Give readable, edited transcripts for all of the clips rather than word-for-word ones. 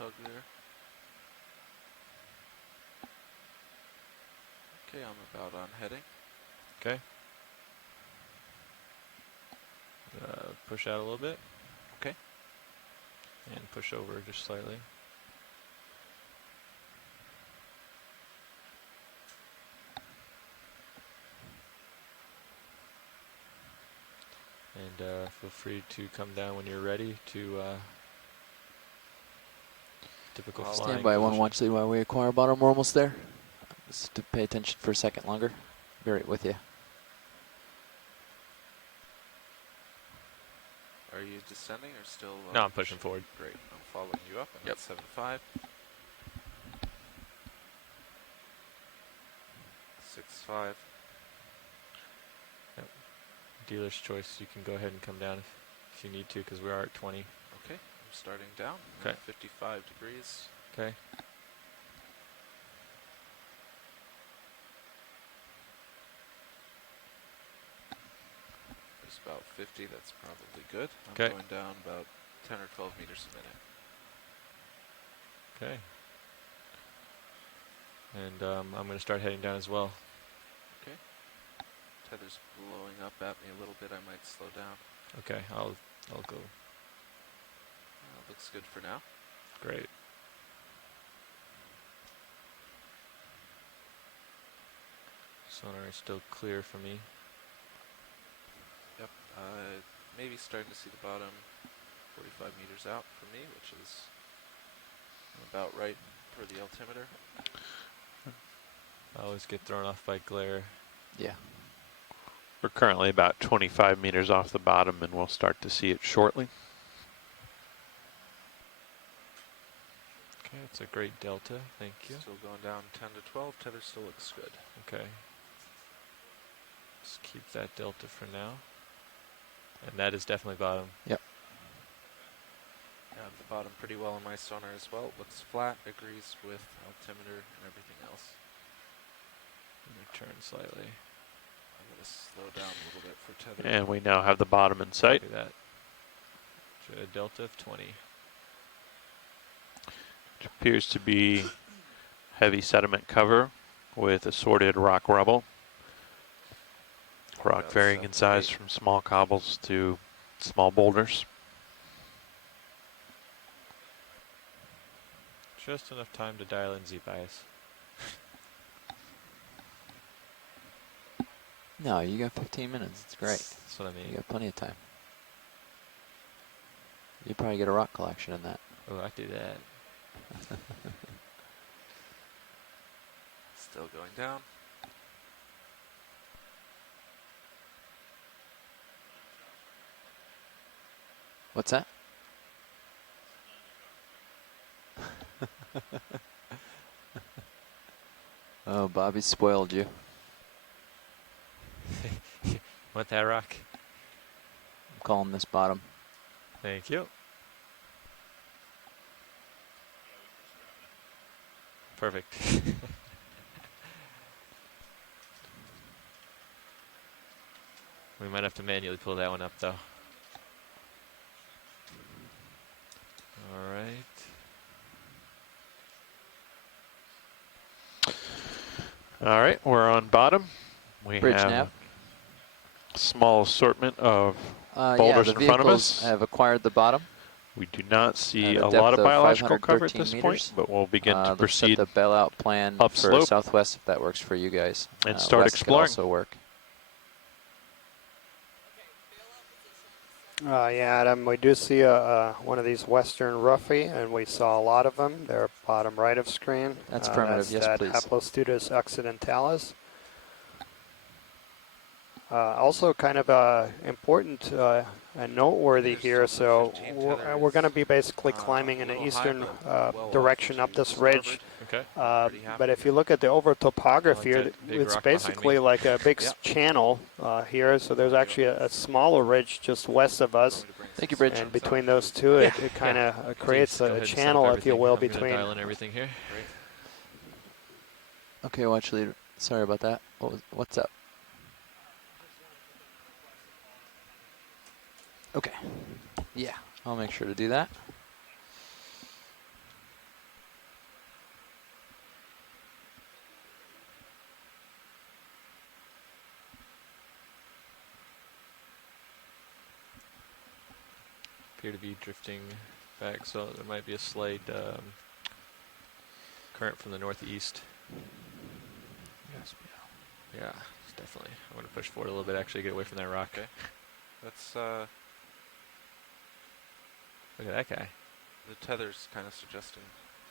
tug there. Okay, I'm about on heading. Okay. Push out a little bit. Okay. And push over just slightly. And feel free to come down when you're ready to typical flying. Stand by one watch lead while we acquire bottom. We're almost there. Just to pay attention for a second longer. Be right with you. Are you descending or still? No, I'm pushing forward. Great. I'm following you up. I'm Yep. at 7.5. 6.5. Yep. Dealer's choice. You can go ahead and come down if you need to, because we are at 20. Okay. I'm starting down. Okay. 55 degrees. Okay. There's about 50. That's probably good. I'm Okay. going down about 10 or 12 meters a minute. Okay. And I'm going to start heading down as well. Okay. Tether's blowing up at me a little bit. I might slow down. Okay, I'll go. Looks good for now. Great. Sonar is still clear for me. Yep. Maybe starting to see the bottom 45 meters out for me, which is about right for the altimeter. I always get thrown off by glare. Yeah. We're currently about 25 meters off the bottom, and we'll start to see it shortly. Okay, it's a great delta. Thank you. Still going down 10 to 12. Tether still looks good. Okay. Just keep that delta for now. And that is definitely bottom. Yep. Yeah, the bottom pretty well on my sonar as well. Looks flat, agrees with altimeter and everything else. Let me turn slightly. I'm going to slow down a little bit for tether. And we now have the bottom in sight. Copy that. Should a delta of 20. Which appears to be heavy sediment cover with assorted rock rubble. Rock About varying in size 7 to 8. from small cobbles to small boulders. Just enough time to dial in Z-bias. No, you got 15 minutes. It's great. That's what I mean. You got plenty of time. You probably get a rock collection in that. Oh, I do that. Still going down. What's that? Oh, Bobby spoiled you. Want that rock? I'm calling this bottom. Thank you. Perfect. We might have to manually pull that one up, though. All right. All right, we're on bottom. We Bridge have nav. a small assortment of Yeah, boulders the in front of vehicles us. have acquired the bottom. We do not see At a a lot depth of of biological cover at 513 this meters. point, but we'll begin to Let's proceed set the bailout plan for upslope southwest if that works for you guys. and start west exploring. could also work. Yeah, Adam, we do see one of these Western roughy, and we saw a lot of them. They're bottom right of screen. That's affirmative. Yes, that please. Haplostudus occidentalis. Also kind of important and noteworthy here. So we're going to be basically climbing in the eastern direction up this ridge. Okay. But if you look at the over topography, that big it's rock behind basically me. like a big Yep. channel here. So there's actually a smaller ridge just west of us. Thank you, Bridge. And between those two, it Yeah. kind of Please creates go ahead a and set up channel, if you everything. will, I'm gonna between. dial in everything here. Great. Okay, watch leader. Sorry about that. What's up? Okay. Yeah, I'll make sure to do that. appear to be drifting back, so there might be a slight current from the northeast. Yes. Yeah, definitely. I'm going to push forward a little bit, actually, get away from that rock. Okay. That's Look at that guy. the tether's kind of suggesting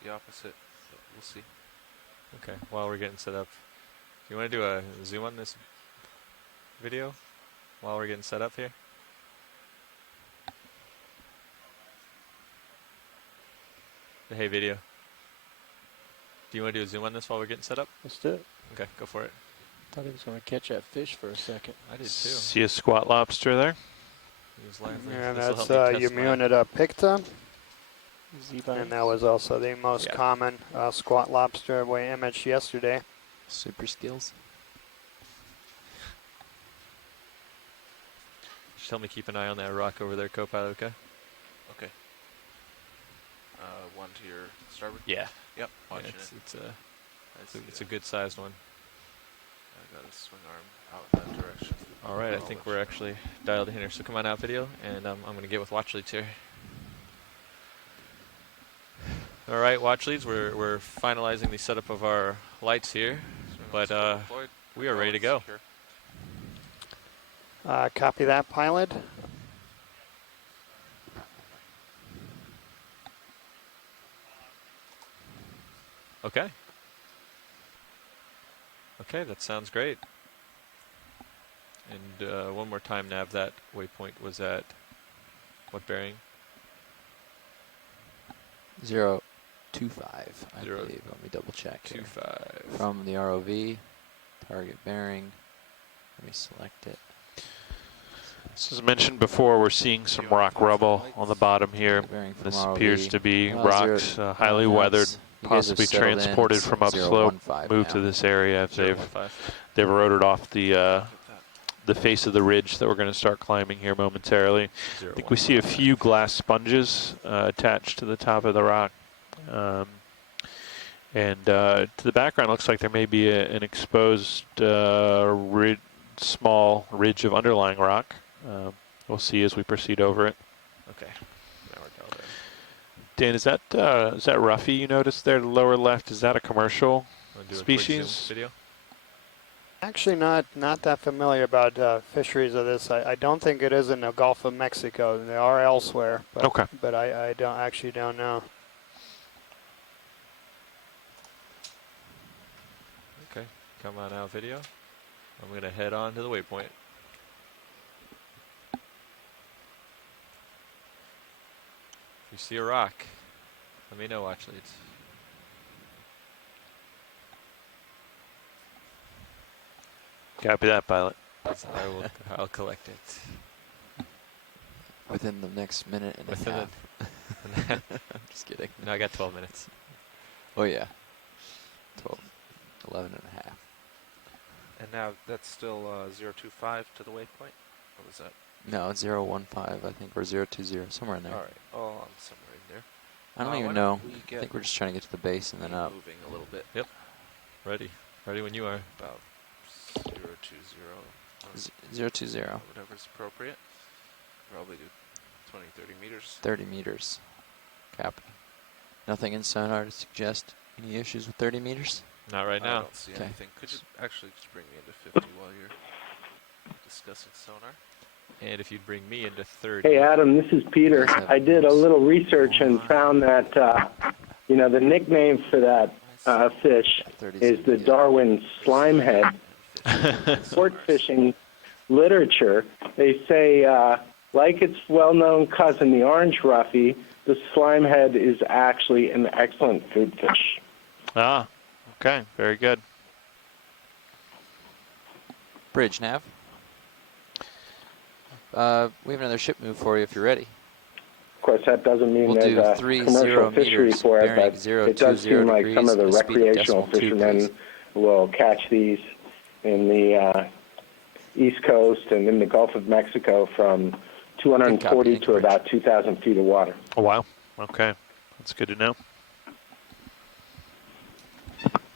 the opposite. So we'll see. Okay, while we're getting set up, do you want to do a zoom on this video while we're getting set up here? Hey, video. Do you want to do a zoom on this while we're getting set up? Let's do it. Okay, go for it. Thought he was going to catch that fish for a second. I did too. See a squat lobster there? He was lively. And This'll that's help me test my- Umunida picta. Z-bites. And that was also the most Yeah. common squat lobster we imaged yesterday. Super skills. Just tell me keep an eye on that rock over there, co-pilot, okay? Okay. One to your starboard. Yeah. Yep. Yeah, Watching it's, it. it's, a, I it's, a, see it's a it. good sized one. I got a swing arm out that direction. All right, I I'll think let we're you know. actually dialed in here. So come on out, video, and I'm going to get with watch leads here. All right, watch leads. We're finalizing the setup of our lights here, Swing but arm's fully deployed. we are ready to go. Secure. Copy that, pilot. Okay. Okay, that sounds great. And one more time, Nav, that waypoint was at what bearing? 025, I Zero- believe. Let me double check here. 25. From the ROV, target bearing. Let me select it. So as mentioned before, we're seeing some rock rubble on the bottom here. Target bearing from This ROV. appears to be Well, rocks highly no, weathered, it's- you guys have possibly settled in. transported It's from upslope, 015 moved now. to this area if they've 015. eroded off Look at the face of the ridge that we're going to start climbing here momentarily. I think we see a 015. few glass sponges attached to the top of the rock. And to the background, looks like there may be an exposed small ridge of underlying rock. We'll see as we proceed over it. Okay. Now we're dialed in. Dan, is that roughy you noticed there, the lower left? Is that a commercial Wanna do a quick zoom species? video? Actually not that familiar about fisheries of this. I don't think it is in the Gulf of Mexico. They are elsewhere, but, Okay. but I don't know. Okay. Come on out, video. I'm going to head on to the waypoint. If you see a rock, let me know, watch leads. Copy that, pilot. I'll collect it. Within the next minute and Within a the- half. I'm just kidding. No, I got 12 minutes. Oh, yeah. 12, 11 and a half. And now that's still 025 to the waypoint? What was that? No, it's 015, I think, or 020, somewhere in there. All right. Oh, I'm somewhere in there. I don't why even don't know. we I get think we're just trying to get to the base and then up. moving a little bit. Ready. Ready when you are. About 020. 020, Whatever's appropriate. Probably do 20, 30 meters. 30 meters. Copy. Nothing in sonar to suggest any issues with 30 meters? Not right I now. don't see Okay. anything. Could you actually just bring me into 50 while you're discussing sonar? And if you'd bring me into 30. Hey, Adam, this is Peter. Yes, I did a little research and found that, the nickname for that fish 30 is the Darwin slimehead. Sport fishing literature, they say, like its well-known cousin, the orange roughy, the slimehead is actually an excellent food fish. Ah, okay, very good. Bridge, Nav. We have another ship move for you if you're ready. Of course, that doesn't mean We'll there's do a 30 commercial fishery meters, for it, bearing but 020 it does seem like some degrees, of the and a speed of recreational decimal 2, fishermen please. will catch these in the East Coast and in the Gulf of Mexico from 240 Good copy. to about 2,000 feet of water. Oh, wow. Okay, that's good to know.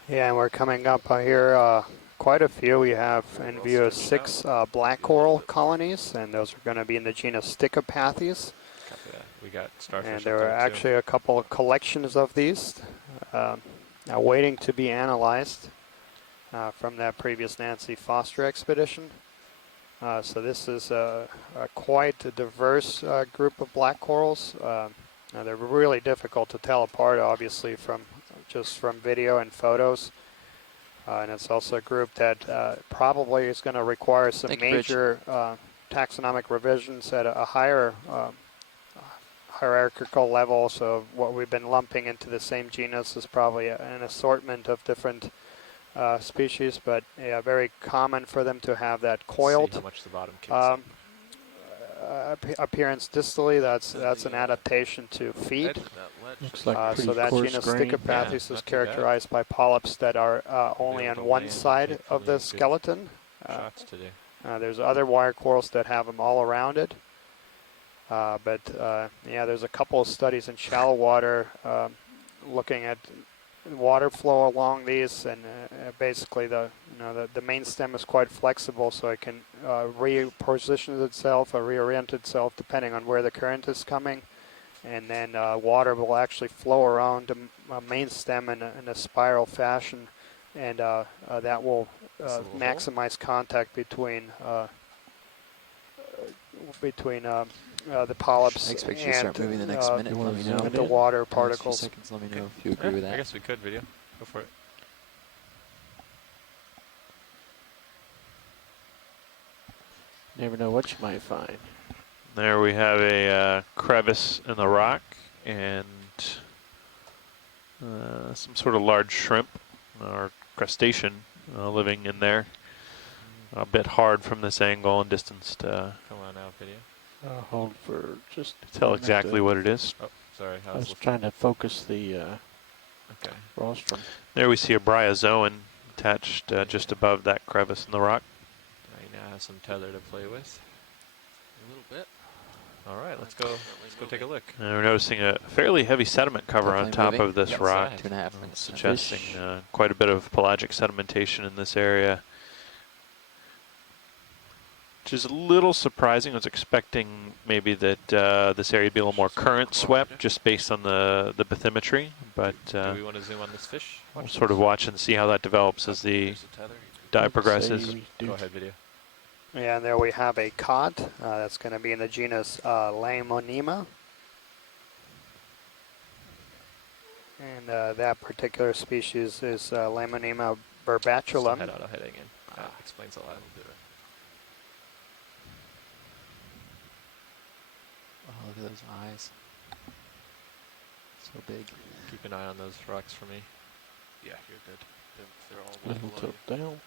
Yeah, and we're coming up here. Quite a few. We have in view of 6 black coral colonies, and those are going to be in the genus Stichopathes. Copy that. we got starfish. And up there are too. actually a couple of collections of these now waiting to be analyzed from that previous Nancy Foster expedition. So this is quite a diverse group of black corals. Now they're really difficult to tell apart, obviously, just from video and photos. And it's also a group that probably is going to require some major taxonomic revisions at a higher hierarchical level. So what we've been lumping into the same genus is probably an assortment of different species, but yeah, very common for them to have that coiled See how much the bottom kicks up. appearance distally. That's an adaptation to feed. Looks like So that genus Stichopathes is characterized by polyps that are only on one side of the skeleton. Shots to do. There's other wire corals that have them all around it. But yeah, there's a couple of studies in shallow water looking at water flow along these, and basically the main stem is quite flexible, so it can reposition itself or reorient itself depending on where the current is coming, and then water will actually flow around the main stem in a spiral fashion, and that will maximize contact between the polyps I expect you to start moving the next minute. Let me know. and the water Next few particles. seconds, let me know if you agree with I that. guess we could video. Go for it. Never know what you might find. There we have a crevice in the rock and some sort of large shrimp or crustacean living in there. A bit hard from this angle and distance to Come on now, video. Hold for just a tell minute exactly to- what it is. Oh, sorry. I was trying to focus the Okay. rostrum. There we see a bryozoan attached just above that crevice in the rock. I now have some tether to play with. A little bit. All right, let's go take a look. And we're noticing a fairly heavy sediment cover on Definitely top moving. of this Yes, rock, I- 2.5 minutes. suggesting Fish. quite a bit of pelagic sedimentation in this area. Which is a little surprising. I was expecting maybe that this area would be a little more current swept just based on the bathymetry, but Do we want to zoom on this fish? we'll sort of watch and see how that develops as the There's a tether. dive Let's progresses. say we do. Go ahead, video. Yeah, and there we have a cod that's going to be in the genus Lamonema. And that particular species is Lamonema burbatulum. Head out, heading in. That explains a lot. Oh, look at those eyes. So big. Keep an eye on those rocks for me. Yeah, you're good. They're all way Little below tilt you. down.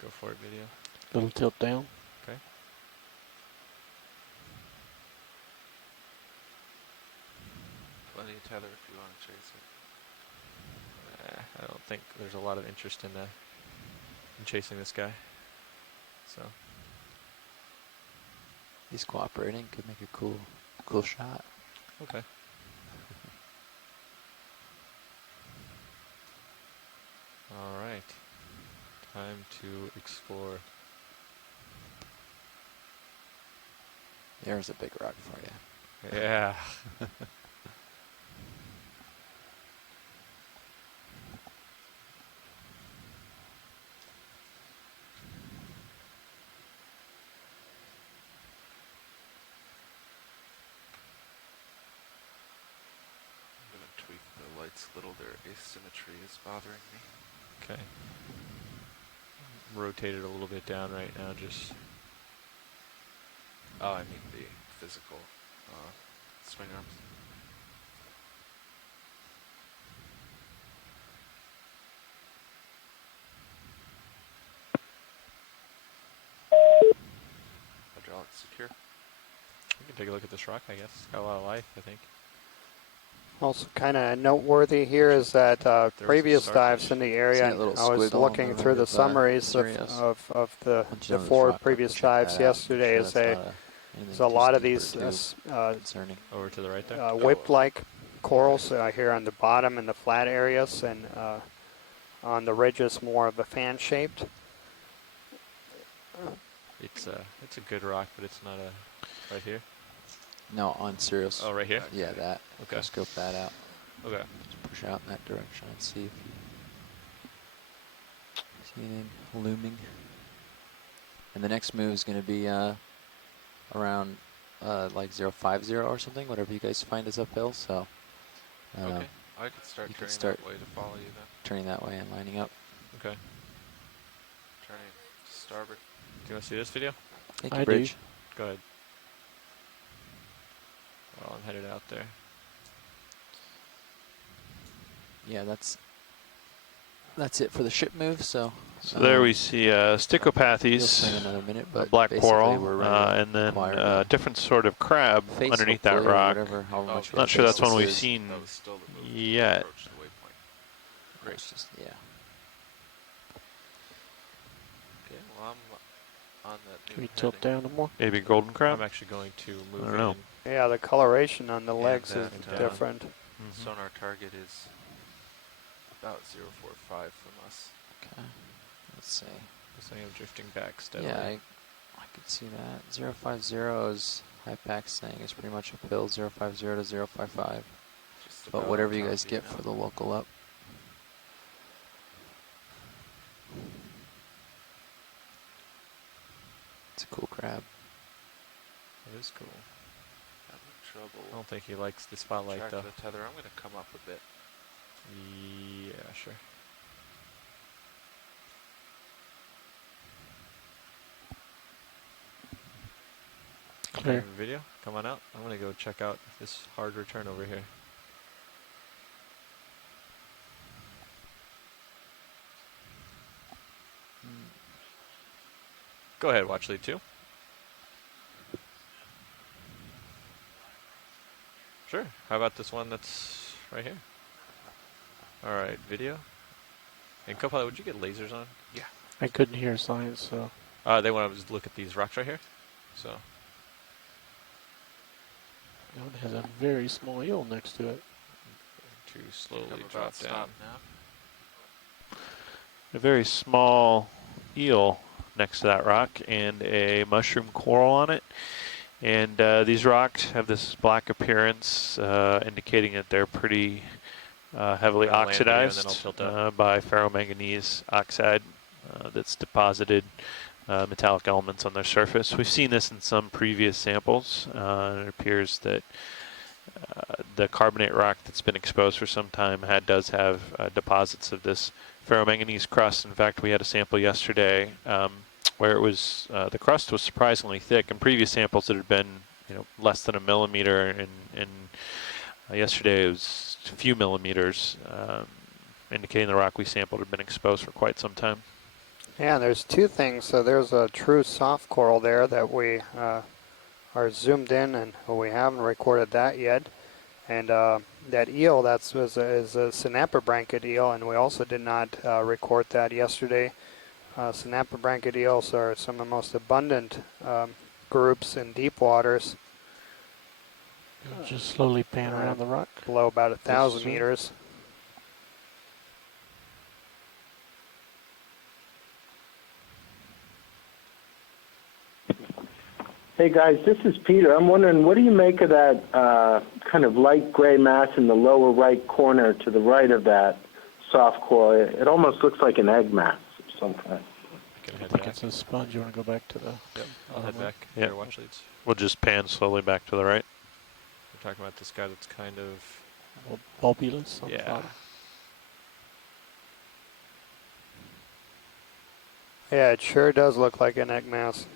Go for it, video. Little tilt down. Okay. Plenty of tether if you want to chase it. I don't think there's a lot of interest in chasing this guy. So He's cooperating. Could make a cool shot. okay. All right. Time to explore. There's a big rock for you. Yeah. I'm going to tweak the lights a little. Their asymmetry is bothering me. Okay. Rotate it a little bit down right now, just. Oh, I mean the physical swing arms. Hydraulic secure. We can take a look at this rock, I guess. It's got a lot of life, I think. Also kind of noteworthy here is that previous dives in the area, that little I was squiggle looking on the through right the of, summaries Sirius? of the Once you know this four rock, previous check dives that out. yesterday. Make Is sure a that's not anything there's a too lot of steep or these too concerning. Over to the right there. whip-like corals here on the bottom in the flat areas, and on the ridges more of a fan-shaped. It's a good rock, but it's not a right here. No, on serials. Oh, right here? Yeah, that. Okay. Just scope that out. Okay. Just push out in that direction and see if you see anything looming. And the next move is going to be around like 050 or something, whatever you guys find is uphill. So Okay. I could start you can turning start that way to follow you then. turning that way and lining up. Okay. Turning to starboard. Do you want to see this video? Thank I you, do. Bridge. Go ahead. Well, I'm headed out there. Yeah, that's it for the ship move. So There we see you'll swing Stichopathes, another minute, a but black basically coral, we're ready to and then acquire a the different sort of crab face, underneath that hopefully, or rock. whatever, however much Okay. Not sure face that's one this we've is. seen That was still the move to yet. approach the waypoint. Great. It's just, yeah. Okay, well I'm on that new Can we tilt heading. down a more? Maybe golden crab. I'm actually going to move don't know. in. Yeah, the coloration on the And legs is that, different. Mhm. Sonar target is about 045 from us. Okay. Let's see. This thing is drifting back steadily. Yeah, I could see that. 050 is HIPAC saying is pretty much uphill. 050 to 055. Just But about whatever on you top guys of get now. for the local up. It's a cool crab. It is cool. Having trouble. I don't think he likes the spotlight Track though. the tether. I'm going to come up a bit. Yeah, sure. Clear. Okay, video, come on out. I'm gonna go check out this hard return over here. Go ahead, watch lead 2. Sure. How about this one that's right here? All right, video. And Copilot, would you get lasers on? I couldn't hear science, so They want to look at these rocks right here. So that one has a very small eel next to it. to slowly Come drop about down. stop now. A very small eel next to that rock and a mushroom coral on it. And these rocks have this black appearance, indicating that they're pretty heavily I'm gonna land video and then oxidized I'll tilt up. by ferromanganese oxide that's deposited metallic elements on their surface. We've seen this in some previous samples. It appears that the carbonate rock that's been exposed for some time does have deposits of this ferromanganese crust. In fact, we had a sample yesterday where it was the crust was surprisingly thick. In previous samples, it had been less than a millimeter, and yesterday it was a few millimeters, indicating the rock we sampled had been exposed for quite some time. Yeah, there's two things. So there's a true soft coral there that we are zoomed in, and we haven't recorded that yet. And that eel, is a synapobranchid eel, and we also did not record that yesterday. Synapobranchid eels are some of the most abundant groups in deep waters, Just slowly pan around the rock. below about 1,000 Zoom. meters. Hey guys, this is Peter. I'm wondering, what do you make of that kind of light gray mass in the lower right corner to the right of that soft coral? It almost looks like an egg mass of some kind. I can I head think back. it's a sponge. You want to go back to the... Yep, I'll head back. Yep. Here, watch leads. We'll just pan slowly back to the right. We're talking about this guy that's kind of bulbulus on the yeah. bottom. Yeah, it sure does look like an egg mass.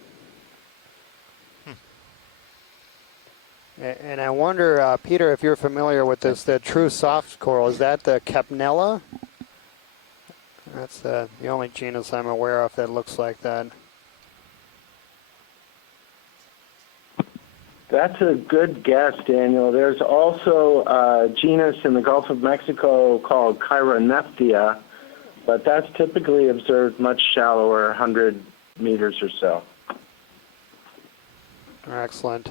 And I wonder, Peter, if you're familiar with this, the true soft coral, is that the Capnella? That's the only genus I'm aware of that looks like that. That's a good guess, Daniel. There's also a genus in the Gulf of Mexico called Chironephthia, but that's typically observed much shallower, 100 meters or so. Excellent.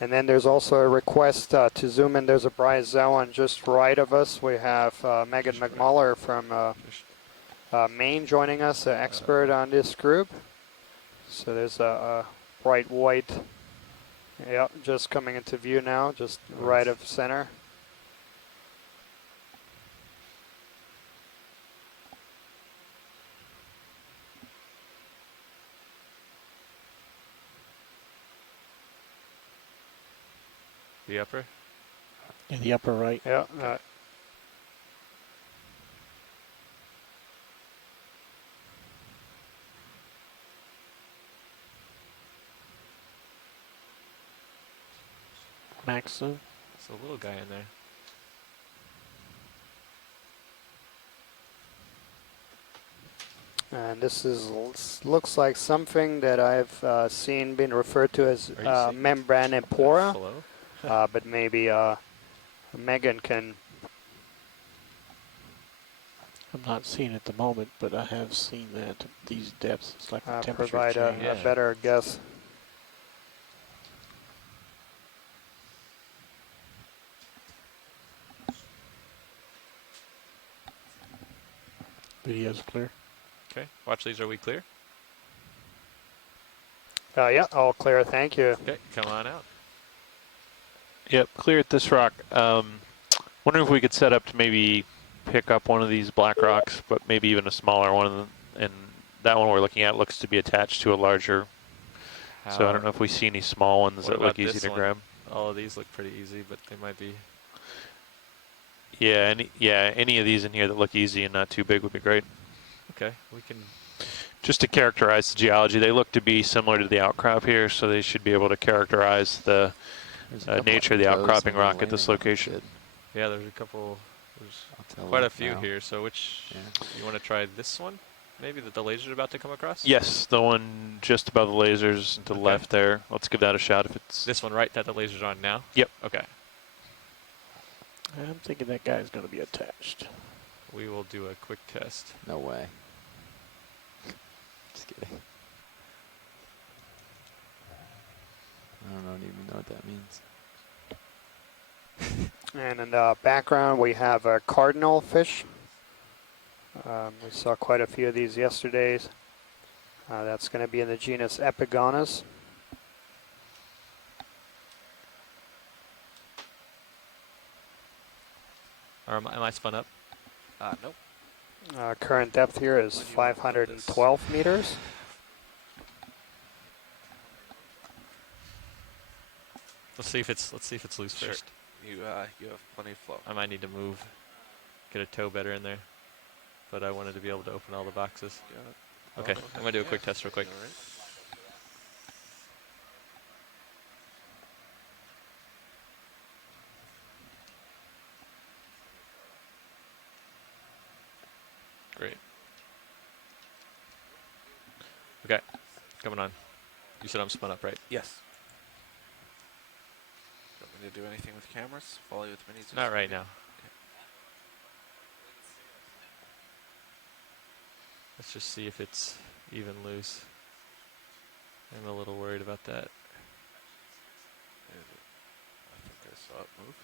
And then there's also a request to zoom in. There's a bryozoan just right of us. We have Megan McMuller from Maine joining us, an expert on this group. So there's a bright white Yeah, just coming into view now, just right of center. The upper. In the upper right. Yeah, Max zoom. There's a little guy in there. and this is looks like something that I've seen being referred to as Are you seeing membranipora, Flow? but maybe Megan can. I'm not seeing it at the moment, but I have seen that at these depths. It's like a temperature Provide a change. Yeah. better guess. Video's clear. Okay. Watch these. Are we clear? Yeah, all clear. Thank you. Okay. Come on out. Yep, clear at this rock. Wondering if we could set up to maybe pick up one of these black rocks, but maybe even a smaller one of them. And that one we're looking at looks to be attached to a larger. So I don't know if we see any small ones What that about look easy this to one? grab. All of these look pretty easy, but they might be. Yeah, any of these in here that look easy and not too big would be great. Okay. We can. Just to characterize the geology, they look to be similar to the outcrop here, so they should be able to characterize the There's a couple nature of the toes outcropping and a rock at this landing. location. Good. Yeah. There's a couple. There's I'll tell quite a left few now. here. So which Yeah. you want to try this one? Maybe that the laser's about to come across. Yes, the one just above the lasers to the Okay. left there. Let's give that a shot if it's... This one, right? That the laser's on now. Yep. Okay. I'm thinking that guy's going to be attached. We will do a quick test. No way. Just kidding. I don't even know what that means. And in the background, we have a Cardinal Fish. We saw quite a few of these yesterday. That's going to be in the genus Epigonus. Or am I spun up? Nope. Current depth here is When do you want to put this? 512 meters. Let's see if it's loose Sure. first. You have plenty of flow. I might need to move, get a toe better in there, but I wanted to be able to open all the boxes. Got it. Okay, Go I'm ahead. gonna do a quick test real quick. All right. Great. Okay, coming on. You said I'm spun up, right? Yes. Don't want me to do anything with cameras? Follow you with minis? Not right now. Let's just see if it's even loose. I'm a little worried about that. I think I saw it move.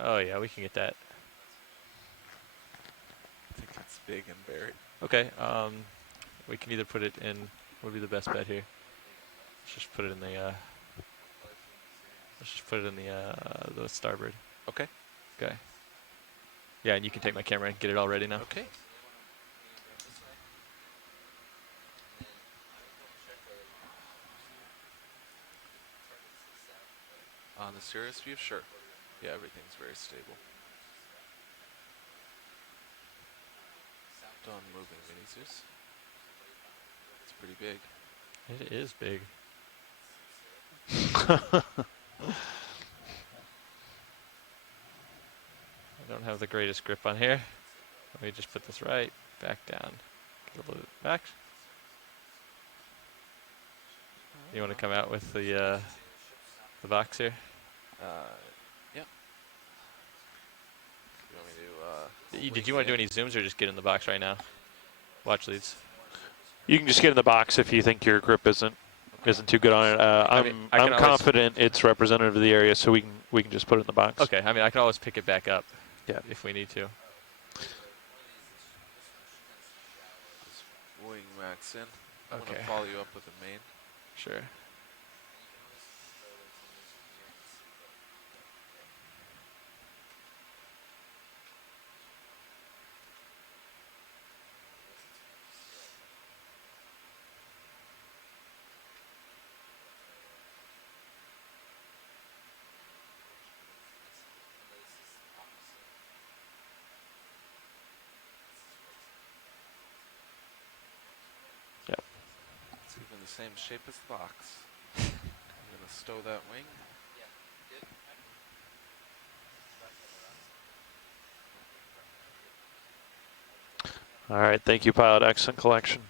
Oh yeah, we can get that. I think it's big and buried. Okay, we can either put it in, what would be the best bet here? Let's just put it in the, the starboard. Okay. Okay. Yeah, and you can take my camera and get it all ready now. Okay. On the serious view, sure. Yeah, everything's very stable. Done moving mini Zeus. It's pretty big. It is big. I don't have the greatest grip on here. Let me just put this right back down. Get a little bit back. You want to come out with the box here? Yeah. You want me to, Did you want to do any zooms or just get in the box right now? Watch leads. You can just get in the box if you think your grip isn't too good on it. I mean, I can I'm always- confident it's representative of the area, so we can just put it in the box. Okay, I mean, I can always pick it back up. Yeah. If we need to. wing max in. I'm Okay. gonna follow you up with a main. Sure. Yep. It's even the same shape as the box. I'm gonna stow that wing. All right, thank you, pilot. Excellent collection.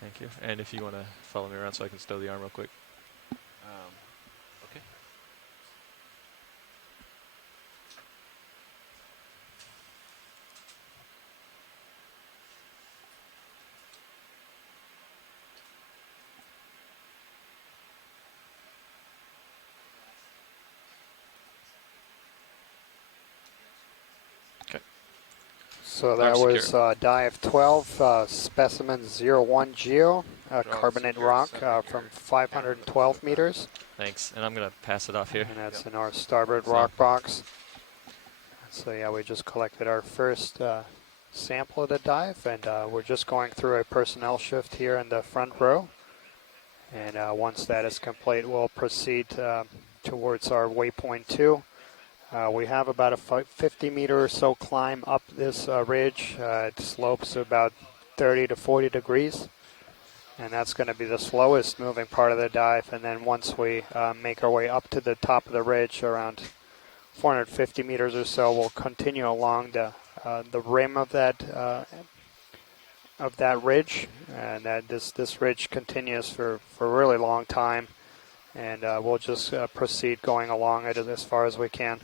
Thank you. And if you want to follow me around so I can stow the arm real quick. Okay. So that Arm was secure. dive 12, specimen 01 Geo, Draw carbonate secure, rock sending your from hammer to the 512 back. meters. Thanks. And I'm going to pass it off here. And that's Yep. in our starboard So- rock box. So yeah, we just collected our first sample of the dive, and we're just going through a personnel shift here in the front row. And once that is complete, we'll proceed towards our waypoint 2. We have about a 50 meter or so climb up this ridge. It slopes about 30 to 40 degrees. And that's going to be the slowest moving part of the dive. And then once we make our way up to the top of the ridge, around 450 meters or so, we'll continue along the rim of that ridge. And that this ridge continues for a really long time. And we'll just proceed going along it as far as we can.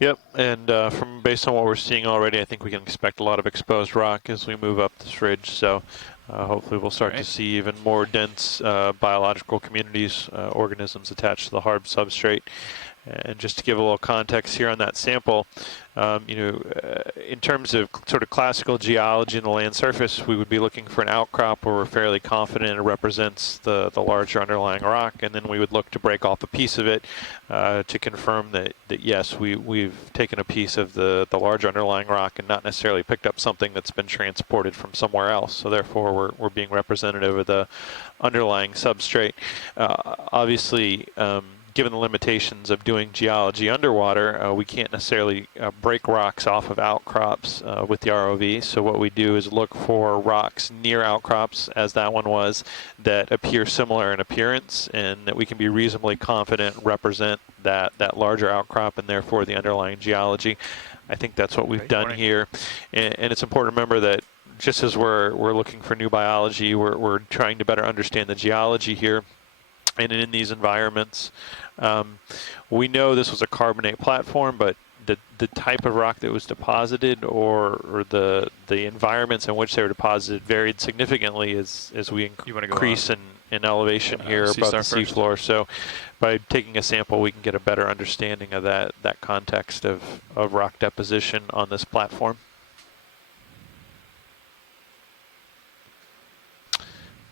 Yep, and from based on what we're seeing already, I think we can expect a lot of exposed rock as we move up this ridge. So hopefully we'll start to see even more dense biological communities, organisms attached to the hard substrate. And just to give a little context here on that sample, in terms of sort of classical geology in the land surface, we would be looking for an outcrop where we're fairly confident it represents the larger underlying rock, and then we would look to break off a piece of it to confirm that yes, we've taken a piece of the larger underlying rock and not necessarily picked up something that's been transported from somewhere else. So therefore, we're being representative of the underlying substrate. Obviously, given the limitations of doing geology underwater, we can't necessarily break rocks off of outcrops with the ROV. So what we do is look for rocks near outcrops, as that one was, that appear similar in appearance and that we can be reasonably confident represent that larger outcrop and therefore the underlying geology. I think that's what we've done here. And it's important to remember that just as we're looking for new biology, we're trying to better understand the geology here. And in these environments, we know this was a carbonate platform, but the type of rock that was deposited or the environments in which they were deposited varied significantly as we increase in elevation here above the seafloor. So by taking a sample, we can get a better understanding of that context of rock deposition on this platform.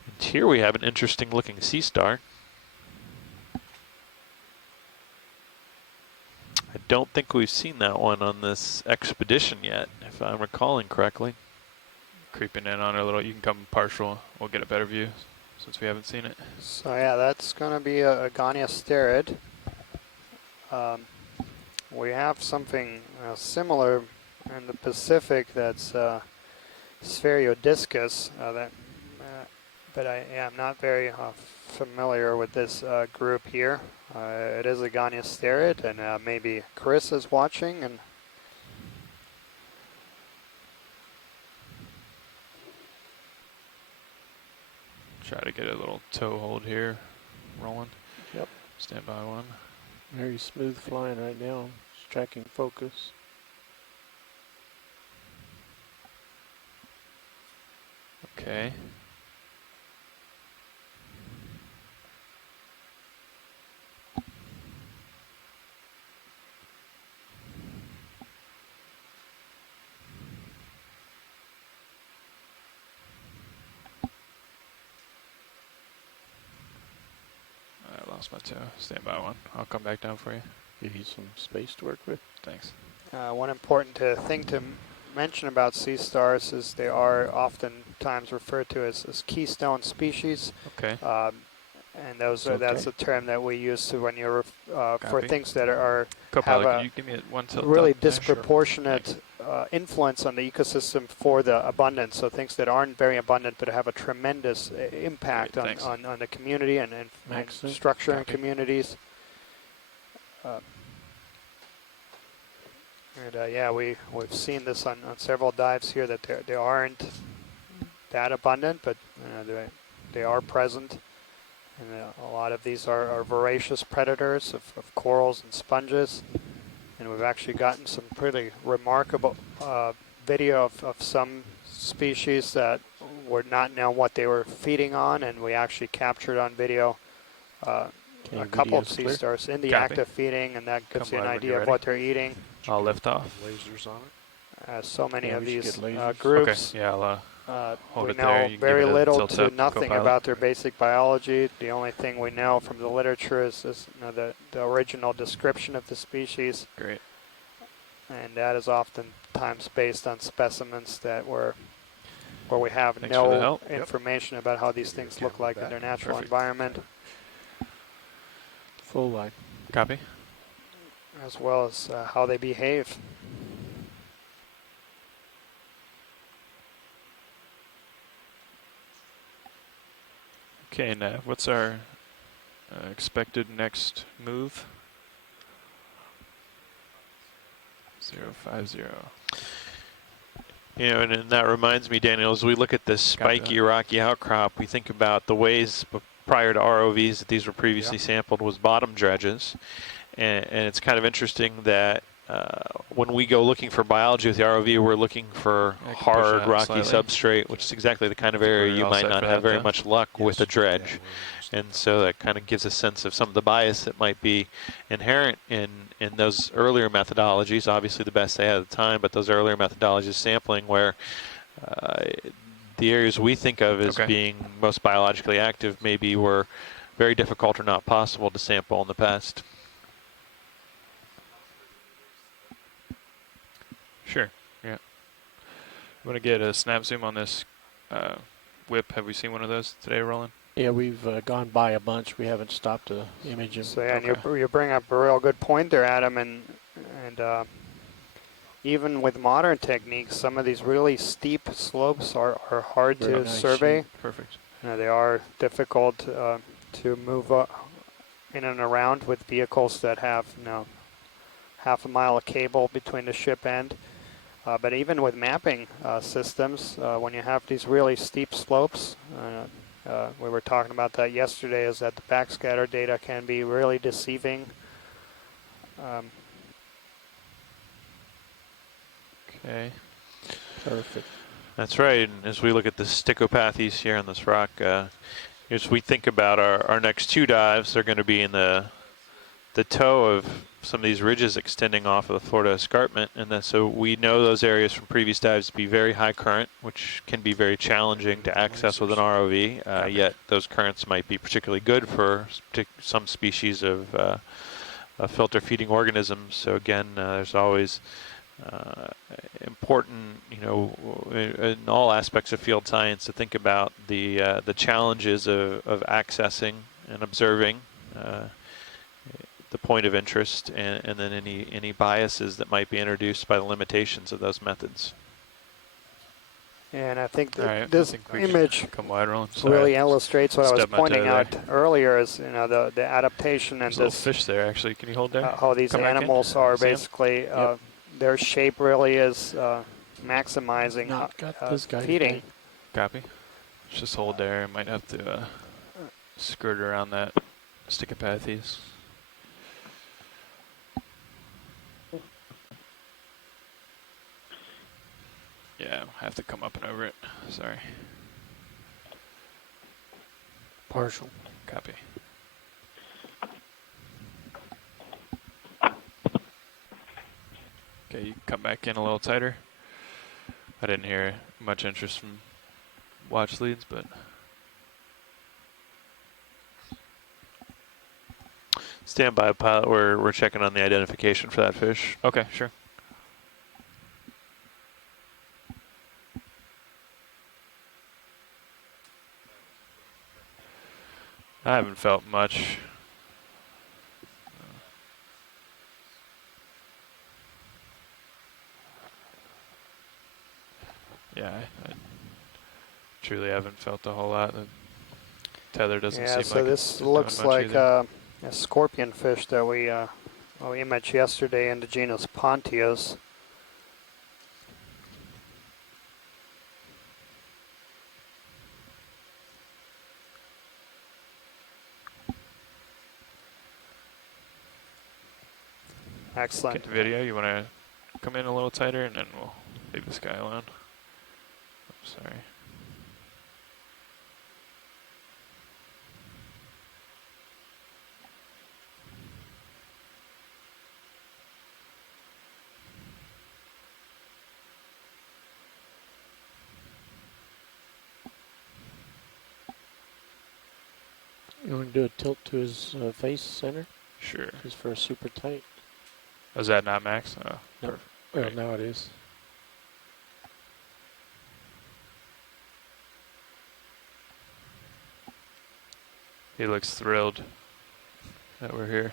And here we have an interesting looking sea star. I don't think we've seen that one on this expedition yet, if I'm recalling correctly. Creeping in on it a little. You can come partial. We'll get a better view since we haven't seen it. So yeah, that's going to be a Agoniasterid. We have something similar in the Pacific that's Spherodiscus, but I'm not very familiar with this group here. It is a Agoniasterid, and maybe Chris is watching. And Try to get a little toe hold here, rolling. Yep. Stand by one. Very smooth flying right now. It's tracking focus. Okay. lost my toe. Stand by one. I'll come back down for you. Give you some space to work with. Thanks. One important thing to mention about sea stars is they are oftentimes referred to as keystone species. Okay. And those Okay. that's a term that we use to when you're for Copy. things that are Co-pilot, have can a you give me one tilt really up there? disproportionate influence on the ecosystem for the abundance. So things that aren't very abundant but have a tremendous impact Great, thanks. on the community and Excellent. structure in Copy. communities. Yeah, we've seen this on several dives here that they aren't that abundant, but they are present. And a lot of these are voracious predators of corals and sponges. And we've actually gotten some pretty remarkable video of some species that were not known what they were feeding on, and we actually captured on video a couple of sea stars in the Copy. act of feeding, and that gives Come you an live when idea you're of ready. what they're eating. I'll lift off. Lasers on it. So many Yeah, of we should these get lasers. groups. Okay. Yeah, I'll hold We it there. know You can very give it a little tilt to up, nothing co-pilot. about their basic biology. The only thing we know from the literature is the original description of the species, Great. and that is oftentimes based on specimens that where we have Thanks for the no help. Yep. information about how these things look like in their natural Perfect. environment, Full line. Copy. as well as how they behave. Okay, Nav, what's our expected next move? 050. You know, and that reminds me, Daniel, as we look at this spiky rocky outcrop, we think about the ways prior to ROVs that these were previously sampled was bottom dredges. And it's kind of interesting that when we go looking for biology with the ROV, we're looking for I can push hard, that rocky slightly. substrate, which is exactly the kind of I think area we're you all might set not for have that, very though. much luck with a dredge. And so that kind of gives a sense of some of the bias that might be inherent in those earlier methodologies. Obviously the best they had at the time, but those earlier methodologies sampling where the areas we think of as being most biologically active maybe were very difficult or not possible to sample in the past. Sure. Yeah. You want to get a snap zoom on this whip? Have we seen one of those today, Roland? Yeah, we've gone by a bunch. We haven't stopped to image them. So yeah, and you bring up a real good point there, Adam, and even with modern techniques, some of these really steep slopes are hard Very to nice survey. shape. Perfect. They are difficult to move in and around with vehicles that have half a mile of cable between the ship end. But even with mapping systems, when you have these really steep slopes, we were talking about that yesterday, is that the backscatter data can be really deceiving. Okay. Perfect. That's right. And as we look at the stichopathies here on this rock, as we think about our next two dives, they're going to be in the toe of some of these ridges extending off of the Florida escarpment. And then, so we know those areas from previous dives to be very high current, which can be very challenging to access with an ROV. Yet those currents might be particularly good for some species of filter feeding organisms. So again, there's always important, in all aspects of field science, to think about the challenges of accessing and observing the point of interest, and then any biases that might be introduced by the limitations of those methods. And I think that All right, this I think we should image come wide, Roland. really Sorry. illustrates what I was Stubbed my pointing toe out there. earlier, is the adaptation and There's a little this fish there, actually. Can you hold there? how these Come back in. animals are See 'em? basically their shape really is maximizing Not got this guy feeding. today. Copy. Just hold there. Might have to skirt around that stichopathies. Yeah, have to come up and over it. Sorry. Partial. Copy. Okay, you can come back in a little tighter. I didn't hear much interest from watch leads, but Stand by, pilot. We're checking on the identification for that fish. Okay, sure. I haven't felt much. Yeah, I truly haven't felt a whole lot. The tether doesn't Yeah, seem so like this it's doing looks much like either. a scorpion fish that we imaged yesterday in the genus Pontius. Excellent. Okay, video, you want to come in a little tighter and then we'll leave this guy alone. I'm sorry. You want to do a tilt to his face center? Sure. Just for a super tight. Was that not max? Oh, No. perfect. Well, Great. now it is. He looks thrilled that we're here.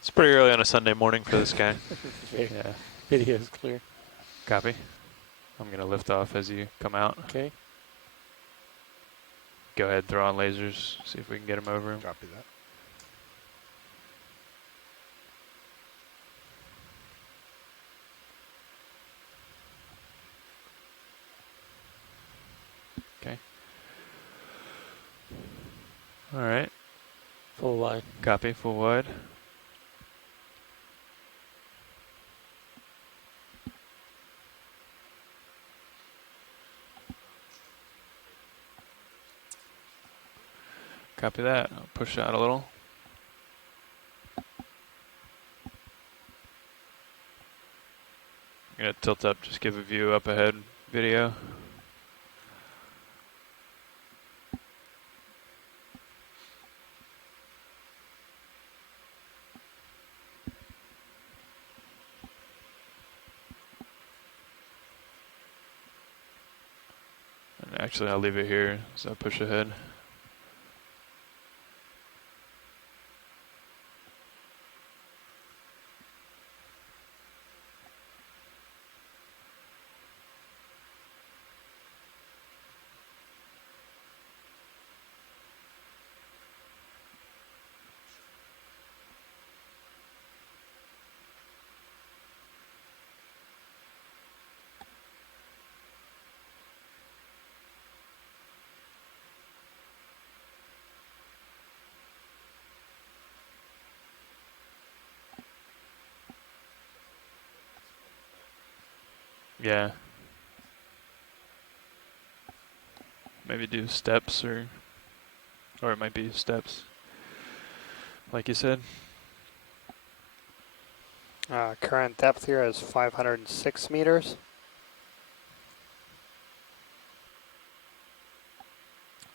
It's pretty early on a Sunday morning for this guy. Yeah. Video is clear. Copy. I'm going to lift off as you come out. Okay. Go ahead, throw on lasers, see if we can get him over him. Copy that. Okay. All right. Full line. Copy, full wide. Copy that. I'll push out a little. I'm going to tilt up, just give a view up ahead video. And actually, I'll leave it here as I push ahead. Yeah. Maybe do steps or it might be steps, like you said. Current depth here is 506 meters.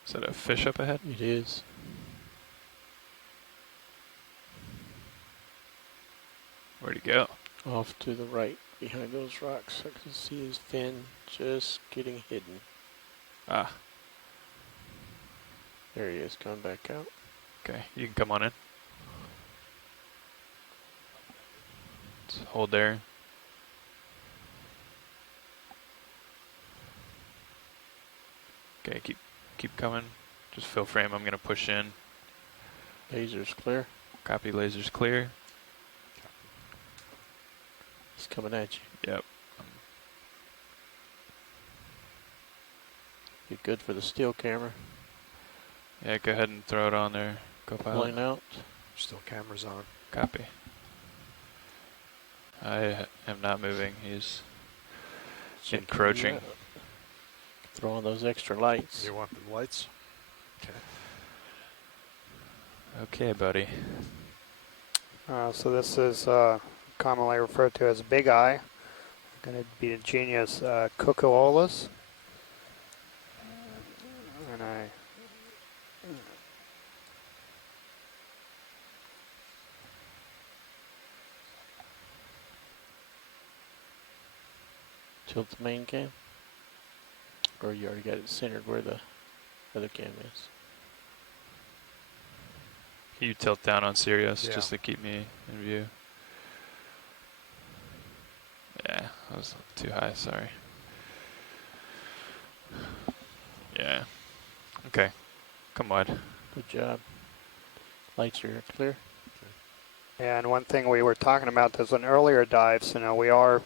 Is that a fish up ahead? It is. Where'd he go? Off to the right, behind those rocks. I can see his fin just getting hidden. Ah, There he is, coming back out. okay. You can come on in. Just hold there. Okay, keep coming. Just fill frame. I'm gonna push in. Laser's clear. Copy, lasers clear. He's coming at you. Yep. Be good for the still camera. Yeah, go ahead and throw it on there. Go pilot. Line out. Still cameras on. Copy. I am not moving. He's Check encroaching. him out. Throw on those extra lights. You want the lights? Okay. Okay, buddy. So this is commonly referred to as big eye. Going to be the genus Cucuolus. And Tilt the main cam? Or you already got it centered where the other cam is? Can you tilt down on Sirius Yeah. just to keep me in view? Yeah, that was too high, sorry. Yeah. Okay. Come wide. Good job. Lights are clear. And one thing we were talking about is in earlier dives, we are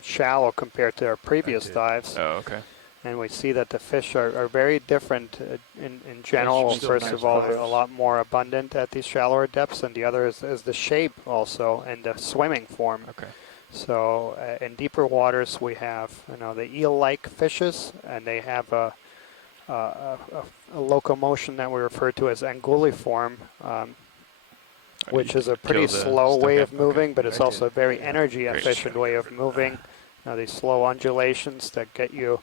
shallow compared to our previous dives. Oh, okay. And we see that the fish are very different in general. Still First nice of all, they're a colors. lot more abundant at these shallower depths, and the other is the shape also and the swimming form. Okay. So in deeper waters, we have the eel-like fishes, and they have a locomotion that we refer to as anguilliform, which is a pretty slow way of moving, but it's also a very energy efficient way of moving. These slow undulations that get you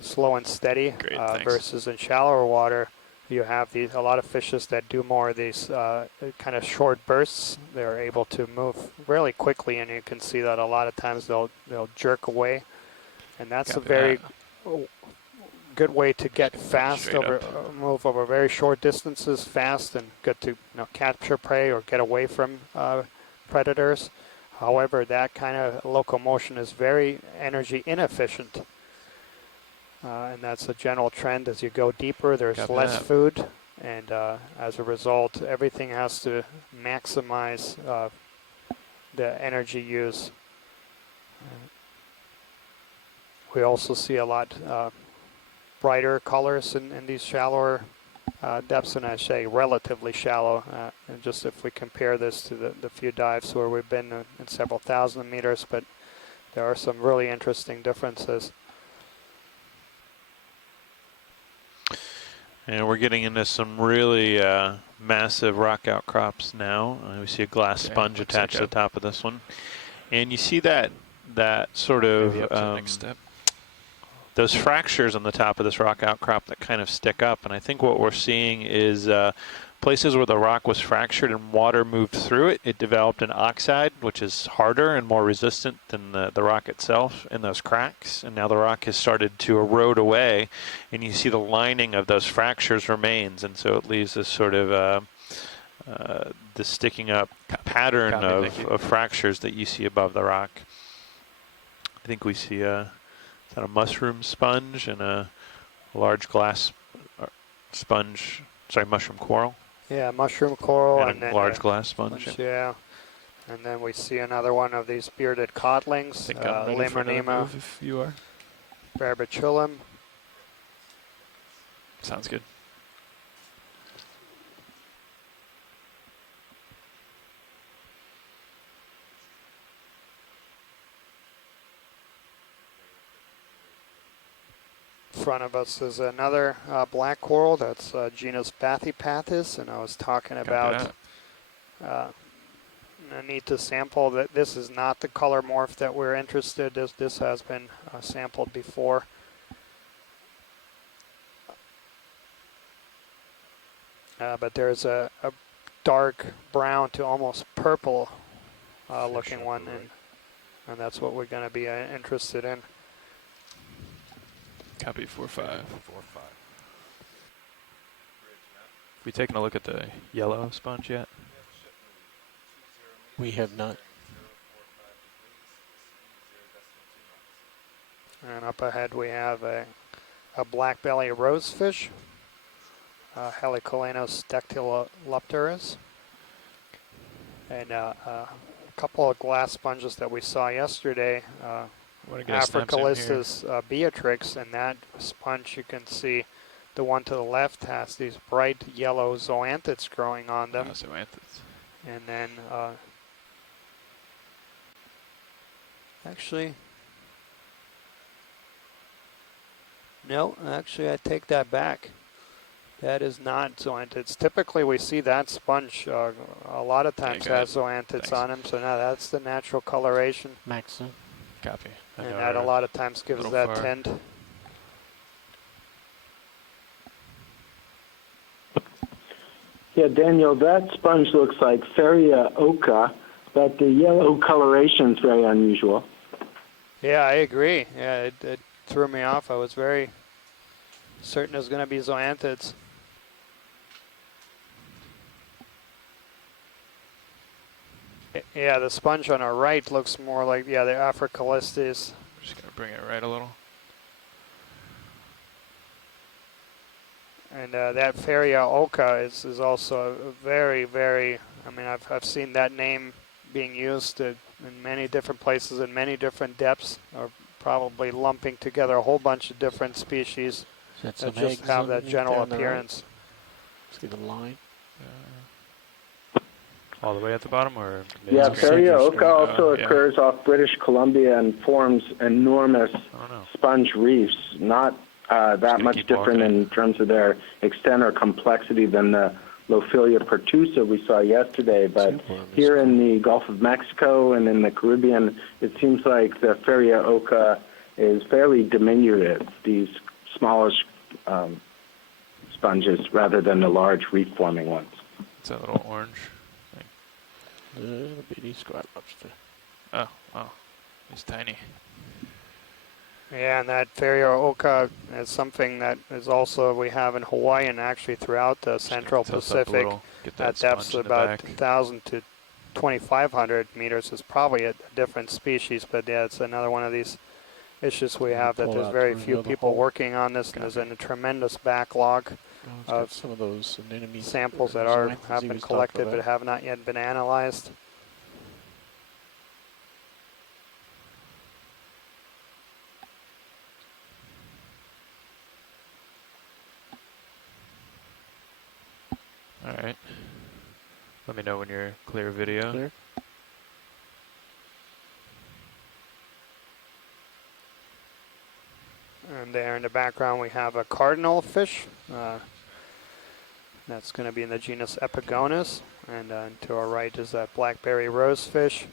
slow and steady, Great, thanks. versus in shallower water, you have a lot of fishes that do more of these kind of short bursts. They're able to move really quickly, and you can see that a lot of times they'll jerk away, and that's a very good way to get fast straight over, up. move over very short distances fast, and get to capture prey or get away from predators. However, that kind of locomotion is very energy inefficient. And that's a general trend. As you go deeper, there's Copy less that. food, and as a result, everything has to maximize the energy use. We also see a lot brighter colors in these shallower depths, and I say relatively shallow. And just if we compare this to the few dives where we've been in several thousand meters, but there are some really interesting differences. And we're getting into some really massive rock outcrops now. We see a glass Okay, sponge looks attached like to the top of this one. And you see that sort of, Maybe up to the next step. those fractures on the top of this rock outcrop that kind of stick up. And I think what we're seeing is places where the rock was fractured and water moved through it, it developed an oxide, which is harder and more resistant than the rock itself in those cracks. And now the rock has started to erode away, and you see the lining of those fractures remains. And so it leaves this sort of the sticking up pattern of fractures that you see above the rock. I think we see a mushroom sponge and a large glass sponge, mushroom coral. Yeah, mushroom coral And then a large glass sponge. Yeah, and then we see another one of these bearded codlings, I think I'm ready for another Limonema move if you are. barbiculum. Sounds good. In front of us is another black coral. That's genus Bathypathis, and I was talking about I need to sample that. This is not the color morph that we're interested in. This has been sampled before. But there's a dark brown to almost purple looking one, and that's what we're going to be interested in. Copy 4-5. Have we taken a look at the yellow sponge yet? We have not. And up ahead we have a black belly rosefish, Helicolanus dactylopterus, and a couple of glass sponges that we saw yesterday, Africalistus beatrix, and that sponge, you can see the one to the left has these bright yellow zoanthids growing on them. Zoanthids. And then actually, no, actually I take that back. That is not zoanthids. Typically we see that sponge a lot of times has zoanthids on them, so now that's the natural coloration. Maxim. Copy. And that a lot of times gives that far. tint. Yeah, Daniel, that sponge looks like Feria oca, but the yellow coloration is very unusual. Yeah, I agree. Yeah, it threw me off. I was very certain it was going to be zoanthids. Yeah, the sponge on our right looks more like, yeah, the Africalistes. We're just gonna bring it right a little. And that Feria Oka is also a very, very, I mean, I've seen that name being used in many different places in many different depths, or probably lumping together a whole bunch of different species Is that that some just eggs have that underneath general there on the right? appearance. See the line? All the way at the bottom, or Yeah, mid-screen? Feria Center oca screen. also Yeah. occurs off British Columbia and forms enormous I don't know. sponge reefs, not that gonna much keep different walking. in terms of their extent or complexity than the Lophilia pertusa we saw yesterday. But Silkworm is here in cool. the Gulf of Mexico and in the Caribbean, it seems like the Feria oca is fairly diminutive, these smallish sponges, rather than the large reef-forming ones. It's a little orange thing. Little bitty squat lobster. Oh, wow. It's tiny. Yeah, and that Feria Oka is something that is also we have in Hawaii and actually throughout the Just gonna Central tilt up a Pacific little, get that at depths sponge in of the about back. 1,000 to 2,500 meters is probably a different species, but yeah, it's another one of these issues we Can you have that pull there's out very to few reveal the people hole? working on this, and there's a tremendous backlog Oh, it's got of some of those anemones. samples or that zoanthids have he been was talking collected but about. have not yet been analyzed. All right. Let me know when you're clear video. Clear? And there in the background we have a Cardinal Fish. That's going to be in the genus Epigonus. And to our right is that blackberry rosefish.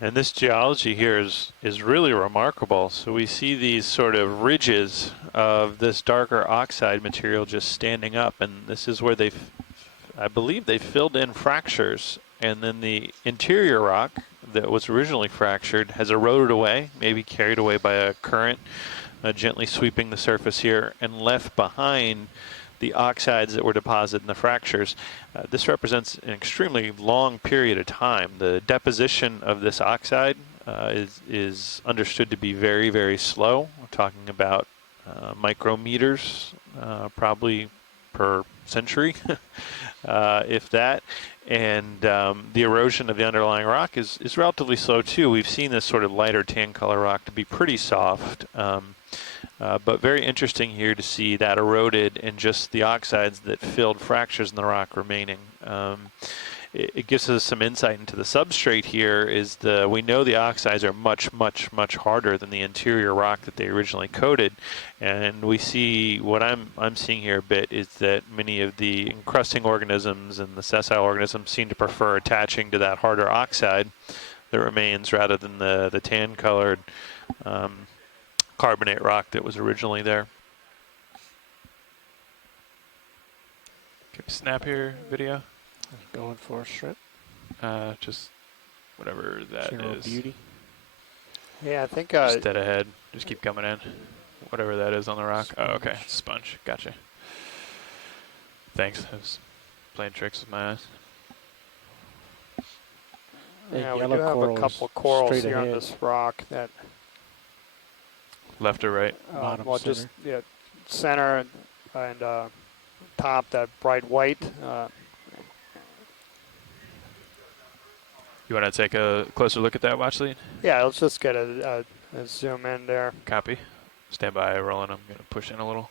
And this geology here is really remarkable. So we see these sort of ridges of this darker oxide material just standing up, and this is where I believe they filled in fractures, and then the interior rock that was originally fractured has eroded away, maybe carried away by a current, gently sweeping the surface here, and left behind the oxides that were deposited in the fractures. This represents an extremely long period of time. The deposition of this oxide is understood to be very, very slow. We're talking about micrometers, probably per century, if that. And the erosion of the underlying rock is relatively slow too. We've seen this sort of lighter tan color rock to be pretty soft. But very interesting here to see that eroded and just the oxides that filled fractures in the rock remaining. It gives us some insight into the substrate here. We know the oxides are much, much, much harder than the interior rock that they originally coated, and we see what I'm seeing here a bit is that many of the encrusting organisms and the sessile organisms seem to prefer attaching to that harder oxide that remains rather than the tan-colored carbonate rock that was originally there. Can we snap here video? Going for a shrimp. Just whatever that General is. beauty. Yeah, I think Just dead ahead. Just keep coming in. Whatever that is on the rock. Oh, okay. Sponge. Gotcha. Thanks. I was playing tricks with my eyes. yeah, we yellow do have a coral couple is corals straight here on ahead. this rock that Left or right? Bottom well, center. just center and top, that bright white. You want to take a closer look at that watch lead? Yeah, let's just get a zoom in there. Copy. Stand by, rolling. I'm going to push in a little.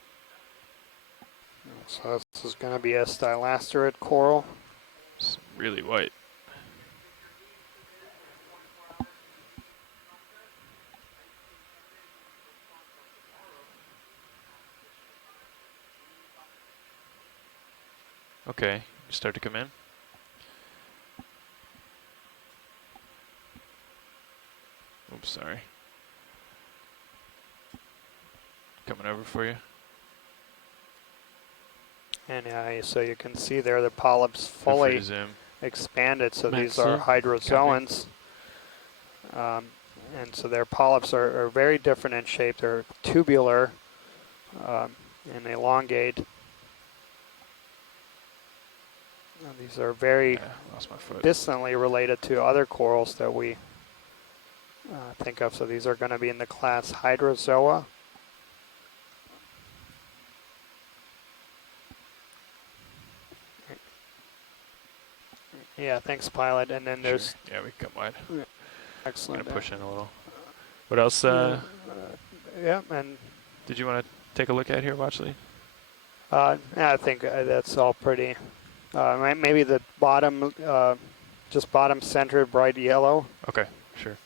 So this is going to be a stylasterid coral. It's really white. Okay, start to come in. Oops, sorry. Coming over for you. And so you can see there the polyps Feel free to fully zoom. expanded. So Max these are zoom. hydrozoans. And so their polyps are very different in shape. They're tubular and elongate. And these are very Yeah, lost my foot. distantly related to other corals that we think of. So these are going to be in the class Hydrozoa. Yeah, thanks, Pilot. And then there's Sure. Yeah, we can come wide. I'm excellent. gonna push in a little. What else? Yeah, and Did you want to take a look at here, Watchley? yeah, I think that's all pretty. Maybe the bottom, just bottom center, bright yellow. Okay, sure.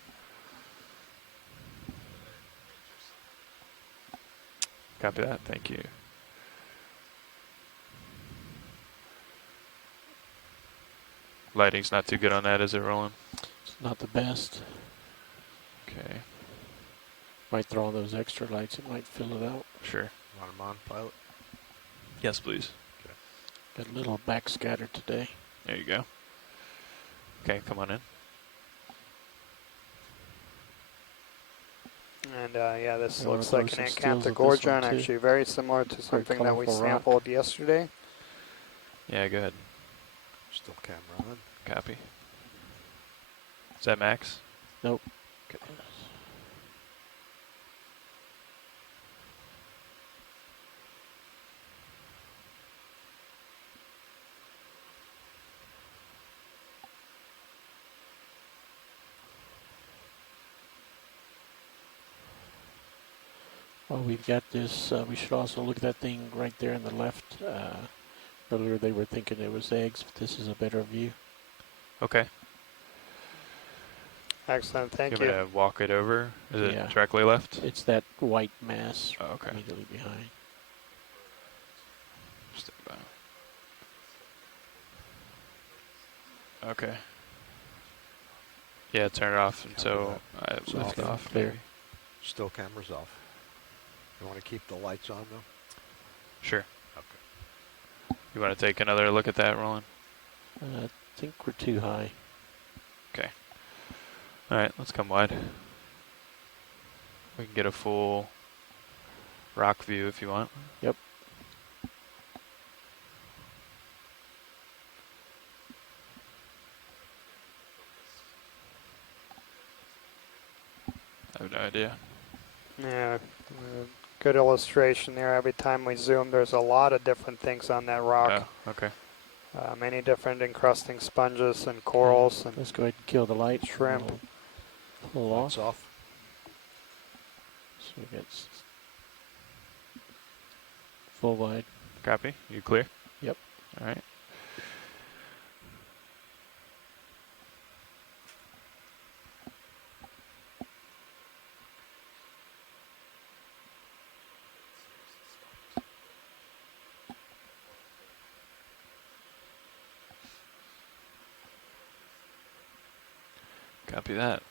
Copy that. Thank you. Lighting's not too good on that, is it, Roland? It's not the best. Okay, Might throw on those extra lights. It might fill it out. sure. Want them on, pilot? Yes, please. Got a little backscatter today. There you go. Okay, come on in. And yeah, this You wanna looks throw like an some stills of this one, Acanthogorgon, too? actually very similar to something that we colorful rock. sampled yesterday. Yeah, go ahead. Still camera on. Copy. Is that Max? Nope. Okay. Well, we've got this. We should also look at that thing right there on the left. Earlier they were thinking it was eggs, but this is a better view. Okay. Excellent, thank I'm you. gonna walk it over. Is Yeah. it directly left? It's that white mass Oh, okay. immediately behind. Stand by. Okay. Yeah, turn it off until I It's lift off. off. Clear. maybe. Still cameras off. You want to keep the lights on though? Sure. Okay. You want to take another look at that, Roland? I think we're too high. All right, let's come wide. We can get a full rock view if you want. Yep. I have no idea. Yeah, good illustration there. Every time we zoom, there's a lot of different things on that rock. Oh, okay. Many different encrusting sponges and corals and Let's go ahead and kill the light. shrimp. Pull Lights off. off. So we got full wide. Copy. You clear? Yep. All right. Copy that.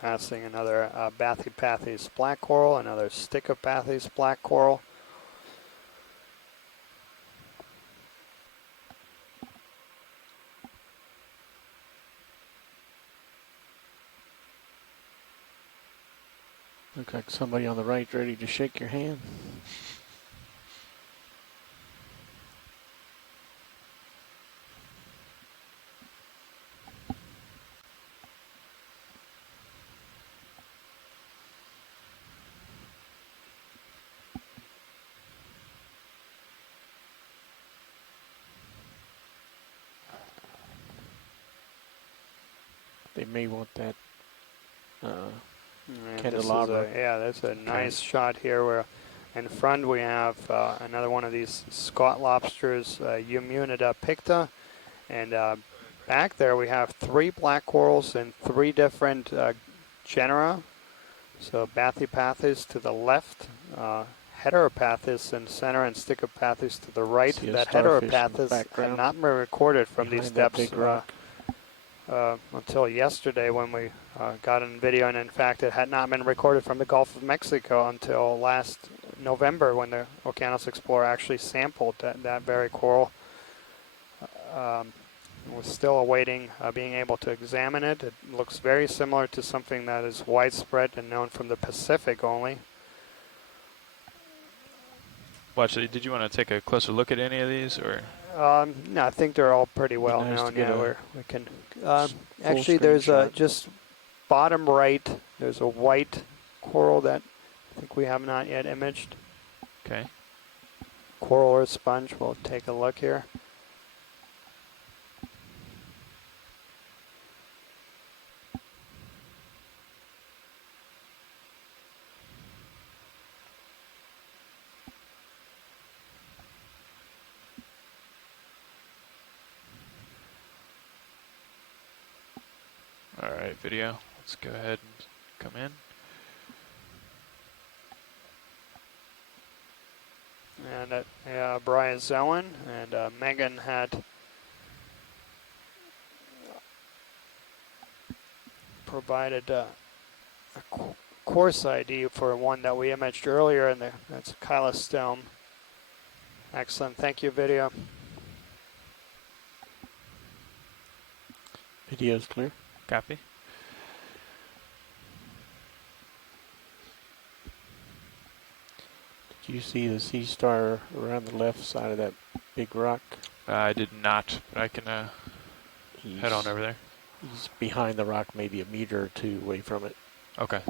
Passing another Bathypathes black coral, another Stichopathes black coral. Look like somebody on the right ready to shake your hand. They may want that And candelabra. yeah, that's a nice shot here where in front we have another one of these Scott lobsters, Eumunida picta, and back there we have 3 black corals in 3 different genera. So Bathypathys to the left, Heteropathys in center, and Stichopathys to the right. See a That starfish in the Heteropathys had background not been recorded from these behind that depths big rock. until yesterday when we got in video, and in fact it had not been recorded from the Gulf of Mexico until last November when the Okeanos Explorer actually sampled that very coral. We're still awaiting being able to examine it. It looks very similar to something that is widespread and known from the Pacific only. Well, actually, did you want to take a closer look at any of these, or? No, I think they're all pretty well nice to known. get Yeah, a we can. full Actually, screen there's shot. just bottom right. There's a white coral that I think we have not yet imaged. Okay. Coral or sponge. We'll take a look here. All right, video. Let's go ahead and come in. And Bryozoan and Megan had provided a course ID for one that we imaged earlier, and that's a chylostome. Excellent. Thank you, video. Video's clear. Copy. Did you see the sea star around the left side of that big rock? I did not, but I can head on over there. He's behind the rock, maybe a meter or 2 away from it. Okay.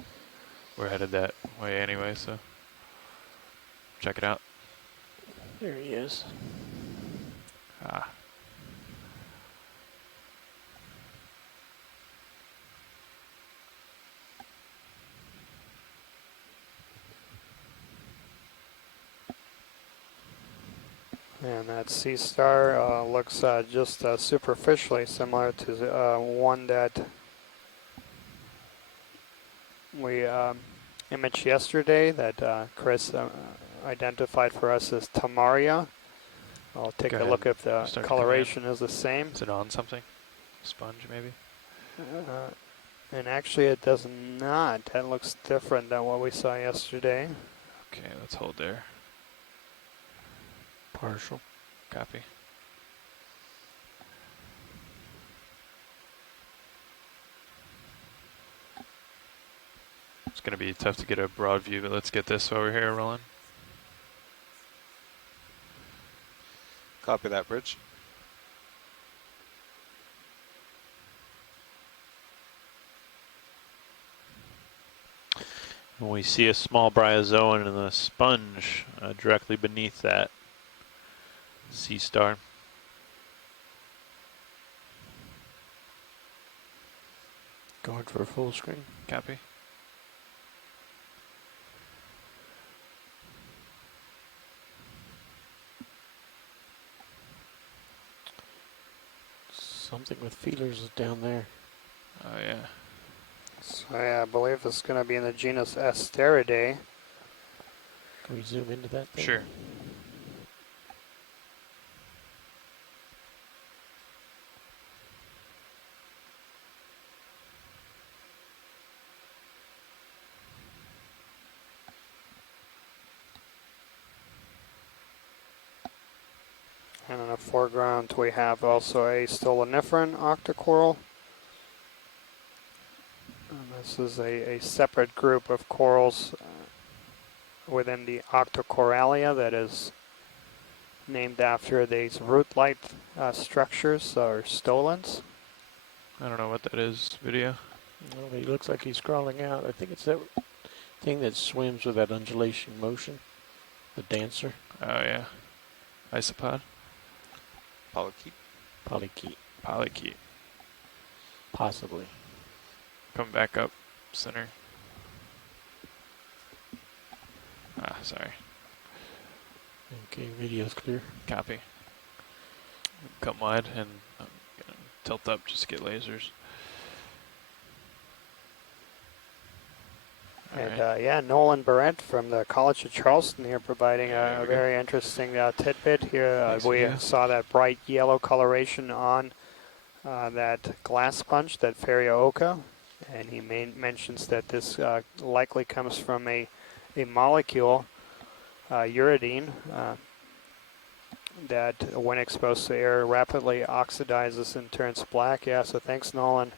We're headed that way anyway, so check it out. There he is. Ah. And that sea star looks just superficially similar to the one that we imaged yesterday that Chris identified for us as Tamaria. I'll take Go a ahead. look if the Start to coloration is the same. Is it on something? Sponge, maybe? And actually it does not. That looks different than what we saw yesterday. Okay, let's hold there. Partial. Copy. It's going to be tough to get a broad view, but let's get this over here rolling. Copy that, Bridge. And we see a small bryozoan and a sponge directly beneath that sea star. Going for a full screen. Copy. Something with feelers is down there. Oh, yeah. So yeah, I believe it's going to be in the genus Asteridae. Can we zoom into that thing? Sure. And in the foreground we have also a Nephron octocoral. And this is a separate group of corals within the Octocoralia that is named after these root-like structures or stolons. I don't know what that is, video. Well, he looks like he's crawling out. I think it's that thing that swims with that undulation motion. The dancer. Oh, yeah. Isopod? Polychaete. Polychaete. Polychaete. Possibly. Come back up, center. Ah, sorry. Okay, video's clear. Copy. Come wide, and I'm gonna tilt up just to get lasers. And Alright. yeah, Nolan Barrett from the College of Charleston here providing There a we go. very interesting tidbit here. Thanks, We video. saw that bright yellow coloration on that glass sponge, that Feria Oca, and he mentions that this likely comes from a molecule, uridine, that when exposed to air rapidly oxidizes and turns black. Yeah, so thanks, Nolan.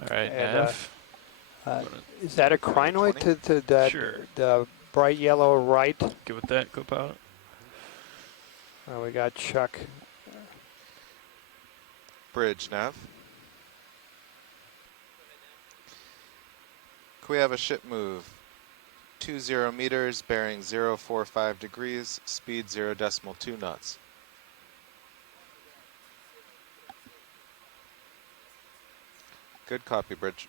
Alright, And, Nav. is that a crinoid to that Sure. the bright yellow right? Good with that, co-pilot. We got Chuck. Bridge, Nav. Can we have a ship move? 20 meters, bearing 045 degrees, speed 0.2 knots. Good copy, Bridge.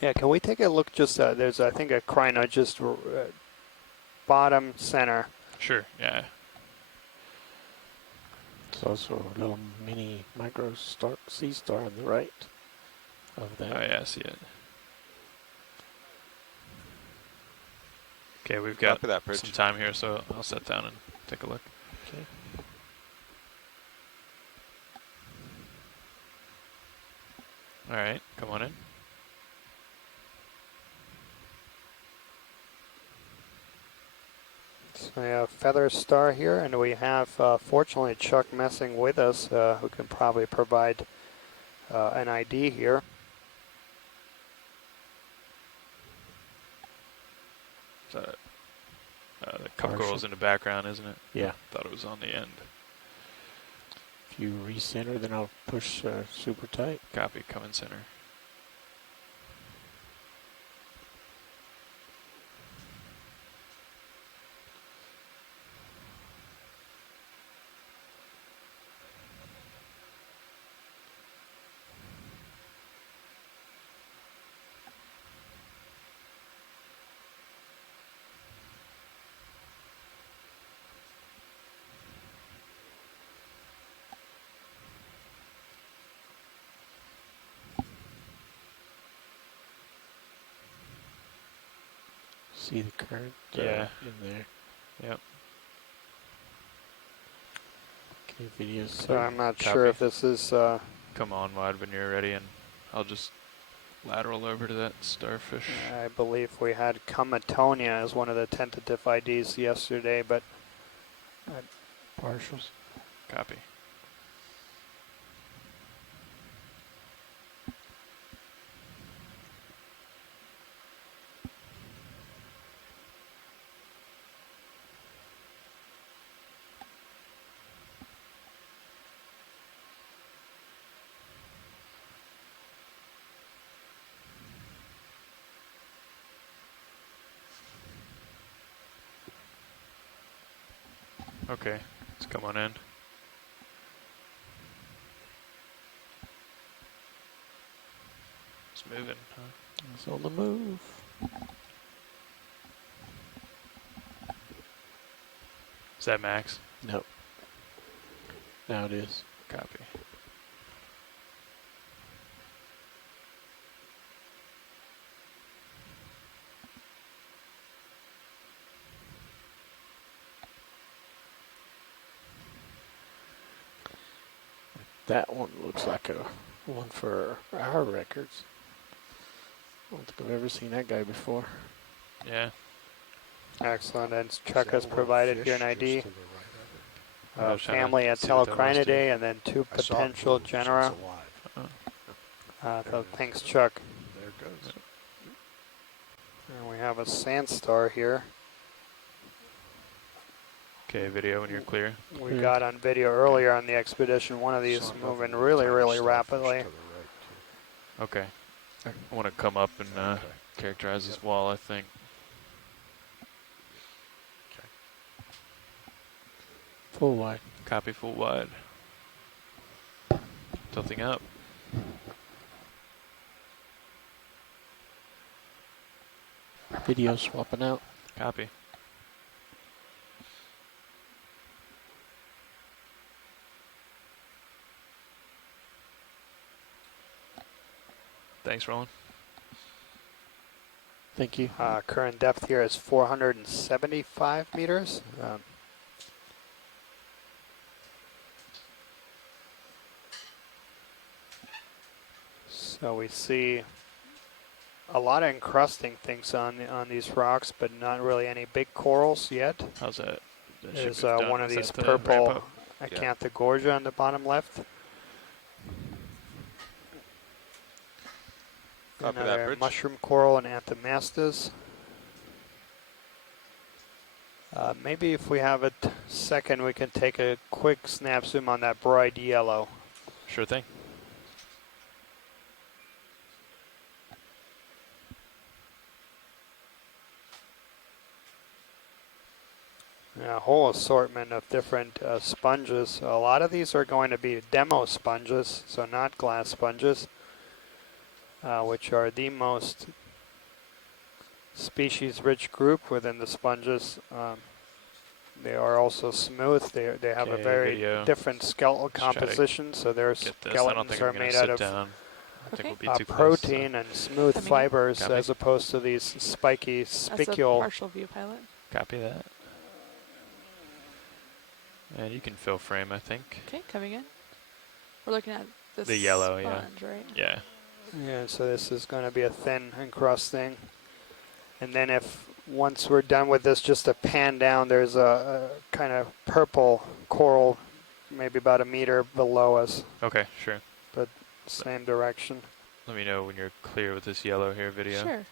Yeah, can we take a look? Just there's, I think, a crinoid just bottom center. Sure, yeah. There's also a little mini micro sea star on the right of that. Oh yeah, I see it. Okay, we've got Copy that, Bridge. some time here, so I'll sit down and take a look. Okay. Alright, come on in. So we have Feather Star here, and we have, fortunately, Chuck messing with us, who can probably provide an ID here. Is that the cup Partial. girl's in the background, isn't it? Yeah. Thought it was on the end. If you recenter, then I'll push super tight. Copy, come in center. See the current Yeah. in there. Yep. Okay, video's So I'm not Copy. sure if this is, Come on wide when you're ready, and I'll just lateral over to that starfish. I believe we had Comatonia as one of the tentative IDs yesterday, but partials. Copy. Okay, let's come on in. It's moving, huh? It's on the move. Is that max? No. Now it is. Copy. That one looks like a one for our records. I don't think I've ever seen that guy before. Yeah. excellent. And Chuck has provided here an ID. I was trying to Family at see what that was, too. Telecrinidae, and then two potential genera. So thanks, Chuck. There it goes. And we have a sand star here. Okay, video when you're clear. We got on video earlier on the expedition one of these moving really, really rapidly. Okay. I want to come up and characterize this wall, I think. Full wide. Copy full wide. Tilting up. Video swapping out. Copy. Thanks, Roland. Thank you. Current depth here is 475 meters. So we see a lot of encrusting things on these rocks, but not really any big corals yet. How's that? There's one of these the purple ramp up? Acanthogorgia on the bottom left. Copy that, Another Bridge. mushroom coral and anthomastas. Maybe if we have a second, we can take a quick snap zoom on that bright yellow. Sure thing. A whole assortment of different sponges. A lot of these are going to be demo sponges, so not glass sponges, which are the most species-rich group within the sponges. They are also smooth. They have a Okay, very video. different skeletal Let's try to composition, so their Get this. I don't skeletons think are I'm going made to out sit of down. I think Okay. we'll be too close. so- protein and smooth Coming in. fibers, Copy. as opposed to these spiky That's a spicule. partial view pilot. Copy that. And you can fill frame, I think. Okay, coming in. We're looking at this The yellow, yeah. sponge, right? Yeah. Yeah, so this is going to be a thin encrusting. And then if once we're done with this, just to pan down, there's a kind of purple coral, maybe about a meter below us, Okay, sure. same direction. Let me know when you're clear with this yellow here video. Sure.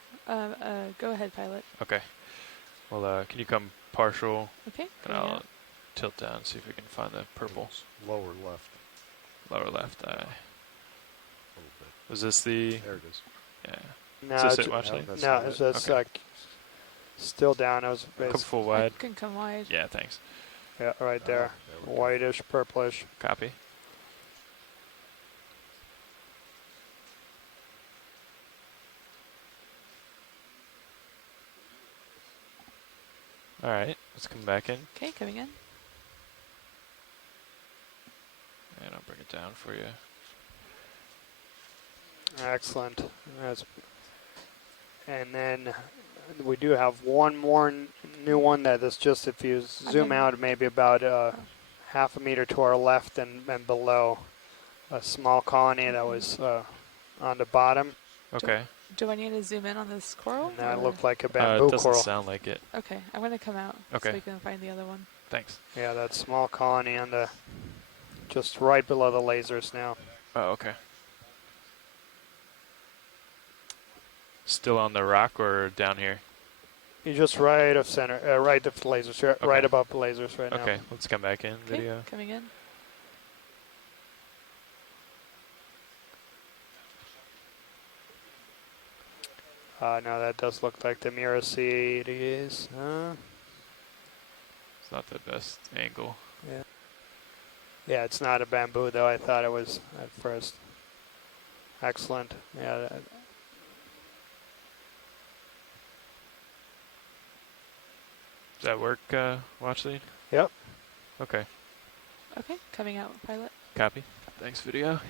Go ahead, pilot. Okay. Well, can you come partial? Okay. And coming I'll out. tilt down, see if we can find the purple. Lower left Lower left eye. a little bit. Was this the... There it is. Yeah. No, Is this it's, it, Watchley? That's no, not it's it. just Okay. still down. It was Come full wide. I can come wide. Yeah, thanks. yeah, right there, There we go. whitish, purplish. Copy. All right, let's come back in. Okay, coming in. And I'll bring it down for you. Excellent. And then we do have one more new one that is just, if you zoom then- out, maybe about half a meter to our left and below, a small colony that was on the bottom. Okay. Do I need to zoom in on this coral? And that or- looked like a It bamboo doesn't coral. sound like it. Okay, I'm going to come out Okay. so we can find the other one. Thanks. Yeah, that small colony on the, just right below the lasers now. Oh, okay. Still on the rock or down here? You're just right of center, right of the lasers, right Okay. above the lasers right now. Okay, let's come back in. Okay, Video. coming in. No, that does look like the Miracides. It's not the best angle. Yeah, it's not a bamboo though. I thought it was at first. Excellent. Yeah. Does that work, watch lead? Yep. Okay, Okay, coming out, pilot. copy. Thanks, video.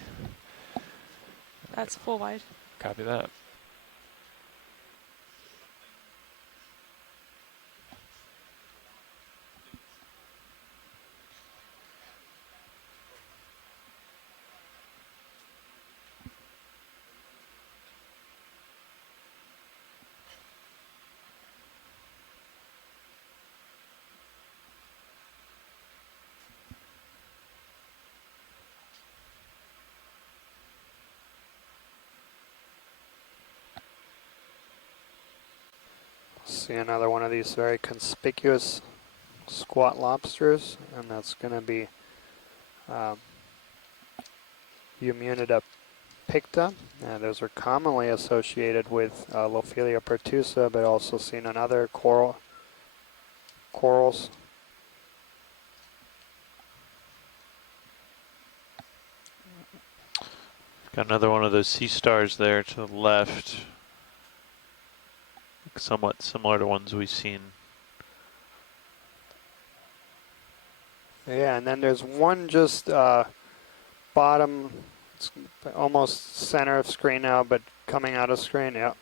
That's full wide. Copy that. See another one of these very conspicuous squat lobsters, and that's going to be Eumunida picta. And those are commonly associated with Lophelia pertusa, but also seen in other corals. Got another one of those sea stars there to the left. look somewhat similar to ones we've seen. Yeah, and then there's one just bottom, it's almost center of screen now, but coming out of screen. Yeah,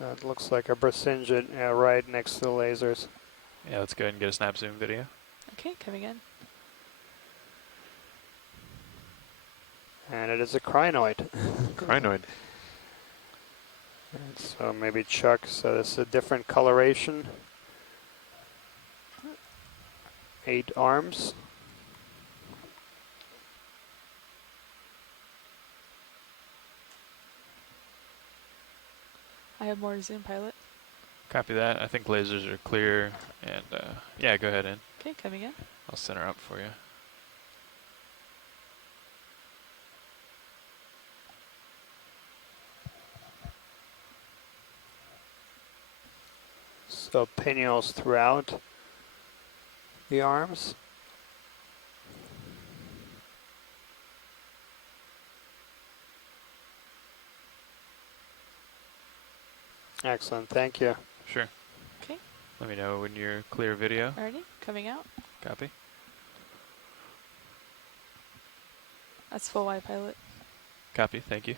it looks like a Brisingid right next to the lasers. Yeah, let's go ahead and get a snap zoom video. Okay, coming in. And it is a crinoid. Crinoid. And so maybe Chuck, so this is a different coloration. 8 arms. I have more to zoom, pilot. Copy that. I think lasers are clear. And yeah, go ahead in. Okay, coming in. I'll center up for you. So pinnules throughout the arms. Excellent, thank you. Sure. Okay. Let me know when you're clear video. Alrighty, coming out. Copy. That's full wide, pilot. Copy. Thank you.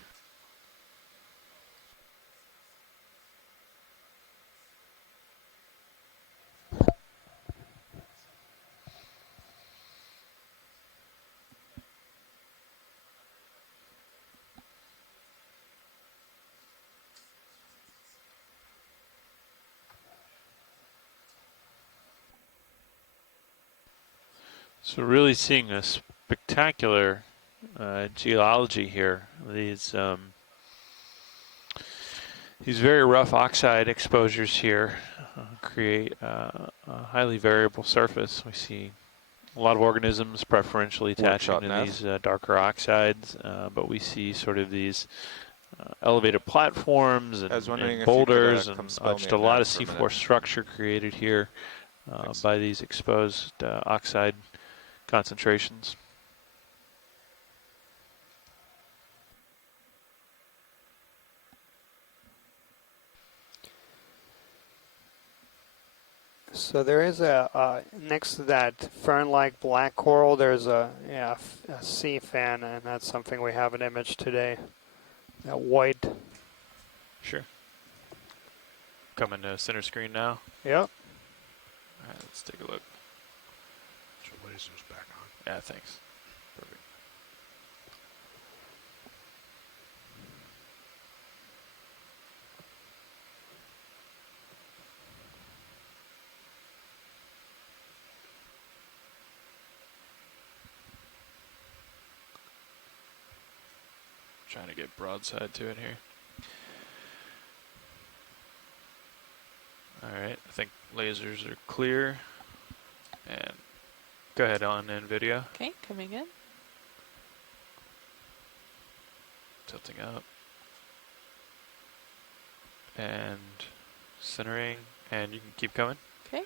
So really seeing a spectacular geology here. These very rough oxide exposures here create a highly variable surface. We see a lot of organisms preferentially attaching to these darker oxides, but we see sort of these elevated platforms and boulders and just a lot of C4 structure created here by these exposed oxide concentrations. So there is a, next to that fern-like black coral, there's a sea fan, and that's something we have an image today. That white. Sure. Coming to center screen now. Yep. All right, let's take a look. So lasers back on. Yeah, thanks. Perfect. Trying to get broadside to it here. All right, I think lasers are clear. And go ahead on in video. Okay, coming in. Tilting up. And centering. And you can keep coming. Okay.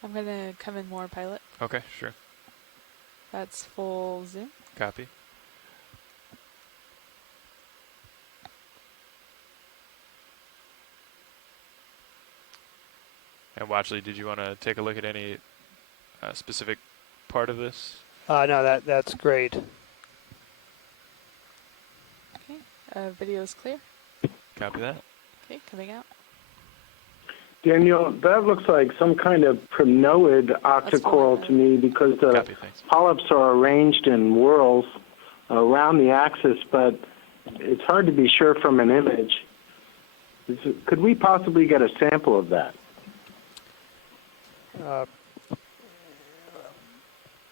I'm gonna come in more, pilot. Okay, sure. That's full zoom. Copy. And Watchley, did you want to take a look at any specific part of this? No, that's great. Okay, video is clear. Copy that. Okay, coming out. Daniel, that looks like some kind of primnoid octocoral to me because the Copy, thanks. polyps are arranged in whorls around the axis, but it's hard to be sure from an image. Could we possibly get a sample of that?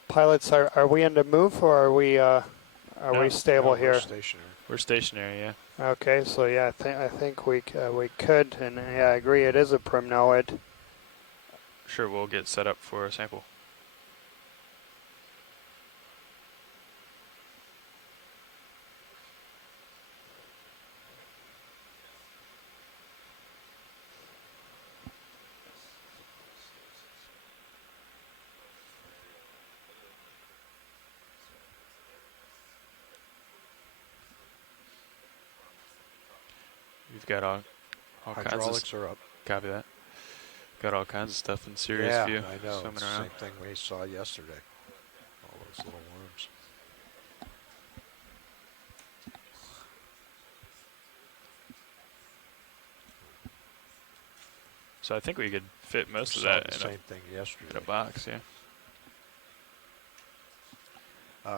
Pilots, are we in the move or are we stable here? We're stationary. We're stationary, yeah. Okay, so yeah, I think we could, and yeah, I agree. It is a primnoid. Sure, we'll get set up for a sample. You've got all kinds of Hydraulics are up. copy that. Got all kinds of stuff in serious Yeah, view I know. swimming It's the around. same thing we saw yesterday. All those little worms. So I think we could fit most We of saw that the in same thing a yesterday. box, yeah.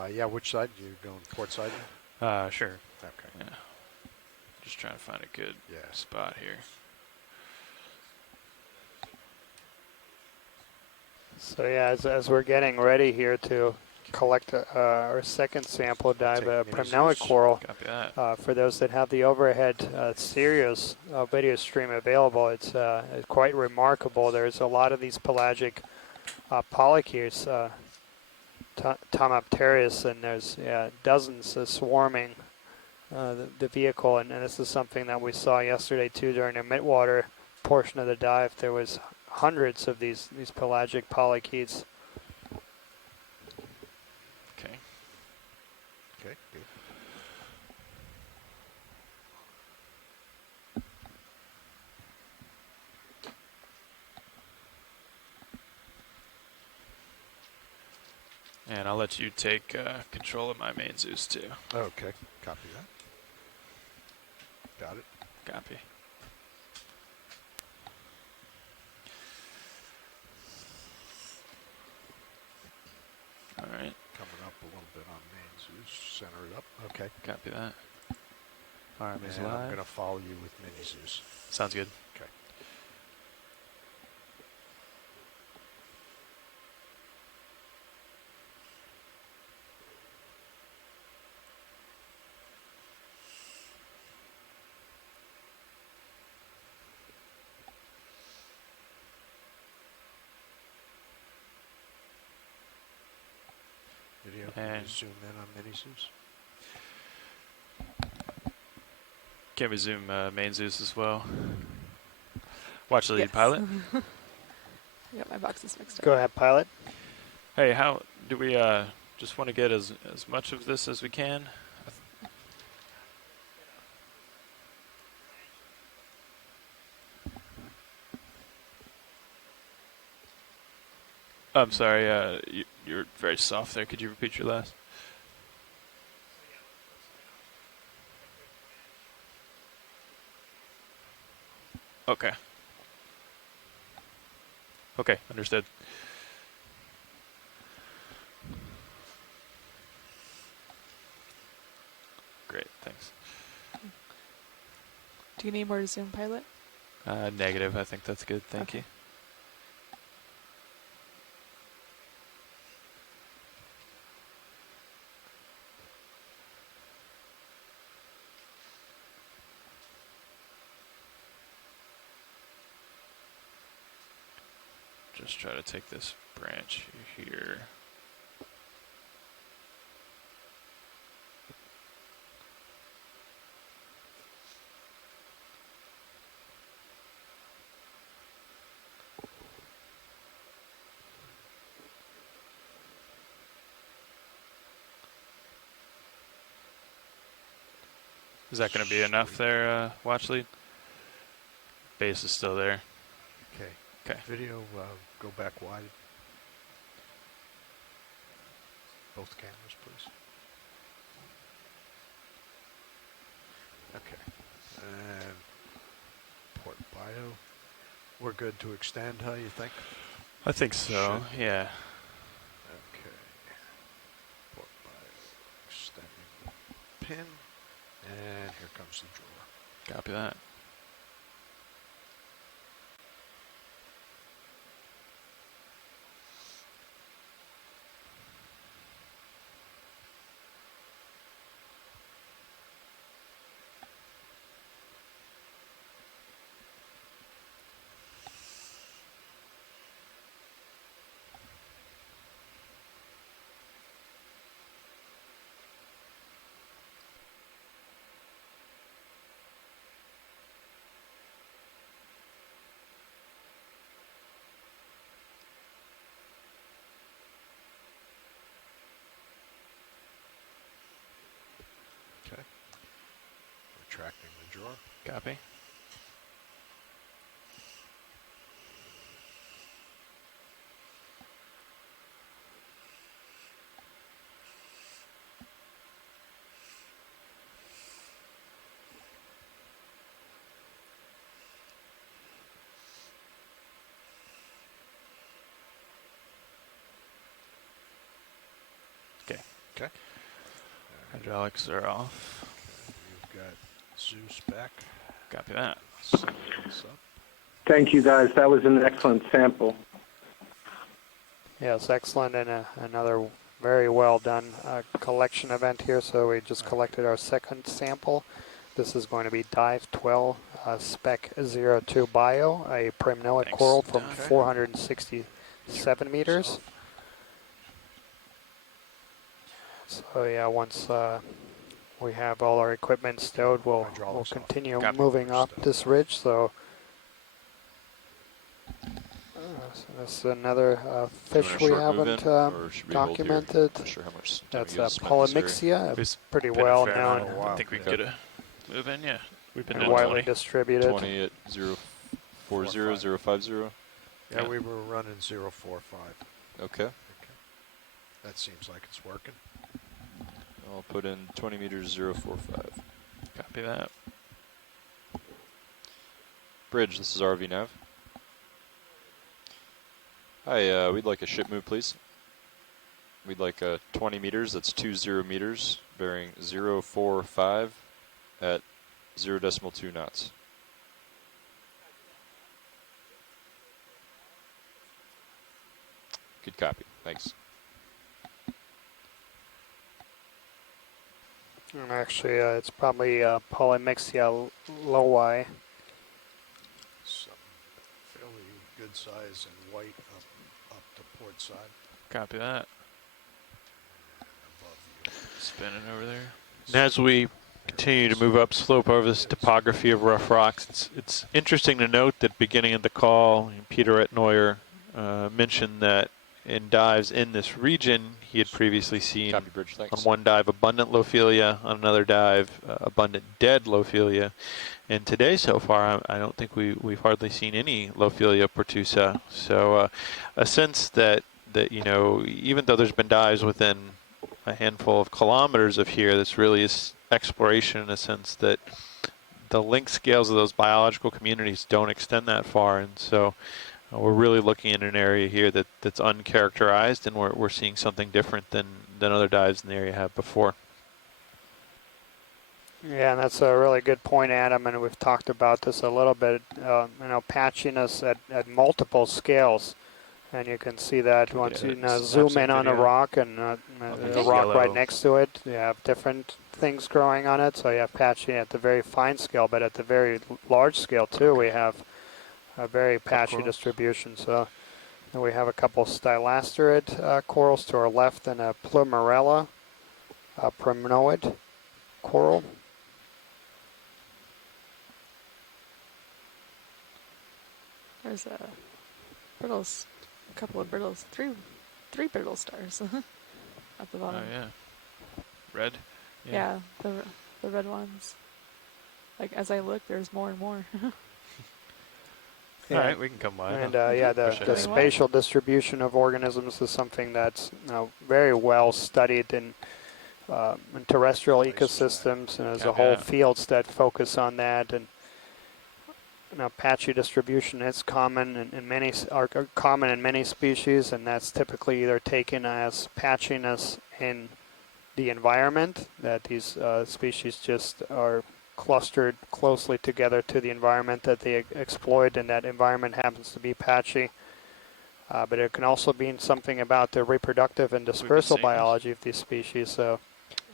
Yeah, which side? You going port side? Sure. Okay. Yeah. Just trying to find a good Yeah. spot here. So yeah, as we're getting ready here to collect our second sample dive, Take mini Primnoid Zeus. coral. Copy that. For those that have the overhead Sirius video stream available, it's quite remarkable. There's a lot of these pelagic polychaetes, Tomopterius, and there's dozens swarming the vehicle. And this is something that we saw yesterday too during the midwater portion of the dive. There was hundreds of these pelagic polychaetes. Okay. Okay, good. And I'll let you take control of my main Zeus too. Okay, copy that. Got it. Copy. All right. Coming up a little bit on main Zeus. Center it up. Okay. Copy that. Arm is And I'm live. going to follow you with mini Zeus. Sounds good. Okay. Video, can you And- zoom in on mini Zeus? Can we zoom main Zeus as well? Watch the lead Yes. pilot. I got my boxes mixed up. Go ahead, pilot. Hey, how do we just want to get as much of this as we can? I'm sorry, you're very soft there. Could you repeat your last? Okay. Okay, understood. Great, thanks. Do you need more to zoom, pilot? Negative, I think that's good. Thank Okay. you. Just try to take this branch here. Is that going to be enough there, watch lead? Base is still there. Okay. Okay. Video, go back wide. Both cameras, please. Okay. And port bio. We're good to extend, huh, you think? I think so, yeah. Okay. Port bio. Extending pin. And here comes the drawer. Copy that. retracting the drawer. Copy. Okay. Okay. Hydraulics are off. We've got Zeus back. Copy that. Setting this up. Thank you, guys. That was an excellent sample. Yes, excellent, and another very well done collection event here. So we just collected our second sample. This is going to be Dive 12 Spec 02 Bio, a primnoid Thanks. coral from Okay. 467 meters. So yeah, once we have all our equipment stowed, we'll Hydraulics off. continue Copy. moving up Stowed. this ridge. So, so this is another fish we haven't documented. Not sure how much time That's you guys spent in this area. polymyxia, We've pretty been a well fair known amount. I think we Okay. could move in. Yeah, we've been and doing widely 20. distributed. 20 at 040, 050. Yeah, Yeah. we were running 045. Okay. Okay. That seems like it's working. I'll put in 20 meters 045. Copy that. Bridge, this is RV Nav. Hi, we'd like a ship move, please. We'd like 20 meters, that's 20 meters, bearing 045 at 0.2 knots. Good copy, thanks. And actually, it's probably polymyxia lowi. Some fairly good size and white up the port side Copy that. above you. Spinning over there. And as we continue to move up slope over this topography of rough rocks, it's interesting to note that beginning of the call, Peter Etnoyer mentioned that in dives in this region, he had previously seen Copy, Bridge, thanks. on one dive abundant Lophelia, on another dive abundant dead Lophelia. And today so far, I don't think we've hardly seen any Lophelia pertusa. So a sense that you know, even though there's been dives within a handful of kilometers of here, this really is exploration in a sense that the length scales of those biological communities don't extend that far. And so we're really looking at an area here that's uncharacterized, and we're seeing something different than other dives in the area have before. Yeah, and that's a really good point, Adam, and we've talked about this a little bit. You know, patchiness at multiple scales, and you can see that once you zoom in on a rock and a rock right next to it. You have different things growing on it, so you have patchy at the very fine scale, but at the very large scale too, we have a very patchy distribution. So and we have a couple stylasterid corals to our left and a plumarella primnoid coral. There's a couple of brittles, three brittle stars at the bottom. Oh yeah. Red. Yeah, the red ones. Like as I look, there's more and more. All right, we can come by. And yeah, the spatial distribution of organisms is something that's very well studied in terrestrial ecosystems, and there's a whole fields that focus on that. And patchy distribution is common in many species, and that's typically either taken as patchiness in the environment, that these species just are clustered closely together to the environment that they exploit, and that environment happens to be patchy. But it can also be something about the reproductive and dispersal biology of these species. So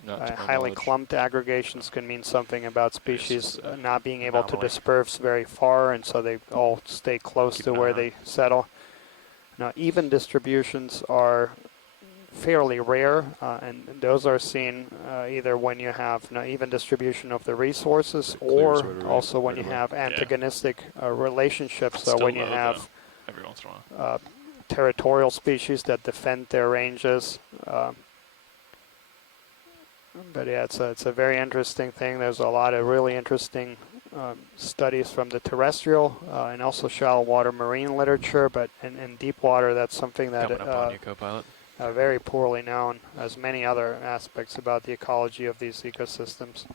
highly clumped aggregations can mean something about species not being able to disperse very far, and so they all stay close to where they settle. Now, even distributions are fairly rare, and those are seen either when you have even distribution of the resources, or also when you have antagonistic relationships. So when you have every once in a while territorial species that defend their ranges, But yeah, it's a very interesting thing. There's a lot of really interesting studies from the terrestrial and also shallow water marine literature, but in deep water, that's something that Coming up on you, co-pilot. very poorly known, as many other aspects about the ecology of these ecosystems.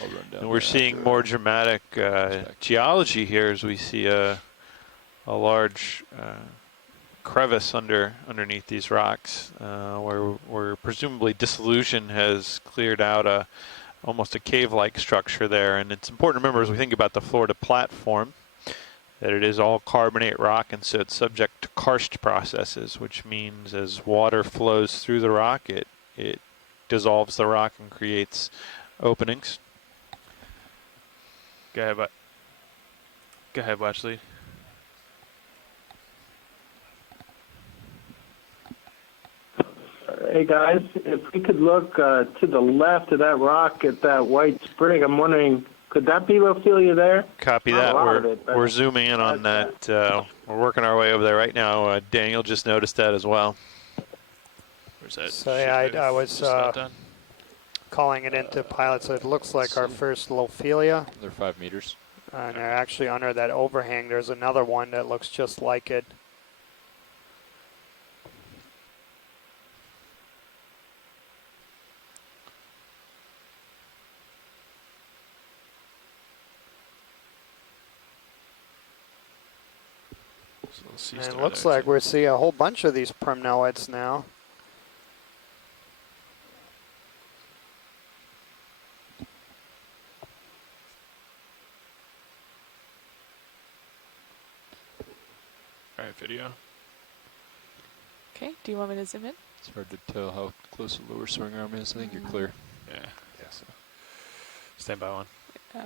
I'll run down And we're there seeing after. more dramatic geology here as we see a large crevice underneath these rocks, where presumably dissolution has cleared out almost a cave-like structure there. And it's important to remember as we think about the Florida platform that it is all carbonate rock, and so it's subject to karst processes, which means as water flows through the rock, it dissolves the rock and creates openings. Go ahead, Watchley. Hey guys, if we could look to the left of that rock at that white sprig, I'm wondering, could that be Lophelia there? Copy Not a that. lot of it, but We're zooming in on that. We're working our way over there right now. Daniel just noticed that as well. Where's that? So yeah, I was Just about done. calling it into pilot, so it looks like our first Lophelia. They're 5 meters. And they're actually under that overhang. There's another one that looks just like it. So And it looks like we're seeing a whole bunch of these primnoids now. All right, video. Okay, do you want me to zoom in? It's hard to tell how close the lower swing arm is. I think you're clear. Yeah. So stand by one. Yeah.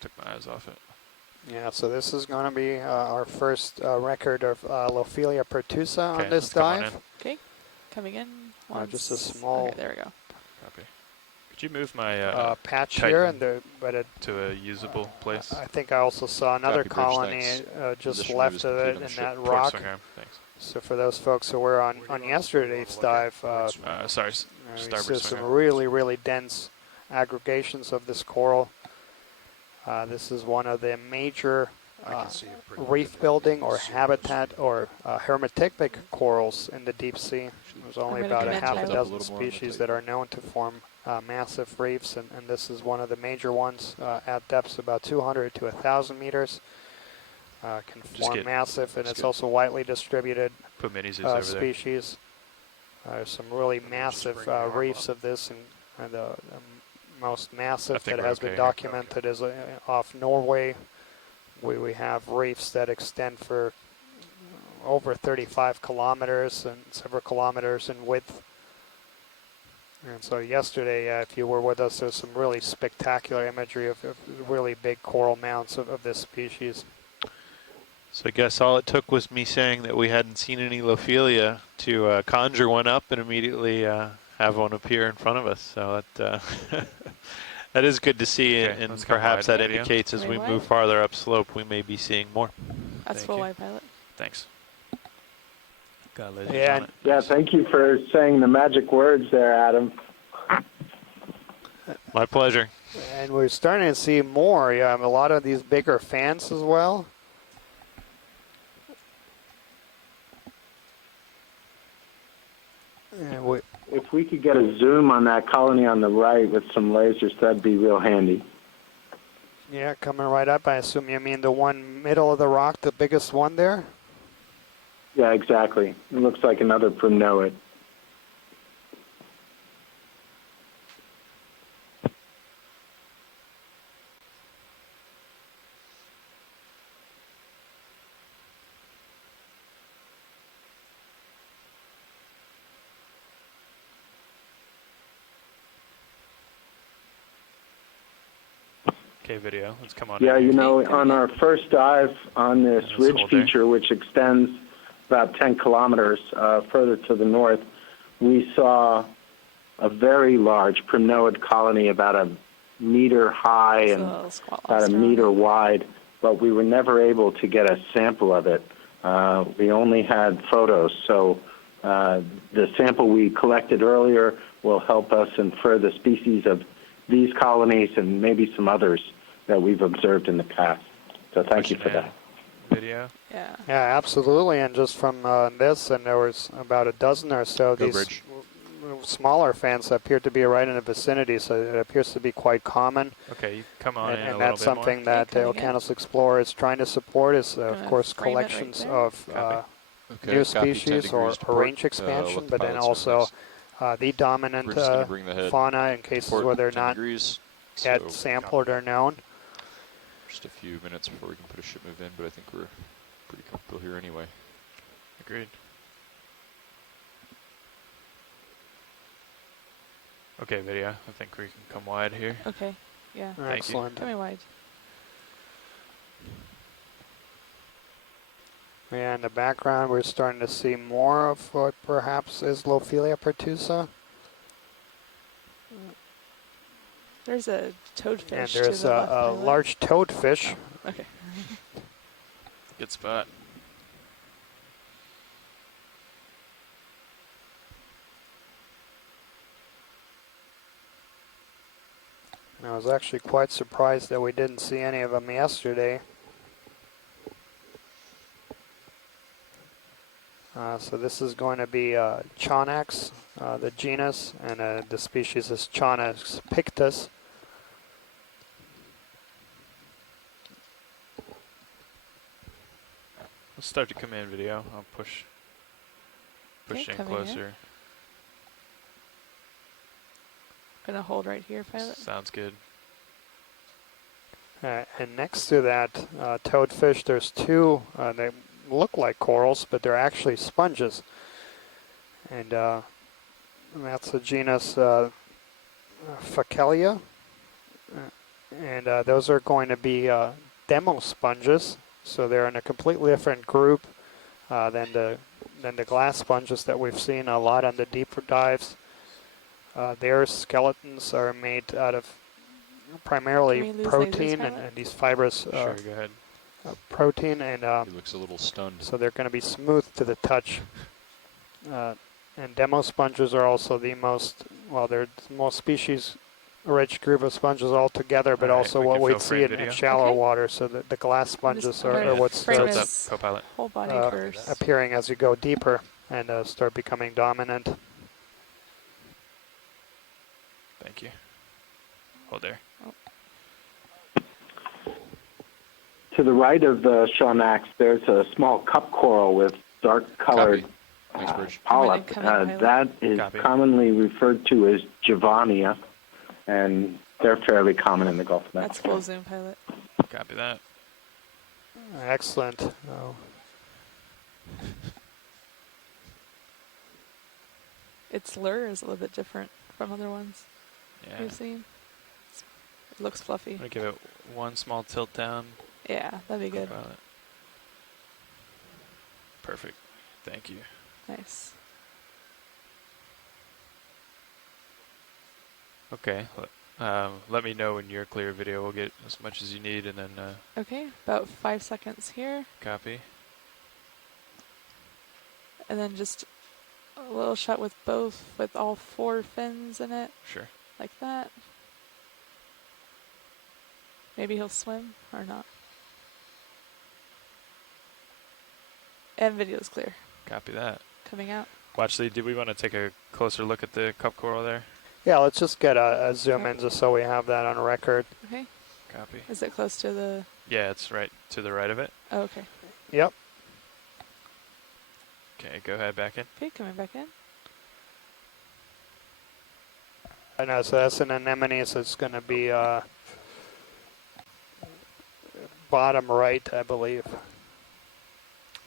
Took my eyes off it. Yeah, so this is going to be our first record of Lophelia pertusa Okay, on this let's come on dive. in. Okay, coming in. Just a once. small Okay, there we go. Copy. Could you move my patch Titan here, and but it, to a usable place? I think I also saw another Copy, Bridge, colony thanks. just Position left moves of complete it on in the that ship. Port rock. swing arm. Thanks. So for those folks who were on yesterday's dive, Sorry, we starboard see swing some arm. really dense aggregations of this coral. This is one of the major I can see it pretty reef good. building or habitat or hermatipic corals in the deep sea. There's only gonna about come a in, half a Tyler. dozen A little more on the species tape. that are known to form massive reefs, and this is one of the major ones at depths about 200 to 1,000 meters. Can form get- massive, and just it's get- also widely distributed Put minis over there. species. There's some really just massive bring the arm reefs up. of this, and the most massive think that we're has okay been here. documented is off Norway. We have reefs that extend for over 35 kilometers and several kilometers in width. And so yesterday, if you were with us, there's some really spectacular imagery of really big coral mounts of this species. So I guess all it took was me saying that we hadn't seen any Lophelia to conjure one up and immediately have one appear in front of us. So that that is good to see, Okay, and let's come perhaps wide that video. indicates as Wait, we what? move farther upslope, we may be seeing more. That's Thank full you. wide pilot. Thanks. Got lasers Yeah, on it. Yeah, thank you for saying the magic words there, Adam. My pleasure. And we're starting to see more. Yeah, a lot of these bigger fans as well. And we, If we could get a zoom on that colony on the right with some lasers, that'd be real handy. yeah, coming right up. I assume you mean the one middle of the rock, the biggest one there? Yeah, exactly. It looks like another primnoid. Okay, video. Let's come on. Yeah, in. you know, Okay, on our first dive on this Let's ridge hold there. feature, which extends about 10 kilometers further to the north, we saw a very large primnoid colony, about a meter high It's a and little squat about a lobster on meter it. wide, but we were never able to get a sample of it. We only had photos, so The sample we collected earlier will help us infer the species of these colonies and maybe some others that we've observed in the past. So thank you for that. Video. Yeah. Yeah, absolutely. And just from this, and there was about a dozen or so of Go these Bridge. smaller fans that appear to be right in the vicinity, so it appears to be quite common. Okay, you come on in a And little that's bit something that the Okay, coming in. Okeanos Explorer is trying to support is, of Gonna course, frame it right collections there. of Copy. Okay, new copy, 10 species or degrees to port. range expansion, Let the but then pilots know. also Thanks. the dominant We're just going to bring the head fauna in to cases port, where they're 10 not degrees. yet So sampled or known. just a few minutes before we can put a ship move in, but I think we're pretty comfortable here anyway. Agreed. Okay, video. I think we can come wide here. Okay. Yeah. you. Excellent. Coming wide. Yeah, in the background, we're starting to see more of what perhaps is Lophelia pertusa. There's a toadfish And to there's the left. a pilot. large toadfish. Okay. Good spot. And I was actually quite surprised that we didn't see any of them yesterday. So this is going to be Chonax, the genus, and the species is Chonax pictus. Let's start to come in, video. I'll push Okay, in coming in. closer. Gonna hold right here, pilot. Sounds good. And next to that toadfish, there's two. They look like corals, but they're actually sponges. And that's the genus Fakelia. And those are going to be demo sponges. So they're in a completely different group than the glass sponges that we've seen a lot on the deeper dives. Their skeletons are made out of primarily Can we lose protein lasers, and pilot? these fibrous Sure, go ahead. protein, and He looks a little stunned. so they're going to be smooth to the touch. And demo sponges are also the most, well, they're the most species-rich group of sponges altogether, but Alright, also we what can we'd fill see frame in video. shallow Okay. water. So the glass sponges I'm are gonna what frame starts his Up, co-pilot. whole body uh, first. appearing as you go deeper and start becoming dominant. Thank you. Hold there. To the right of the Chonax, there's a small cup coral with dark-colored Copy. Thanks, Bridge. polyp. Come in, pilot. That is Copy. commonly referred to as Giovannia, and they're fairly common in the Gulf of That's Mexico. full zoom, pilot. Copy that. Excellent. Oh, Its lure is a little bit different from other ones Yeah. we've seen. It looks fluffy. I'm gonna give it one small tilt down. Yeah, that'd be good. Co-pilot. Perfect. Thank you. Nice. Okay. Let me know when you're clear, video. We'll get as much as you need, and then Okay, about 5 seconds here, copy. and then just a little shot with all 4 fins in it, Sure. like that. Maybe he'll swim or not. And video's clear. Copy that. Coming out. Watch, Lee, did we want to take a closer look at the cup coral there? yeah, let's just get a zoom in just so we have that on record. Okay. Copy. Is it close to the? Yeah, it's right to the right of it. Oh, okay. Yep. Okay, go ahead, back in. Okay, coming back in. I know, so that's an anemone, so it's going to be bottom right, I believe.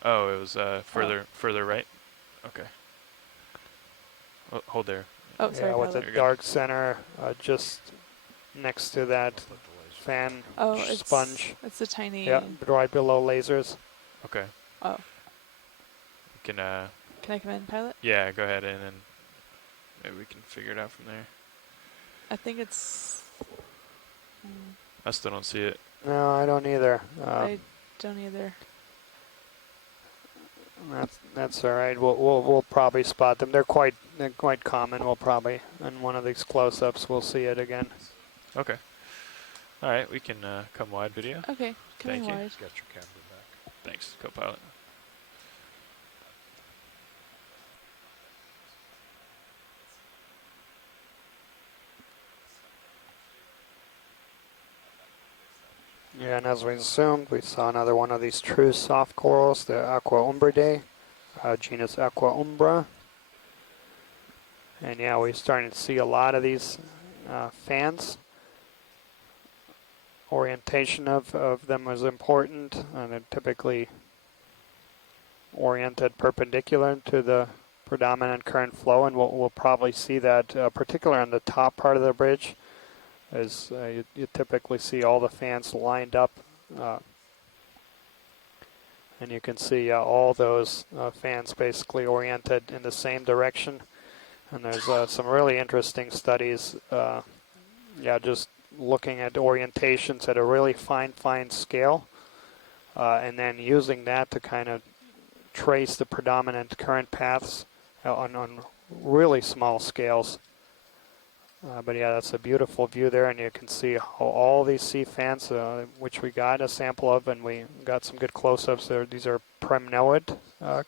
Oh, it was further right. Okay. Hold there. Oh, sorry, Yeah, with pilot. the dark center just next to that fan Oh, it's sponge. It's a tiny. Yeah, right below lasers. Okay. Oh, Can can I come in, pilot? yeah, go ahead in, and maybe we can figure it out from there. I think it's. I still don't see it. No, I don't either. I don't either. That's all right. We'll probably spot them. They're quite common. We'll probably in one of these close-ups we'll see it again. Okay. All right, we can come wide video. Okay, coming Thank you. wide. Get your camera back. Thanks, co-pilot. Yeah, and as we zoomed, we saw another one of these true soft corals, the Aqua Umbridae, genus Aqua Umbra. And yeah, we're starting to see a lot of these fans. Orientation of them is important, and they're typically oriented perpendicular to the predominant current flow, and we'll probably see that particularly on the top part of the bridge, as you typically see all the fans lined up, and you can see all those fans basically oriented in the same direction. And there's some really interesting studies, just looking at orientations at a really fine scale, and then using that to kind of trace the predominant current paths on really small scales. But yeah, that's a beautiful view there, and you can see how all these sea fans, which we got a sample of, and we got some good close-ups there. These are primnoid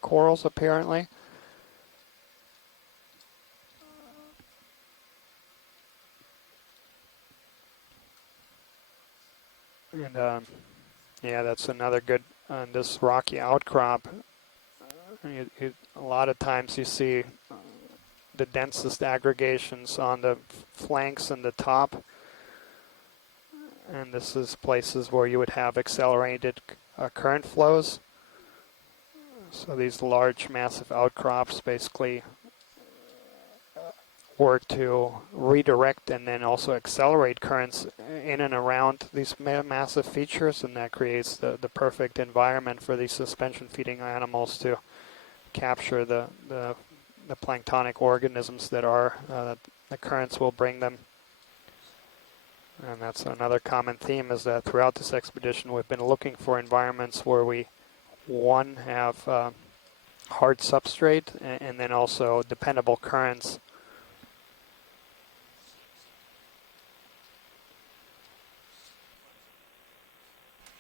corals, apparently. And yeah, that's another good on this rocky outcrop. A lot of times you see the densest aggregations on the flanks and the top, and this is places where you would have accelerated current flows. So these large, massive outcrops basically work to redirect and then also accelerate currents in and around these massive features, and that creates the perfect environment for these suspension feeding animals to capture the planktonic organisms that are the currents will bring them. And that's another common theme, is that throughout this expedition we've been looking for environments where we, one, have hard substrate and then also dependable currents.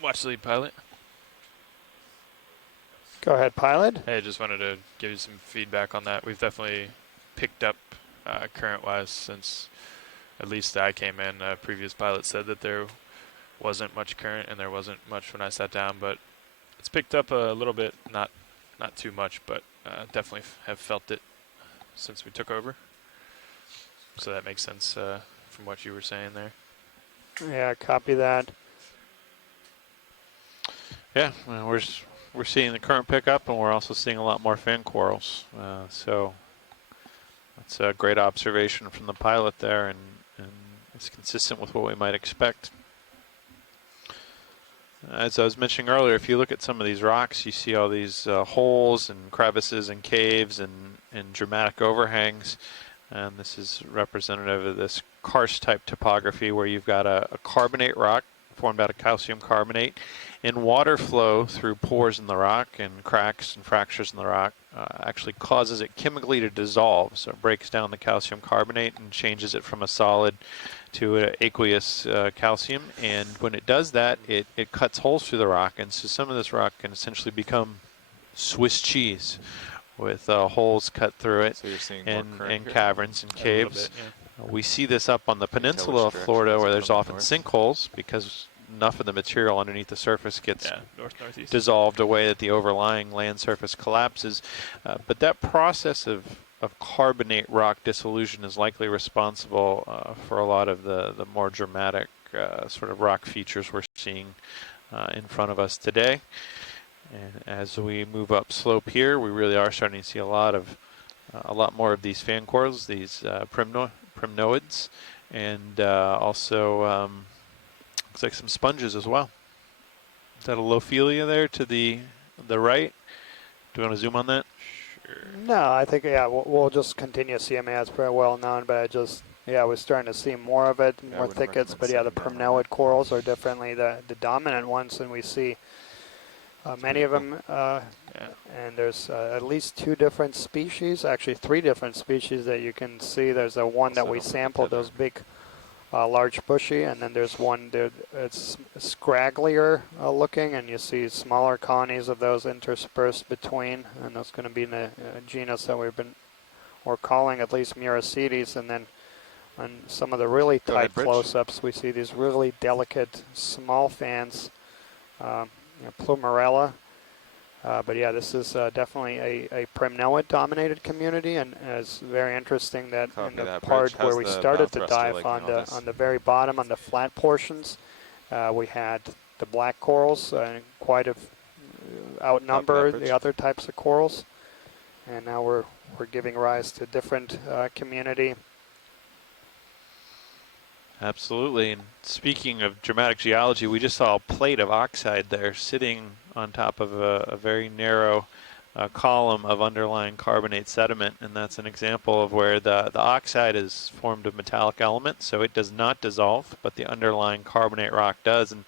Watch the lead, pilot. Go ahead, pilot. Hey, I just wanted to give you some feedback on that. We've definitely picked up current-wise since at least I came in. Previous pilot said that there wasn't much current and there wasn't much when I sat down, but it's picked up a little bit, not too much, but definitely have felt it since we took over. So that makes sense from what you were saying there. Yeah, copy that. Yeah, well, we're seeing the current pickup, and we're also seeing a lot more fan corals. So that's a great observation from the pilot there, and it's consistent with what we might expect. As I was mentioning earlier, if you look at some of these rocks, you see all these holes and crevices and caves and dramatic overhangs. And this is representative of this karst-type topography where you've got a carbonate rock formed out of calcium carbonate, and water flow through pores in the rock and cracks and fractures in the rock actually causes it chemically to dissolve. So it breaks down the calcium carbonate and changes it from a solid to an aqueous calcium. And when it does that, it cuts holes through the rock. And so some of this rock can essentially become Swiss cheese with holes cut through it, So you're seeing and more current here? caverns and A little caves. bit, yeah. We see this up on the peninsula of which Florida, direction where is it there's from often north? sinkholes because enough of the material underneath the surface gets Yeah, northeast. dissolved away that the overlying land surface collapses. But that process of carbonate rock dissolution is likely responsible for a lot of the more dramatic sort of rock features we're seeing in front of us today. And as we move up slope here, we really are starting to see a lot more of these fan corals, these primnoids, and also looks like some sponges as well. Is that a Lophelia there to the right? Do you want to zoom on that? Sure. No, I think, yeah, we'll just continue to see them. It's pretty well known, but we're starting to see more of it, Yeah, I more wouldn't thickets. recommend But yeah, the sitting down on primnoid corals are definitely the dominant ones, and we see Many of them, Yeah. and there's at least 2 different species, actually 3 different species that you can see. There's a one that Also we don't forget sampled, tether. those big, large bushy, and then there's one that it's scragglier looking, and you see smaller colonies of those interspersed between, and that's going to be in the genus that we're calling at least Muracetes, and then on some of the really Go ahead, tight Bridge. close-ups, we see these really delicate small fans, Plumerella. But yeah, this is definitely a Primnoid-dominated community, and it's very interesting that Copy in the that, part Bridge. where How's we the started bow to thruster dive liking on all this? the very bottom, on the flat portions, we had the black corals quite outnumber Bridge. the other types of corals, and now we're giving rise to different community. Absolutely. And speaking of dramatic geology, we just saw a plate of oxide there sitting on top of a very narrow column of underlying carbonate sediment, and that's an example of where the oxide is formed of metallic elements, so it does not dissolve, but the underlying carbonate rock does. And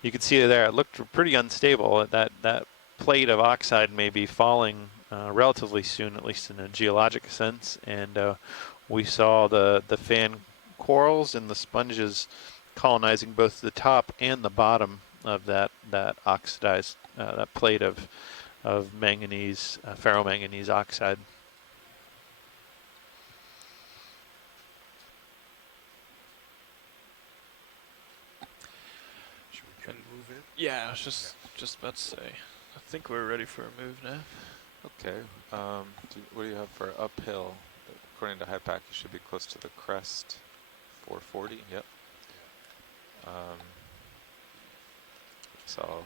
you can see there, it looked pretty unstable. That plate of oxide may be falling relatively soon, at least in a geologic sense, and we saw the fan corals and the sponges colonizing both the top and the bottom of that oxidized that plate of manganese, ferromanganese oxide. Should we try to move in? Yeah, I was just about to say. I think we're ready for a move now. Okay. What do you have for uphill? According to HIPAC, you should be close to the crest. 440. Yep. So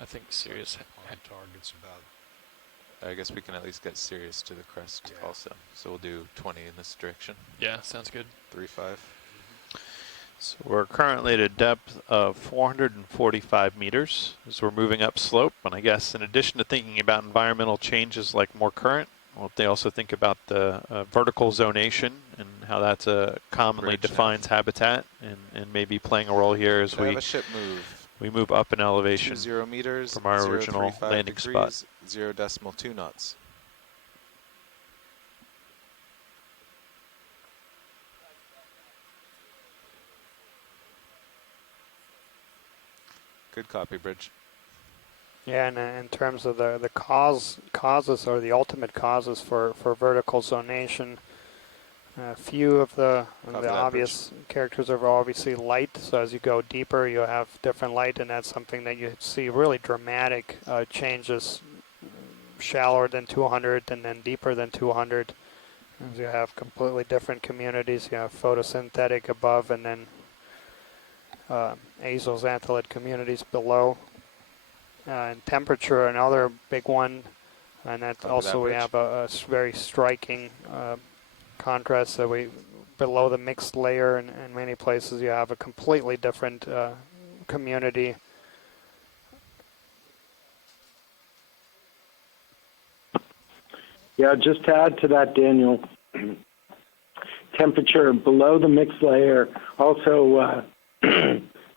I think Sirius. On target's about. I guess we can at least get Sirius to the crest Yeah. also. So we'll do 20 in this direction. Yeah, sounds good. 3-5. So we're currently at a depth of 445 meters as we're moving up slope. And I guess in addition to thinking about environmental changes like more current, well, they also think about the vertical zonation and how that's a commonly Bridge defines habitat, and maybe playing a role here as So I have a ship move. we move up in elevation 20 meters from our 0, original 35 landing degrees, spot. 0.2 knots. Good copy, Bridge. Yeah, and in terms of the causes or the ultimate causes for vertical zonation, a few of the Copy that, obvious characters are obviously light. So as you go deeper, you have different light, and that's something that you see really dramatic changes, shallower than 200 and then deeper than 200. As you have completely different communities. You have photosynthetic above, and then azoxanthellid communities below. And temperature, another big one, and that Copy also that, we Bridge. have a very striking contrast. So below the mixed layer, in many places you have a completely different community. Yeah, just to add to that, Daniel, temperature below the mixed layer also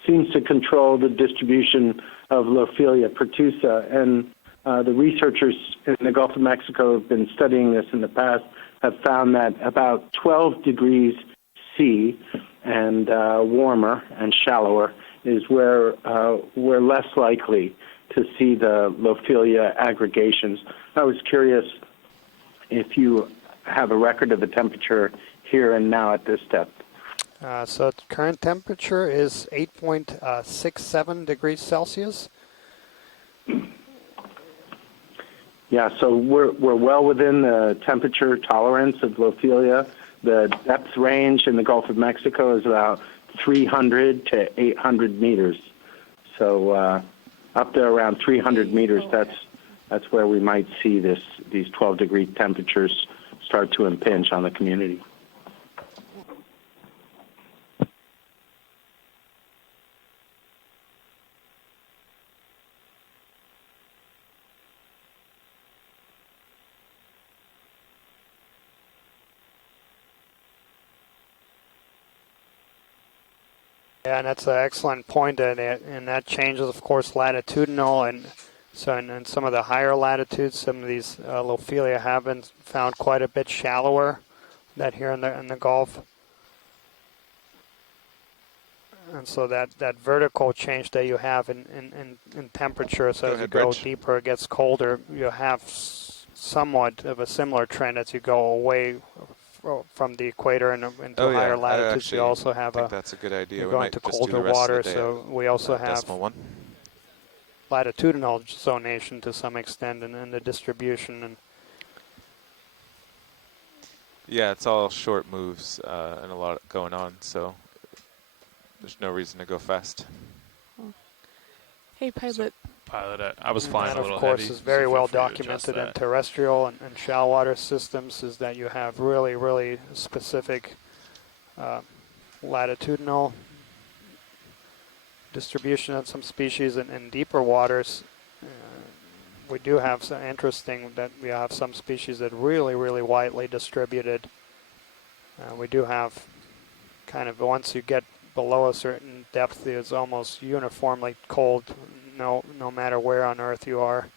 seems to control the distribution of Lophelia pertusa. And the researchers in the Gulf of Mexico have been studying this in the past, have found that about 12 degrees C and warmer and shallower is where we're less likely to see the Lophelia aggregations. I was curious if you have a record of the temperature here and now at this depth. So the current temperature is 8.67 degrees Celsius. Yeah, so we're well within the temperature tolerance of Lophelia. The depth range in the Gulf of Mexico is about 300 to 800 meters. So up there around 300 meters, that's where we might see these 12-degree temperatures start to impinge on the community. Yeah, and that's an excellent point, and that changes, of course, latitudinal and So in some of the higher latitudes, some of these Lophelia have been found quite a bit shallower than here in the Gulf. And so that vertical change that you have in temperature, so Go as you ahead, go Rich. deeper, it gets colder. You have somewhat of a similar trend as you go away from the equator and into Oh yeah, higher I latitudes. actually You also have think that's a good idea. you're We going might to just do colder the rest water, of the day so we also at have decimal 1. latitudinal zonation to some extent in the distribution. And Yeah, it's all short moves and a lot going on, so there's no reason to go fast. Hey, pilot. Pilot, I was and flying that, a of little course, heavy, is so very feel well free to adjust documented in that. terrestrial and shallow water systems, is that you have really, really specific latitudinal distribution of some species. In deeper waters, we do have some interesting that we have some species that really, really widely distributed. We do have kind of, once you get below a certain depth, it's almost uniformly cold, no matter where on Earth you are.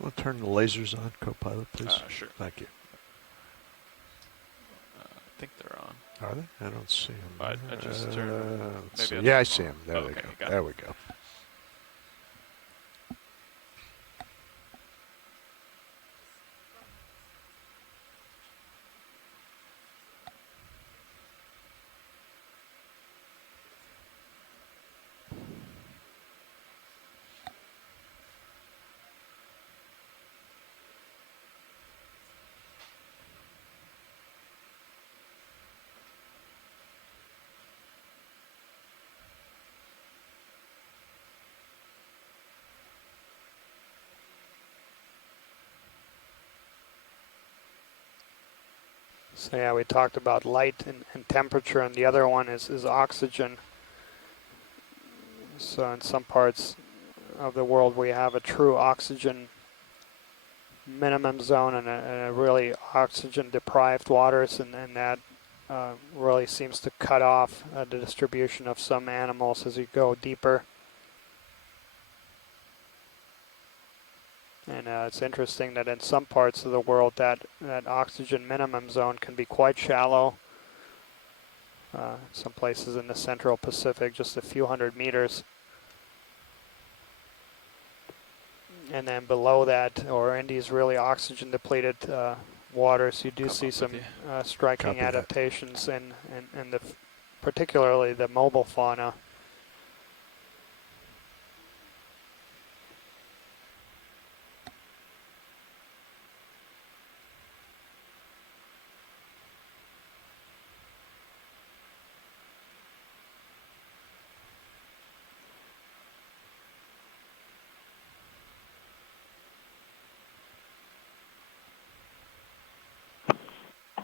Want to turn the lasers on, co-pilot, please? Sure. Thank you. I think they're on. Are they? I don't see them. I just turned. Maybe I Yeah, I don't see know. them. There Okay, they go. got it. There we go. So yeah, we talked about light and temperature, and the other one is oxygen. So in some parts of the world, we have a true oxygen minimum zone and a really oxygen-deprived waters, and that really seems to cut off the distribution of some animals as you go deeper. And it's interesting that in some parts of the world that oxygen minimum zone can be quite shallow. Some places in the central Pacific, just a few hundred meters. And then below that, or in these really oxygen depleted waters, you do see some striking Copy that. adaptations in the, particularly the mobile fauna.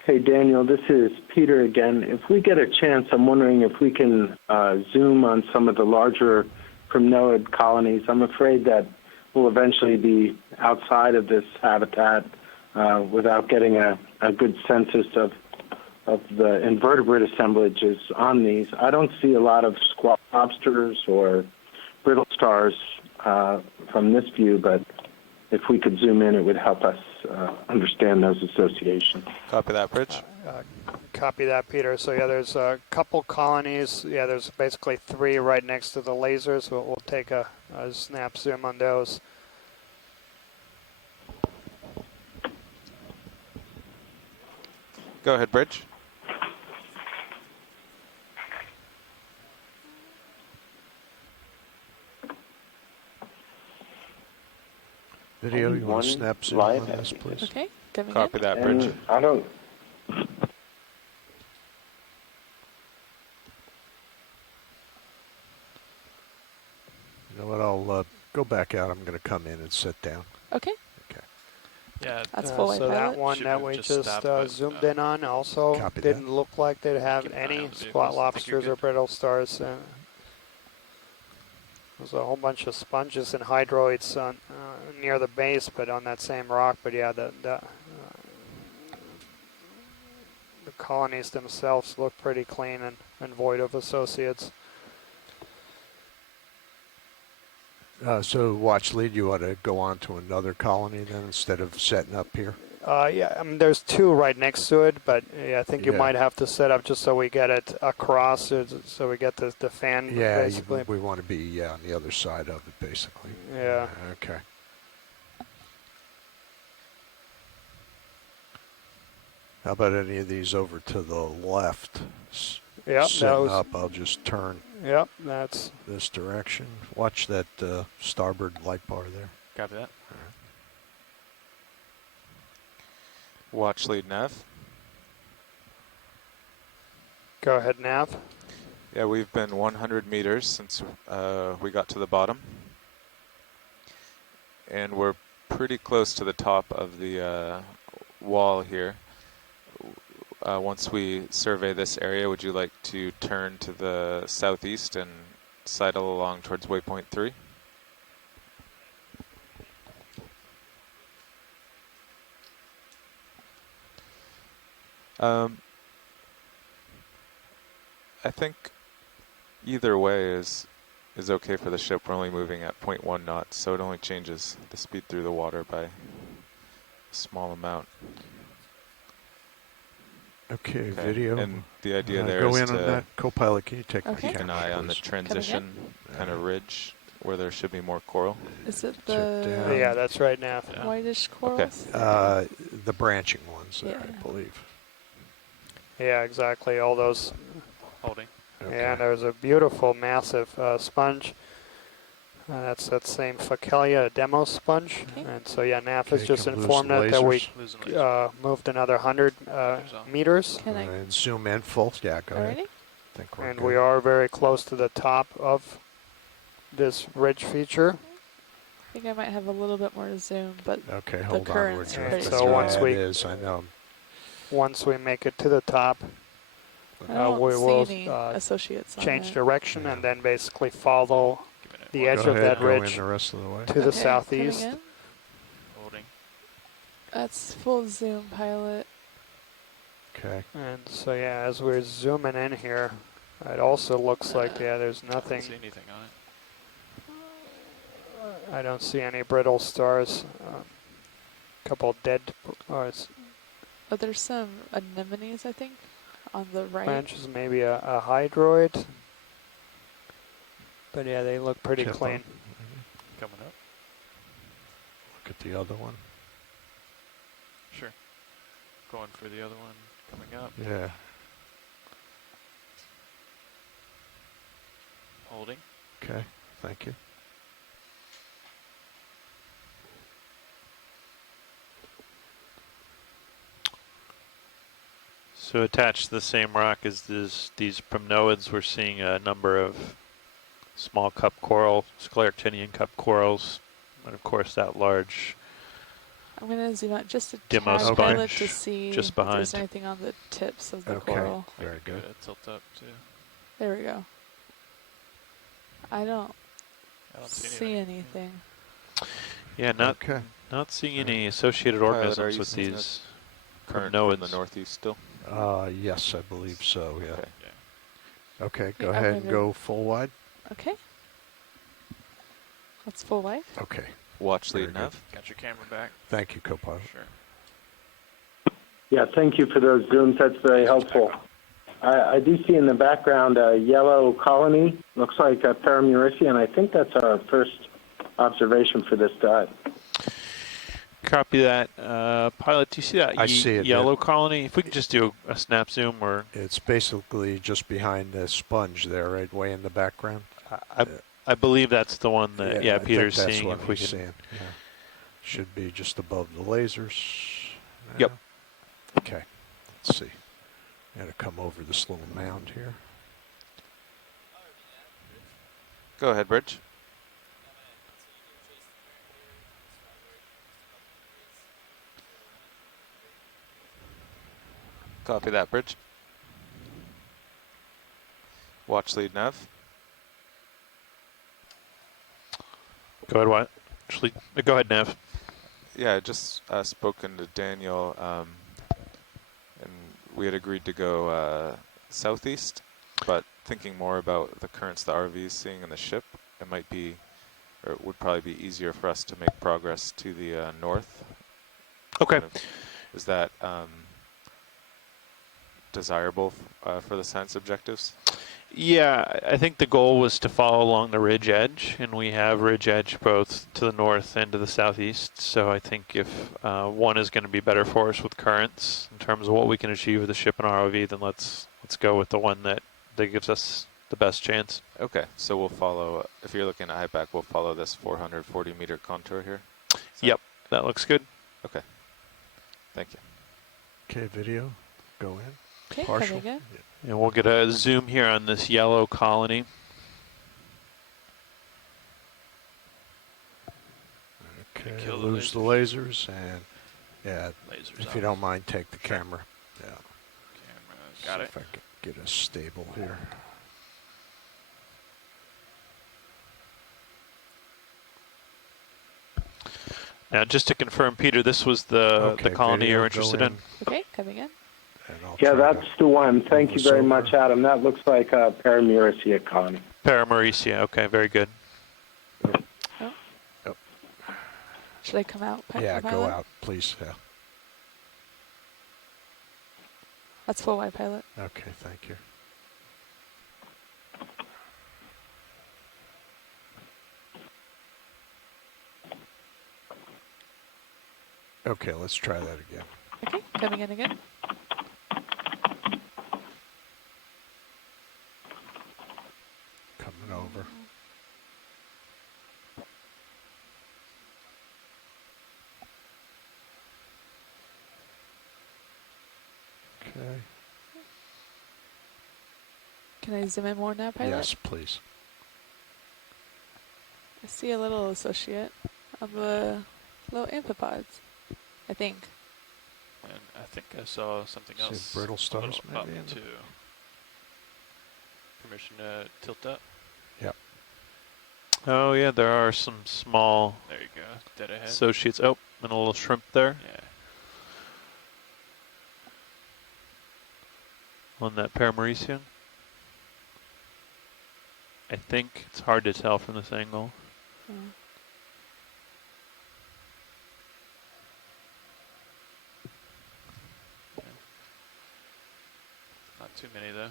Hey, Daniel, this is Peter again. If we get a chance, I'm wondering if we can zoom on some of the larger primnoid colonies. I'm afraid that we'll eventually be outside of this habitat without getting a good census of the invertebrate assemblages on these. I don't see a lot of squat lobsters or brittle stars from this view, but if we could zoom in, it would help us understand those associations. Copy that, Bridge. Copy that, Peter. So yeah, there's a couple colonies. Yeah, there's basically 3 right next to the lasers. We'll take a snap zoom on those. Go ahead, Bridge. Video, Only you want to one snap zoom live on this, please? Okay, coming Copy in. that, Bridge. And I don't. You know what? I'll Go back out. I'm going to come in and sit down. Okay. Okay. Yeah. That's full white So that pilot. one Ship that move we just just stopped, but, zoomed in on also Copy didn't that. look like they'd have Keep an eye any on the squat vehicles. I think you're lobsters or good. brittle stars. There's a whole bunch of sponges and hydroids on, near the base, but on that same rock. But yeah, the colonies themselves look pretty clean and void of associates. So watch lead, you ought to go on to another colony then instead of setting up here. Yeah, I mean, there's two right next to it, but yeah, I think you Yeah. might have to set up just so we get it across, so we get the fan Yeah, basically. we want to be on the other side of it, basically. Yeah. Okay. How about any of these over to the left? Yep, Setting those. up, I'll just turn Yep, that's. this direction. Watch that starboard light bar there. Copy that. Watch lead nav. Go ahead, Nav. Yeah, we've been 100 meters since we got to the bottom. And we're pretty close to the top of the wall here. Once we survey this area, would you like to turn to the southeast and sidle along towards waypoint 3? I think either way is okay for the ship. We're only moving at 0.1 knots, so it only changes the speed through the water by a small amount. Okay, video. And the idea there go is in on to that. Co-pilot, can you take Okay. keep an eye on the please? transition kind of ridge where there should be more coral. Is it down. the Yeah, that's right, Nav. Yeah. whitish corals? The branching ones there, Yeah. I believe. Yeah, exactly. All those. Holding. Okay. Yeah, there's a beautiful, massive sponge. That's that same Fakelia demo sponge. Okay. And so, yeah, Nav has Okay, just can lose informed the us that we lasers. Losing lasers. moved another 100 Lasers on. meters. Can I? And zoom in full. Yeah, go ahead. Alrighty. I think we're And good. we are very close to the top of this ridge feature. I think I might have a little bit more to zoom, but Okay, hold on. We're current's trying pretty to So figure once out we- it is, I know. Once we make it to the top, I don't we see will any change associates on it. direction Yeah. and then basically follow Give it a the one. edge Go of ahead, that go ridge in the rest of the way. to the Okay, southeast. coming in. Holding. That's full zoom pilot. Okay. And so, yeah, as we're zooming in here, it also looks like, yeah, there's I don't nothing. see anything on it. I don't see any brittle stars. Couple dead Oh, there's some anemones, I think, on the right. branches, maybe a hydroid. But yeah, they look pretty Tip clean. up. Coming up. Look at the other one. Sure. Going for the other one. Coming up. Yeah. Holding. Okay. Thank you. So attached to the same rock as these primnoids, we're seeing a number of small cup coral, scleractinian cup corals, and of course that large I'm going to zoom out just a Demo tad pilot sponge to see just if there's behind. anything on the tips of the Okay. coral. Very good. Tilt up too. There we go. I don't I don't see anything. Yeah, Okay. not seeing any associated Pilot, are organisms you with seeing these Current from the primnoids. northeast still. Yes, I believe so, yeah. Okay. Yeah. Okay, go Yeah, ahead I'm and gonna- go full wide. Okay. That's full white. Okay. Watch Very lead good. nav. Got your camera back. Thank you, co-pilot. Sure. Yeah, thank you for those zooms. That's very helpful. I do see in the background a yellow colony. Looks like a Paramuricea, and I think that's our first observation for this dive. Copy that. Pilot, do you see that I see it, yellow yeah. colony? If we could just do a snap zoom or It's basically just behind the sponge there, right, way in the background. I believe that's the one that I think Peter's that's seeing. what If we he's can, seeing. Yeah. Should be just above the lasers. Yep. Yeah. Okay. Let's see. Got to come over this little mound here. Go ahead, Bridge. Copy that, bridge. Watch lead nav. Go ahead, Wyatt. Actually, go ahead, Nav. Yeah, I just spoken to Daniel, and we had agreed to go southeast, but thinking more about the currents the RV is seeing in the ship, it might be, or it would probably be easier for us to make progress to the north. Okay. Is that desirable for the science objectives? Yeah, I think the goal was to follow along the ridge edge, and we have ridge edge both to the north and to the southeast. So I think if one is going to be better for us with currents in terms of what we can achieve with the ship and ROV, then let's go with the one that gives us the best chance. Okay, so we'll follow, if you're looking at IPAC, we'll follow this 440 meter contour here? Yep, that looks good. Okay, thank you. Okay, video, go in. Okay, Partial. coming in. And we'll get a zoom here on this yellow colony. Okay, Kill the lose the lasers, and yeah, Lasers if off. you don't mind, take the camera. Yeah. Camera, got See it. if I can get us stable here. Now, just to confirm, Peter, this was the Okay, colony video, you're go interested in? Okay, coming in. And I'll Yeah, try that's the one. Thank move you this very over. much, Adam. That looks like a Paramuricea colony. Paramaricia, okay, very good. Should I come out? Yeah, pilot? go out, please. Yeah. That's full wide pilot. Okay, thank you. Okay, let's try that again. Okay, coming in again. Coming over. Okay. Can I zoom in more now, pilot? Yes, please. I see a little associate on the little amphipods, I think. And I think I saw something See else. brittle a stars little up maybe in the- too. Permission to tilt up. Oh, yeah, there are some small There you go. Dead ahead. associates. Oh, and a little shrimp there yeah. on that Paramaricia. I think it's hard to tell from this angle. Mm. Not too many though.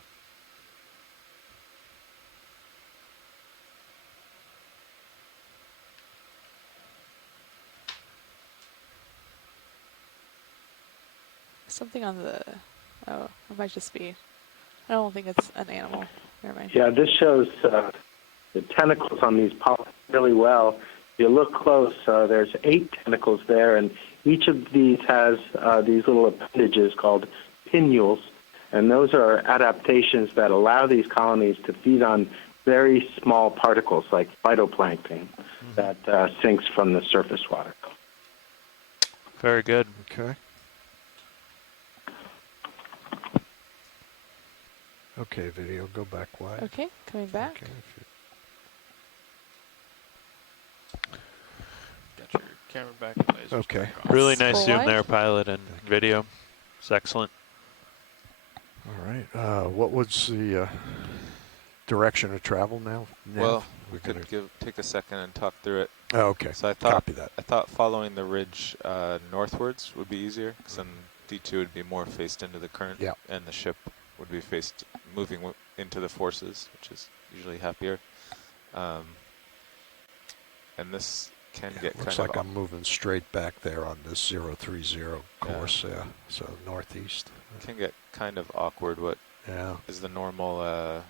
Something on the. Oh, it might just be. I don't think it's an animal. Never mind. Yeah, this shows the tentacles on these polyps really well. If you look close, there's 8 tentacles there, and each of these has these little appendages called pinnules, and those are adaptations that allow these colonies to feed on very small particles like phytoplankton that sinks from the surface water. Very good. Okay. Okay, video, go back wide. Okay, coming back. Okay, if you- Got your camera back and lasers Okay. back on. Really nice Full zoom wide? there, pilot and video. It's excellent. All right. What was the direction of travel now? Well, we're we gonna. could take a second and talk through it. Oh, okay. So I thought Copy that. following the ridge northwards would be easier, because then D2 would be more faced into the current, Yeah. and the ship would be faced moving into the forces, which is usually happier. And this can Yeah, get looks kind like of I'm moving straight back there on this 030 course. Yeah. So northeast. can get kind of awkward. What Yeah. is the normal?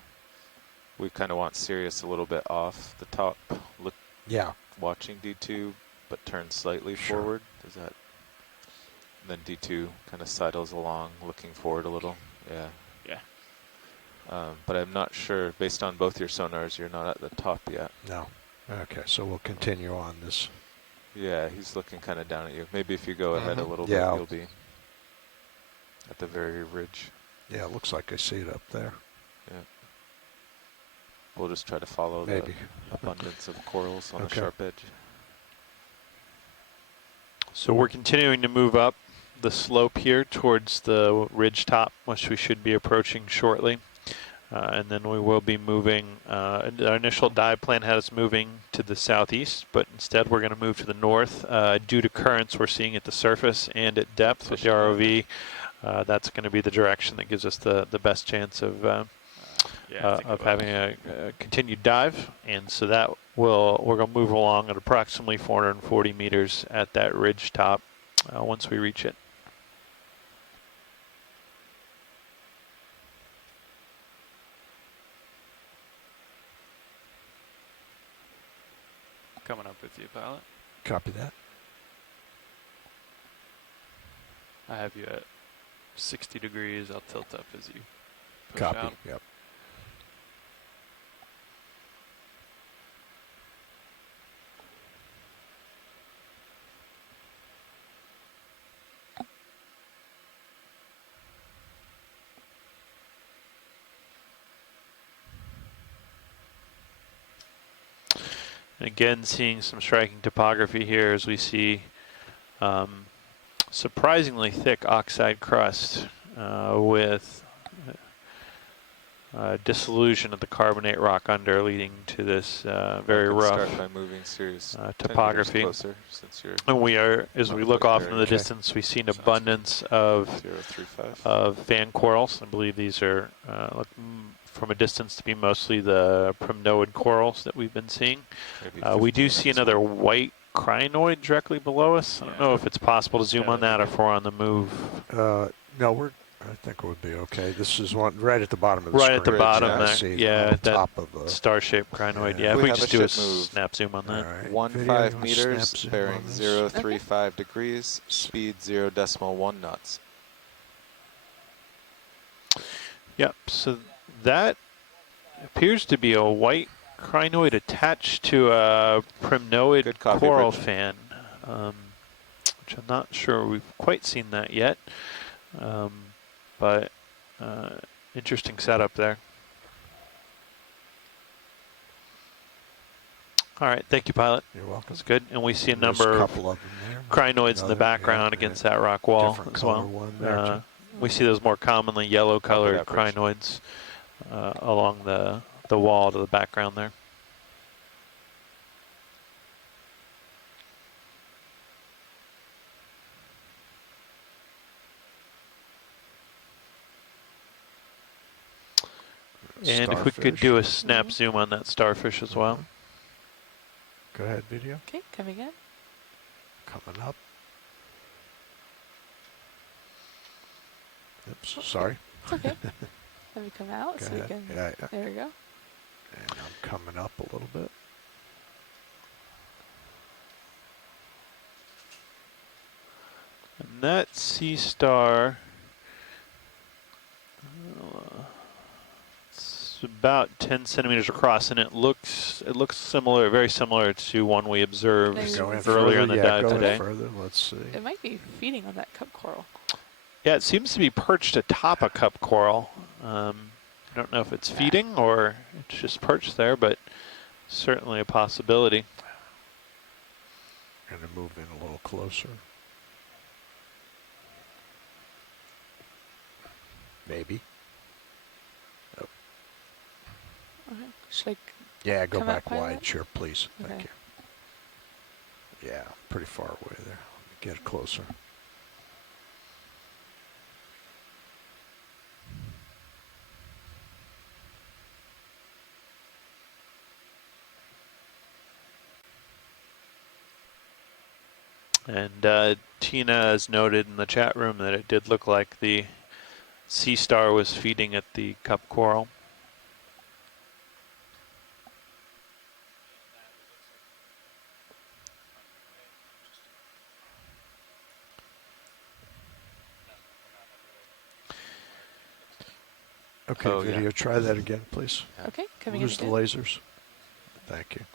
We kind of want Sirius a little bit off the top, Yeah. watching D2, but turn slightly Sure. forward. Does that? And then D2 kind of sidles along, looking forward a little. Yeah. Yeah. But I'm not sure, based on both your sonars, you're not at the top yet. No. Okay. So we'll continue on this. Yeah, he's looking kind of down at you. Maybe if you go ahead a little Yeah, bit, you'll be. at the very ridge. Yeah, it looks like I see it up there. Yeah. We'll just try to follow Maybe. the abundance of corals on the Okay. sharp edge. So we're continuing to move up the slope here towards the ridge top, which we should be approaching shortly. And then we will be moving, our initial dive plan had us moving to the southeast, but instead we're going to move to the north. Due to currents we're seeing at the surface and at depth with the ROV, that's going to be the direction that gives us the best chance of having a continued dive. And so that we're going to move along at approximately 440 meters at that ridge top once we reach it. Coming up with you, pilot. Copy that. I have you at 60 degrees. I'll tilt up as you push Copy. out. Yep. Again, seeing some striking topography here as we see surprisingly thick oxide crust with dissolution of the carbonate rock under, leading to this very I could rough start by moving Sirius 10 meters topography. closer, since you're And we are, as we look off there. into the Okay. distance, we see an abundance of 035. fan corals. I believe these are, from a distance, to be mostly the primnoid corals that we've been seeing. Maybe We do 15 see minutes another more. white crinoid directly below us. I don't know if it's possible to zoom Yeah, on that or that'd if we're on the move. No, I think it would be okay. This is one right at the bottom of the Right screen. at the bottom I there. see Yeah, on that top of the. star-shaped crinoid. Yeah. Yeah, if We we have just a do a ship move. snap zoom on that. All right. 1 Video, 5 you wanna meters, snap zoom bearing on this? 035 degrees, speed 0.1 knots. Yep, so that appears to be a white crinoid attached to a primnoid Good copy, coral Rich. fan, which I'm not sure we've quite seen that yet, but interesting setup there. All right, thank you, pilot. You're welcome. That's good. And we see a There's number a of couple of them there. crinoids in the Another, background yeah, against that rock wall different as color well. one there, too. We see those more commonly yellow-colored Copy that, Rich. crinoids along the wall to the background there. And if we could do a snap Mhm. zoom on that starfish as well. Go ahead, video. Okay, coming in. Coming up. Oops, sorry. It's okay. Let me come out Go so we ahead. can. Yeah. There we go. And I'm coming up a little bit. And that sea star, it's about 10 centimeters across, and it looks similar, very similar to one we observed Maybe Go in earlier further. in the Yeah, dive go in today. further. Let's see. It might be feeding on that cup coral. Yeah, it seems to be perched atop a cup coral. I don't know if it's feeding or it's just perched there, but certainly a possibility. Gonna move in a little closer. Maybe. Okay. Should I? Yeah, go Come out, back pilot? wide, sure, please. Thank Okay. you. Yeah, pretty far away there. Let me get it closer. And Tina has noted in the chat room that it did look like the sea star was feeding at the cup coral. Okay, Oh, yeah. video, try that again, please. Okay, coming Lose in. the again. lasers. Thank you.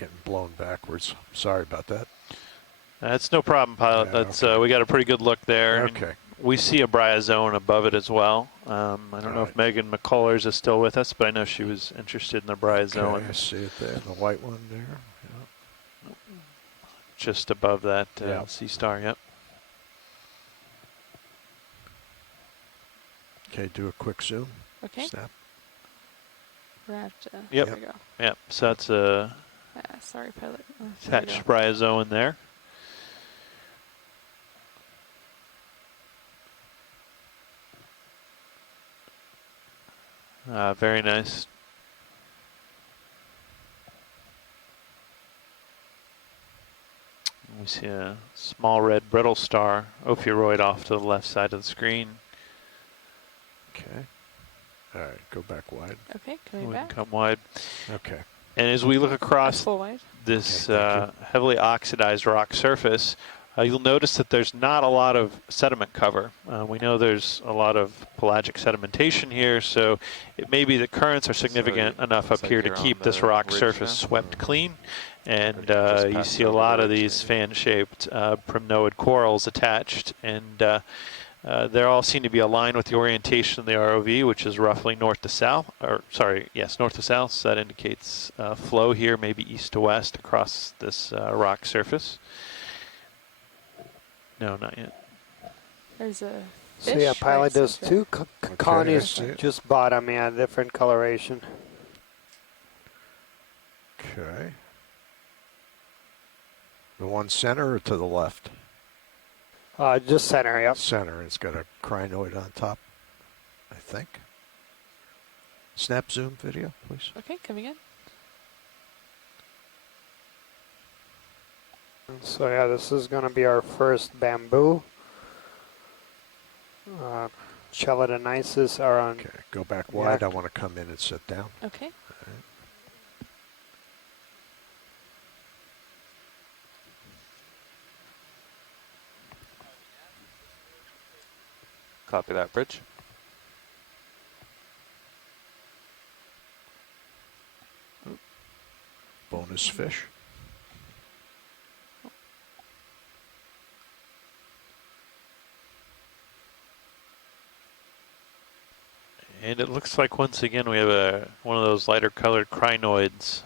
getting blown backwards. Sorry about that. That's no problem, pilot. Yeah, That's okay. we got a pretty good look there. and Okay. We see a bryozoan above it as well. I don't know Alright. if Megan McCullers is still with us, but I know she was interested in the bryozoan. Okay, I see it there, the white one there. Yeah. Just above that Yeah. sea star, yep. Okay, do a quick zoom. Okay. Snap. We're gonna have to. Yep. There we go. Yep, so that's a Sorry, pilot. There we attached go. bryozoan there. Very nice. We see a small red brittle star, ophiuroid, off to the left side of the screen. Okay. All right, go back wide. Okay, coming We can back. come wide. Okay. And as we look That's across full wide. this Okay, thank heavily oxidized rock surface, you'll notice that there's not a lot of sediment cover. We know there's a lot of pelagic sedimentation here, so it may be that currents are significant enough looks up here like to you're on keep this the rock ridge surface now. swept clean. And just you passed see a over lot the of ridge, these maybe. fan-shaped primnoid corals attached, and they all seem to be aligned with the orientation of the ROV, which is roughly north to south, or sorry, yes, north to south. So that indicates flow here, maybe east to west across this rock surface. No, not yet. There's a So fish yeah, right pilot, there's center. two colonies I see it. just bottom, yeah, different coloration. Okay. The one center or to the left? Just center, yep. Center. It's got a crinoid on top, I think. Snap zoom video, please. Okay, coming in. So yeah, this is going to be our first bamboo. Chelidonisis are on. Okay, go back Yeah. wide. I want to come in and sit down. Okay. Copy that, Bridge. Bonus fish. And it looks like once again we have one of those lighter colored crinoids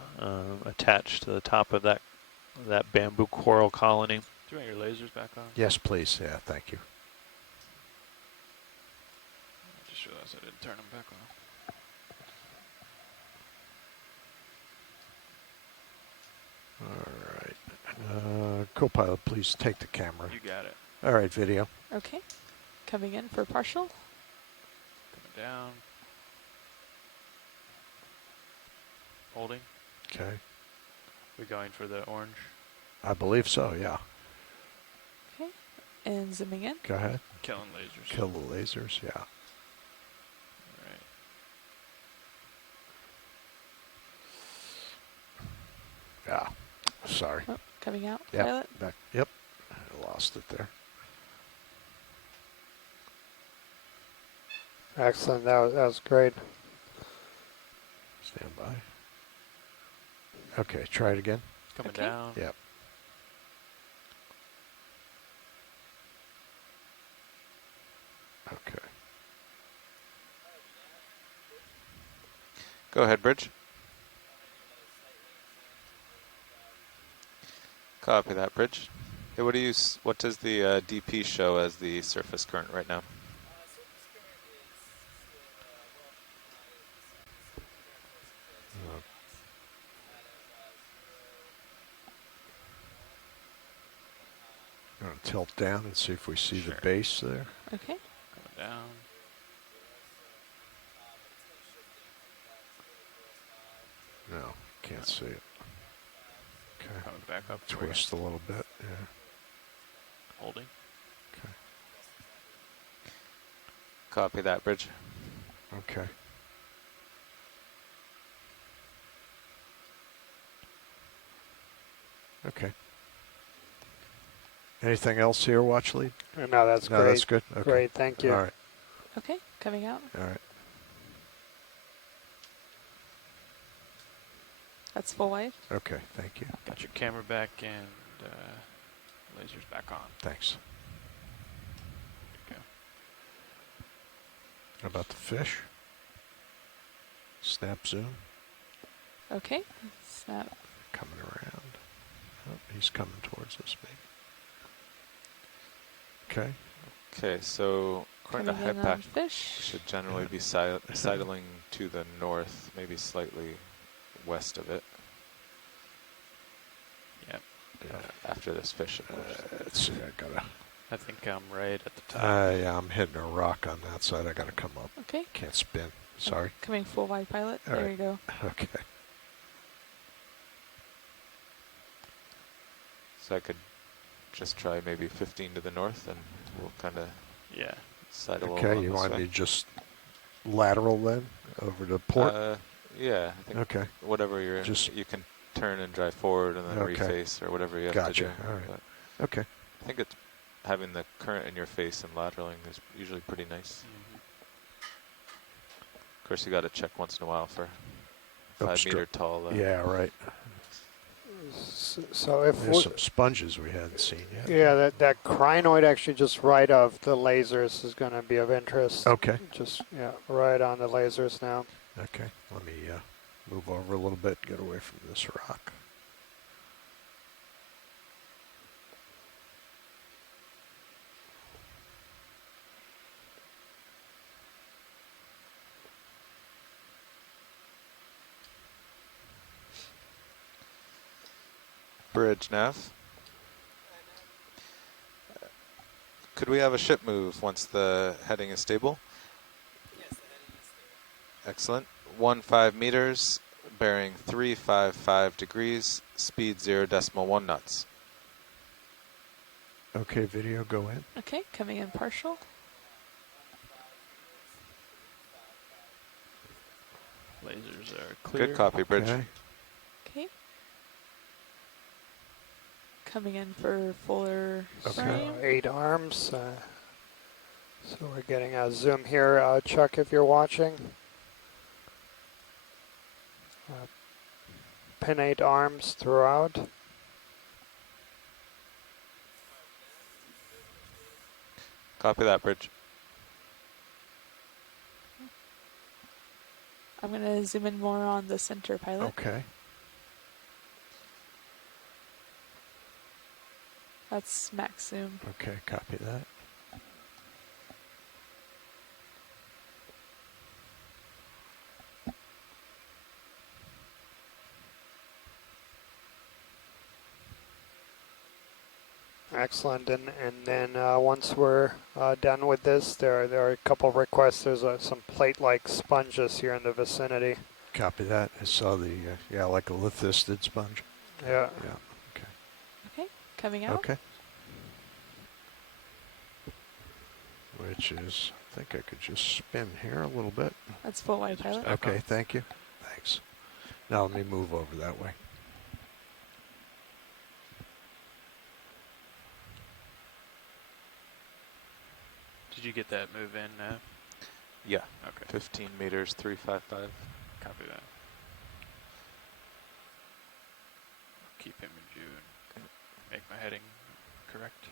attached to the top of that bamboo coral colony. Do you want your lasers back on? Yes, please. Yeah, thank you. I just realized I didn't turn them back on. All right. Co-pilot, please take the camera. You got it. All right, video. Okay. Coming in for partial. Coming down. Holding. Okay. We're going for the orange. I believe so, yeah. Okay. And zooming in. Go ahead. Killing lasers. Kill the lasers, yeah. Right. Yeah. Sorry. Oh, coming out. Yep. Pilot. Back. Yep. I lost it there. Excellent, that was great. Stand by. Okay, try it again. Coming Okay. down. Yep. Okay. Go ahead, Bridge. Copy that, Bridge. Hey, what does the DP show as the surface current right now? I'm going to tilt down and see if we see Sure. the base there. Okay. Coming down. No, can't see it. Okay. Coming back up. for you. Twist a little bit. Yeah. Holding. Okay. Copy that, Bridge. Okay. Okay. Anything else here, watch lead? No, that's No, great. that's good. Okay. Great, thank you. All right. Okay. Coming out. All right. That's full wide. Okay, thank you. Got your camera back and lasers back on. Thanks. There you How about the fish? Snap zoom. Okay. Snap. Coming around. Oh, he's coming towards us, maybe. Okay. Okay, so according to Coming in on HIPAC, fish. should generally be sidling to the north, maybe slightly west of it. Yep. Yeah. After this fish, of course. Let's see, I gotta... I think I'm right at the top. yeah, I'm hitting a rock on that side. I gotta come up. Okay. Can't spin. Sorry. Coming full wide pilot. All There right. you go. Okay. So I could just try maybe 15 to the north, and we'll kind of Yeah. sidle Okay, along you this want way. me just lateral then over to port? Yeah, I think Okay. whatever you can turn and drive forward and then Okay. reface or whatever you have Gotcha. to do. All right. But Okay. I think it's having the current in your face and lateraling is usually pretty nice. Of course, you got to check once in a while for 5 meter tall. Yeah, right. So if There's some sponges we hadn't seen yet. yeah, that crinoid actually just right of the lasers is going to be of interest. Okay. Just right on the lasers now. Okay. Let me move over a little bit, get away from this rock. Bridge nav. Could we have a ship move once the heading is stable? Yes, the heading is stable. Excellent. 15 meters, bearing 355 degrees, speed 0.1 knots. Okay, video, go in. Okay. Coming in partial. Lasers are clear. Good copy, Bridge. Okay. Okay. Coming in for fuller Okay. frame. 8 arms. So we're getting a zoom here. Chuck, if you're watching. Pin 8 arms throughout. Copy that, Bridge. I'm going to zoom in more on the center pilot. Okay. That's max zoom. Okay, copy that. Excellent. And then once we're done with this, there are a couple of requests. There's some plate-like sponges here in the vicinity. Copy that. I saw the, like a lithisted sponge. Yeah. Yeah, okay. Okay. Coming out. Okay. Which is, I think I could just spin here a little bit. That's full wide pilot. Okay, thank you. Thanks. Now let me move over that way. Did you get that move in? Yeah. Okay. 15 meters, 355. Copy that. Keep him in view and make my heading correct.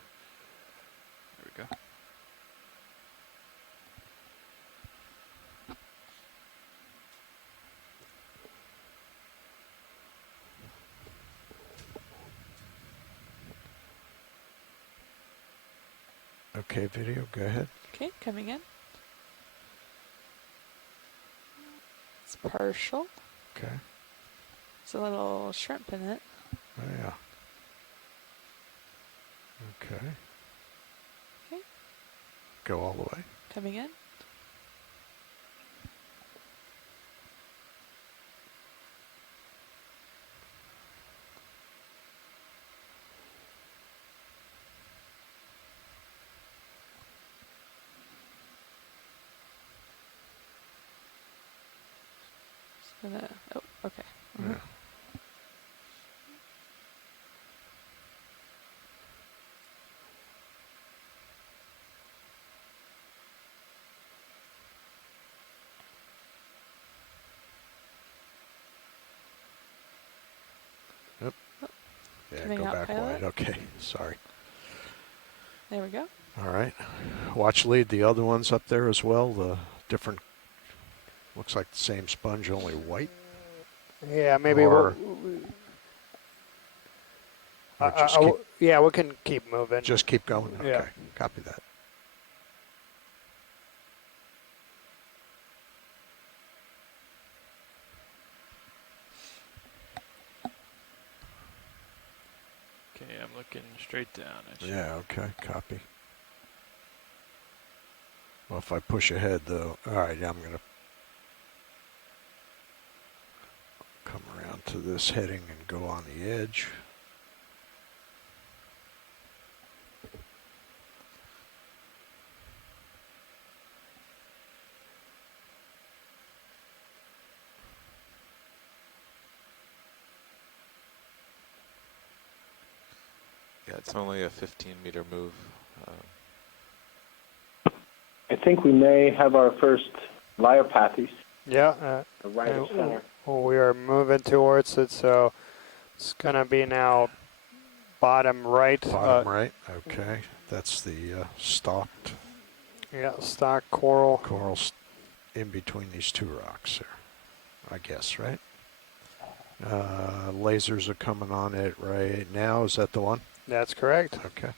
There we go. Okay, video, go ahead. Okay. Coming in. It's partial. Okay. There's a little shrimp in it. Oh, yeah. Okay. Okay. Go all the way. Coming in. Oh, okay. Yeah. Yeah, Coming go out back pilot. wide. Okay, sorry. There we go. All right. Watch lead the other ones up there as well. The different, looks like the same sponge, only white. Yeah, maybe Or- Or just keep, yeah, we can keep moving. just keep going? Okay, Yeah. copy that. Okay, I'm looking straight down at you. Yeah, okay, copy. Well, if I push ahead, though, all right, I'm going to come around to this heading and go on the edge. Yeah, it's only a 15-meter move. I think we may have our first Lyopathes Yeah, right of center. we are moving towards it, so it's going to be now bottom right. Bottom right, okay. That's the stalked Yeah, stock coral. corals in between these two rocks there, I guess, right? Lasers are coming on it right now. Is that the one? That's correct. Okay.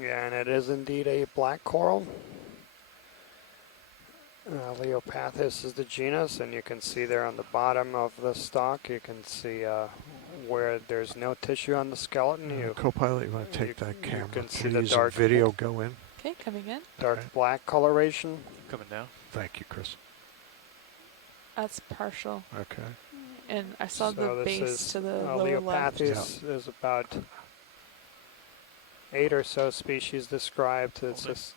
Yeah, and it is indeed a black coral. Leopathis is the genus, and you can see there on the bottom of the stalk, you can see where there's no tissue on the skeleton. Co-pilot, you want to you- take that you camera, can see the please, and dark- video go in? Okay, coming in. Dark Okay. black coloration. Coming down. Thank you, Chris. That's partial. Okay. And I saw So the this base is, to the lower left. Leopathis is about 8 or so species described. It's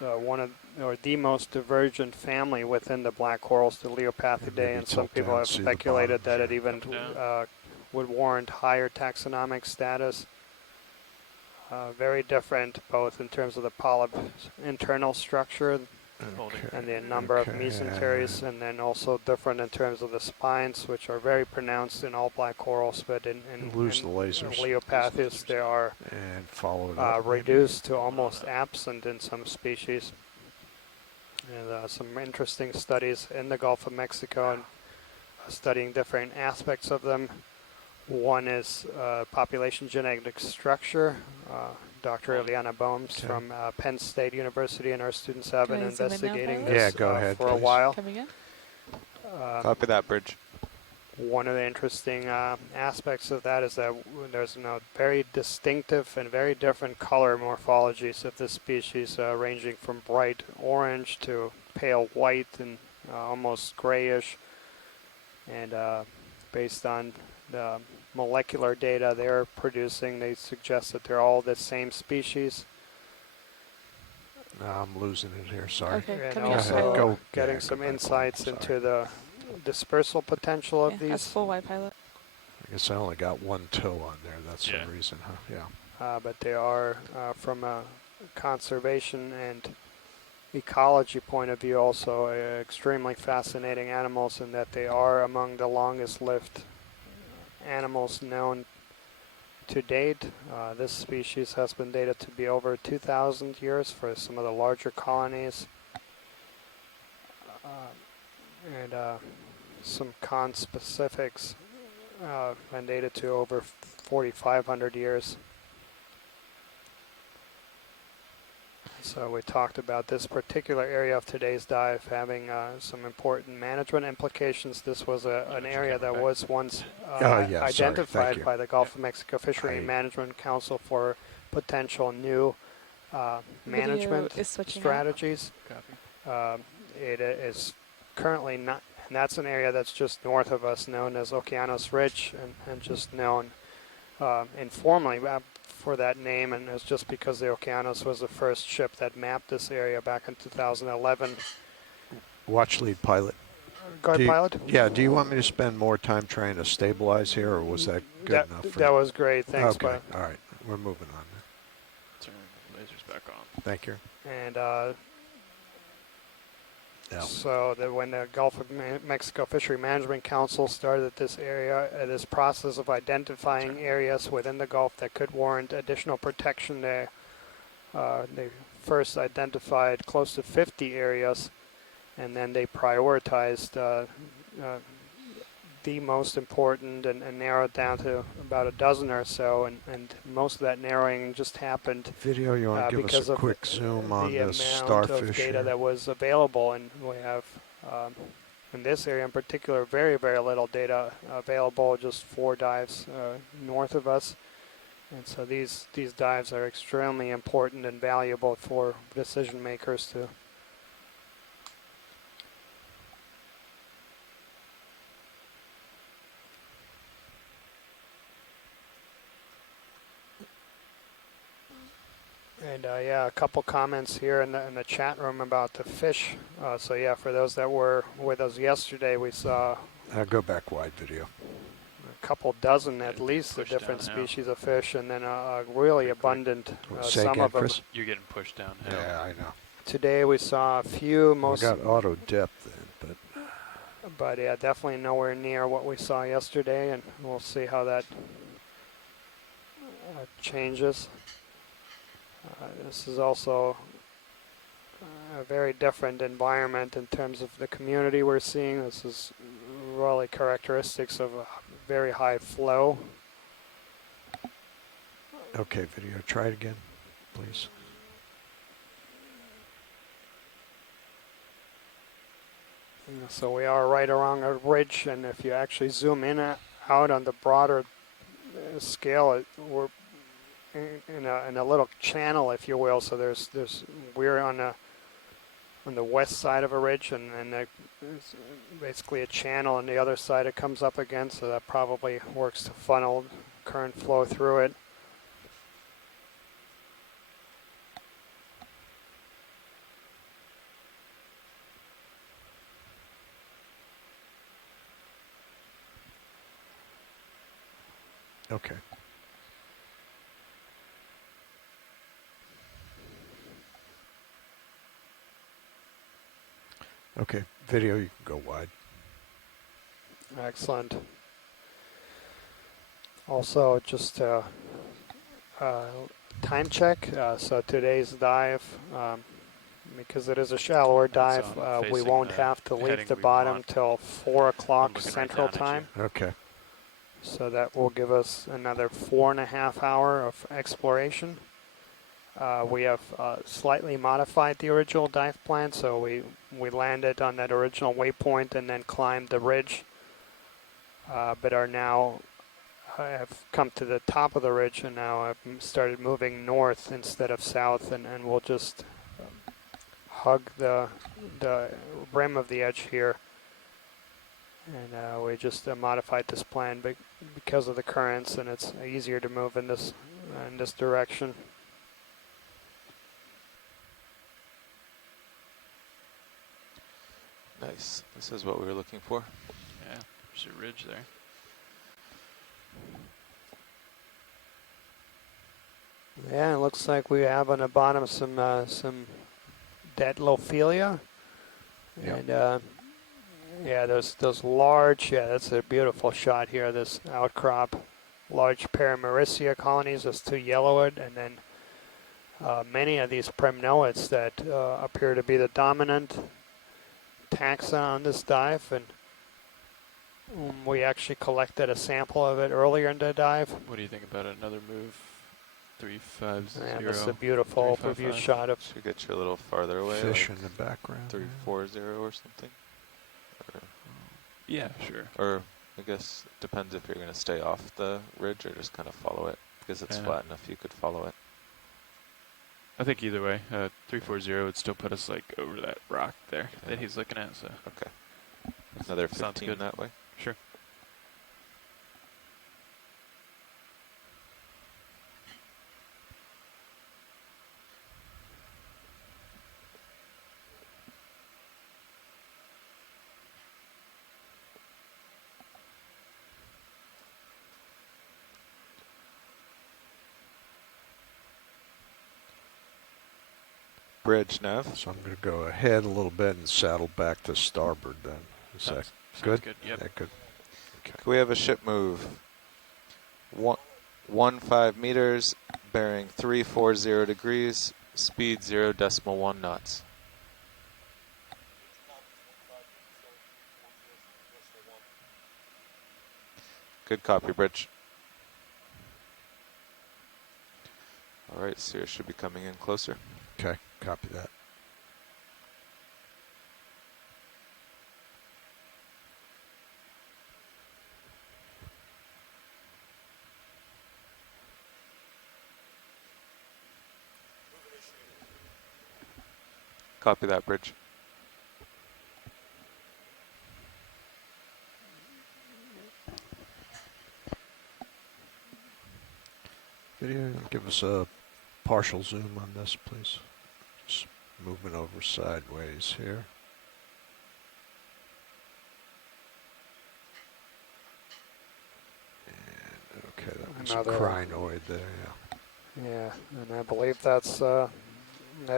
one of, or the most divergent family within the black corals, the Leopathidae, Maybe and some tilt people down, have see the speculated bottom. that it even Up down. would warrant higher taxonomic status. Very different, both in terms of the polyp internal structure Holding. Okay. and the number of Okay. mesenteries, and then also different in terms of the spines, which are very pronounced in all black corals, but in Lose the lasers. Leopathis, they are And follow it up. maybe. reduced to almost absent in some species. And some interesting studies in the Gulf of Mexico and studying different aspects of them. One is population genetic structure. Dr. Eliana Bohms Okay. from Penn State University and our students have been Can I zoom in now, investigating Tyler? this Yeah, go ahead, for a please. while. Coming in. Copy that, Bridge. One of the interesting aspects of that is that there's very distinctive and very different color morphologies of this species, ranging from bright orange to pale white and almost grayish. And based on the molecular data they're producing, they suggest that they're all the same species. No, I'm losing it here, sorry. Okay, And coming out also pilot. Go. getting Yeah, some go back insights one, into sorry. the dispersal potential of Yeah, that's these. full wide pilot. I guess I only got one toe on there. That's Yeah. the reason, huh? Yeah. But they are, from a conservation and ecology point of view, also extremely fascinating animals in that they are among the longest lived animals known to date. This species has been dated to be over 2,000 years for some of the larger colonies. And some conspecifics been dated to over 4,500 years. So we talked about this particular area of today's dive having some important management implications. This was an area that was once Oh, yeah, sorry. Thank identified you. by the Gulf of Mexico Fishery I- Management Council for potential new management is switching out. strategies. Copy. It is currently not, and that's an area that's just north of us, known as Okeanos Ridge, and just known informally for that name, and it's just because the Okeanos was the first ship that mapped this area back in 2011. Watch lead pilot. Go ahead, pilot. Yeah, do you want me to spend more time trying to stabilize here, or was that good enough for That you? was great, thanks, Okay, pilot. all right. We're moving on. Turn the lasers back on. Thank you. And Yeah. so when the Gulf of Mexico Fishery Management Council started this area, this process of identifying areas within the Gulf that could warrant additional protection, they first identified close to 50 areas, and then they prioritized the most important and narrowed down to about a dozen or so, and most of that narrowing just happened Video, you want to give us because a of quick zoom on the this amount starfish of data here? that was available, and we have in this area in particular very, very little data available, just 4 dives north of us, and so these dives are extremely important and valuable for decision makers to And yeah, a couple comments here in the chat room about the fish. So yeah, for those that were with us yesterday, we saw Go back wide, video. a couple dozen at It'd be least of pushed different downhill. species of fish, and then a really Pretty quick. abundant, Say some again, of them. Chris? You're getting pushed downhill. Yeah, I know. Today we saw a few, We most, got auto depth in, but yeah, definitely nowhere near what we saw yesterday, and we'll see how that changes. This is also a very different environment in terms of the community we're seeing. This is really characteristics of a very high flow. okay, video, try it again, please. So we are right along a ridge, and if you actually zoom in out on the broader scale, we're in a little channel, if you will. So we're on the west side of a ridge, and there's basically a channel on the other side it comes up again. So that probably works to funnel current flow through it. Okay. Okay, video, you can go wide. Excellent. Also, just time check. So today's dive, because it is a shallower dive, we facing won't the have to heading leave the we bottom want. till 4 I'm o'clock looking right Central down at Time. Okay. So that will give us another 4.5 hours of exploration. We have slightly modified the original dive plan, so we landed on that original waypoint and then climbed the ridge, but are now have come to the top of the ridge and now have started moving north instead of south, and we'll just hug the rim of the edge here. And we just modified this plan because of the currents, and it's easier to move in this direction. Nice. This is what we were looking for. Yeah, there's a ridge there. Yeah, it looks like we have on the bottom some dead Lophelia. Yep. And yeah, those large, yeah, that's a beautiful shot here, this outcrop. Large Paramaricia colonies, those 2 yellowwood, and then many of these primnoids that appear to be the dominant taxa on this dive. And we actually collected a sample of it earlier in the dive. What do you think about another move? 350. And this is a beautiful overview 355. shot of. Should get you a little farther away. Fish like in the background. 340 or something. Yeah, sure. Or I guess it depends if you're going to stay off the ridge or just kind of follow it. Because it's Yeah. flat enough you could follow it. I think either way, 340 would still put us like over that rock there that he's looking at. So Okay. Another sounds 15 good. that way. Sure. Bridge, Nav. So I'm going to go ahead a little bit and saddle back to starboard then. Is that Sounds good? good. Yep. Yeah, good. Okay. Can we have a ship move? 15 meters, bearing 340 degrees, speed 0.1 knots. Good copy, Bridge. All right, Cirrus should be coming in closer. Okay, copy that. Copy that, Bridge. Video, give us a partial zoom on this, please. Just moving over sideways here. And okay, that was Another- a crinoid there, yeah. Yeah, and I believe that's that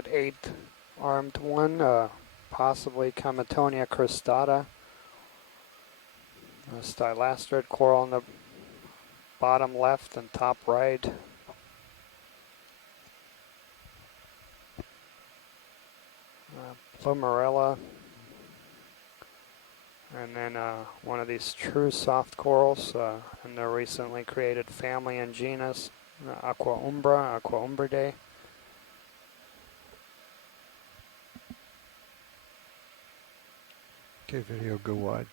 8-armed one, possibly Camatonia cristata. A stylastrid coral on the bottom left and top right. Plumarella. And then one of these true soft corals in the recently created family and genus, Aqua umbridae. Okay, video, go wide.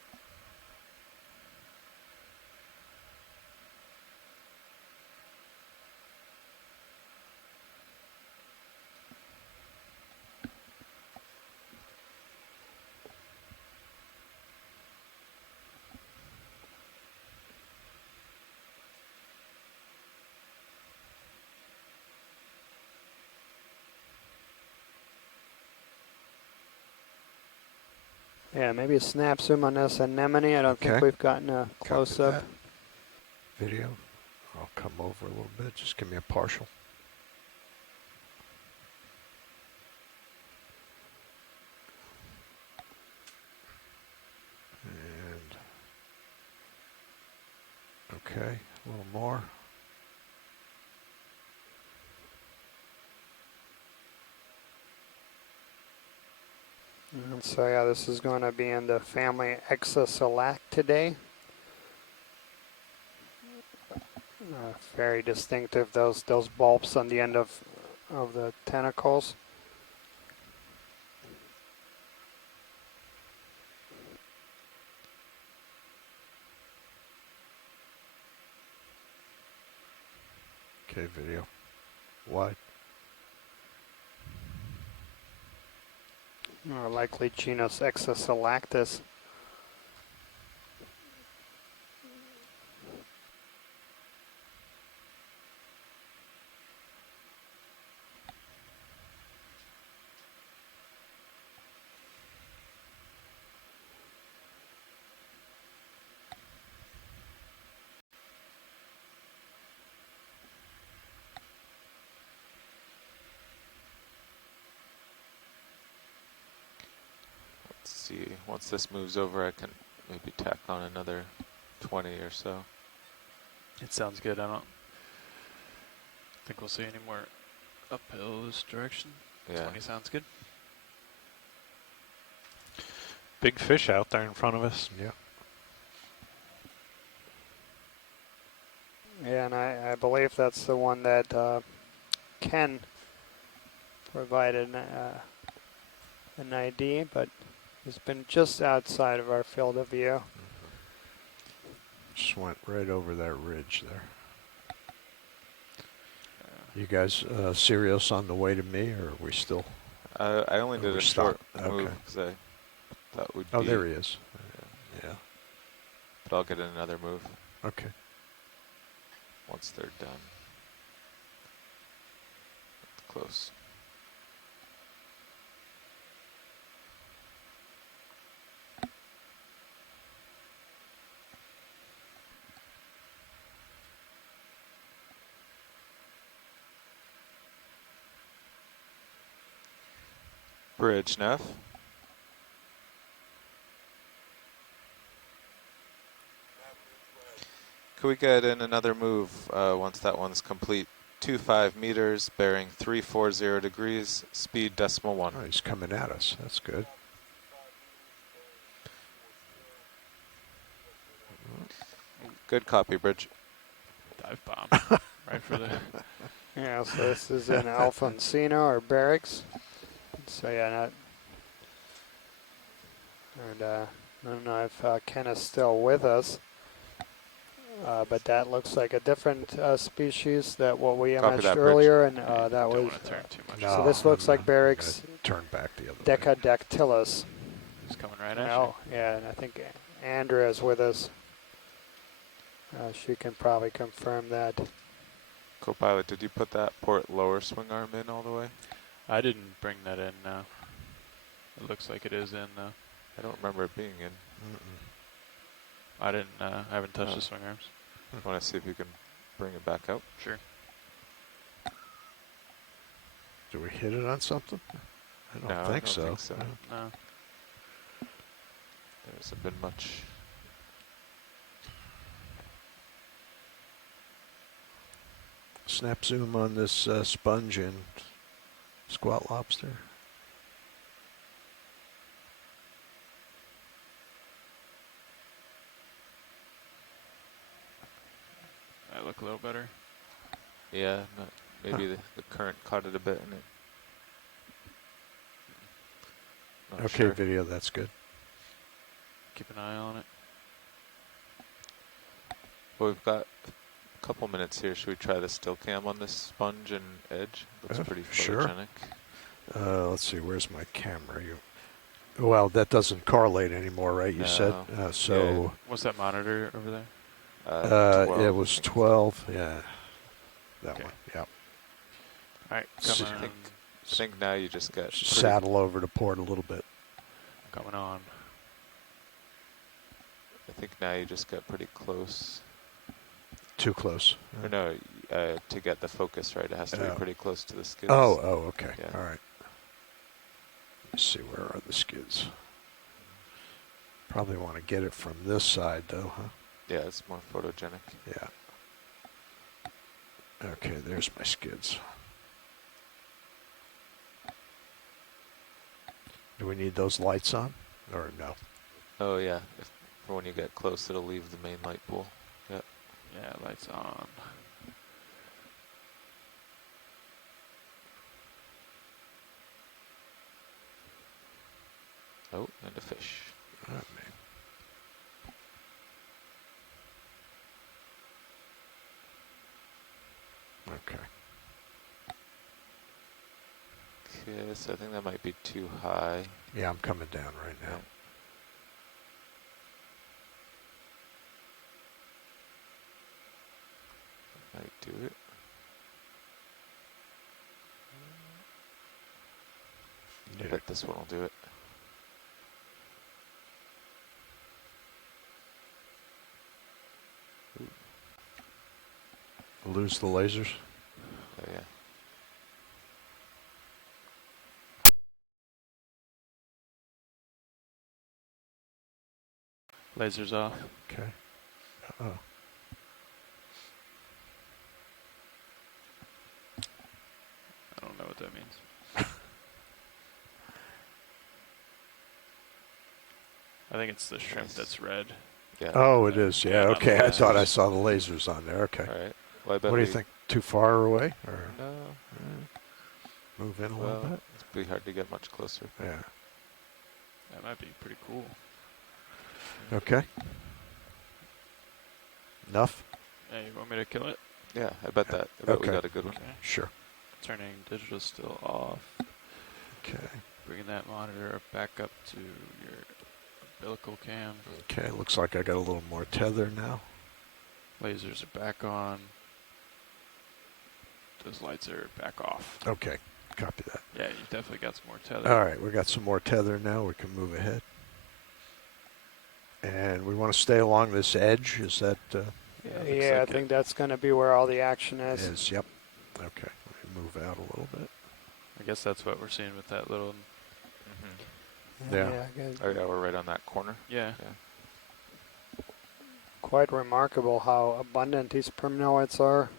Yeah, maybe a snap zoom on this anemone. I don't think Okay. we've gotten a Copy close-up. that. Video. I'll come over a little bit. Just give me a partial. And okay, a little more. And so yeah, this is going to be in the family Exosalactidae. Very distinctive, those bulbs on the end of the tentacles. Okay, video. Wide. Likely genus Exosalactus. Let's see. Once this moves over, I can maybe tack on another 20 or so. It sounds good. I don't think we'll see any more uphill this direction. Yeah. 20 sounds good. Big fish out there in front of us. Yeah. Yeah, and I believe that's the one that Ken provided an ID, but it's been just outside of our field of view. Just went right over that ridge there. You guys serious on the way to me, or are we still? I only did we a short stopped? move Okay. because I thought we'd Oh, be. there he is. Yeah. But I'll get in another move Okay. once they're done. Close. Bridge, Neff. Could we get in another move once that one's complete? 25 meters, bearing 340 degrees, speed .1. Oh, he's coming at us. That's good. Good copy, Bridge. Dive bomb. Right for the... Yeah, so this is in Alfonsina or Barracks. So yeah, not. And I don't know if Ken is still with us, but that looks like a different species that what we Copy imaged that, Bridge. earlier, and I that don't was. want to turn too much. So this looks like Barracks Turn back the other way. Decadactylus. He's coming right at Oh, yeah, and I think Andrea is with us. She can probably confirm that. Co-pilot, did you put that port lower swing arm in all the way? you. I didn't bring that in now. It looks like it is in though. I don't remember it being in. I didn't. I haven't touched Oh. the swing arms. Want to see if you can bring it back out? Sure. Do we hit it on something? I don't No, think I don't so. think so. No. There hasn't been much. Snap zoom on this sponge and squat lobster. That look a little better. Yeah, maybe the current caught it a bit in it. Not Okay, sure. video, that's good. Keep an eye on it. Well, we've got a couple minutes here. Should we try the still cam on this sponge and edge? Looks pretty sure. photogenic. Let's see, where's my camera? Well, that doesn't correlate anymore, right? You said No. so. What's that monitor over there? 12, It I was think. 12. Yeah, that Okay. one. Yeah. All right, S- coming, I think now you just get pretty- Saddle over to port a little bit. coming on. I think now you just get pretty close. Too close. Or no, to get the focus right, it has to be pretty close to the skids. Oh, okay. Yeah. All right. Let's see, where are the skids? Probably want to get it from this side, though, huh? Yeah, it's more photogenic. Yeah. Okay, there's my skids. Do we need those lights on, or no? Oh yeah, for when you get close, it'll leave the main light pool. Yeah. Yeah, lights on. Oh, and a fish. All right, man. Okay. Okay, so I think that might be too high. Yeah, I'm coming down right now. Might do it. I Did bet it. this one will do it. Lose the lasers. Oh yeah. Lasers off. Okay. Oh. I don't know what that means. I think it's the shrimp Nice. that's red. Yeah. Oh, it is. Yeah. Yeah, not Okay. the I thought I lasers. saw the lasers on there. Okay. All right. Well, I bet What do you we- think? Too far away, or No. move in a Well, little bit? it's pretty hard to get much closer. Yeah. That might be pretty cool. Okay. Enough. Hey, you want me to kill it? Yeah, I bet that. I bet we Okay. got a good one. Okay. Sure. Turning digital still off. Okay. Bringing that monitor back up to your umbilical cam. Okay, looks like I got a little more tether now. Lasers are back on. Those lights are back off. Okay, copy that. Yeah, you definitely got some more tether. All right, we got some more tether now. We can move ahead. And we want to stay along this edge. Is that Yeah, I think that's going to be where all the action is. Yep. Okay, let me move out a little bit. I guess that's what we're seeing with that little. Yeah. Good. Oh yeah, we're right on that corner. Yeah. Quite remarkable how abundant these primnoids are.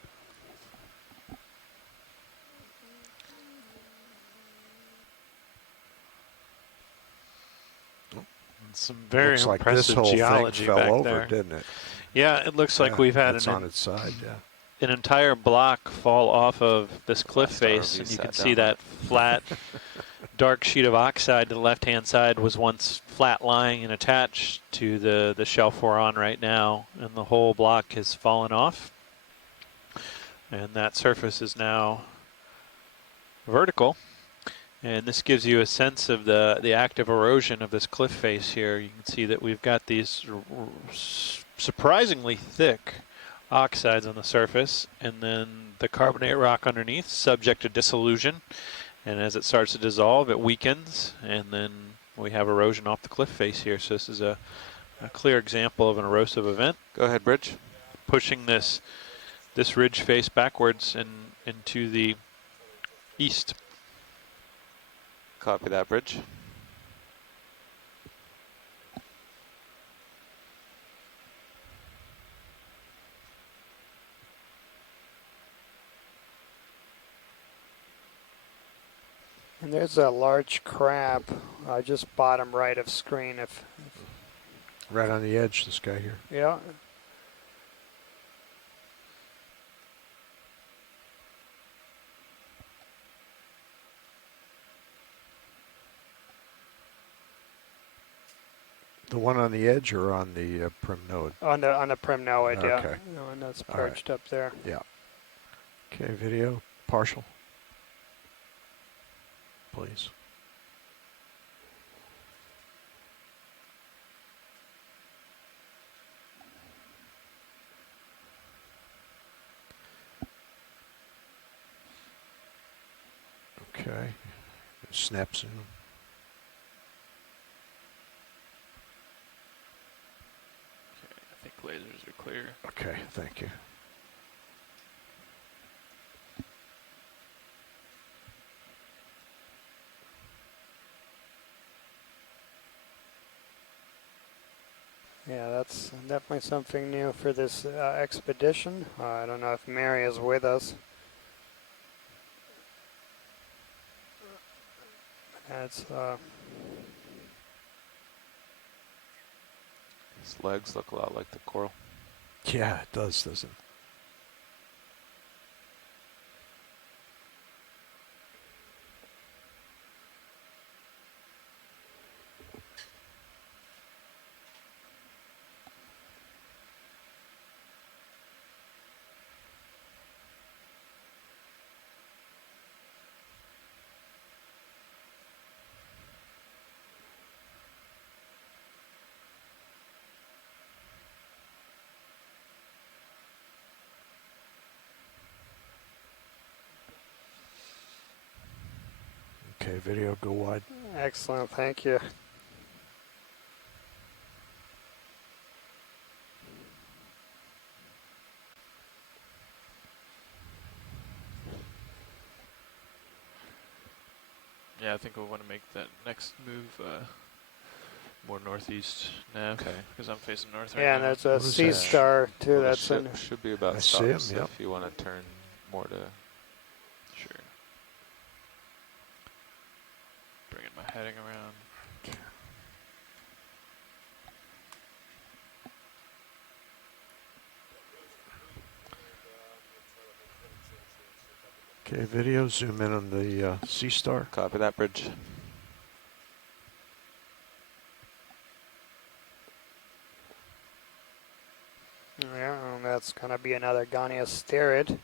Some very looks like impressive this whole geology thing back fell over, there. didn't it? Yeah, it looks like Yeah, we've had it's an on its side. Yeah. an entire block fall off of this cliff Last face, RV and you sat can down see on that it. flat, dark sheet of oxide to the left-hand side was once flat lying and attached to the shelf we're on right now, and the whole block has fallen off. And that surface is now vertical. And this gives you a sense of the active erosion of this cliff face here. You can see that we've got these surprisingly thick oxides on the surface, and then the carbonate rock underneath, subject to dissolution. And as it starts to dissolve, it weakens, and then we have erosion off the cliff face here. So this is a clear example of an erosive event. Go ahead, Bridge. Pushing this ridge face backwards and into the east. Copy that, Bridge. And there's a large crab just bottom right of screen. If Right on the edge, this guy here. yeah. The one on the edge or on the prim node? On the primnoid, yeah. Okay. The one that's All right. perched up there. Yeah. Okay, video, partial. Please. Okay. Snap zoom. I think lasers are clear. Okay, thank you. Yeah, that's definitely something new for this expedition. I don't know if Mary is with us. That's His legs look a lot like the coral. Yeah, it does, doesn't it? Okay, video, go wide. excellent. Thank you. Yeah, I think we'll want to make that next move more northeast nav. Okay. Because I'm facing north right Yeah, and now. there's a What is sea that? star too. Well, That's the in. ship should be about I see him, stops yep. if you want to turn more to. Sure. Bringing my heading around. Okay, video, zoom in on the sea star. Copy that, Bridge. Yeah, That's going to be another Goniasterid.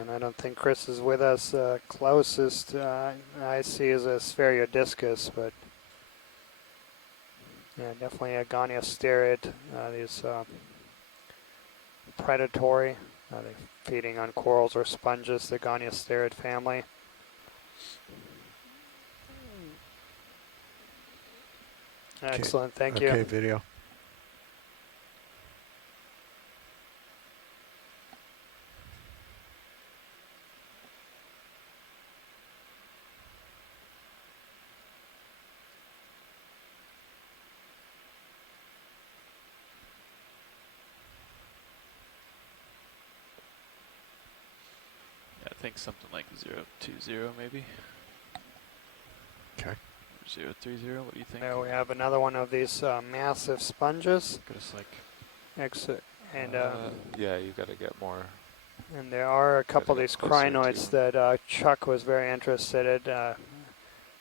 And I don't think Chris is with us. Closest I see is a Spheruodiscus, but yeah, definitely a Goniasterid. These predatory. They're feeding on corals or sponges, the Goniasterid family. Excellent, thank you. Okay, video. I think something like 020 maybe. Okay. 030, what do you think? Now we have another one of these massive sponges. Just like And yeah, you got to get more. and there are a couple of get these closer crinoids to- that Chuck was very interested in.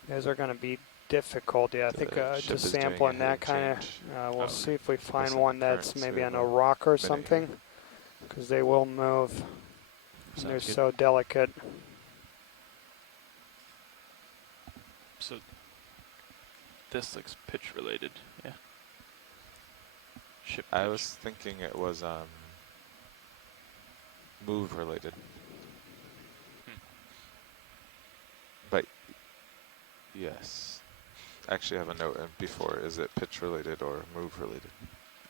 Those are going to be difficult. Yeah, I think The ship to is doing sample a in that heading kind of. change. We'll Oh, see if we find Listen to one the that's currents, maybe we on have a a rock or minute here. something, because they will move. And they're Sounds good. so delicate. So this looks pitch related, yeah. Ship I pitch. was thinking it was move related. But yes. Actually I have a note in before, is it pitch related or move related?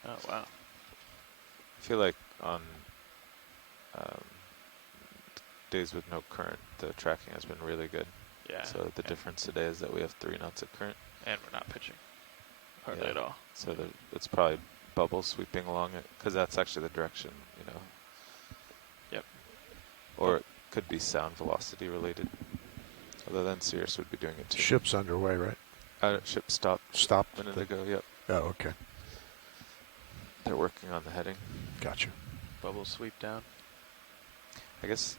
Oh wow. I feel like on days with no current, the tracking has been really good. Yeah. So the yeah. difference today is that we have 3 knots of current. And we're not pitching. Hardly Yeah. at all. So it's probably bubble sweeping along it, because that's actually the direction, you know. Yep. Or it could be sound velocity related. Although then Cirrus would be doing it too. Ship's underway, right? Ship stopped Stopped. a minute ago, yep. Oh, okay. They're working on the heading. Gotcha. Bubble sweep down. I guess,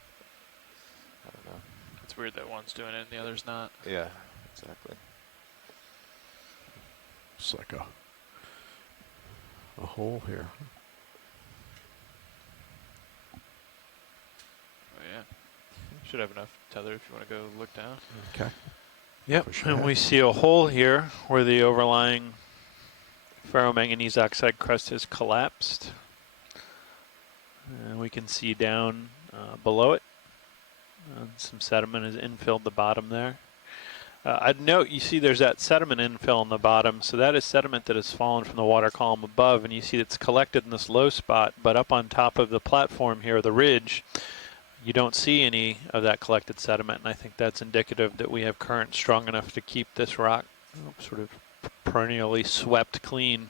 I don't know. It's weird that one's doing it and the other's not. Yeah, exactly. It's like a hole here. Oh yeah. Should have enough tether if you want to go look down. Okay. Yep, Push and ahead. we see a hole here where the overlying ferromanganese oxide crust has collapsed. And we can see down below it. Some sediment has infilled the bottom there. I'd note, you see there's that sediment infill on the bottom, so that is sediment that has fallen from the water column above, and you see it's collected in this low spot, but up on top of the platform here, the ridge, you don't see any of that collected sediment, and I think that's indicative that we have current strong enough to keep this rock sort of perennially swept clean,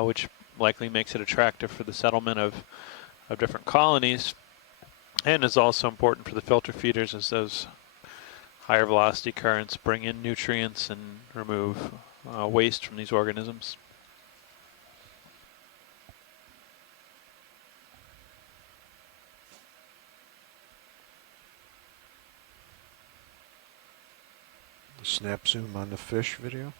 which likely makes it attractive for the settlement of different colonies, and is also important for the filter feeders as those higher velocity currents bring in nutrients and remove waste from these organisms. Snap zoom on the fish video.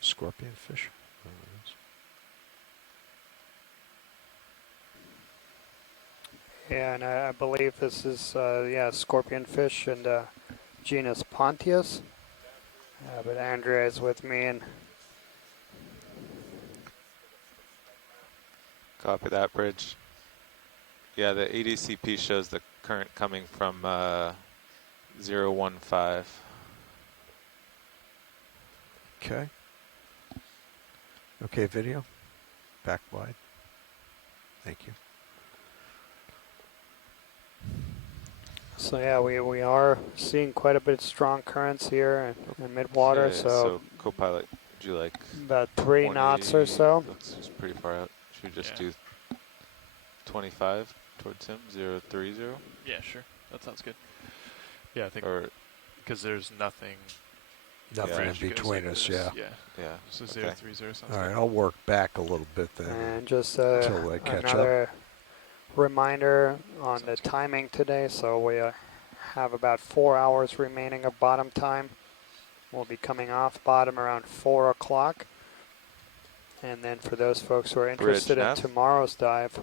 Scorpion fish. Oh, it is. Yeah, and I believe this is scorpion fish and genus Pontius. But Andrea is with me, and Copy that, Bridge. Yeah, the ADCP shows the current coming from 015. Okay. Okay, video. Back wide. Thank you. so yeah, we are seeing quite a bit of strong currents here in mid-water. Yeah, So Copilot, would you like about 3 knots or 20? so. Looks just pretty far out. Should we just Yeah. do 25, towards him, 030? Yeah, sure. That sounds good. Yeah, I think Or, because there's nothing Nothing in range you guys between like us, this. yeah. Yeah. yeah, So okay. 030 sounds All right, good. I'll work back a little bit then And just until they catch up. another reminder on the Sounds good. timing today. So we have about 4 hours remaining of bottom time. We'll be coming off bottom around 4 o'clock. And then for those folks who are interested in Nav? tomorrow's dive,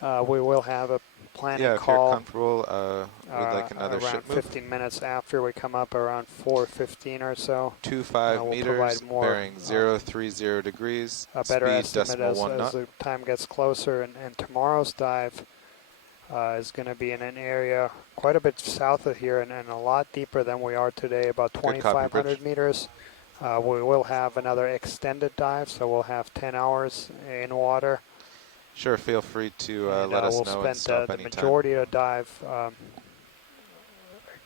we will have a planning Yeah, if you're call comfortable, we'd like another around ship move. 15 minutes after we come up, around 4:15 or so. 25 we'll meters, provide more, bearing 030 degrees, A better speed estimate decimal 1 as knot. the time gets closer. And tomorrow's dive is going to be in an area quite a bit south of here and a lot deeper than we are today, about Good copy, 2,500 Bridge. meters. We will have another extended dive, so we'll have 10 hours in water. Sure, feel free to And, let us we'll know spend and stop the anytime. majority of the dive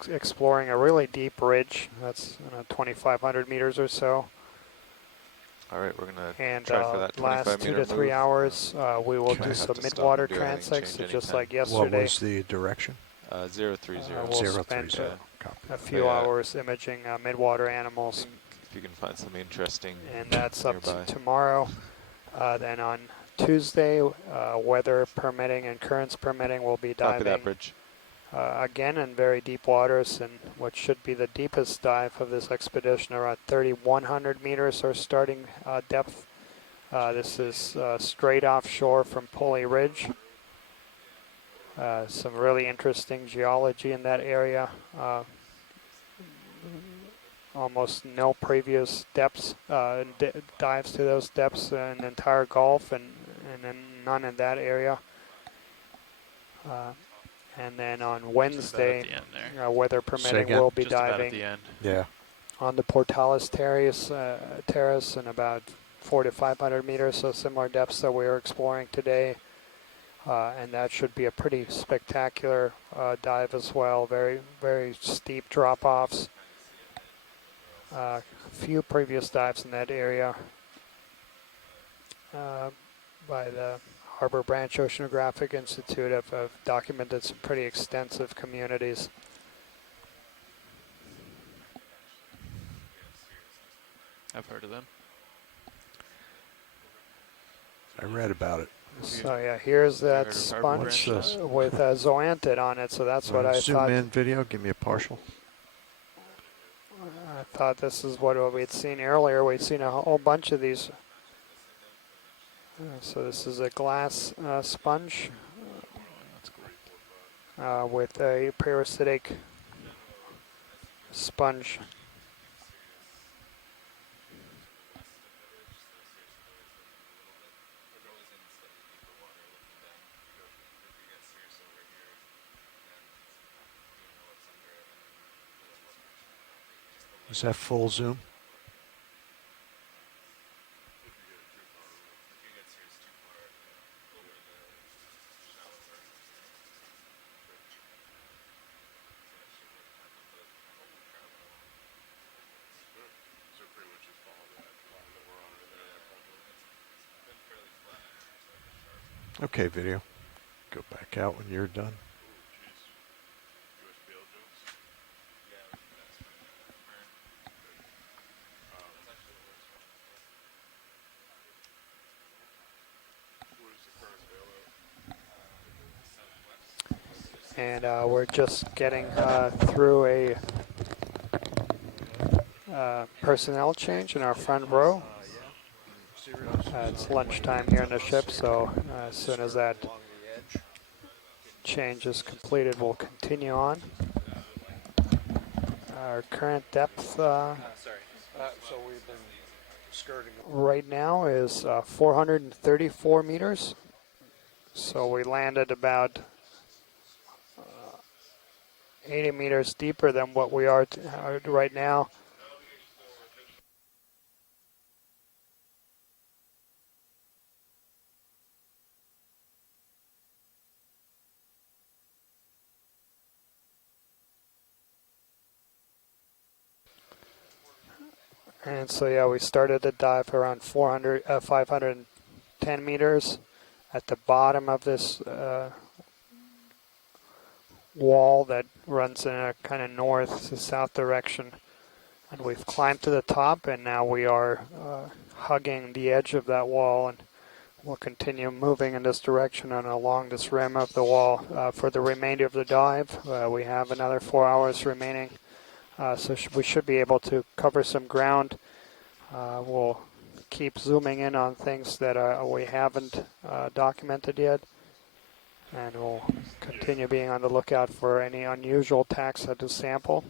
exploring a really deep ridge. That's 2,500 meters or so. All right, we're going to And try for that 25 last 2 meter to 3 move. hours, we will Okay. do Have some to stop mid-water and do anything, transects, change just anytime. like What yesterday. was the direction? 030. We'll 030. spend Copy. a few Yeah. hours imaging mid-water animals, If you can find something interesting and that's up nearby. to tomorrow. Then on Tuesday, weather permitting and currents permitting, we'll be Copy that, diving Bridge. again in very deep waters, and what should be the deepest dive of this expedition, around 3,100 meters our starting depth. This is straight offshore from Pulley Ridge. Some really interesting geology in that area. Almost no previous depths, dives to those depths in the entire Gulf, and then none in that area. And then on Just about Wednesday, at the end there. weather permitting, again? we'll be Just about at diving the end. Yeah. on the Portales terrace in about 400 to 500 meters, so similar depths that we are exploring today. And that should be a pretty spectacular dive as well. Very, very steep drop-offs. A few previous dives in that area by the Harbor Branch Oceanographic Institute have documented some pretty extensive communities. I've heard of them. I read about it. So yeah, here's that heard of Harbor sponge Branch? with zoanthid on it. So that's what I Zoom thought. in video. Give me a partial. I thought this is what we'd seen earlier. We'd seen a whole bunch of these. So this is a glass sponge with a parasitic sponge. Is that full zoom? Okay, video. Go back out when you're done. And we're just getting through a personnel change in our front row. It's lunchtime here on the ship, so as soon as that change is completed, we'll continue on. Our current depth right now is 434 meters. So we landed about 80 meters deeper than what we are right now. And so yeah, we started the dive around 510 meters. At the bottom of this wall that runs in a kind of north to south direction. And we've climbed to the top, and now we are hugging the edge of that wall, and we'll continue moving in this direction and along this rim of the wall for the remainder of the dive. We have another 4 hours remaining, so we should be able to cover some ground. We'll keep zooming in on things that we haven't documented yet, and we'll continue being on the lookout for any unusual taxa to sample.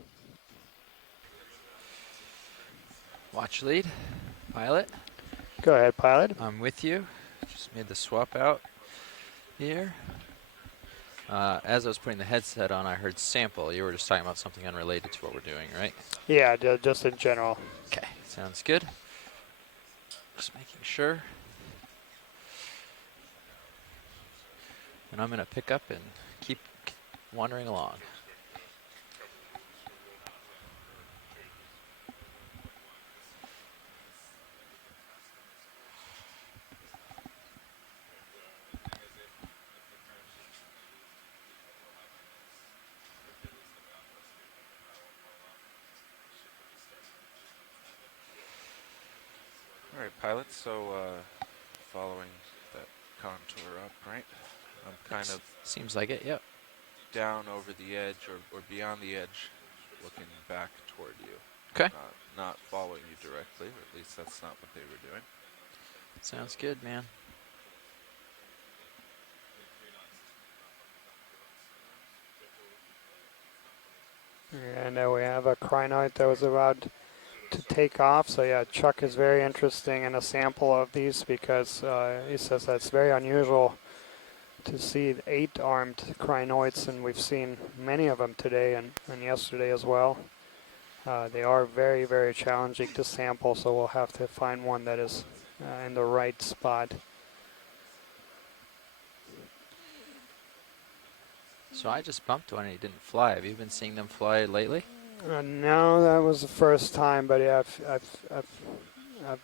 Watch lead, pilot. Go ahead, pilot. I'm with you. Just made the swap out here. As I was putting the headset on, I heard sample. You were just talking about something unrelated to what we're doing, right? Yeah, just in general. Okay, sounds good. Just making sure. And I'm going to pick up and keep wandering along. All right, pilot. So following that contour up, right? I'm kind of Seems like it, yep. down over the edge or beyond the edge, looking back toward you. Okay. Not following you directly, or at least that's not what they were doing. Sounds good, man. And we have a crinoid that was about to take off. So yeah, Chuck is very interesting in a sample of these because he says that's very unusual to see 8-armed crinoids, and we've seen many of them today and yesterday as well. They are very, very challenging to sample, so we'll have to find one that is in the right spot. So I just bumped one and he didn't fly. Have you been seeing them fly lately? No, that was the first time, but yeah, I've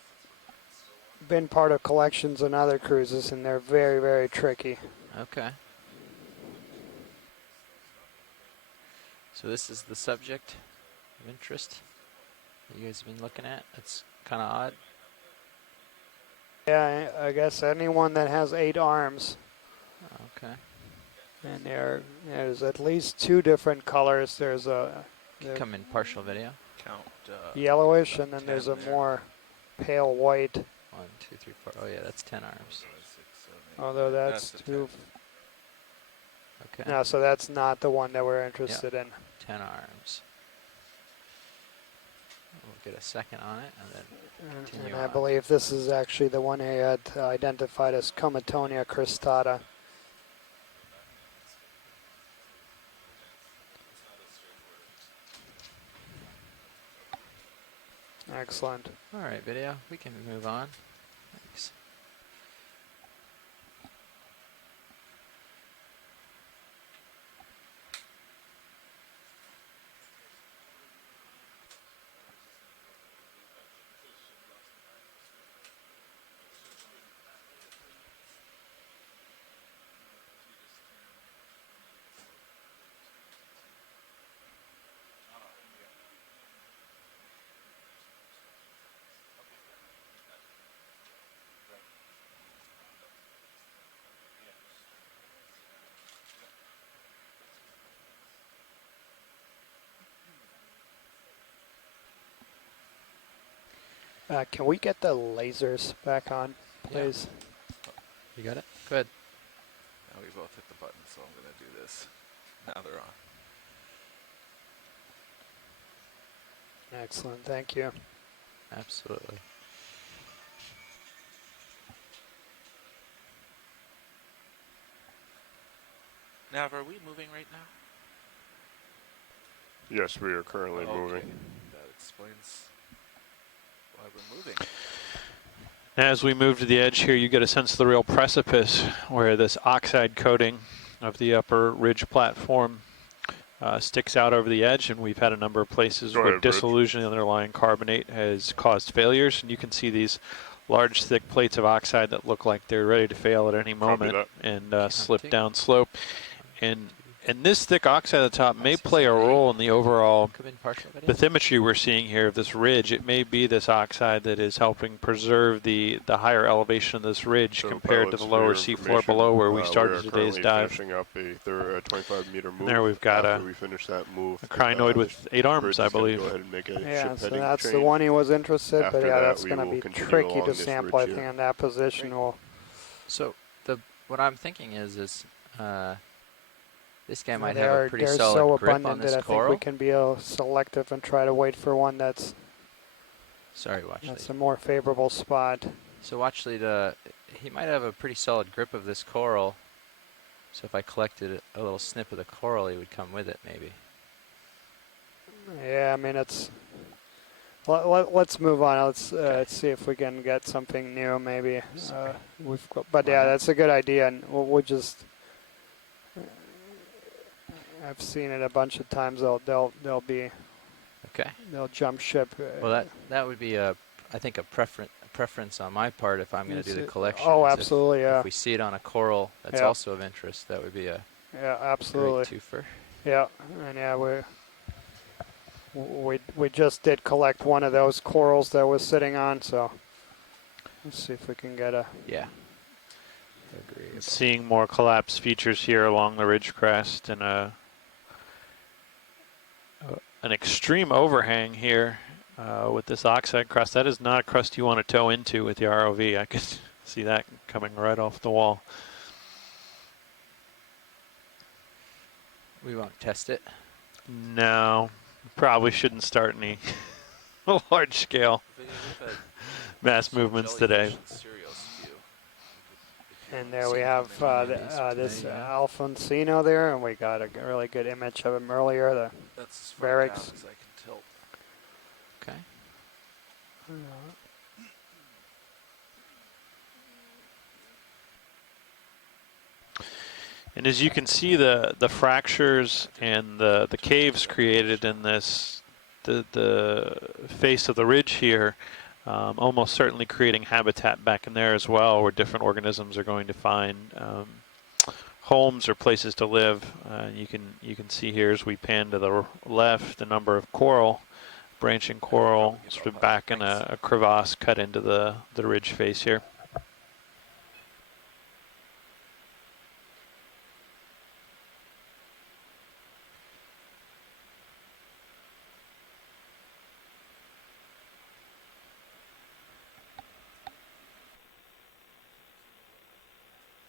been part of collections on other cruises, and they're very, very tricky. Okay. So this is the subject of interest that you guys have been looking at. That's kind of odd. Yeah, I guess anyone that has 8 arms. Okay. And there's at least 2 different colors. There's a Come in partial video. Count. yellowish, and then 10 there's a there. more pale white. 1, 2, 3, 4. Oh yeah, that's 10 arms. 5, 6, 7, 8. Although that's a 2. 10. Okay. No, so that's not the one that we're interested in. 10 arms. We'll get a second on it and then continue And I on. believe this is actually the one he had identified as Comatonia cristata. Excellent. All right, video. We can move on. Thanks. Can we get the lasers back on, please? You got it? Go ahead. Now we both hit the button, so I'm going to do this. Now they're on. Excellent, thank you. Absolutely. Nav, are we moving right now? Yes, we are currently moving. That explains why we're moving. As we move to the edge here, you get a sense of the real precipice where this oxide coating of the upper ridge platform sticks out over the edge, and we've had a number of places Go where ahead, Rich. dissolution of the underlying carbonate has caused failures, and you can see these large thick plates of oxide that look like they're ready to fail at any moment that. and slip down slope. And And this thick oxide at the top may play a role in the overall Come in partial video. bathymetry we're seeing here of this ridge. It may be this oxide that is helping preserve the higher elevation of this ridge So compared to pilots, the for your lower seafloor information, below where we we started are today's currently dive. finishing up a 25-meter move. And there we've got After we finish that move, a crinoid with 8 arms, bridge I is gonna believe. Go ahead and make a Yeah, ship so heading that's the change. one he was interested, but After yeah, that, that's we going to will be continue tricky along to this sample, I ridge think, here. in that position. So what I'm thinking is this guy might have they're a pretty so solid grip on abundant this that I think coral. we can be selective and try to wait for one that's Sorry, watch lead. a more favorable spot. So watch lead, he might have a pretty solid grip of this coral. So if I collected a little snip of the coral, he would come with it, maybe. Yeah, I mean, it's. Let's move on. Let's see if we can get something new, maybe. But yeah, that's a good idea, and we'll just. I've seen it a bunch of times. They'll be. Okay. They'll jump ship. Well, that would be I think a preference on my part if I'm going to do the collection. Oh, is absolutely, yeah. If we see it on a coral that's Yeah. also of interest, that would be a Yeah, absolutely. great twofer. Yeah, and yeah, we just did collect one of those corals that was sitting on, so let's see if we can get a. Yeah. Agreeable. Seeing more collapse features here along the ridge crest and an extreme overhang here with this oxide crust. That is not a crust you want to tow into with the ROV. I could see that coming right off the wall. We won't test it. No, probably shouldn't start any large scale mass movements today. And there we have this Alfonsino there, and we got a really good image of him earlier. That's as The far down barracks. as I can tilt. Okay. And as you can see, the fractures and the caves created in this, the face of the ridge here, almost certainly creating habitat back in there as well, where different organisms are going to find homes or places to live. You can see here as we pan to the left, the number of coral, branching coral, sort of back in a crevasse cut into the ridge face here.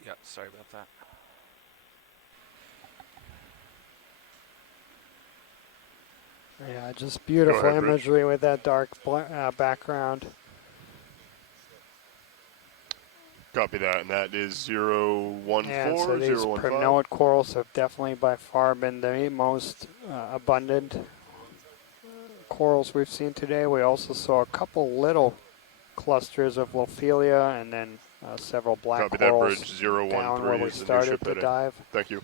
Yeah, sorry about that. Yeah, just beautiful ahead, Rich. imagery with that dark background. Copy that, and that is 014, Yeah, so these 015. primnoid corals have definitely by far been the most abundant corals we've seen today. We also saw a couple little clusters of Lophelia and then several black Copy that, corals bridge 013 down where we is the new started ship to heading. dive. Thank you.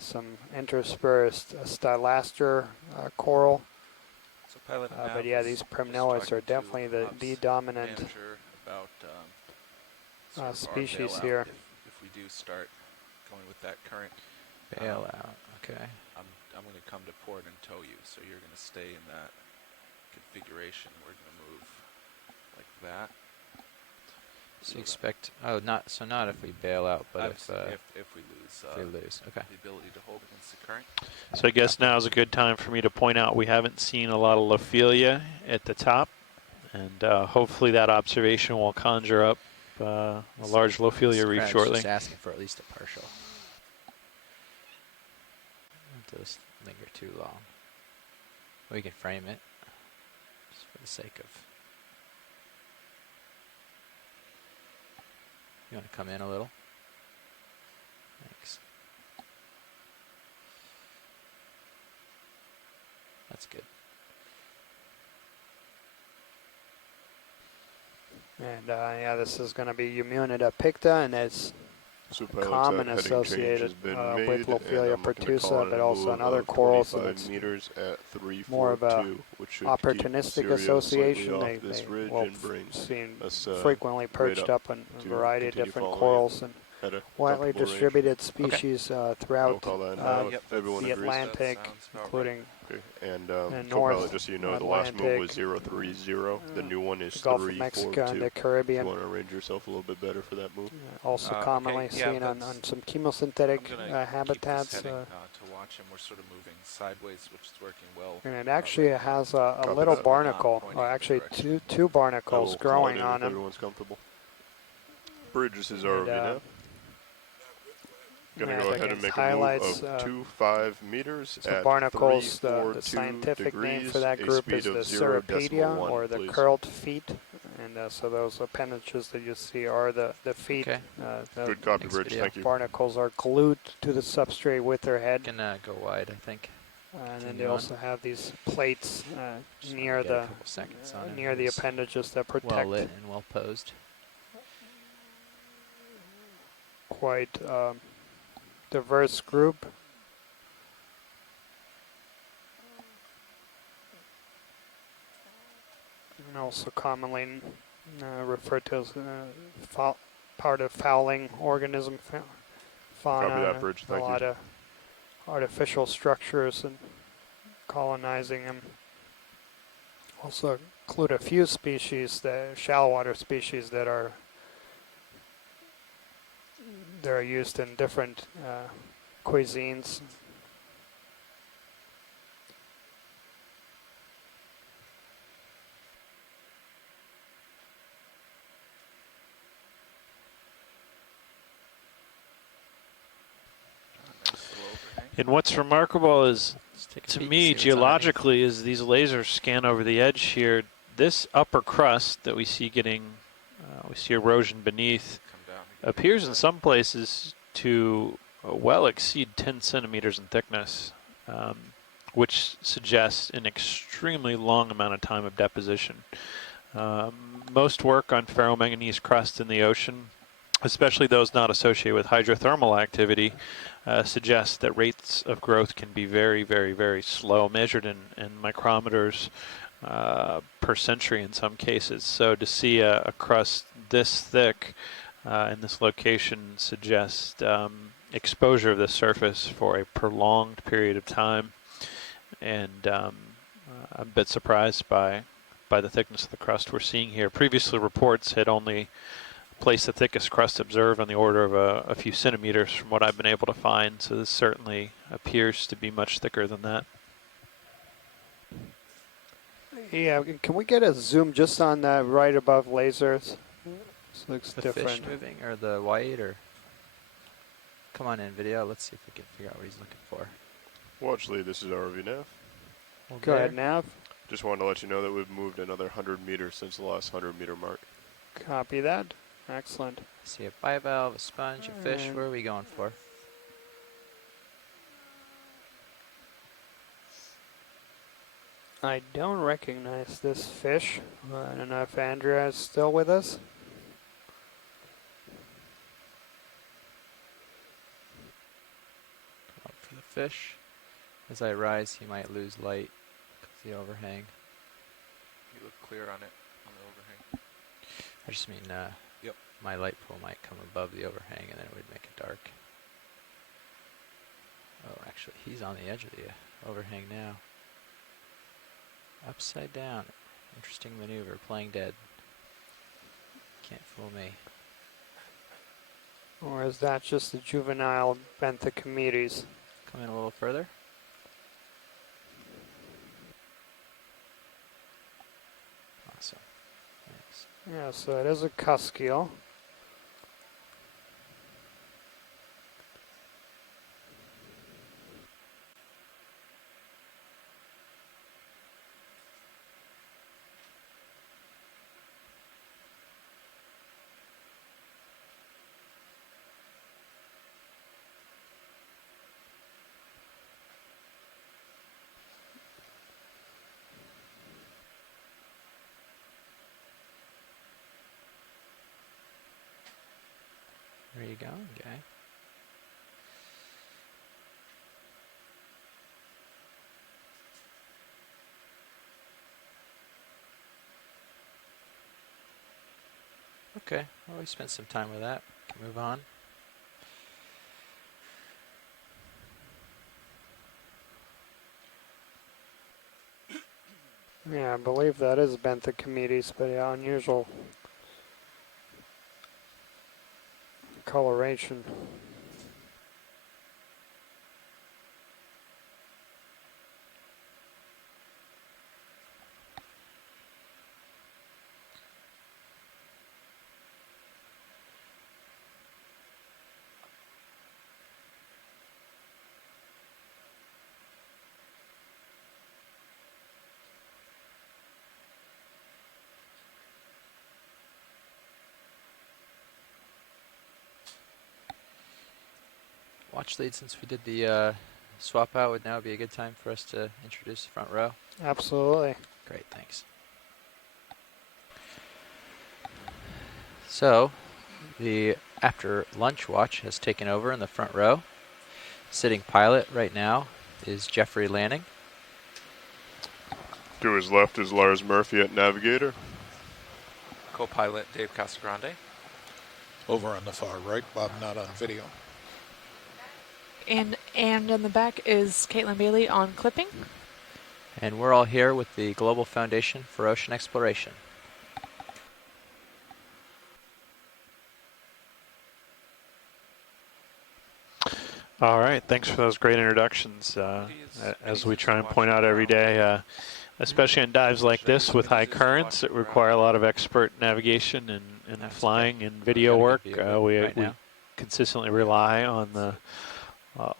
Some interspersed stylaster coral. So pilot and But nav yeah, was these just primnoids talking are to definitely the ops dominant manager about sort of our species bailout here. If we do start going with that current, Bailout. Okay. I'm going to come to port and tow you, so you're going to stay in that configuration. We're going to move like that. So you expect? Oh, not if we bail out, but Obviously, if we lose, if we lose. Okay. the ability to hold against the current. So I guess now is a good time for me to point out we haven't seen a lot of Lophelia at the top, and hopefully that observation will conjure up a large Lophelia reef Craig's shortly. Just asking for at least a partial. Don't just linger too long. We can frame it, just for the sake of. You want to come in a little? Thanks. That's good. And yeah, this is going to be Eumnida picta, and it's So pilots, common that heading change associated has been with made, and Lophelia I'm looking to pertusa, call in but a also move in other of corals, and 25 it's meters at 342, more of a which should opportunistic keep Syria association. slightly off They this ridge will and bring seen us frequently right perched up up on a to variety of continue different following corals, and at a widely comfortable range. distributed species We'll throughout call that Yep, everyone the agrees. Atlantic, That sounds about including Okay. And the co-pilot, North just so you know, the last move was Atlantic, 030. The new one is the Gulf of Mexico, and 342. the If you Caribbean. want to arrange yourself a little bit better for that move. Also okay, commonly yeah, seen on that's- some chemosynthetic I'm gonna habitats. keep this heading to watch him. We're sort of moving sideways, which is working well. And it actually right now. has a Copy little that. barnacle, Pointing or in the actually direction. two I barnacles will call growing it in on if them. everyone's comfortable. Bridge, this is And, ROV now. Gonna yeah, go that ahead and make highlights, a move of 25 meters so at barnacles, the 342 scientific name degrees, for that a group speed is of the 0.1, Cirripedia, or the please. curled feet. And so those appendages that you see are the feet. Okay. The Good copy, Thanks, Bridge. video. Thank you. barnacles are glued to the substrate with their head. Can go wide, I think. And then Continue they on. also have these plates Just near wanna get a the couple seconds on him. near the He's appendages that well protect lit and well posed. quite diverse group. And also commonly referred to as part of fouling organism fauna. Copy that, Bridge. A Thank lot you. of artificial structures and colonizing them. Also include a few species, the shallow water species that are used in different cuisines. Nice little overhang. And what's remarkable is, Let's take a to peek, me, see what's geologically, as these lasers scan over the edge here, this upper crust that we see getting, we see erosion beneath, Come down. appears in some places to well exceed 10 centimeters in thickness, which suggests an extremely long amount of time of deposition. Most work on ferromanganese crust in the ocean, especially those not associated with hydrothermal activity, suggests that rates of growth can be very, very, very slow, measured in micrometers per century in some cases. So to see a crust this thick in this location suggests exposure of the surface for a prolonged period of time, and I'm a bit surprised by the thickness of the crust we're seeing here. Previously, reports had only placed the thickest crust observed on the order of a few centimeters from what I've been able to find, so this certainly appears to be much thicker than that. Yeah, can we get a zoom just on that right above lasers? This looks The different. fish moving, or the white, or... Come on in, video. Let's see if we can figure out what he's looking for. Watch lead, this is ROV Nav. Go ahead, Nav. Just wanted to let you know that we've moved another 100 meters since the last 100 meter mark. Copy that. Excellent. See a bivalve, a sponge, a fish. And- Where are we going for? I don't recognize this fish. I don't know if Andrea is still with us. Up for the fish. As I rise, he might lose light because the overhang. You look clear on it, on the overhang. I just mean Yep. my light pool might come above the overhang and then it would make it dark. Oh, actually, he's on the edge of the overhang now. Upside down. Interesting maneuver, playing dead. Can't fool me. Or is that just the juvenile Benthocometes? Come in a little further. Awesome. Thanks. Yeah, so it is a cuskeel. Where are you going, guy? Okay, well, we spent some time with that. Can move on. Yeah, I believe that is benthic Cometes, but yeah, unusual coloration. Watch lead, since we did the swap out, would now be a good time for us to introduce the front row. Absolutely. Great, thanks. So, the after lunch watch has taken over in the front row. Sitting pilot right now is Jeffrey Lanning. To his left is Lars Murphy at Navigator. Co-pilot Dave Casagrande. Over on the far right, Bob, not on video. And in the back is Caitlin Bailey on clipping. And we're all here with the Global Foundation for Ocean Exploration. All right, thanks for those great introductions. As we try and point out every day, especially in dives like this with high currents that require a lot of expert navigation and flying and video work, we consistently rely on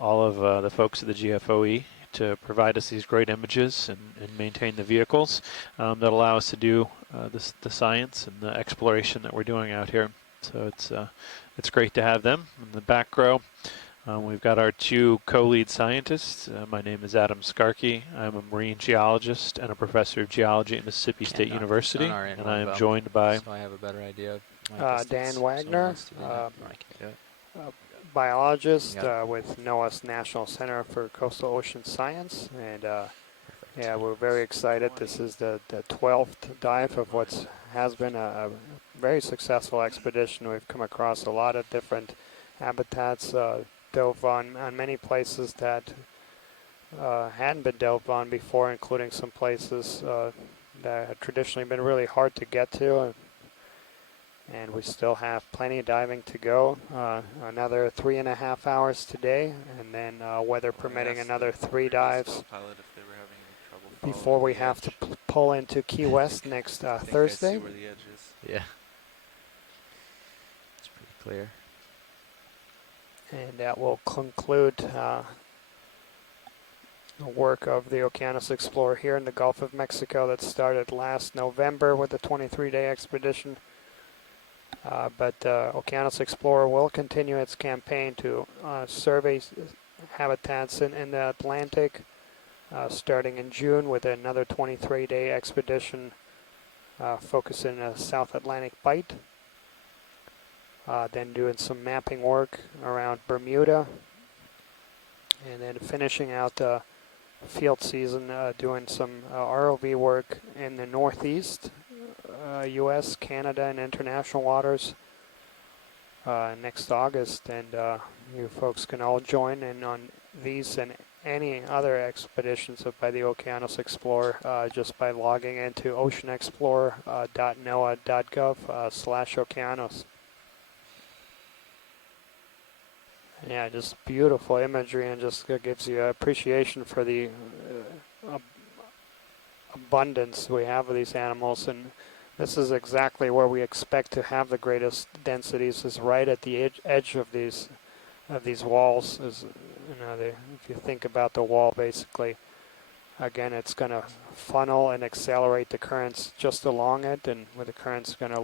all of the folks at the GFOE to provide us these great images and maintain the vehicles that allow us to do the science and the exploration that we're doing out here. So it's great to have them in the back row. We've got our two co-lead scientists. My name is Adam Skarke. I'm a marine geologist and a professor of geology at Mississippi State University, and I am joined by so I have a better idea of Dan Wagner, biologist with NOAA's National Center for Coastal Ocean Science, and yeah, we're very excited. This is the 12th dive of what has been a very successful expedition. We've come across a lot of different habitats, dove on many places that hadn't been dove on before, including some places that have traditionally been really hard to get to. And we still have plenty of diving to go. Another 3.5 hours today, and then weather permitting, another 3 dives before we have to pull into Key West next Thursday. I see where the edge is. Yeah. It's pretty clear. And that will conclude the work of the Okeanos Explorer here in the Gulf of Mexico that started last November with a 23-day expedition. But Okeanos Explorer will continue its campaign to survey habitats in the Atlantic, starting in June with another 23-day expedition focusing on the South Atlantic Bight. Then doing some mapping work around Bermuda, and then finishing out the field season doing some ROV work in the Northeast, U.S., Canada, and international waters next August. And you folks can all join in on these and any other expeditions by the Okeanos Explorer just by logging into oceanexplorer.noaa.gov/Okeanos. Yeah, just beautiful imagery, and just gives you appreciation for the abundance we have of these animals. And this is exactly where we expect to have the greatest densities, is right at the edge of these walls. Is, you know, if you think about the wall, basically, again, it's going to funnel and accelerate the currents just along it, and with the currents going to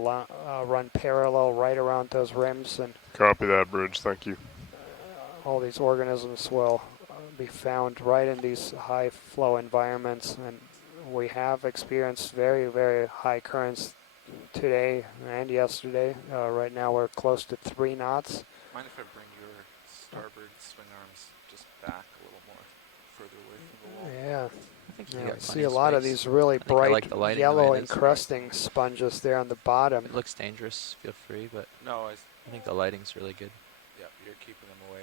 run parallel right around those rims. And Copy that, Bridge. Thank you. all these organisms will be found right in these high flow environments, and we have experienced very, very high currents today and yesterday. Right now we're close to 3 knots. Mind if I bring your starboard swing arms just back a little more, further away from the wall? Yeah. I think Yeah, you we got see plenty a of lot of space. these really I think I bright like the lighting the yellow way it is. encrusting sponges there on the bottom. If it looks dangerous, feel free, but No, I think the lighting's really good. yeah, you're keeping them away.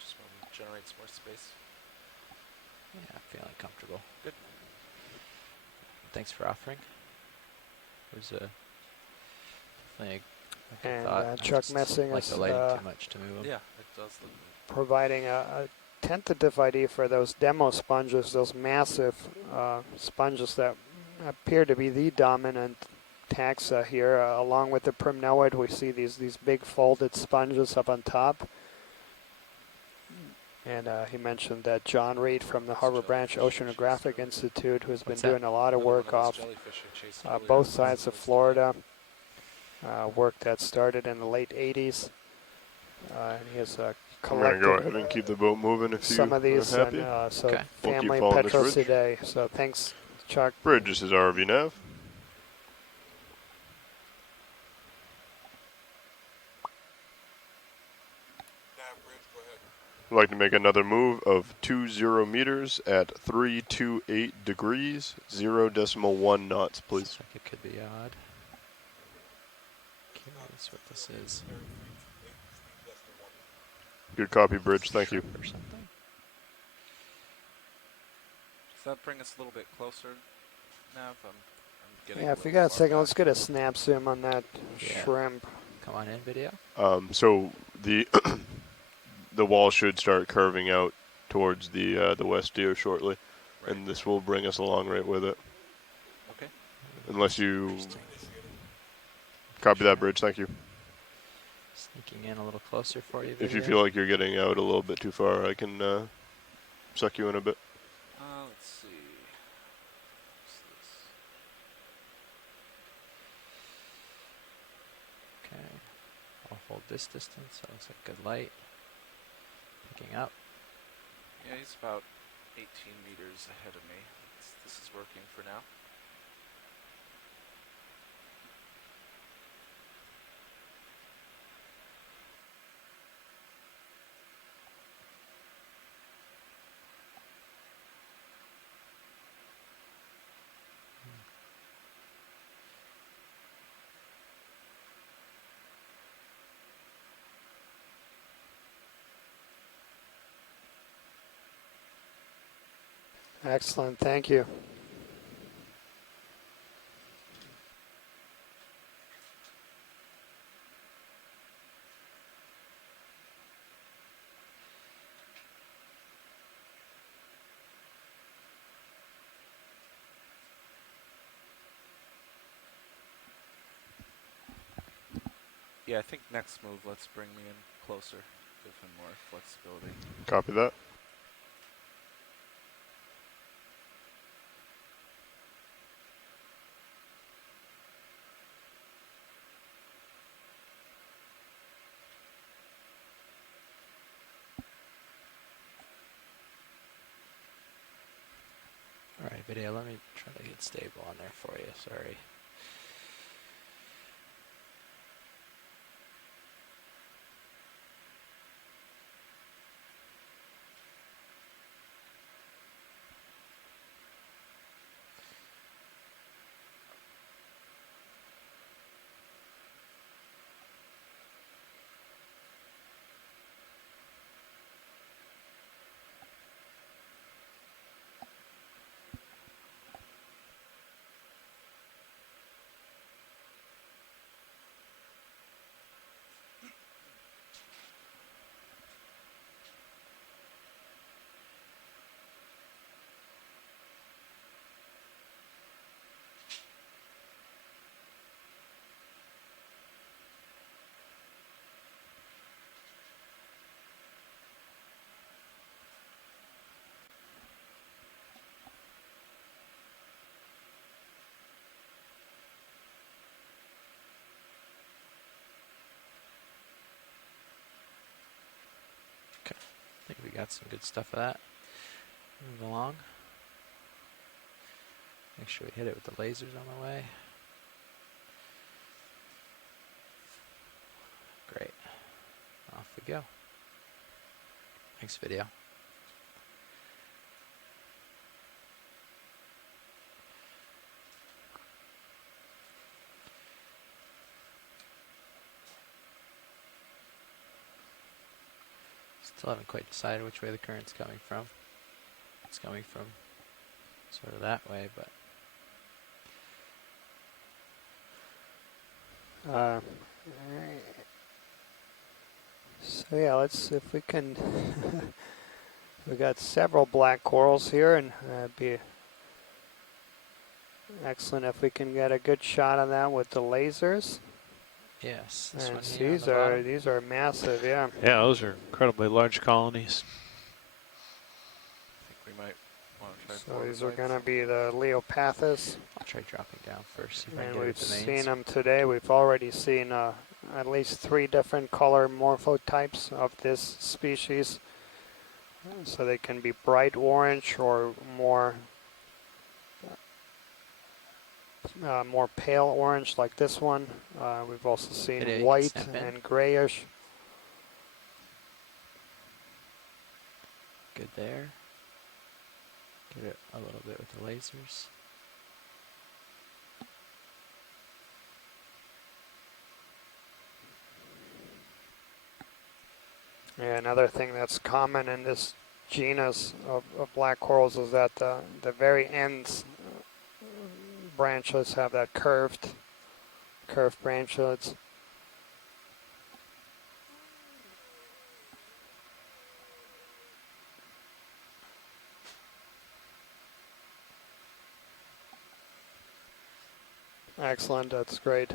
Just want to generate some more space. Yeah, feeling comfortable. Good. Thanks for offering. It was definitely a good And thought. I Chuck just Messing like is the lighting too much to move them. Yeah, it does look neat. providing a tentative idea for those demo sponges, those massive sponges that appear to be the dominant taxa here. Along with the primnoid, we see these big folded sponges up on top. And he mentioned that John Reed from the Harbor Branch Oceanographic Institute, who's been doing a lot of work off both sides of Florida, work that started in the late 80s. And he has I'm collected going to go ahead and keep the boat moving if some you of these. are happy. And, so Okay. We'll keep family following this Petros ridge. today. So thanks, Chuck. Bridge, this is RV Nav. I'd like to make another move of 20 meters at 328 degrees, 0.1 knots, please. Seems like it could be odd. Curious what this is. Good copy, Bridge. Thank you. Sharp or something? Does that bring us a little bit closer, Nav? I'm getting Yeah, a if you little got a far second, back. let's get a snap zoom on that Yeah. shrimp. Come on in, video. So the the wall should start curving out towards the west here shortly, Right. and this will bring us along right with it. Okay. Unless you Interesting. copy that, Bridge. Thank you. Sneaking in a little closer for you, If you video. feel like you're getting out a little bit too far, I can suck you in a bit. Let's see. What's this? Okay. I'll hold this distance. That looks like good light. Picking up. Yeah, he's about 18 meters ahead of me. This is working for now. Excellent, thank you. Yeah, I think next move, let's bring me in closer. Give him more flexibility. Copy that. Alright, video, let me try to get stable on there for you. Sorry. I think we got some good stuff of that. Move along. Make sure we hit it with the lasers on the way. Great. Off we go. Thanks, video. Still haven't quite decided which way the current's coming from. It's coming from sort of that way, but So yeah, let's see if we can. We got several black corals here, and it'd be excellent if we can get a good shot of that with the lasers. Yes, this And one here on these the bottom. these are massive, yeah. Yeah, those are incredibly large colonies. I think we might want to try So these are Forbites. going to be the Leopathus, I'll try dropping down first, see if I can and get it we've with the seen mains. them today. We've already seen at least 3 different color morphotypes of this species. So they can be bright orange or more more pale orange like this one. We've also seen Video, you can white snap in. and grayish. Good there. Get it a little bit with the lasers. Yeah, another thing that's common in this genus of black corals is that the very ends branches have that curved branchlets. Excellent, that's great.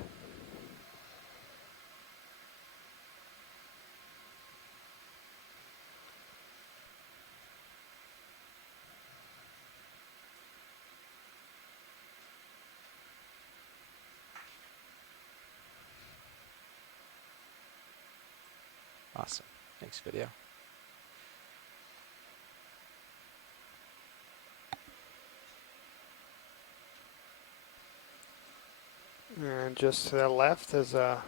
Awesome. Thanks, video. And just to the left is a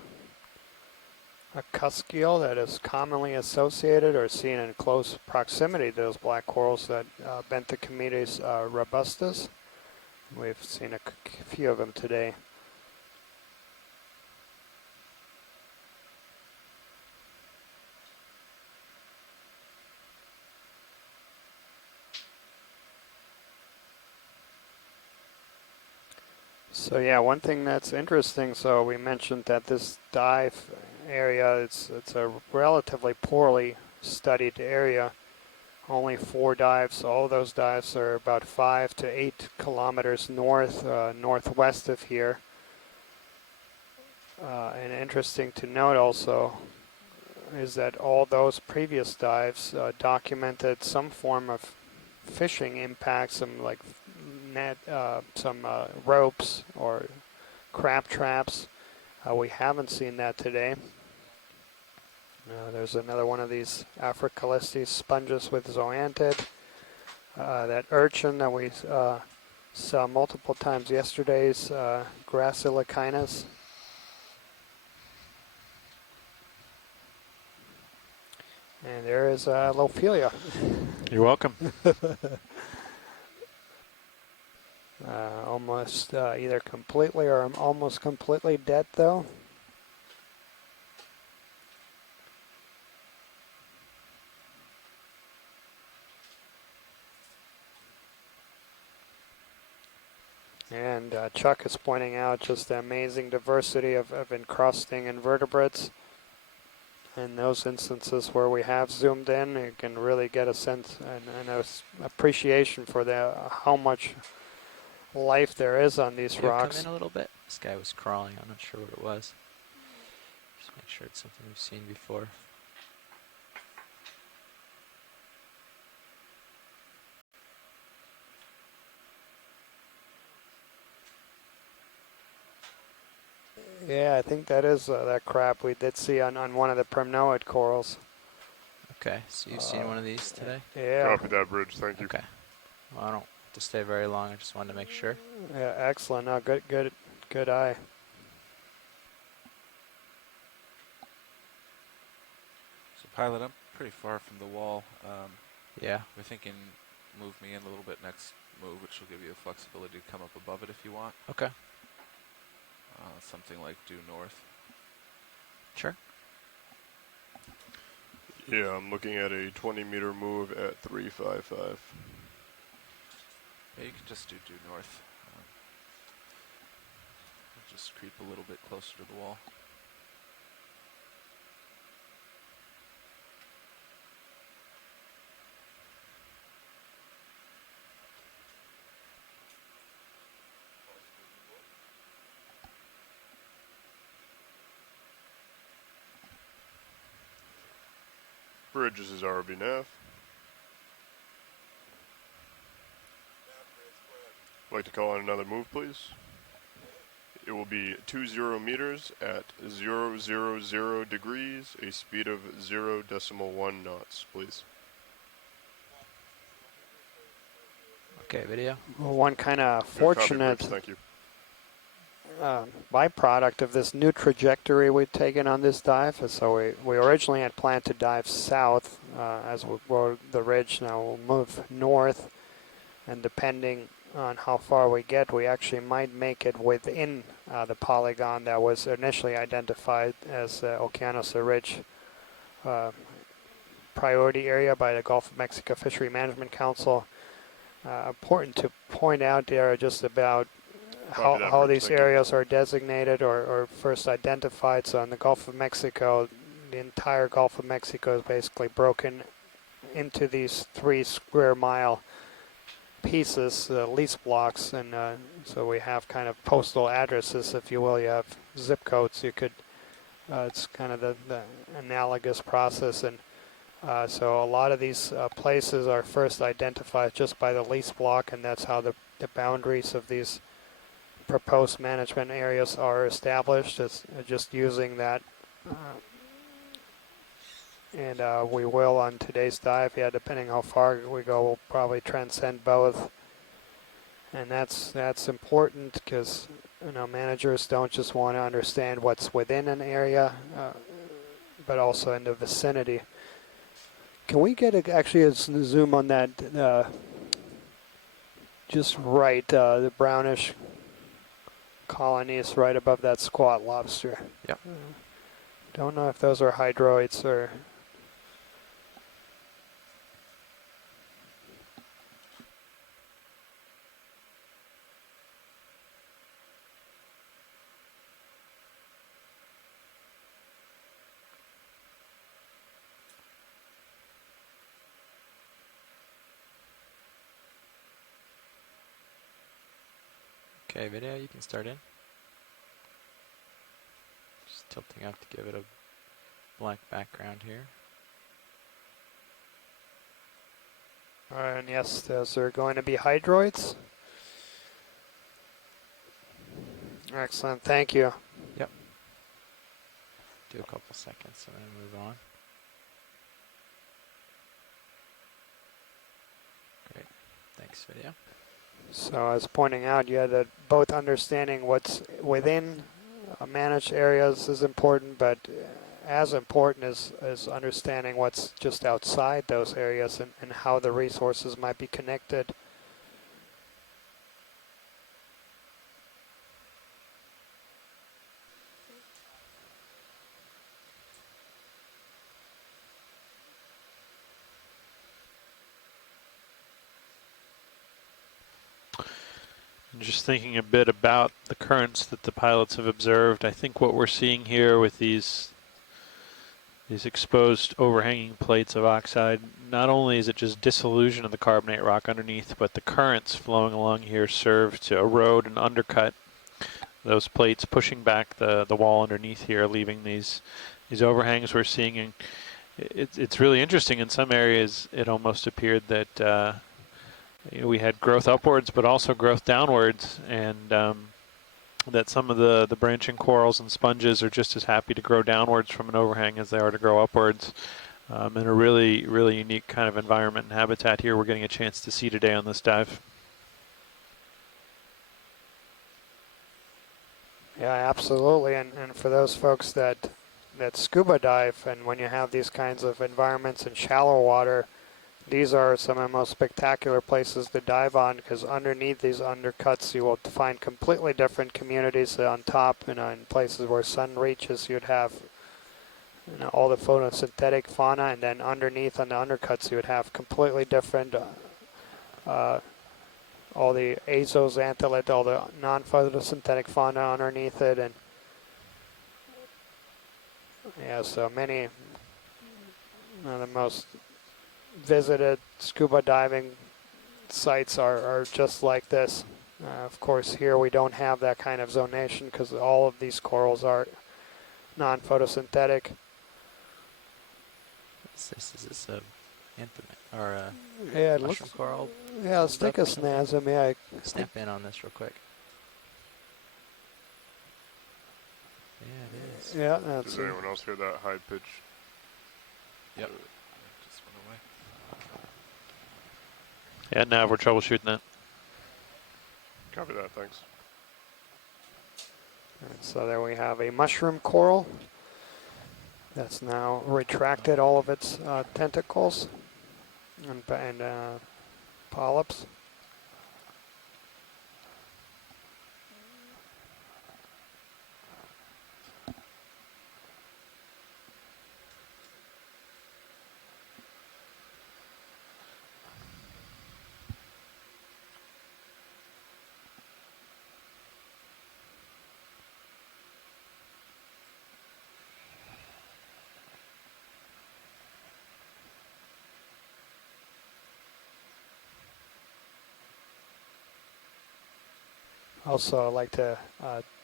cusk-eel that is commonly associated or seen in close proximity to those black corals, that Benthocometes robustus. We've seen a few of them today. So yeah, one thing that's interesting, so we mentioned that this dive area, it's a relatively poorly studied area. Only 4 dives. All those dives are about 5 to 8 kilometers northwest of here. And interesting to note also is that all those previous dives documented some form of fishing impact, some like net, some ropes or crab traps. We haven't seen that today. There's another one of these Africalistes sponges with zoantid. That urchin that we saw multiple times yesterday's Gracilichinus. And there is Lophelia. You're welcome. Almost either completely or almost completely dead though. And Chuck is pointing out just the amazing diversity of encrusting invertebrates. In those instances where we have zoomed in, you can really get a sense and an appreciation for how much life there is on these Can you rocks. come in a little bit? This guy was crawling. I'm not sure what it was. Just make sure it's something we've seen before. Yeah, I think that is that crab we did see on one of the primnoid corals. Okay, so you've seen one of these today? Yeah. Copy that, Bridge. Thank you. Okay. Well, I don't have to stay very long. I just wanted to make sure. Yeah, excellent. No, good eye. So pilot, I'm pretty far from the wall. Yeah. We're thinking move me in a little bit next move, which will give you the flexibility to come up above it if you want. Okay. Something like due north. Sure. Yeah, I'm looking at a 20-meter move at 355. Yeah, you can just do due north. just creep a little bit closer to the wall. Bridges is RB nav. Like to call on another move, please. It will be 20 meters at 000 degrees, a speed of 0.1 knots, please. Okay, video. Well, one kind of Good copy, fortunate Bridge, thank you. byproduct of this new trajectory we've taken on this dive. So we originally had planned to dive south as we rode the ridge. Now we'll move north, and depending on how far we get, we actually might make it within the polygon that was initially identified as Okeanos Ridge priority area by the Gulf of Mexico Fishery Management Council. Important to point out there just about how these areas are designated or first identified. So in the Gulf of Mexico, the entire Gulf of Mexico is basically broken into these 3 square mile pieces, lease blocks, and so we have kind of postal addresses, if you will. You have zip codes. You could, it's kind of the analogous process, and so a lot of these places are first identified just by the lease block, and that's how the boundaries of these proposed management areas are established. It's just using that, and we will on today's dive. Yeah, depending how far we go, we'll probably transcend both, and that's important because managers don't just want to understand what's within an area, but also in the vicinity. Can we get actually a zoom on that? Just right, the brownish colonies right above that squat lobster. Yep. Don't know if those are hydroids or. Okay, video, you can start in. Just tilting up to give it a black background here. And yes, those are going to be hydroids. Excellent, thank you. Yep. Do a couple seconds and then move on. Great. Thanks, video. So I was pointing out, yeah, that both understanding what's within managed areas is important, but as important is understanding what's just outside those areas and how the resources might be connected. Just thinking a bit about the currents that the pilots have observed, I think what we're seeing here with these exposed overhanging plates of oxide, not only is it just dissolution of the carbonate rock underneath, but the currents flowing along here serve to erode and undercut those plates, pushing back the wall underneath here, leaving these overhangs we're seeing. And it's really interesting. In some areas, it almost appeared that we had growth upwards, but also growth downwards, and that some of the branching corals and sponges are just as happy to grow downwards from an overhang as they are to grow upwards. In a really, really unique kind of environment and habitat here we're getting a chance to see today on this dive. Yeah, absolutely. And for those folks that scuba dive, and when you have these kinds of environments in shallow water, these are some of the most spectacular places to dive on, because underneath these undercuts you will find completely different communities. On top, in places where sun reaches, you'd have all the photosynthetic fauna, and then underneath on the undercuts you would have completely different all the azooxanthellate, all the non-photosynthetic fauna underneath it, and yeah, so many of the most visited scuba diving sites are just like this. Of course, here we don't have that kind of zonation because all of these corals are non-photosynthetic. Is this a anthem or a Yeah, it mushroom looks. coral? Yeah, let's take a stuff or snaz. Yeah, I Snap in on this real quick. Yeah, it is. yeah, that's Does anyone else hear that high pitch? Yep. It just went away. Yeah, now we're troubleshooting that. Copy that, thanks. And so there we have a mushroom coral that's now retracted all of its tentacles and polyps. Also, I'd like to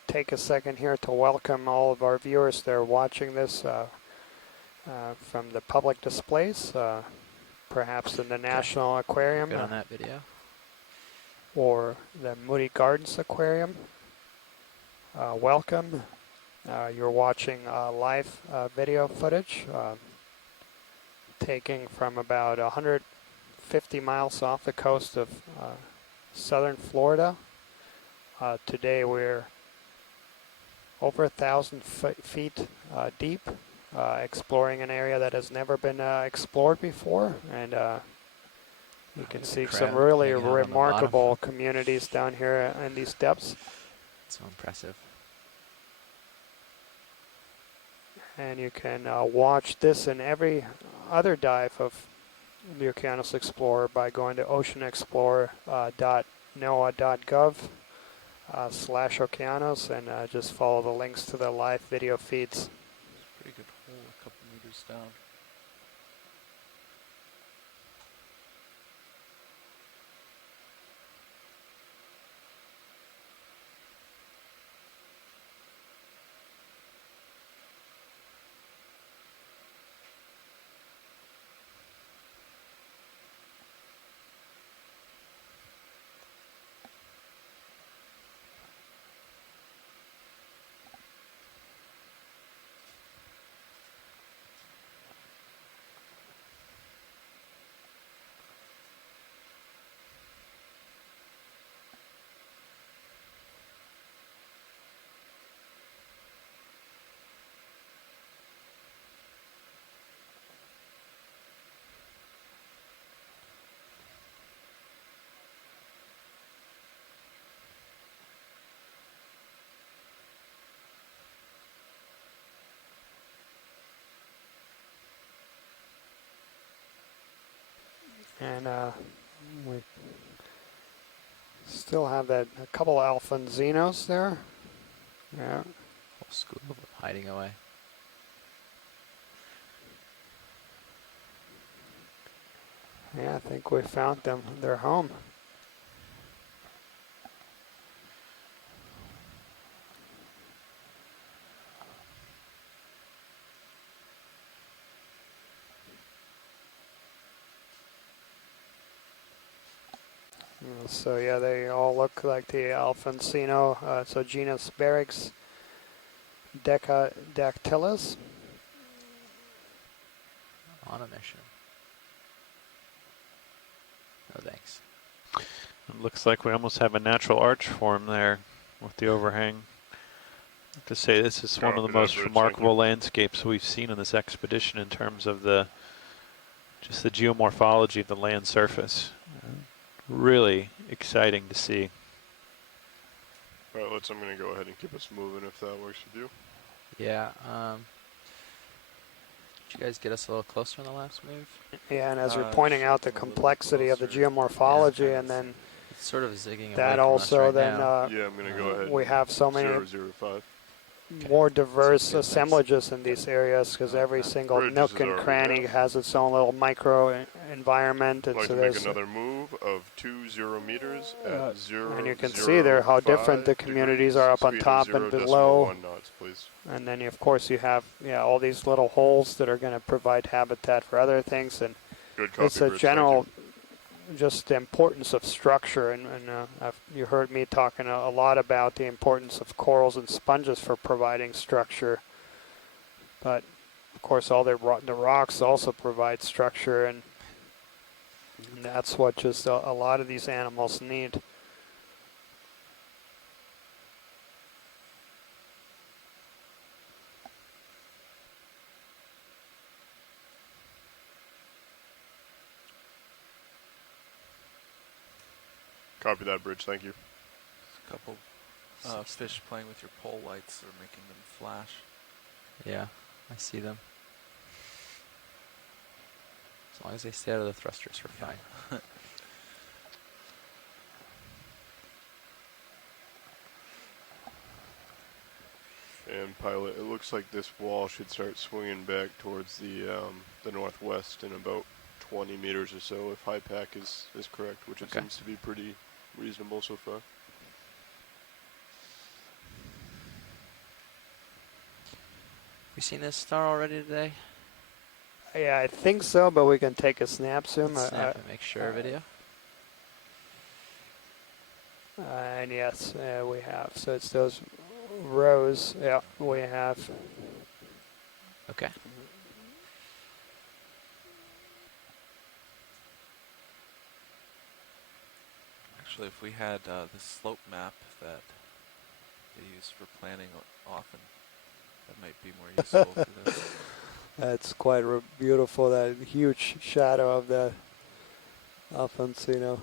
take a second here to welcome all of our viewers that are watching this from the public displays, perhaps in the National Aquarium Good on that video. or the Moody Gardens Aquarium. Welcome. You're watching live video footage taking from about 150 miles off the coast of southern Florida. Today we're over 1,000 feet deep, exploring an area that has never been explored before, and you can see some really remarkable communities down here in these depths. So impressive. And you can watch this and every other dive of the Okeanos Explorer by going to oceanexplorer.noaa.gov/Okeanos and just follow the links to the live video feeds. Pretty good hole, a couple meters down. And we still have a couple of Alfonzinos there. Yeah. Whole school of them hiding away. Yeah, I think we found them. They're home. So yeah, they all look like the Alfonsino. So genus Barix Decadactylus. On a mission. No thanks. It looks like we almost have a natural arch form there with the overhang. I have to say this is one of the most remarkable landscapes we've seen in this expedition in terms of just the geomorphology of the land surface. Really exciting to see. All right, I'm going to go ahead and keep us moving if that works with you. Yeah. Did you guys get us a little closer in the last move? Yeah, and as you're pointing out the complexity of the geomorphology, and then Sort of zigging away that from us also, right then now. Yeah, I'm going to go ahead. we have so many 005. more diverse Sounds good, thanks. assemblages in these areas because every Okay. single Bridge nook is and already cranny half. has its own little micro environment, I'd and like so to make there's another move of 20 meters at 0. and you can see there how different the communities are up on top and below. 1 knots, please. And then of course you have all these little holes that are going to provide habitat for other things, and Good copy, it's a Bridge, general thank just the importance of structure, and you heard me talking a lot about the importance of corals and sponges for providing structure, but of course all the rocks also provide structure, and that's what just a lot of these animals need. Copy that, Bridge, thank you. A couple fish playing with your pole lights are making them flash. Yeah, I see them. As long as they stay out of the thrusters, we're fine. And pilot, it looks like this wall should start swinging back towards the northwest in about 20 meters or so, if high pack is correct, which it Okay. seems to be pretty reasonable so far. We seen this star already today? Yeah, I think so, but we can take a snap zoom. Let's snap and make sure video. And yes, we have. So it's those rows. Yeah, we have. Okay. Actually, if we had the slope map that they use for planning often, that might be more useful for this. That's quite beautiful. That huge shadow of the Alfonsino.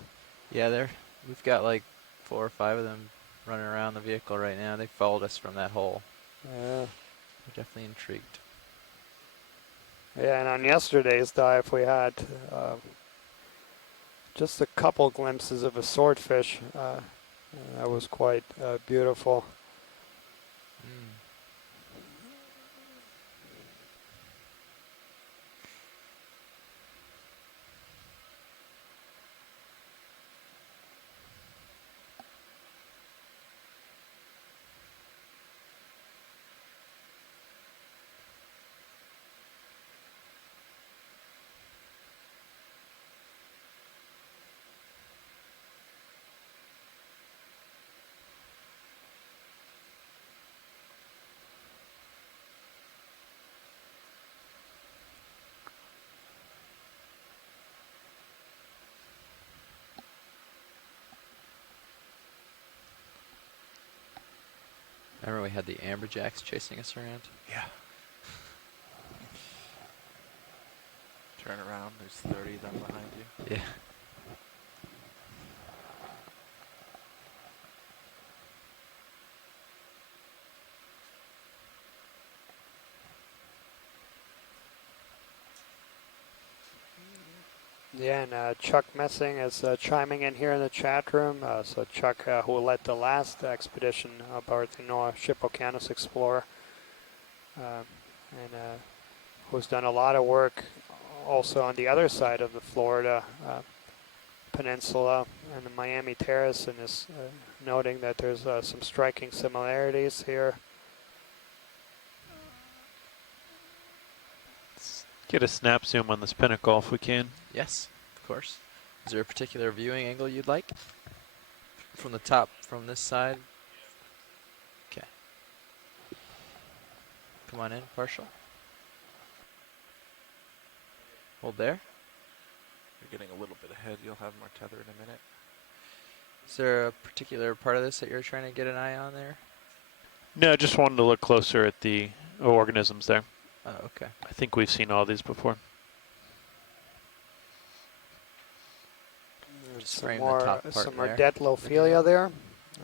Yeah, we've got like 4 or 5 of them running around the vehicle right now. They followed us from that hole. Yeah. They're definitely intrigued. Yeah, and on yesterday's dive we had just a couple glimpses of a swordfish. That was quite beautiful. Mm. Remember we had the amberjacks chasing us around? Yeah. Turn around, there's 30 of them behind you. Yeah. Yeah, and Chuck Messing is chiming in here in the chat room. So Chuck, who led the last expedition aboard the NOAA ship Okeanos Explorer, and who's done a lot of work also on the other side of the Florida peninsula and the Miami Terrace, and is noting that there's some striking similarities here. Let's get a snap zoom on this pinnacle if we can. Yes, of course. Is there a particular viewing angle you'd like? From the top, from this side? Okay. Come on in, partial. Hold there. You're getting a little bit ahead. You'll have more tether in a minute. Is there a particular part of this that you're trying to get an eye on there? No, just wanted to look closer at the organisms there. Oh, okay. I think we've seen all these before. Just Some frame the more, top part some more there. Detlophilia there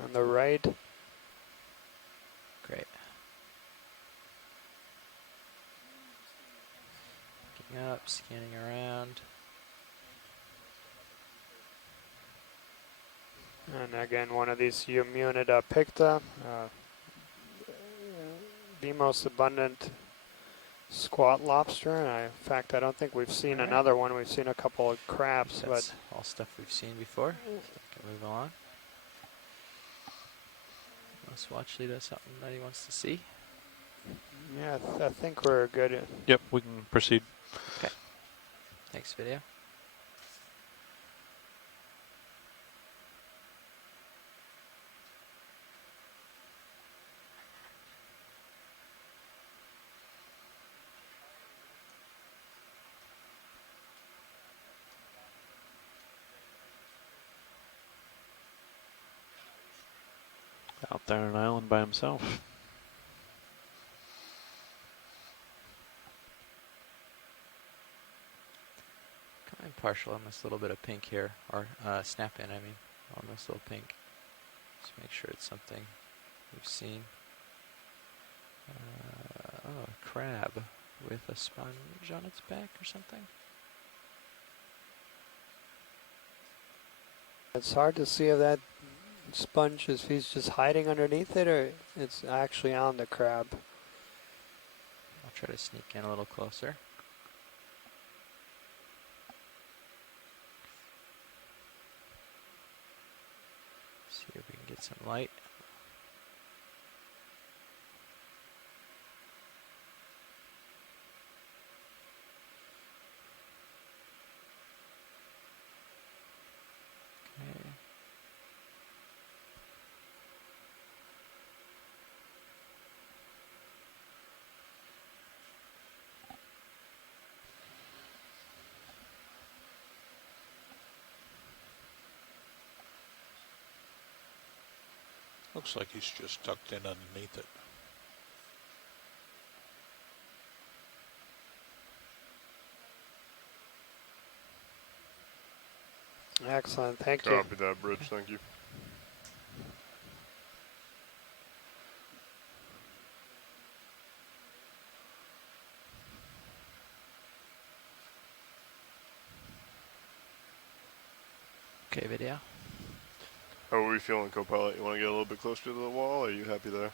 on the right. Great. Looking up, scanning around. And again, one of these Eumunida picta, the most abundant squat lobster. And in fact, I don't think we've seen another one. We've seen a couple of crabs, That's but all stuff we've seen before. So we can move on. Unless Watchley does something that he wants to see. yeah, I think we're good. Yep, we can proceed. Thanks, video. Out there on an island by himself. Come in partial on this little bit of pink here, or snap in, I mean, on this little pink. Just make sure it's something we've seen. Oh, a crab with a sponge on its back or something. It's hard to see if that sponge is, if he's just hiding underneath it or it's actually on the crab. I'll try to sneak in a little closer. See if we can get some light. Okay. Looks like he's just tucked in underneath it. Excellent, thank you. Copy that, Bridge. Thank you. Okay, video. How are we feeling, co-pilot? You want to get a little bit closer to the wall, or are you happy there?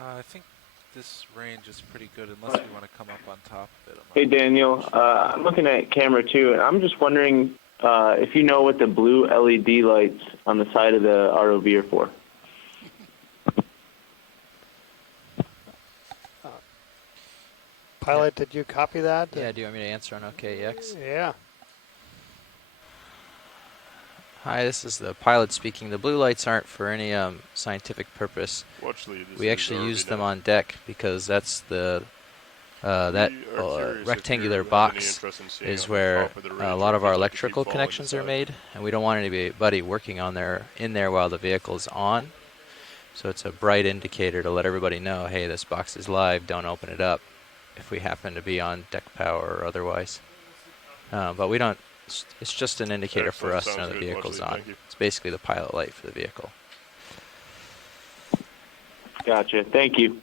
I think this range is pretty good unless we want to come up on top of it. Hey, Daniel. I'm looking at camera 2, and I'm just wondering if you know what the blue LED lights on the side of the ROV are for. Pilot, did you copy that? Yeah, do you want me to answer on OKEX? Yeah. Hi, this is the pilot speaking. The blue lights aren't for any scientific purpose. Watchley, this We is actually RV use them now. on deck because that's the that We are curious if rectangular you have any box interest in seeing is on the where top of the a ridge lot or of if our you'd like to keep electrical following connections the are side. made, and we don't want anybody working on in there while the vehicle's on. So it's a bright indicator to let everybody know, hey, this box is live, don't open it up if we happen to be on deck power or otherwise. But we don't, it's just an indicator for Excellent, us to know sounds the good, vehicle's Watchley, on. thank you. It's basically the pilot light for the vehicle. Gotcha. Thank you.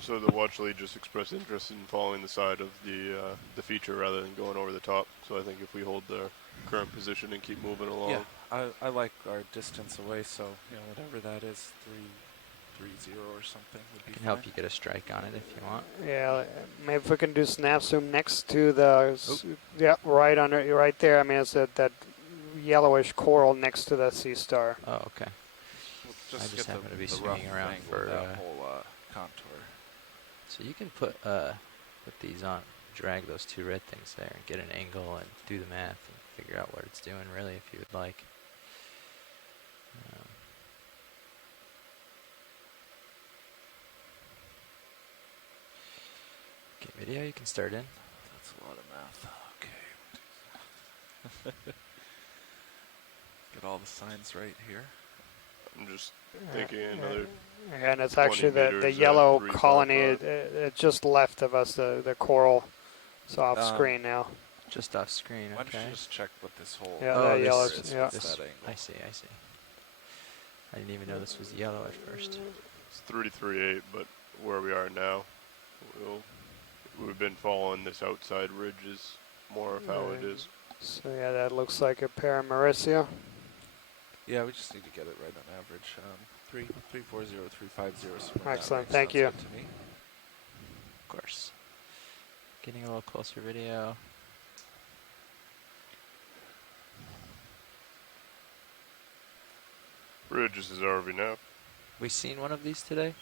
So the Watchley just expressed interest in following the side of the feature rather than going over the top. So I think if we hold the current position and keep moving along. Yeah, I like our distance away, so whatever that is, 330 or something would be I can fine. help you get a strike on it if you want. Yeah, maybe if we can do snap zoom next to the, yeah, right under, right there. I mean, it's that yellowish coral next to the sea star. Oh, okay. We'll I just get happen to be the swinging rough around angle for, of that whole contour. So you can put these on, drag those two red things there and get an angle and do the math and figure out what it's doing really if you would like. Okay, video, you can start in. That's a lot of math. Okay. Get all the signs right here. I'm just thinking another. And it's 20 actually the meters, yellow 355. colony. It just left of us, the coral. It's off screen now. Just off screen, Why don't okay. you just check what this whole Yeah, Oh, that this yellow. is Yeah. with This, that angle. I see. I didn't even know this was yellow at first. It's 33.8, but where we are now, we've been following this outside ridge is more of how it is. So yeah, that looks like a paramaricia. Yeah, we just need to get it right on average. 340-350. Excellent, thank you. To me. Of course. Getting a little closer video. Bridge, this is RVNAV. We seen one of these today?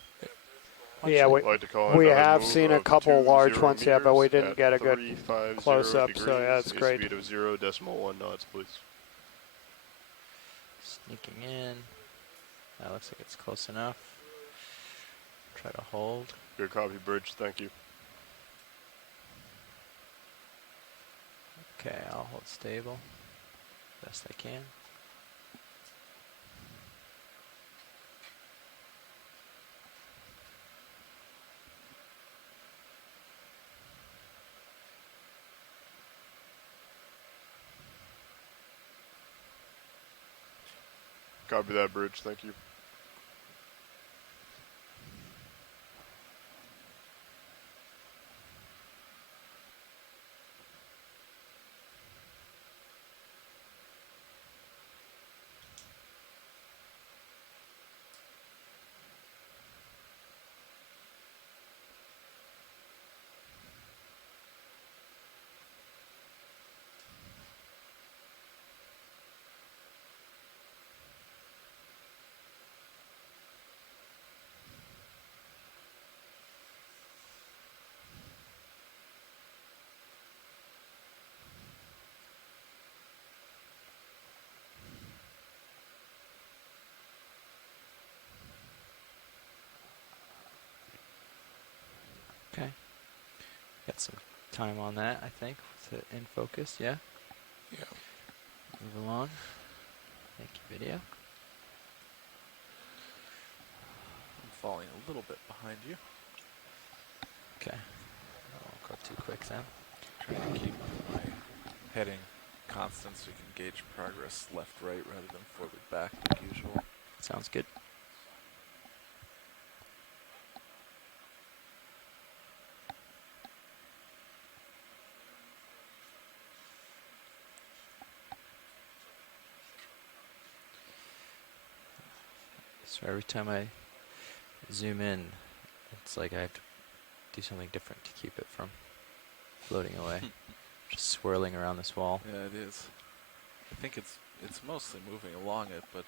Yeah, we, Like to call we another have move seen a of couple large 20 ones yet, but we meters didn't at get a good 350 close-up, degrees, so yeah, it's a great. speed of 0.1 knots, please. Sneaking in. That looks like it's close enough. Try to hold. Good copy, Bridge. Thank you. Okay, I'll hold stable. Best I can. Copy that, Bridge. Thank you. Okay. Got some time on that, I think, with it in focus, yeah? Yeah. Move along. Thank you, video. I'm falling a little bit behind you. Okay. I won't go too quick then. Trying to keep my heading constant so you can gauge progress left-right rather than forward-back like usual. Sounds good. So every time I zoom in, it's like I have to do something different to keep it from floating away. Just swirling around this wall. Yeah, it is. I think it's mostly moving along it, but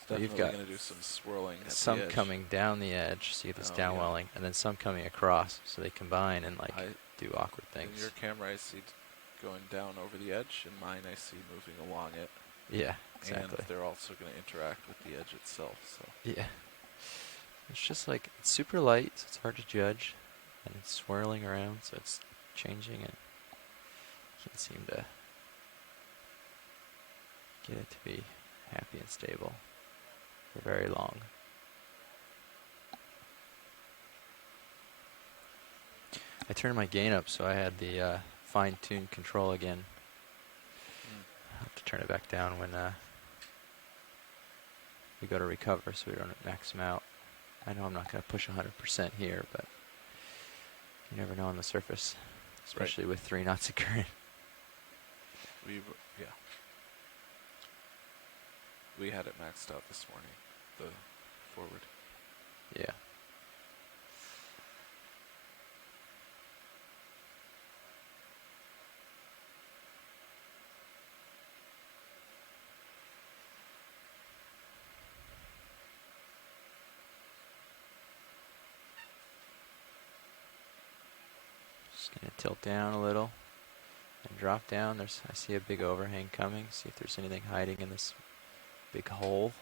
it's Well, you've definitely got going to do some swirling at some the edge. coming down the edge, so you get this Oh, yeah. downwelling, and then some coming across, so they combine and like do awkward In things. your camera, I see going down over the edge, and mine I see moving along it. Yeah, exactly. And they're also going to interact with the edge itself. So Yeah. It's just like, it's super light, so it's hard to judge. And it's swirling around, so it's changing and can't seem to get it to be happy and stable for very long. I turned my gain up, so I had the fine-tuned control again. I'll have to turn it back down when we go to recover, so we don't max them out. I know I'm not going to push 100% here, but you never know on the surface, especially with 3 knots of current. We had it maxed out this morning, the forward. Yeah. Just going to tilt down a little and drop down. I see a big overhang coming. See if there's anything hiding in this big hole.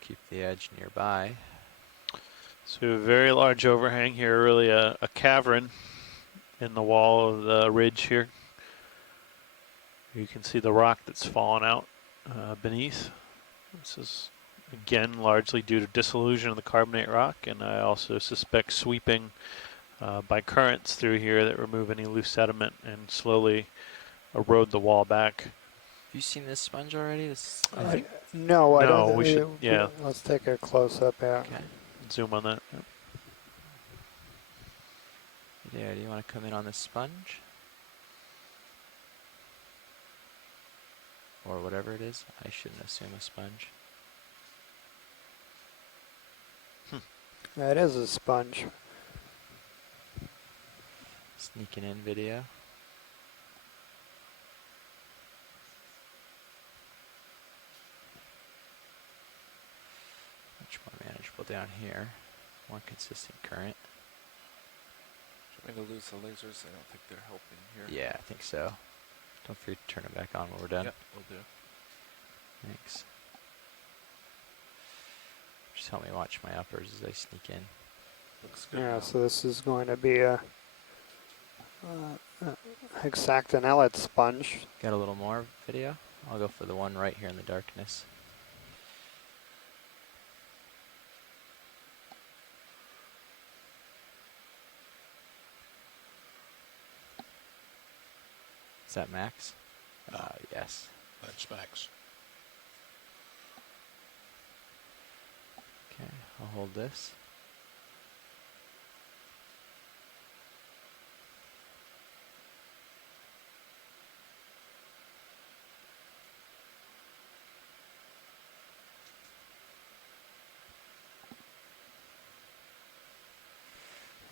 Keep the edge nearby. So we have a very large overhang here, really a cavern in the wall of the ridge here. You can see the rock that's fallen out beneath. This is, again, largely due to dissolution of the carbonate rock, and I also suspect sweeping by currents through here that remove any loose sediment and slowly erode the wall back. Have you seen this sponge already? This, I think. No, I don't. We should, yeah. Let's take a close-up, yeah. Okay. Zoom on that. Yep. Yeah, do you want to come in on the sponge? or whatever it is. I shouldn't assume a sponge. That is a sponge. Sneaking in video. Much more manageable down here. More consistent current. Do you want me to lose the lasers? I don't think they're helping here. Yeah, I think so. Don't forget to turn it back on when we're done. Yep, we'll do. Thanks. Just help me watch my uppers as I sneak in. Looks good. Yeah, now. so this is going to be a hexactinellid sponge. Got a little more video? I'll go for the one right here in the darkness. Is that max? Yes. That's max. Okay, I'll hold this.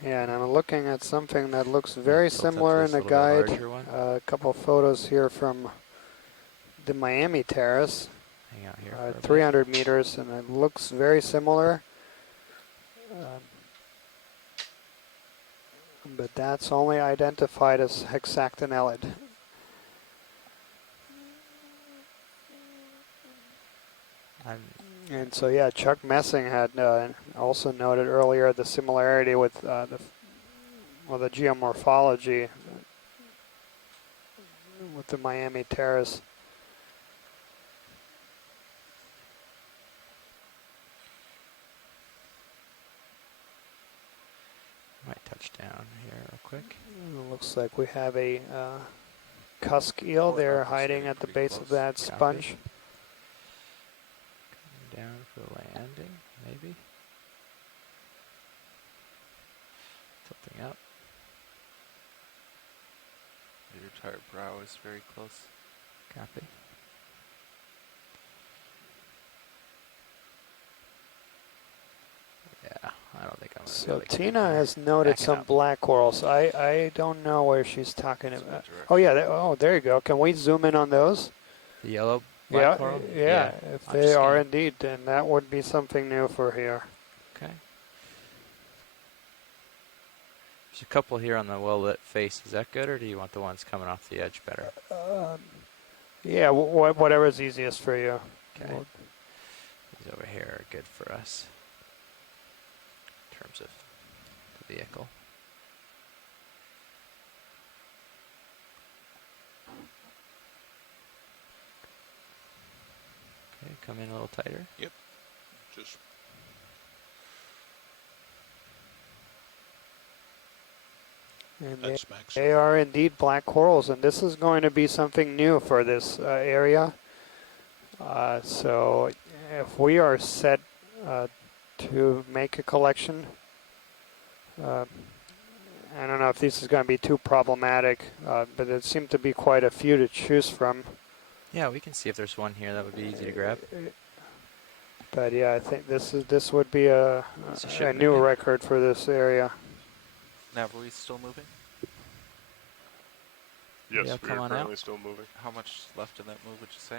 Yeah, and I'm looking at something that looks very Tilt up similar this in the little bit guide. larger one. A couple photos here from the Miami Terrace, Hang out here for a bit. 300 meters, and it looks very similar. But that's only identified as hexactinellid. And so, yeah, Chuck Messing had also noted earlier the similarity with the geomorphology with the Miami Terrace. Might touch down here real quick. It looks like we have a cusk eel there hiding at the base of that sponge. Coming down for the landing, maybe. Tilting up. Your entire brow is very close. Copy. Yeah, I don't think I'm gonna be So able to get in Tina here. has noted Backing some up. black corals. I don't know where she's talking It's about. good Oh yeah, there you go. Can we zoom in on those? The yellow black Yeah, coral? yeah. If I'll they just are scan. indeed, then that would be something new for here. Okay. There's a couple here on the well-lit face. Is that good, or do you want the ones coming off the edge better? Yeah, whatever's easiest for you. Okay. Well, These over here are good for us in terms of the vehicle. Okay, come in a little tighter. Just and that's max. they are indeed black corals, and this is going to be something new for this area. So if we are set to make a collection, I don't know if this is going to be too problematic, but there seem to be quite a few to choose from. Yeah, we can see if there's one here that would be easy to grab. But yeah, I think this would be a It's a ship new moving. record for this area. Nav, are we still moving? Yes, Yeah, we come are on currently out. still moving. How much left in that move would you say?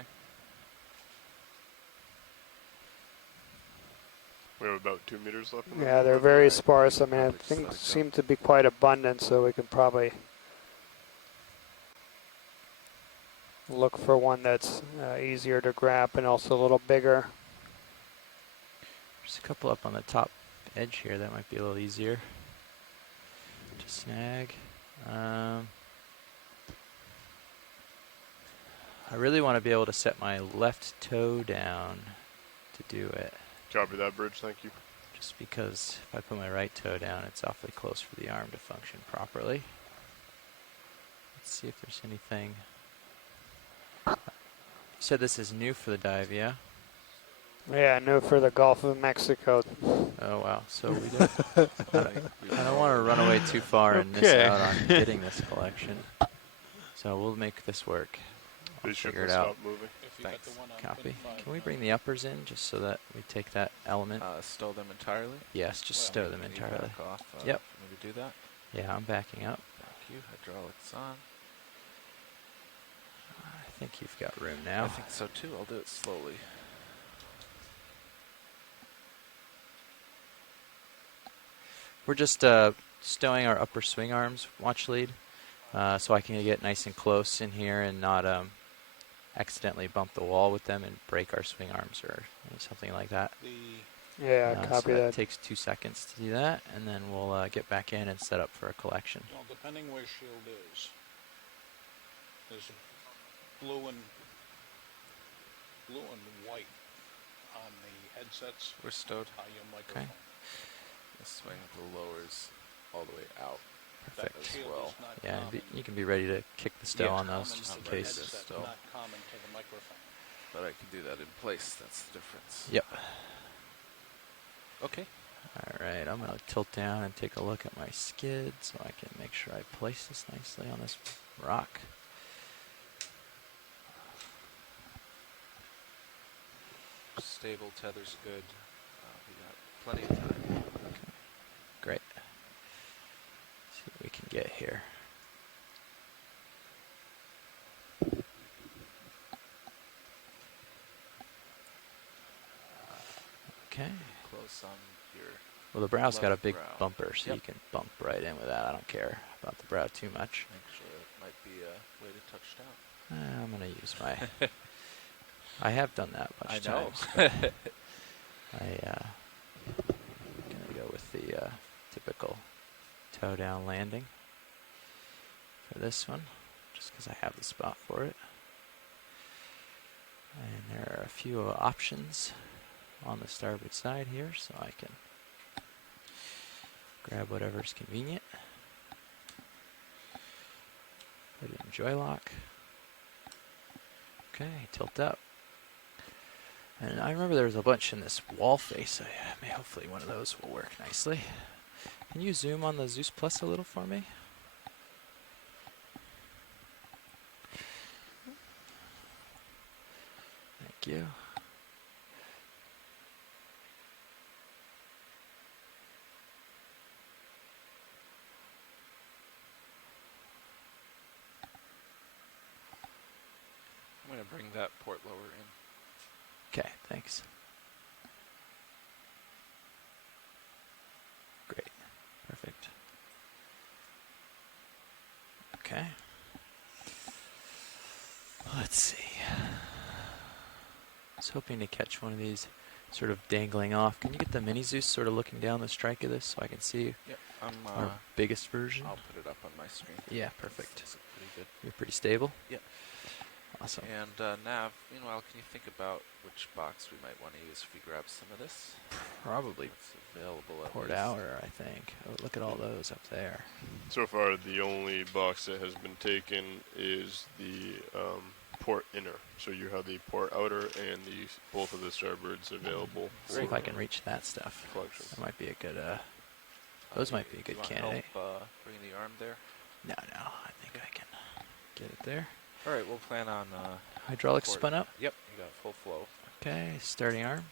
We have about 2 meters left. In the Yeah, move, they're I very believe. sparse. I mean, I Probably think select seem to be quite abundant, so we can probably look for one that's easier to grab and also a little bigger. There's a couple up on the top edge here that might be a little easier to snag. I really want to be able to set my left toe down to do it, Copy that, Bridge. Thank you. just because if I put my right toe down, it's awfully close for the arm to function properly. Let's see if there's anything. You said this is new for the dive, yeah? Yeah, new for the Gulf of Mexico. Oh wow, so we don't, I don't want to run away too far and miss Okay. out on getting this collection. So we'll make this work. I'll This ship figure will it out. stop moving. If Thanks. Copy. Can we bring the uppers in just so that we take that element? Stow them entirely? Yes, just stow them Can you entirely. back off, Yep. for me to do that? Yeah, I'm backing up. Thank you. Hydraulics on. I think you've got room now. I think so too. I'll do it slowly. We're just stowing our upper swing arms, watch lead, so I can get nice and close in here and not accidentally bump the wall with them and break our swing arms or something like that. Yeah, So copy that that. takes 2 seconds to do that, and then we'll get back in and set up for a collection. Well, depending where shield is, there's blue and white on the headsets. We're stowed. Your microphone. The swing the lowers all the way out. Perfect. As Shield well. is not Yeah, common. you can be ready to kick the stow Yeah. on those Common just to in the case. headset, Stow. not common to the microphone. But I can do that in place. That's the difference. Yep. Okay. All right, I'm going to tilt down and take a look at my skid so I can make sure I place this nicely on this rock. Stable, tether's good. We got plenty of time. Great. See what we can get here. Okay. Close on your. Well, the brow's got a left big brow. bumper, so Yep. you can bump right in with that. I don't care about the brow too much. Actually, it might be a way to touch down. I'm going to use my... I have done that a bunch I know. of times. but I'm going to go with the typical toe down landing for this one, just because I have the spot for it. And there are a few options on the starboard side here, so I can grab whatever's convenient. Put it in joy lock. Okay, tilt up. And I remember there was a bunch in this wall face. Hopefully one of those will work nicely. Can you zoom on the Zeus Plus a little for me? Thank you. I'm going to bring that port lower in. Okay, thanks. Great. Perfect. Okay. Let's see. I was hoping to catch one of these sort of dangling off. Can you get the mini Zeus sort of looking down the strike of this so I can see Yep. our biggest version? I'll put it up on my screen. Yeah, perfect. This is pretty good. You're pretty stable? Yep. Awesome. And Nav, meanwhile, can you think about which box we might want to use if we grab some of this? Probably It's available at Port least. Outer, I think. Oh, look at all those up there. So far, the only box that has been taken is the port inner. So you have the port outer and both of the starboards available. See if I can reach that stuff. Collection. That might be a good, those might be a good you candidate. Help, bring the arm there? No, I think I can get it there. All right, we'll plan on... Hydraulics port. spun up. Yep, you got full flow. Okay, starting arm.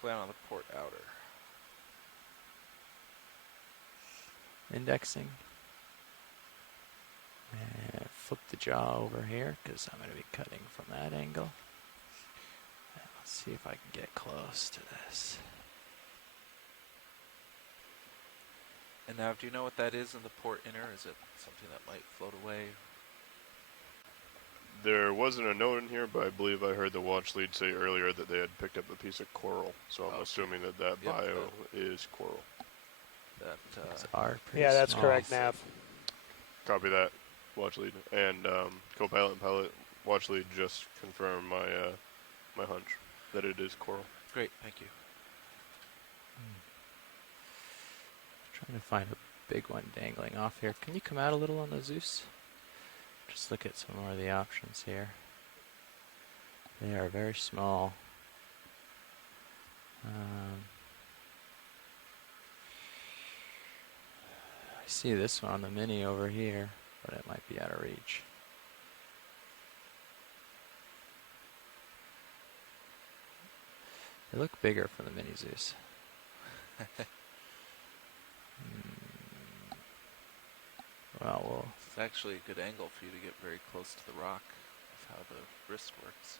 Plan on the port outer. Indexing. And flip the jaw over here because I'm going to be cutting from that angle. And let's see if I can get close to this. And now, do you know what that is in the port inner? Is it something that might float away? There wasn't a note in here, but I believe I heard the watch lead say earlier that they had picked up a piece of coral. So I'm assuming that Yep, bio is coral. That These are pretty Yeah, that's small. correct, Nav. Copy that, watch lead. And co-pilot and pilot, watch lead just confirmed my my hunch that it is coral. Great, thank you. Trying to find a big one dangling off here. Can you come out a little on the Zeus? Just look at some more of the options here. They are very small. I see this one on the Mini over here, but it might be out of reach. They look bigger from the mini Zeus. Well, It's actually a good angle for you to get very close to the rock of how the wrist works.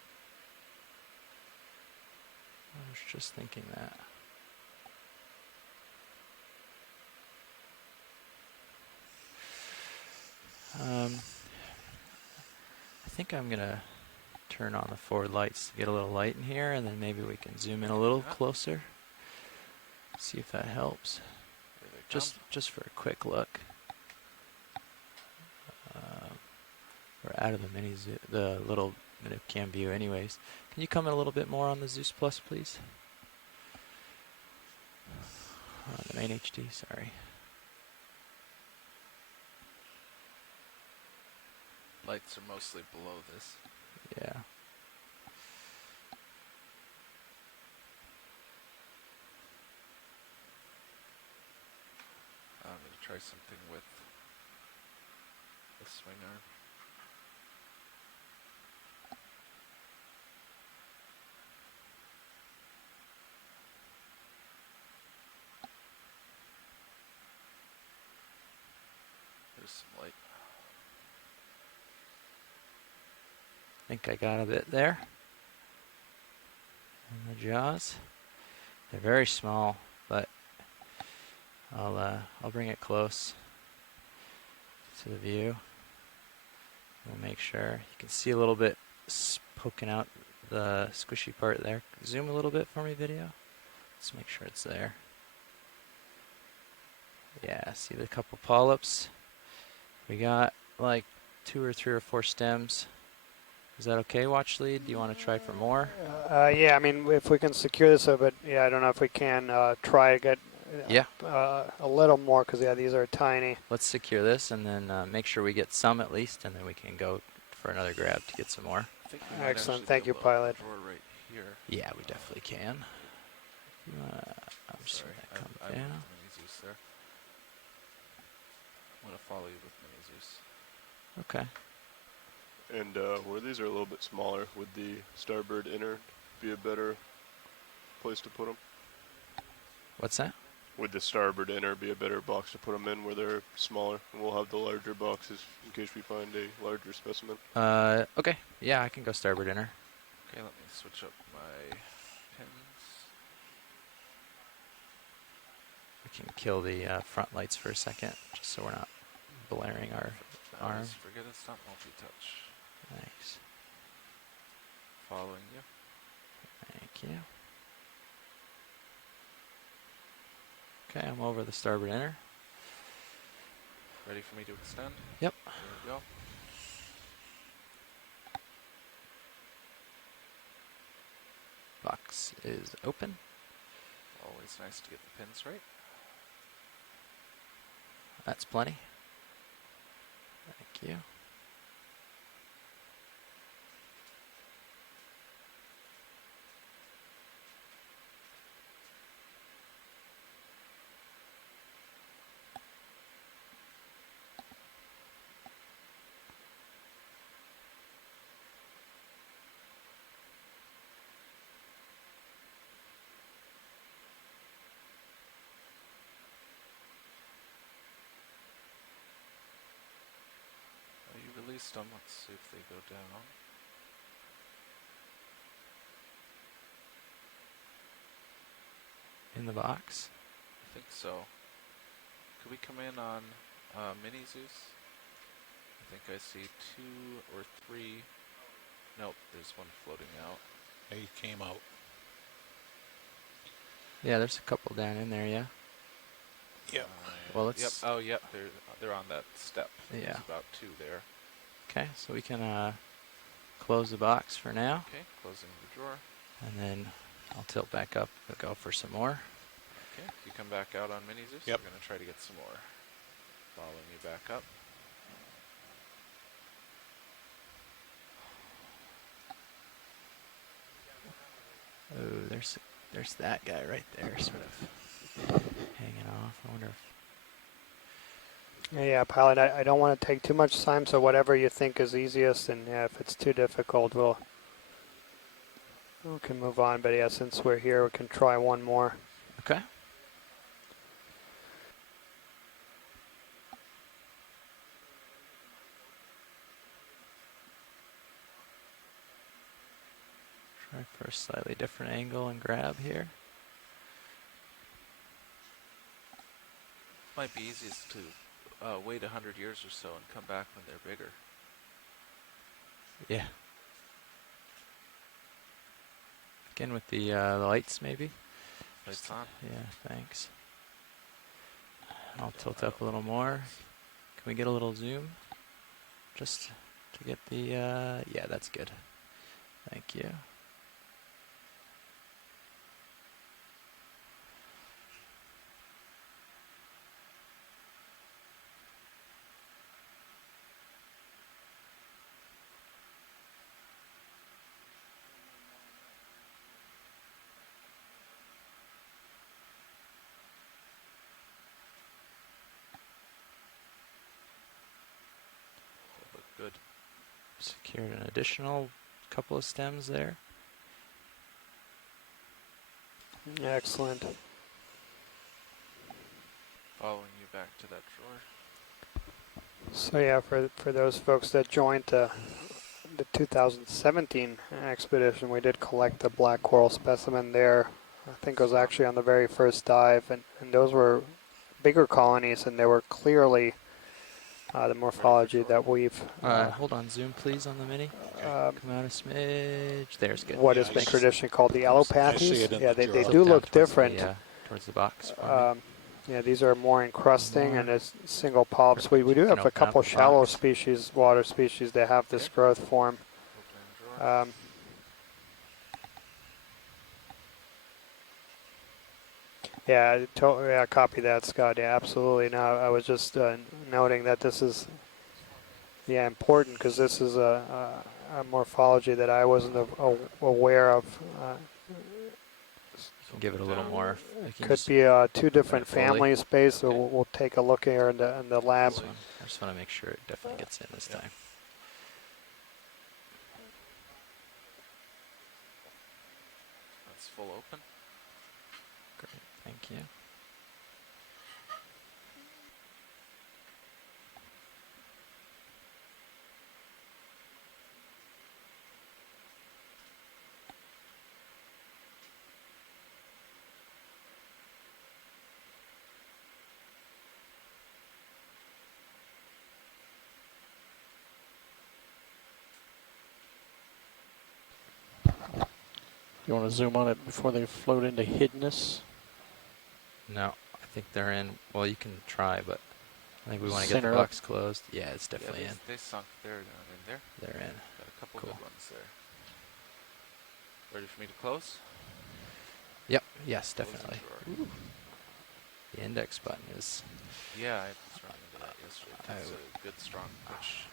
I was just thinking that. I think I'm going to turn on the forward lights to get a little light in here, and then maybe we can zoom in a little closer. See if that helps. Just for a quick look. We're out of the the little cam view anyways. Can you come in a little bit more on the Zeus Plus, please? The main HD, sorry. Lights are mostly below this. Yeah. I'm going to try something with the swing arm. There's some light. I think I got a bit there. And the jaws. They're very small, but I'll bring it close to the view. We'll make sure. You can see a little bit poking out the squishy part there. Zoom a little bit for me, video. Let's make sure it's there. Yeah, see the couple polyps? We got like 2 or 3 or 4 stems. Is that okay, watch lead? Do you want to try for more? Yeah, I mean, if we can secure this a bit, yeah, I don't know if we can try to get a little more, because, yeah, these are tiny. Let's secure this and then make sure we get some at least, and then we can go for another grab to get some more. Excellent. Thank you, pilot. Right here. Yeah, we definitely can. I'm just going to come down. Mini Zeus there. I'm going to follow you with Mini Zeus. Okay. And where these are a little bit smaller, would the starboard inner be a better place to put them? What's that? Would the starboard inner be a better box to put them in where they're smaller? And we'll have the larger boxes in case we find a larger specimen. Okay. Yeah, I can go starboard inner. Okay, let me switch up my pins. We can kill the front lights for a second, just so we're not blaring our arm. Forget it's not multi-touch. Thanks. Following you. Thank you. Okay, I'm over the starboard inner. Ready for me to extend? Yep. There we go. Box is open. Always nice to get the pins right. That's plenty. Thank you. Release them. Let's see if they go down. In the box? I think so. Could we come in on Mini Zeus? I think I see 2 or 3. Nope, there's one floating out. He came out. Yeah, there's a couple down in there, yeah. Yep. Well, let's... Yep. Oh, yep. They're on that step. Yeah. There's about 2 there. Okay, so we can close the box for now. Okay, closing the drawer. And then I'll tilt back up and go for some more. Okay, you come back out on Mini Zeus. Yep. We're going to try to get some more. Following you back up. Oh, there's that guy right there, sort of hanging off. I wonder if... Yeah, pilot, I don't want to take too much time, so whatever you think is easiest, and yeah, if it's too difficult, we'll We can move on, but yeah, since we're here, we can try one more. Okay. Try for a slightly different angle and grab here. Might be easiest to wait 100 years or so and come back when they're bigger. Yeah. Again with the lights, maybe. Lights on. Yeah, thanks. I'll tilt up a little more. Can we get a little zoom? Just to get the, yeah, that's good. Thank you. Look good. Secured an additional couple of stems there. Excellent. Following you back to that drawer. So yeah, for those folks that joined the 2017 expedition, we did collect a black coral specimen there. I think it was actually on the very first dive, and those were bigger colonies, and they were clearly the morphology that we've... Hold on, zoom please on the mini. Come out a smidge. There's good. What has been traditionally called the allopathies. Yeah, they Flip do down look towards different. towards the box. For me. Yeah, these are more encrusting and it's single polyps. We do can have a open up couple the shallow box. species, water species that have this growth form. Open drawer. Yeah, yeah, copy that, Scott. Yeah, absolutely. No, I was just noting that this is, yeah, important because this is a morphology that I wasn't aware of. Give it a little more. Could be two different families based, so we'll take a look here in the lab. I just want to make sure it definitely gets in this time. That's full open. Great, thank you. You want to zoom on it before they float into hiddenness? No, I think they're in. Well, you can try, but I think we want to get the Center box closed. Yeah, it's definitely yeah, in. they sunk. They're in there. They're in. Got a couple Cool. good ones there. Ready for me to close? Yep. Yes, Close the definitely. drawer. The index button is. Yeah, I was running into that yesterday. That's a good strong push.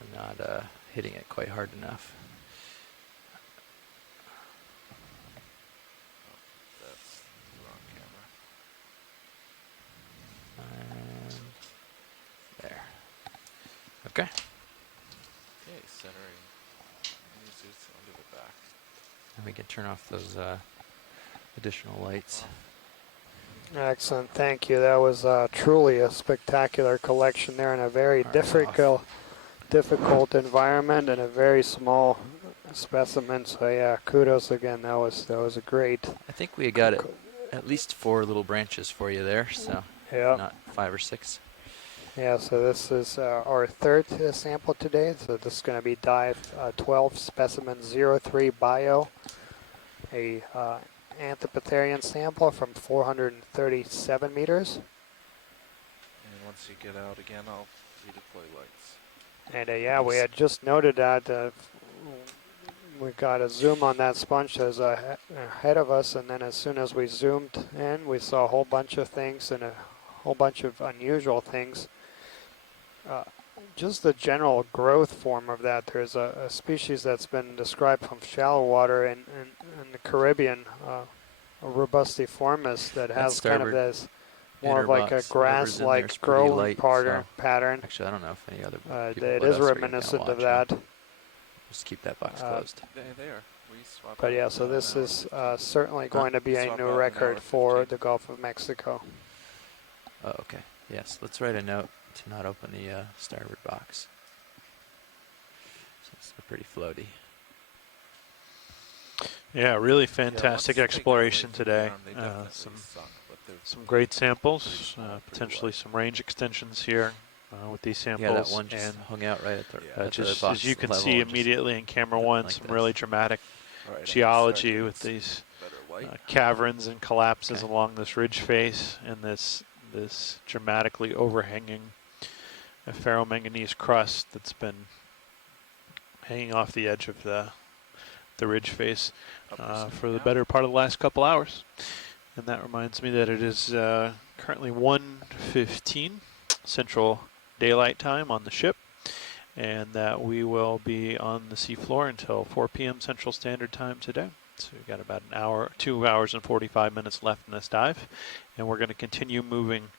I'm not hitting it quite hard enough. That's the wrong camera. And there. Okay. Okay, centering. Use it onto the back. And we can turn off those additional lights. Excellent, thank you. That was truly a spectacular collection there in a very difficult environment and a very small specimen. So yeah, kudos again. That was a great. I think we got it at least 4 little branches for you there, so Yeah. not 5 or 6. Yeah, so this is our third sample today. So this is going to be dive 12, specimen 03 bio, a Anthropitherian sample from 437 meters. And once you get out again, I'll redeploy lights. And yeah, we had just noted that we got a zoom on that sponge that's ahead of us, and then as soon as we zoomed in, we saw a whole bunch of things and a whole bunch of unusual things. Just the general growth form of that. There's a species that's been described from shallow water in the Caribbean, robustiformis, that has kind of this more of like a grass-like growing pattern. Actually, I don't know if any other people it but is us are gonna reminiscent of watch, huh? that. Just keep that box closed. They are. We swap But out yeah, so an this hour is 15. certainly going to be a Swap new out an record hour for 15. the Gulf of Mexico. Oh, okay. Yes, let's write a note to not open the starboard box. So it's pretty floaty. Yeah, really Yeah, once fantastic they got away exploration from the today. arm, they definitely Some sunk, but they're great pretty samples, small, pretty potentially wide. some range extensions here with these samples. Yeah, that one just and hung out right at the, Yeah. at the just box as you can level see and just immediately in camera went one, like some this. really dramatic All right, geology with these better light. caverns and collapses Okay. along this ridge face and this dramatically overhanging ferromanganese crust that's been hanging off the edge of the ridge face for the better part of the last couple hours. And that reminds me that it is currently 1:15 Central Daylight Time on the ship, and that we will be on the seafloor until 4 p.m. Central Standard Time today. So we've got about an hour, 2 hours and 45 minutes left in this dive, and we're going to continue moving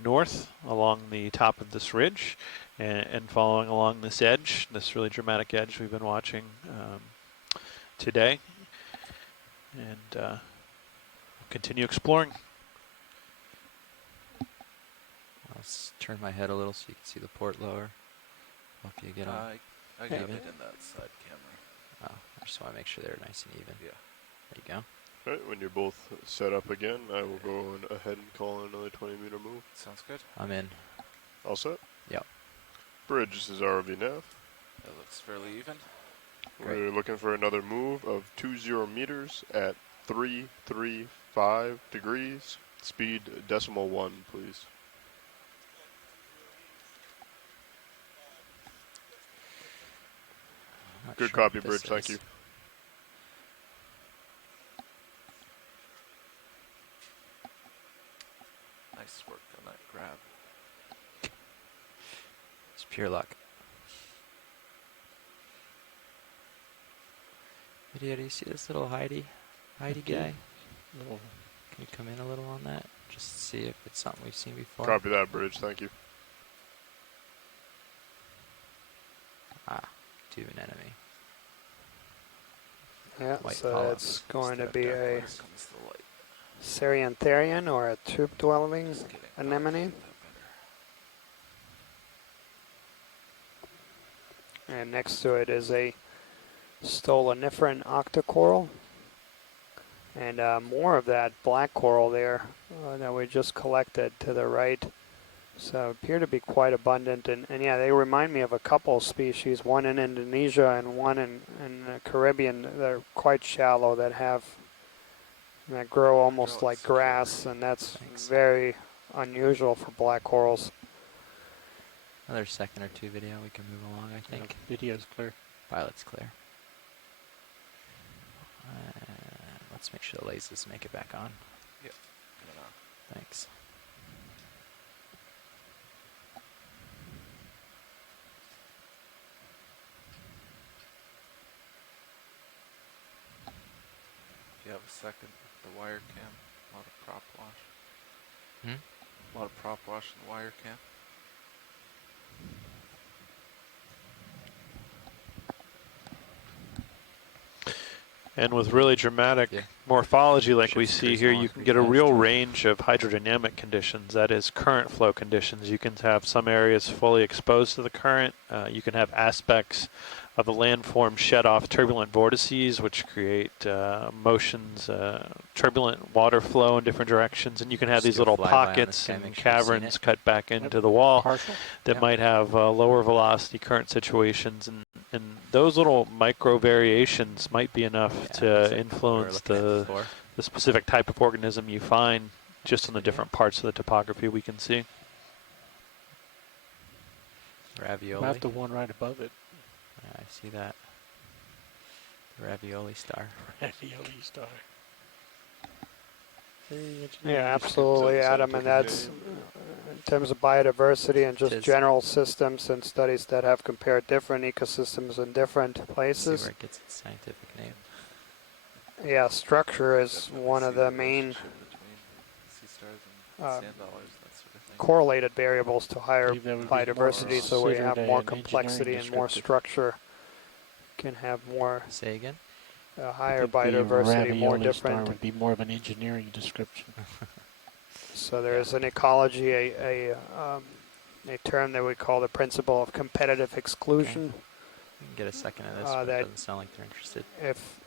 north along the top of this ridge and following along this edge, this really dramatic edge we've been watching today, and continue exploring. I'll turn my head a little so you can see the port lower. Hope you get on. I got it in that side camera. Oh, I just want to make sure they're nice and even. Yeah. There you go. All right, when you're both set up again, I will go ahead and call in another 20-meter move. Sounds good. I'm in. All set? Yep. Bridge, this is ROV Nav. That looks fairly even. Great. We're looking for another move of 20 meters at 335 degrees. Speed decimal 1, please. Not Good sure what copy, this Bridge. Thank is. you. Nice work on that grab. It's pure luck. Video, do you see this little Heidi guy? Little Can you come in a little on that? Just to see if it's something we've seen before. Copy that, Bridge. Thank you. Ah, to an enemy. Yeah, White so columns it's going to instead of be dark a ones. Comes the light. Syrian or a troop-dwelling Just kidding. anemone. That better. And next to it is a Nephron Octa coral. And more of that black coral there that we just collected to the right. So appear to be quite abundant. And yeah, they remind me of a couple species, one in Indonesia and one in the Caribbean. They're quite shallow that grow almost like grass, and that's very unusual for black corals. Another second or two video, we can move along, I think. video's clear. Pilot's clear. Let's make sure the lasers make it back on. Yep. Coming on. Thanks. If you have a second, the wire cam, a lot of prop wash. Hmm? A lot of prop wash in the wire cam. And with really dramatic morphology like we see here, you can get a real range of hydrodynamic conditions, that is current flow conditions. You can have some areas fully exposed to the current. You can have aspects of the landform shed off turbulent vortices, which create motions, turbulent water flow in different directions. And you can have these little pockets and caverns cut back into the wall that might have lower velocity current situations. And those little micro variations might be enough to influence the specific type of organism you find just in the different parts of the topography we can see. Ravioli. Not the one right above it. I see that. The ravioli star. Ravioli star. Yeah, absolutely, Adam, and that's in terms of biodiversity and just general systems and studies that have compared different ecosystems in different places. See where it gets its scientific name. Yeah, structure is one of the main correlated variables to higher biodiversity, so we have more complexity and more structure. Can have more. Say again? higher I think the biodiversity, more ravioli star different. would be more of an engineering description. So there is an ecology, a term that we call the principle of competitive exclusion. We can get a second of this, but it that doesn't sound like they're interested. if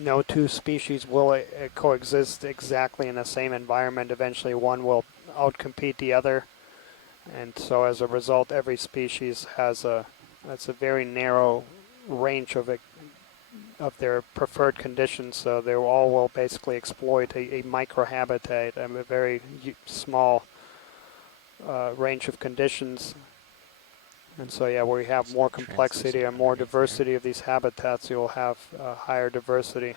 no two species will coexist exactly in the same environment, eventually one will outcompete the other. And so as a result, every species has that's a very narrow range of their preferred conditions. So they all will basically exploit a microhabitat and a very small range of conditions. And so, yeah, where you have more complexity and more diversity of these habitats, you'll have higher diversity.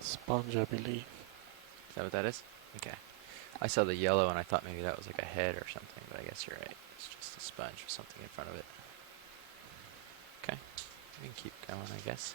Sponge, I believe. Is that what that is? Okay. I saw the yellow and I thought maybe that was like a head or something, but I guess you're right. It's just a sponge with something in front of it. Okay. We can keep going, I guess.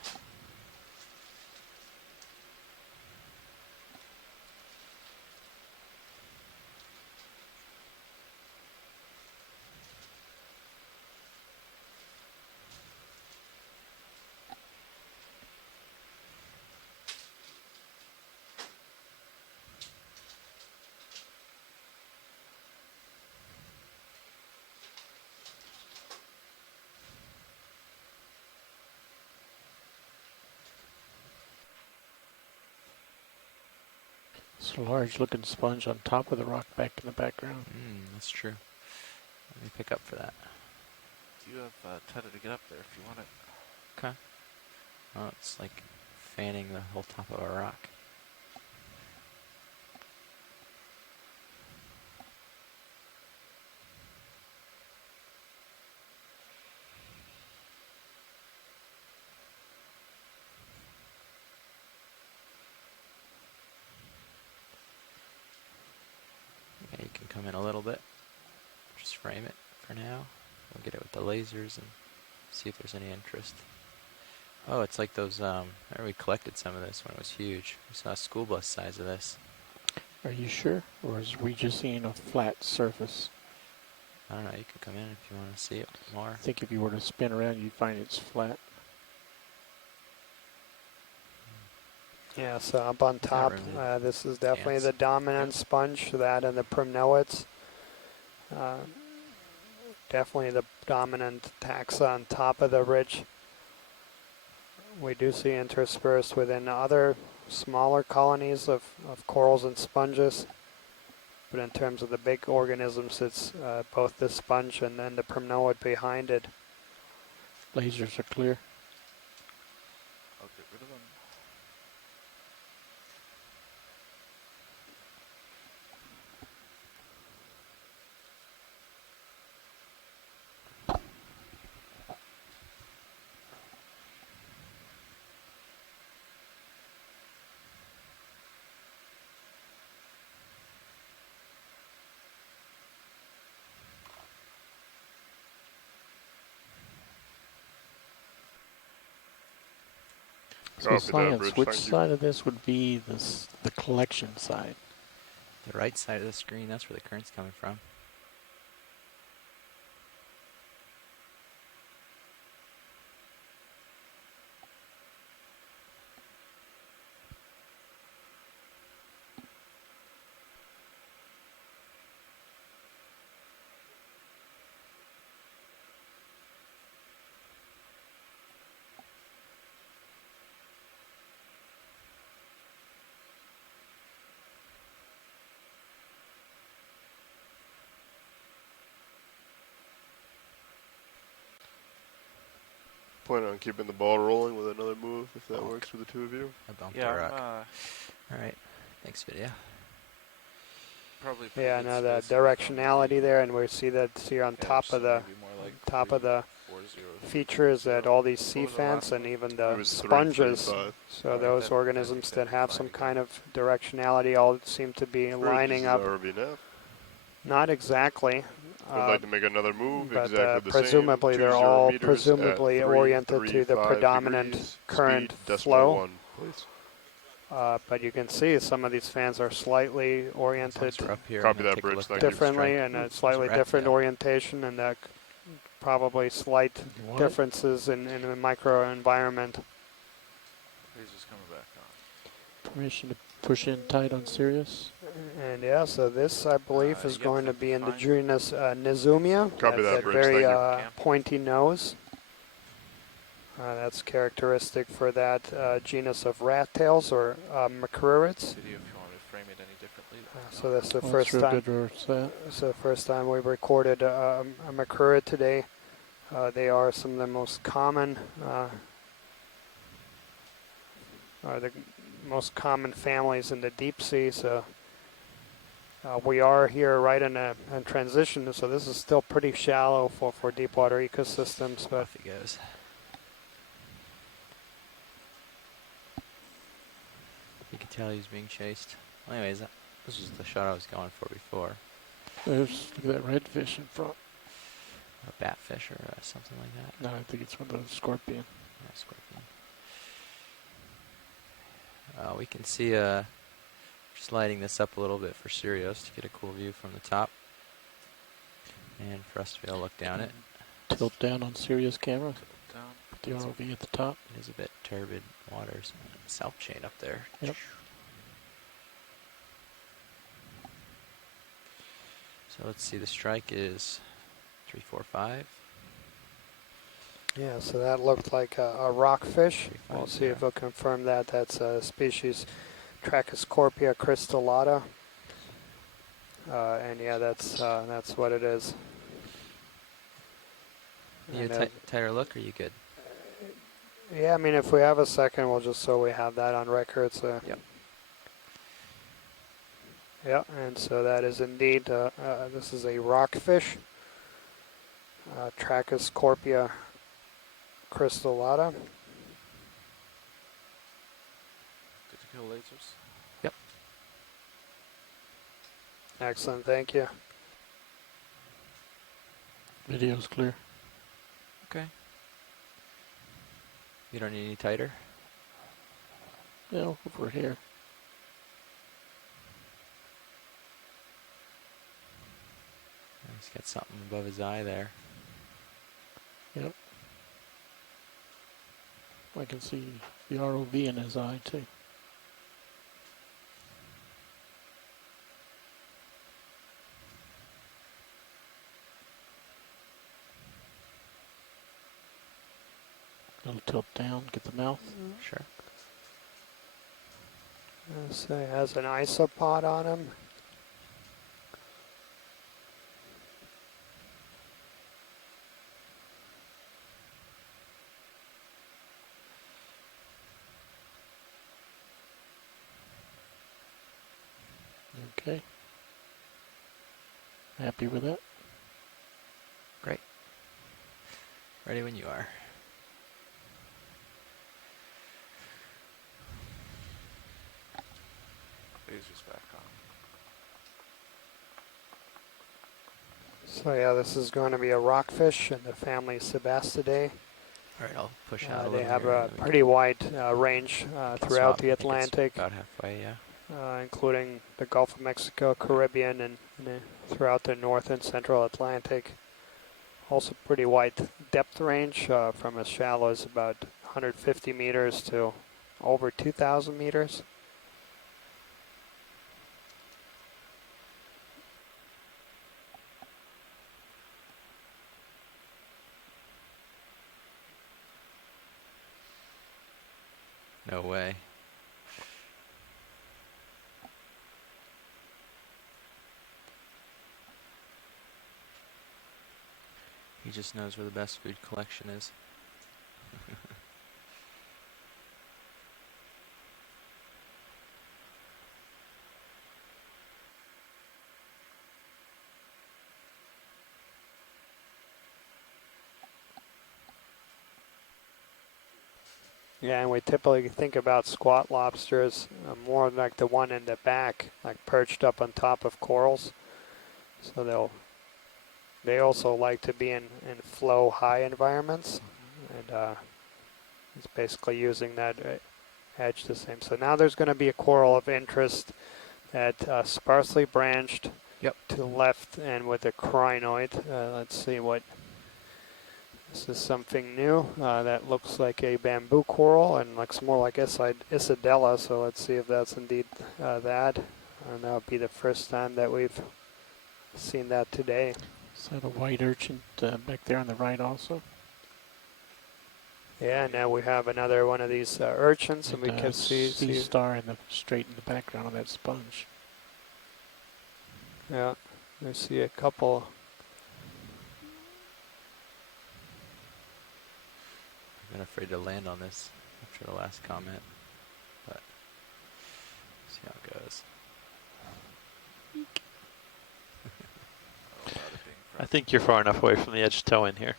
It's a large-looking sponge on top of the rock back in the background. That's true. Let me pick up for that. You have Teddy to get up there if you want it. Okay. Oh, it's like fanning the whole top of a rock. Yeah, you can come in a little bit. Just frame it for now. We'll get it with the lasers and see if there's any interest. Oh, it's like those, we collected some of this when it was huge. We saw a school bus size of this. Are you sure? Or is we just seeing a flat surface? I don't know, you can come in if you want to see it more. I think if you were to spin around, you'd find it's flat. Yeah, so up on top, this is definitely the dominant sponge, that and the primnoids. Definitely the dominant taxa on top of the ridge. We do see interspersed within other smaller colonies of corals and sponges. But in terms of the big organisms, it's both the sponge and then the primnoid behind it. Lasers are clear. I'll get rid of them. So science, which side of this would be the collection side? The right side of the screen, that's where the current's coming from. Plan on keeping the ball rolling with another move if that works for the two of you. I bumped Yeah, the rock. I'm, Alright, thanks video. probably Yeah, pretty now good the space directionality there, and we see that here on top so of the maybe more like top of the 340. features that all these sea What was the fans last and one? even It the was sponges, 335. so Alright, those that- I organisms think that that'd be have fine some again. kind of directionality all seem to be lining This up. is already enough. Not exactly. Would like to make another move But exactly the presumably same. they're 20 all meters presumably at oriented to the 335 predominant degrees, current speed decimal flow. 1, please. But you can see some of these fans are slightly oriented Once we're up here, Copy I'm gonna that take bridge, a look thank at you. differently strike. and a slightly Right, different yeah. orientation, and that probably slight You want it? differences in the microenvironment. Laser's coming back on. Permission to push in tight on Sirius. And yeah, so this I believe is Yep, going to be in the fine. genus Nizumia. Copy that, That Bridge, very thank you. pointy nose. That's characteristic for that genus of rat tails or macrurids. Video if you want me to frame it any differently. So that's the Well, first that's real time. good where it's at. It's the first time we've recorded a macrurid today. They are some of the most common, are the most common families in the deep sea. So we are here right in a transition. So this is still pretty shallow for deep water ecosystems, but Off he goes. You can tell he's being chased. Well, anyways, this is the shot I was going for before. There's, look at that redfish in front. A batfish or something like that. No, I think it's one of those scorpion. Yeah, scorpion. We can see just lighting this up a little bit for Sirius to get a cool view from the top. And for us to be able to look down it. Tilt down on Sirius camera. Down. Put the ROV at the top. It is a bit turbid waters. South chain up there. Yep. So let's see, the strike is 345. yeah, so that looked like a rockfish. 350. We'll see if we'll confirm that. That's a species Trachyscorpia crystallata. And yeah, that's what it is. You And, need a tighter look, or are you good? yeah, I mean, if we have a second, we'll just so we have that on record. So. Yep. Yeah, and so that is indeed, this is a rockfish, Trachyscorpia crystallata. Good to kill lasers. Yep. Excellent, thank you. Video's clear. Okay. You don't need any tighter? Yeah, over here. He's got something above his eye there. Yep. I can see the ROV in his eye too. Little tilt down, get the mouth. Sure. So it has an isopod on him. Okay. Happy with that? Great. Ready when you are. Laser's back on. So yeah, this is going to be a rockfish in the family Sebastidae. All right, I'll push out a They little have here. a pretty wide range throughout Swap. the I think it's Atlantic, about halfway, yeah. including the Gulf of Mexico, Caribbean, and throughout the North and Central Atlantic. Also pretty wide depth range from as shallow as about 150 meters to over 2,000 meters. No way. He just knows where the best food collection is. Yeah, and we typically think about squat lobsters more like the one in the back, like perched up on top of corals. So they also like to be in flow high environments, and it's basically using that edge the same. So now there's going to be a coral of interest that sparsely branched Yep. to the left and with a crinoid. Let's see what This is something new that looks like a bamboo coral and looks more like Isidella, so let's see if that's indeed that. And that'll be the first time that we've seen that today. Is that a white urchin back there on the right also? Yeah, now we have another one of these urchins, and we can sea see. star in the straight in the background of that sponge. Yeah, we see a couple. I've been afraid to land on this after the last comment, but see how it goes. I think you're far enough away from the edge to tow in here.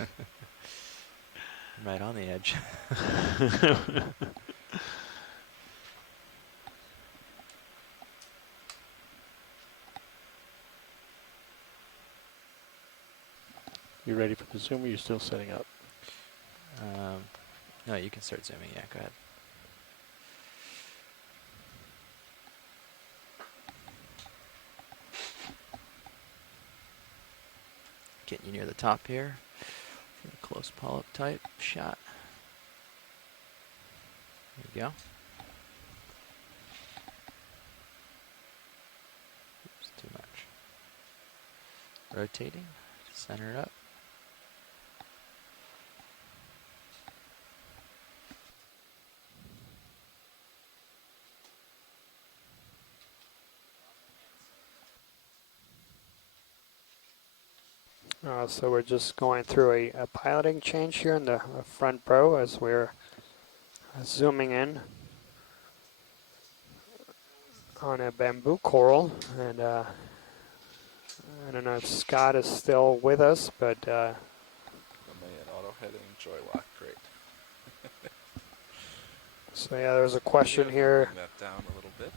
I'm right on the edge. You ready for the zoom, or are you still setting up? No, you can start zooming. Yeah, go ahead. Getting you near the top here for a close polyp type shot. There you go. Oops, too much. Rotating, center it up. So we're just going through a piloting change here in the front row as we're zooming in on a bamboo coral. And I don't know if Scott is still with us, but Auto heading, joy lock, great. so yeah, there's a question here. Bring that down a little bit.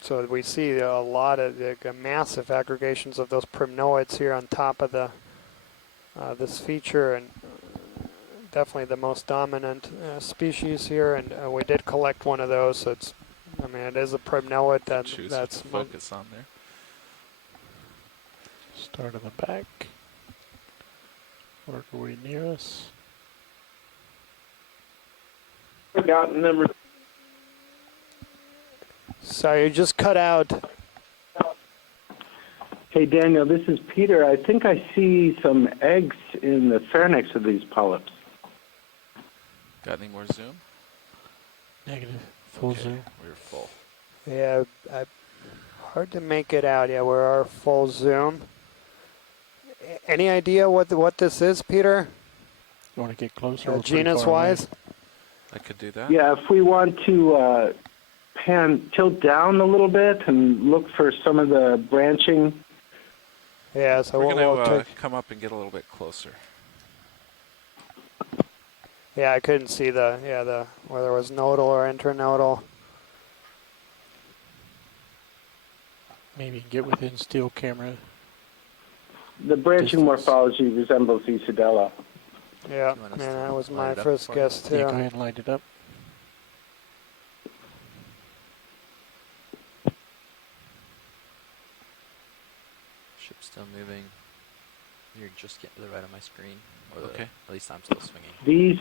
So we see a lot of massive aggregations of those primnoids here on top of the this feature, and definitely the most dominant species here. And we did collect one of those. So it's, I mean, it is a primnoid that's focus on there. Start on the back. Work our way near us. Forgotten number. Sorry, you just cut out. Hey, Daniel, this is Peter. I think I see some eggs in the pharynx of these polyps. Got any more zoom? Negative. Full zoom. We're full. Yeah, hard to make it out. Yeah, we're our full zoom. Any idea what this is, Peter? You want to get closer? Genus-wise? I could do that. Yeah, if we want to tilt down a little bit and look for some of the branching. Yeah, so we're we'll going to come up and get a little bit closer. Yeah, I couldn't see whether it was nodal or internodal. Maybe get within still camera. The branching morphology resembles Isidella. Yeah, that was my first guess too. Yeah, go ahead and light it up. Ship's still moving. You're just getting to the right of my screen. Or Okay. At least I'm still swinging. These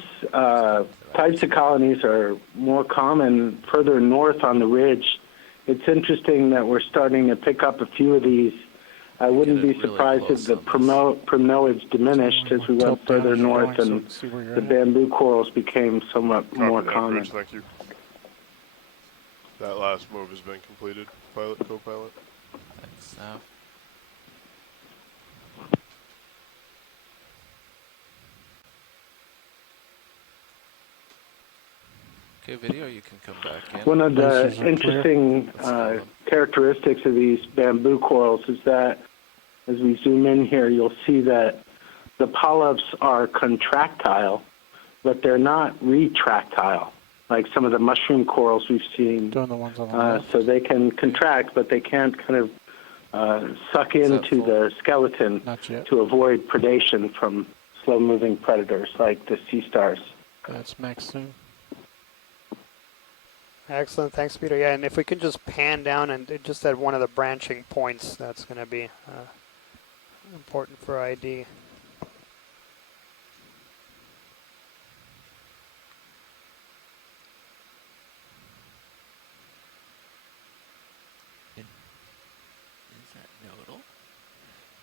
types of colonies are more common further north on the ridge. It's interesting that we're starting to pick up a few of these. I wouldn't be surprised if the primnoids diminished as we went further north and the bamboo corals became somewhat more common. Thank you. That last move has been completed, pilot, co-pilot. Thanks, Nav. Okay, video, you can come back in. One of the interesting characteristics of these bamboo corals is that as we zoom in here, you'll see that the polyps are contractile, but they're not retractile, like some of the mushroom corals we've seen. So they can contract, but they can't kind of suck into the skeleton to avoid predation from slow-moving predators like the sea stars. That's max zoom. Excellent, thanks, Peter. Yeah, and if we can just pan down and just at one of the branching points, that's going to be important for ID.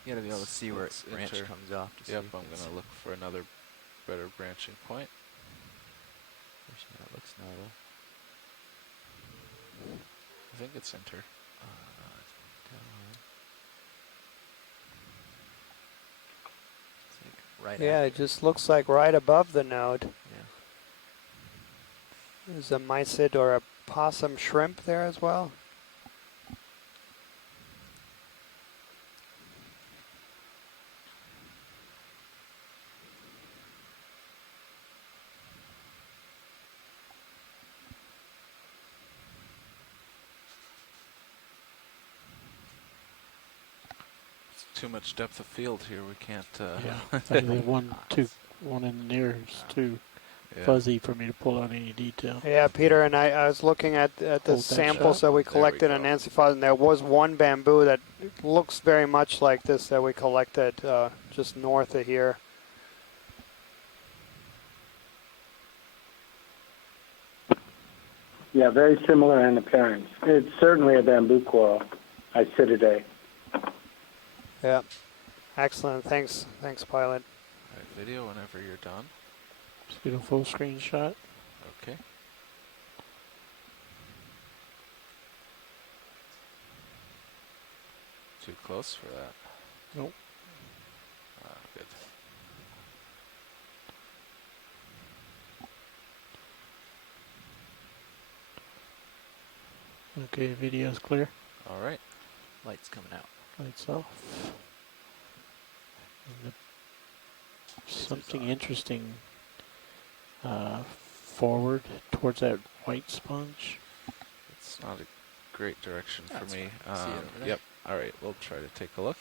You gotta be able to see where its branch enter. comes off. To Yep, see if I'm it's- gonna look for another better branching point. Actually, that looks nodal. I think it's enter. It's down. It's like right Yeah, after. it just looks like right above the node. Yeah. There's a mysid or a possum shrimp there as well. It's too much depth of field here. We can't. Yeah, I think the one in there is too fuzzy for me to pull out any detail. Yeah, Peter, and I was looking at the Hold that samples shot. that we There we collected in go. Nancy Falls, and there was one bamboo that looks very much like this that we collected just north of here. Yeah, very similar in appearance. It's certainly a bamboo coral, Isididae. Yeah, excellent. Thanks, pilot. All right, video whenever you're done. Just get a full screen shot. Okay. Too close for that. Nope. Good. Okay, video's clear. All right. Light's coming out. Lights off. And something interesting forward towards that white sponge. It's not a great direction for That's me. fine. See it over there? Yep. All right, we'll try to take a look.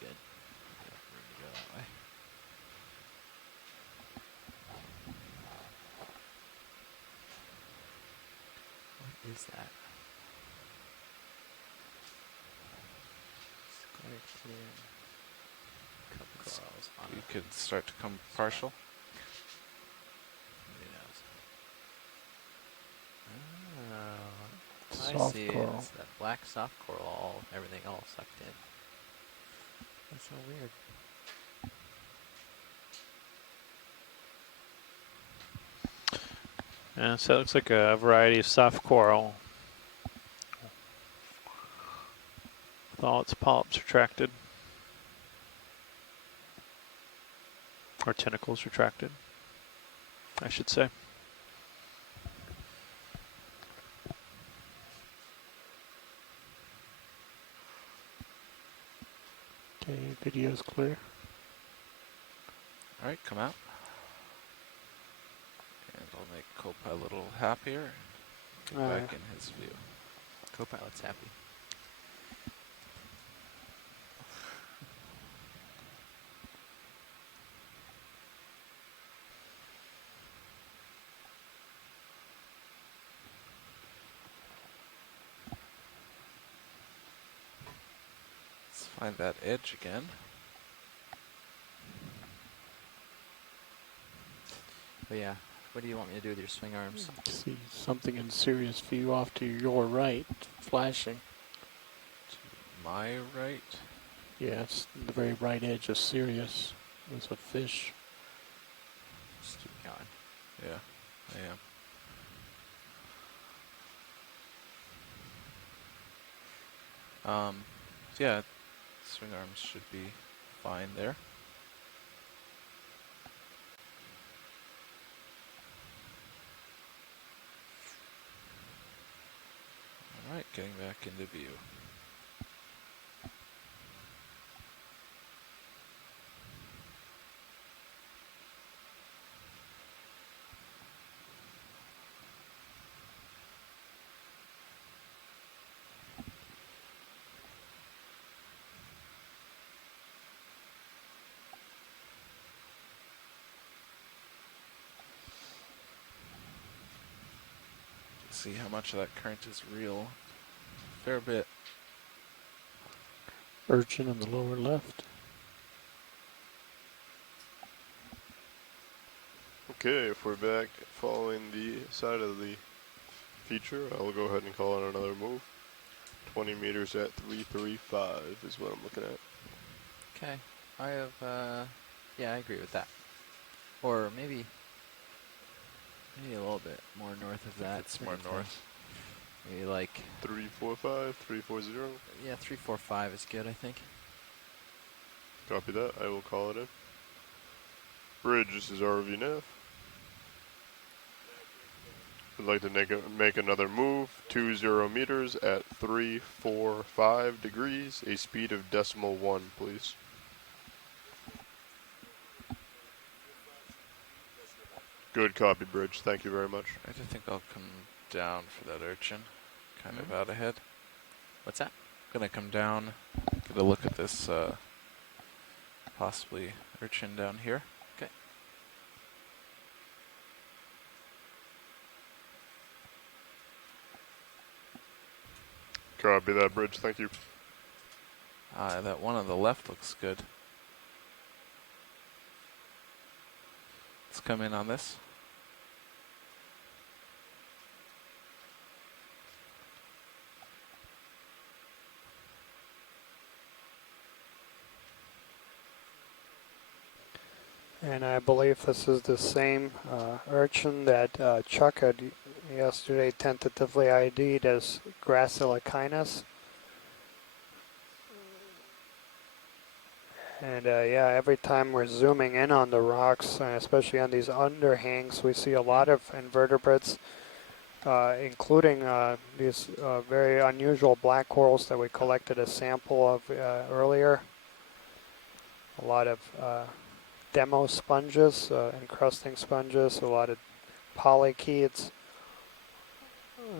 You're good. You got room to go that way. What is that? Square clear. Couple corals on You it. could start to come partial. Who knows? Oh, I Soft see. coral. It's that black soft coral, everything all sucked in. That's so weird. So it looks like a variety of soft coral with all its polyps retracted, or tentacles retracted, I should say. Okay, video's clear. All right, come out. And I'll make Copilot a little happier. Get All back right. in his view. Copilot's happy. Let's find that edge again. But yeah, what do you want me to do with your swing arms? See something in serious view off to your right, flashing. To my right. Yeah, it's the very right edge of Sirius. There's a fish. Just keep going. Yeah, I am. Yeah, swing arms should be fine there. All right, getting back into view. See how much of that current is real. Fair bit. Urchin in the lower left. Okay, if we're back following the side of the feature, I'll go ahead and call on another move. 20 meters at 335 is what I'm looking at. Okay. I have, yeah, I agree with that. Or maybe a little bit more north of that. It's more north. Maybe like 345, 340. yeah, 345 is good, I think. Copy that. I will call it in. Bridge, this is ROV Nav. I'd like to make another move, 20 meters at 345 degrees, a speed of 0.1, please. Good copy, Bridge. Thank you very much. I think I'll come down for that urchin. Kind of out ahead. What's that? Gonna come down, get a look at this possibly urchin down here. Okay. Copy that, Bridge. Thank you. That one on the left looks good. Let's come in on this. And I believe this is the same urchin that Chuck had yesterday tentatively ID'd as Gracilichinus. And yeah, every time we're zooming in on the rocks, especially on these underhangs, we see a lot of invertebrates, including these very unusual black corals that we collected a sample of earlier. A lot of demo sponges, encrusting sponges, a lot of polychaetes.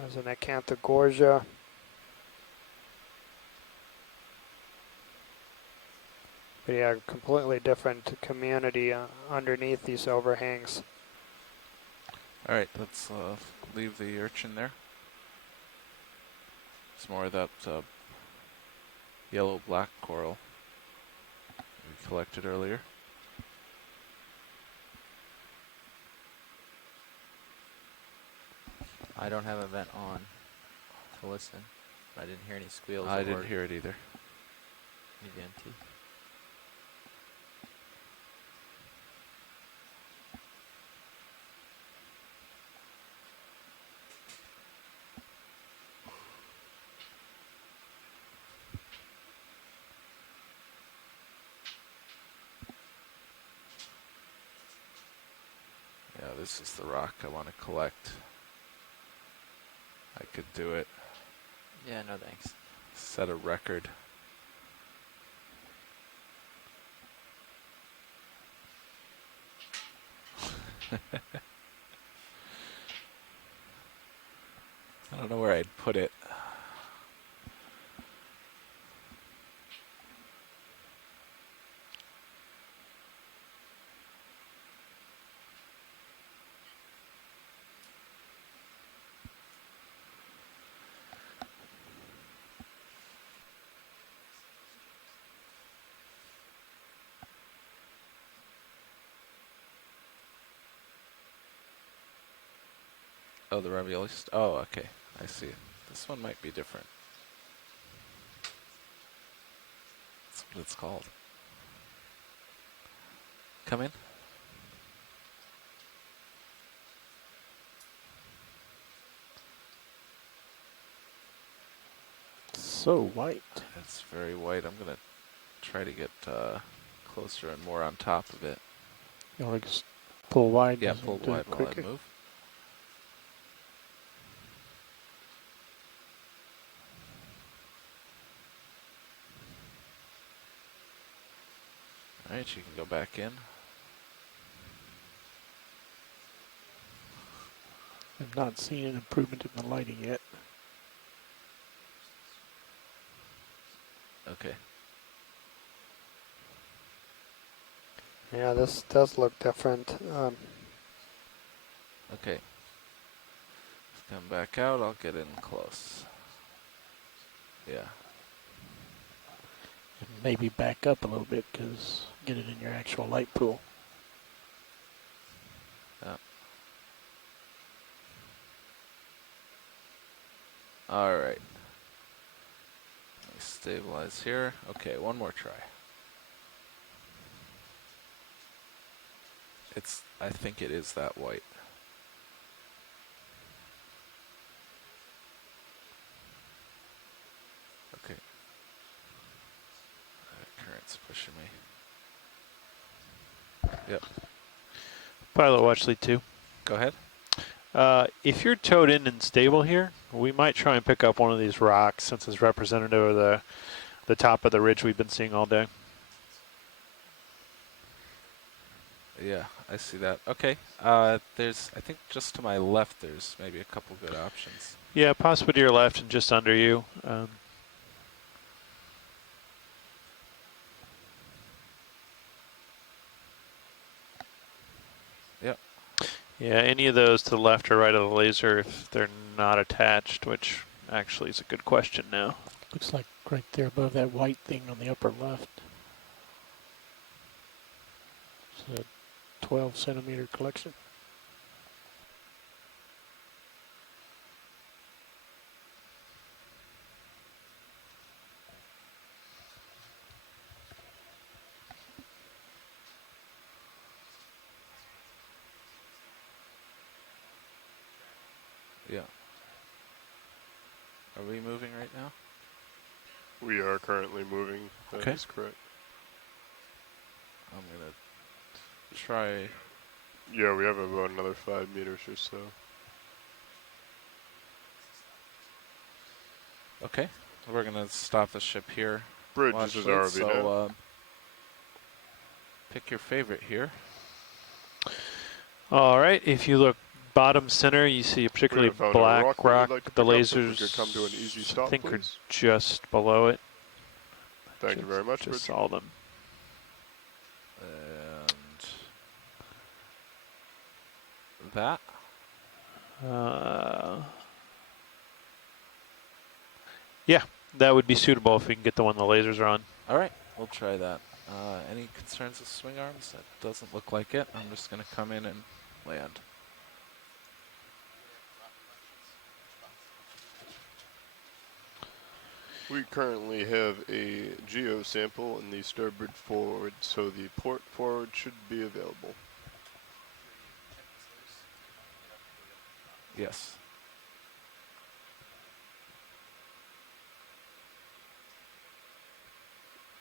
There's an Acanthogorgia. But yeah, completely different community underneath these overhangs. Alright, let's leave the urchin there. It's more of that yellow-black coral we collected earlier. I don't have a vent on to listen. I didn't hear any squeals. I didn't hear it either. EVNT. Yeah, this is the rock I want to collect. I could do it. Yeah, no thanks. Set a record. I don't know where I'd put it. Oh, the ravioli. Oh, okay. I see it. This one might be different. That's what it's called. Come in. So white. It's very white. I'm going to try to get closer and more on top of it. You want to just pull wide? Yeah, as you pull do wide it while I quicker? move. Alright, you can go back in. I've not seen an improvement in the lighting yet. Okay. Yeah, this does look different. Okay. Let's come back out. I'll get in close. Yeah. And maybe back up a little bit because get it in your actual light pool. All right. Let me stabilize here. Okay, one more try. I think it is that white. Okay. Current's pushing me. Yep. Pilot watch lead 2. Go ahead. If you're towed in and stable here, we might try and pick up one of these rocks since it's representative of the top of the ridge we've been seeing all day. Yeah, I see that. Okay. There's, I think just to my left, there's maybe a couple good options. Yeah, possibly to your left and just under you. Yep. Yeah, any of those to the left or right of the laser if they're not attached, which actually is a good question now. Looks like right there above that white thing on the upper left. It's a 12 centimeter collection. Yeah. Are we moving right now? We are currently moving. That is correct. I'm gonna try. Yeah, we have about another 5 meters or so. Okay. We're gonna stop the ship here. Bridge, Watch this is lead, RV so, now. pick your favorite here. All right, if you look bottom center, you see a particularly found a black rock rock. we'd like to The pick up. If we lasers, could come to an easy stop, I think, are please. just below it. Thank you very much, Just Bridge. saw them. And that. Yeah, that would be suitable if we can get the one the lasers are on. All right, we'll try that. Any concerns with swing arms? That doesn't look like it. I'm just gonna come in and land. We currently have a geo sample in the starboard forward, so the port forward should be available. Yes.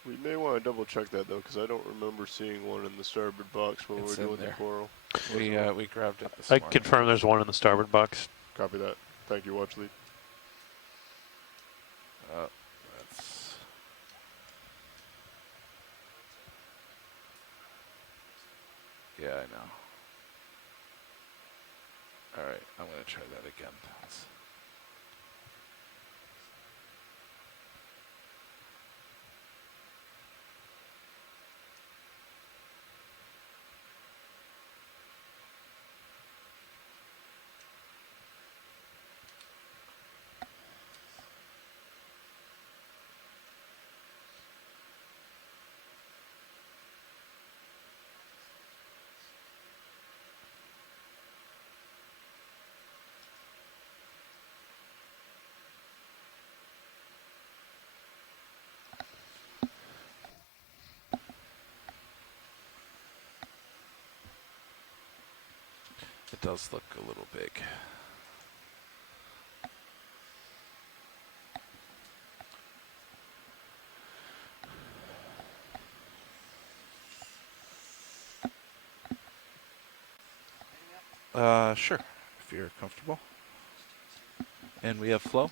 We may want to double check that though, because I don't remember seeing one in the starboard box when It's we in were doing the there. coral. We grabbed it this I morning. confirm there's one in the starboard box. Copy that. Thank you, watch lead. That's. Yeah, I know. All right, I'm gonna try that again. Thanks. It does look a little big. Sure, if you're comfortable. And we have flow.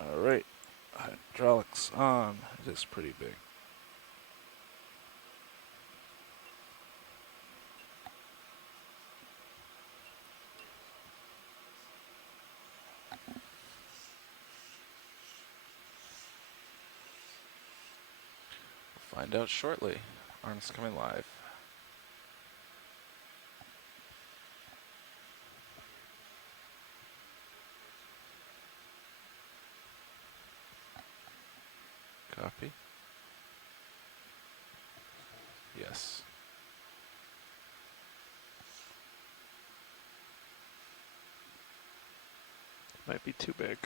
All right, hydraulics on. It is pretty big. We'll find out shortly. Arms coming live. Copy. Yes. Might be too big.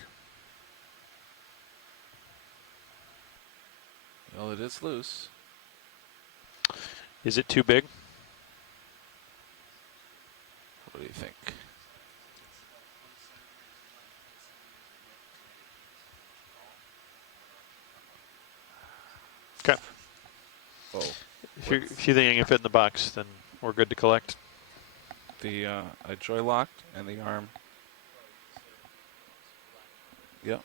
Well, it is loose. Is it too big? What do you think? Okay. Oh, If you think you can fit in the box, then we're good to collect. the I joy locked and the arm. Yep.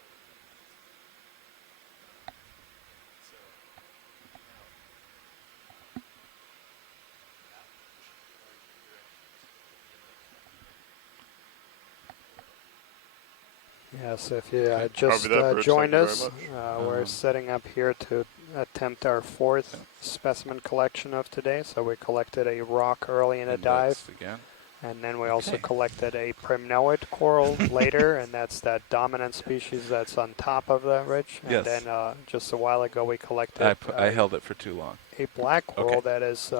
Yes, if you Okay. just Copy that, Rich. joined Thank you very us, much. we're setting up here to attempt our fourth specimen collection of today. So we collected a rock early in a Indexed dive, again. and then we also Okay. collected a primnoid coral later, and that's that dominant species that's on top of the ridge. And Yes. then just a while ago we collected I held it for too long. a black coral Okay. that is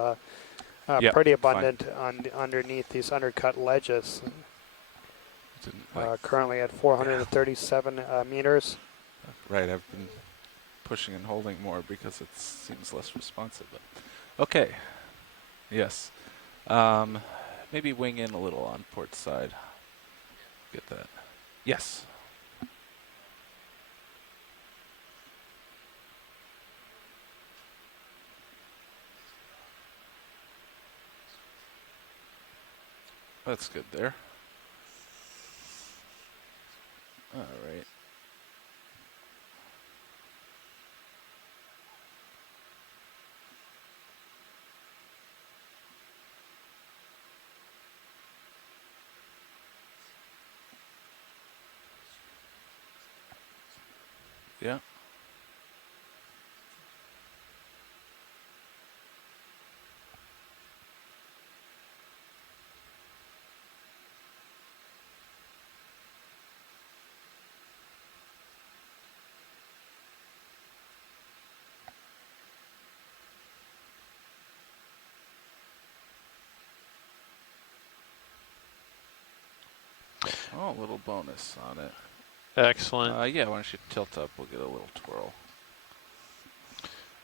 Yep, pretty fine. abundant underneath these undercut ledges. Didn't Currently at 437 meters. Right, I've been pushing and holding more because it seems less responsive. But okay. Yes. Maybe wing in a little on port side. Get that. Yes. That's good there. All right. Yeah. Oh, a little bonus on it. Excellent. Yeah, why don't you tilt up? We'll get a little twirl.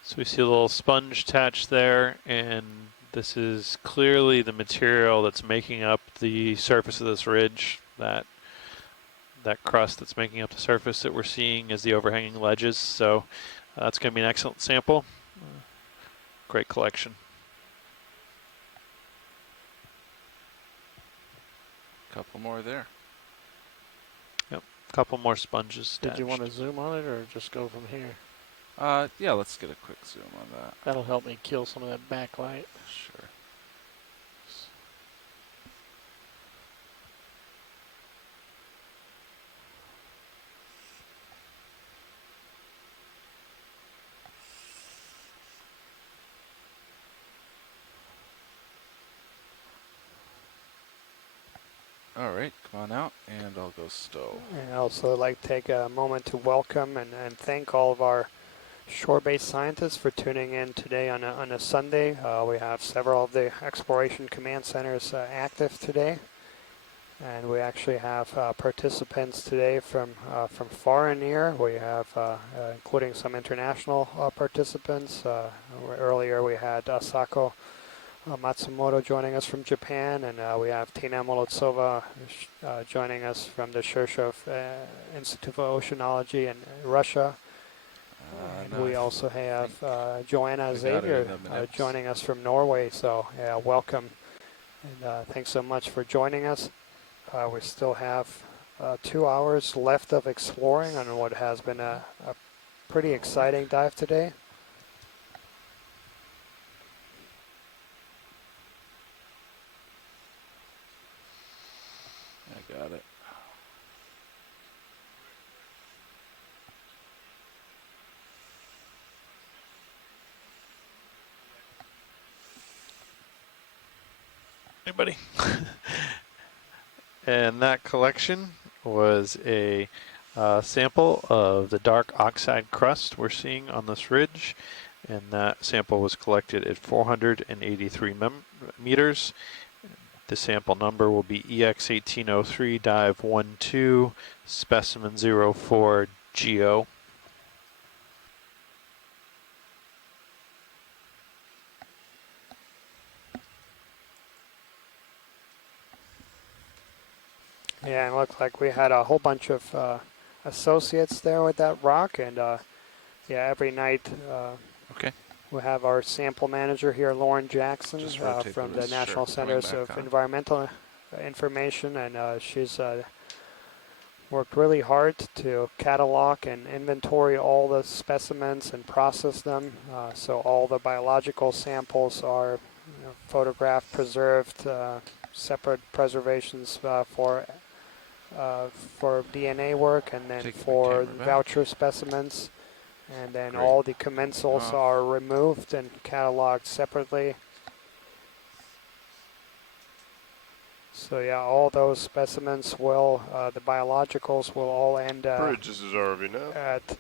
So we see a little sponge attached there, and this is clearly the material that's making up the surface of this ridge. That crust that's making up the surface that we're seeing is the overhanging ledges. So that's going to be an excellent sample. Great collection. Couple more there. Yep, a couple more sponges Did you attached. want to zoom on it or just go from here? Yeah, let's get a quick zoom on that. That'll help me kill some of that backlight. Sure. All right, come on out, and I'll go stow. And I'd also like to take a moment to welcome and thank all of our shore-based scientists for tuning in today on a Sunday. We have several of the exploration command centers active today, and we actually have participants today from far and near. We have including some international participants. Earlier we had Asako Matsumoto joining us from Japan, and we have Tina Molotsova joining us from the Shirshov Institute of Oceanology in Russia. And we also have Joanna Xavier joining us from Norway, so yeah, welcome. And thanks so much for joining us. We still have 2 hours left of exploring on what has been a pretty exciting dive today. I got it. Anybody? And that collection was a sample of the dark oxide crust we're seeing on this ridge, and that sample was collected at 483 meters. The sample number will be EX1803 dive 12 specimen 04 GO. Yeah, it looked like we had a whole bunch of associates there with that rock, and yeah, every night Okay. we have our sample manager here, Lauren Jackson, Just rotate from the the National shirt coming Centers back of on. Environmental Information, and she's worked really hard to catalog and inventory all the specimens and process them. So all the biological samples are photographed, preserved, separate preservations for DNA work, and then Taking the for camera back. voucher specimens. And then Great. all the commensals Off. are removed and cataloged separately. So yeah, all those specimens will, the biologicals will all end Bridge, this is ROV now. at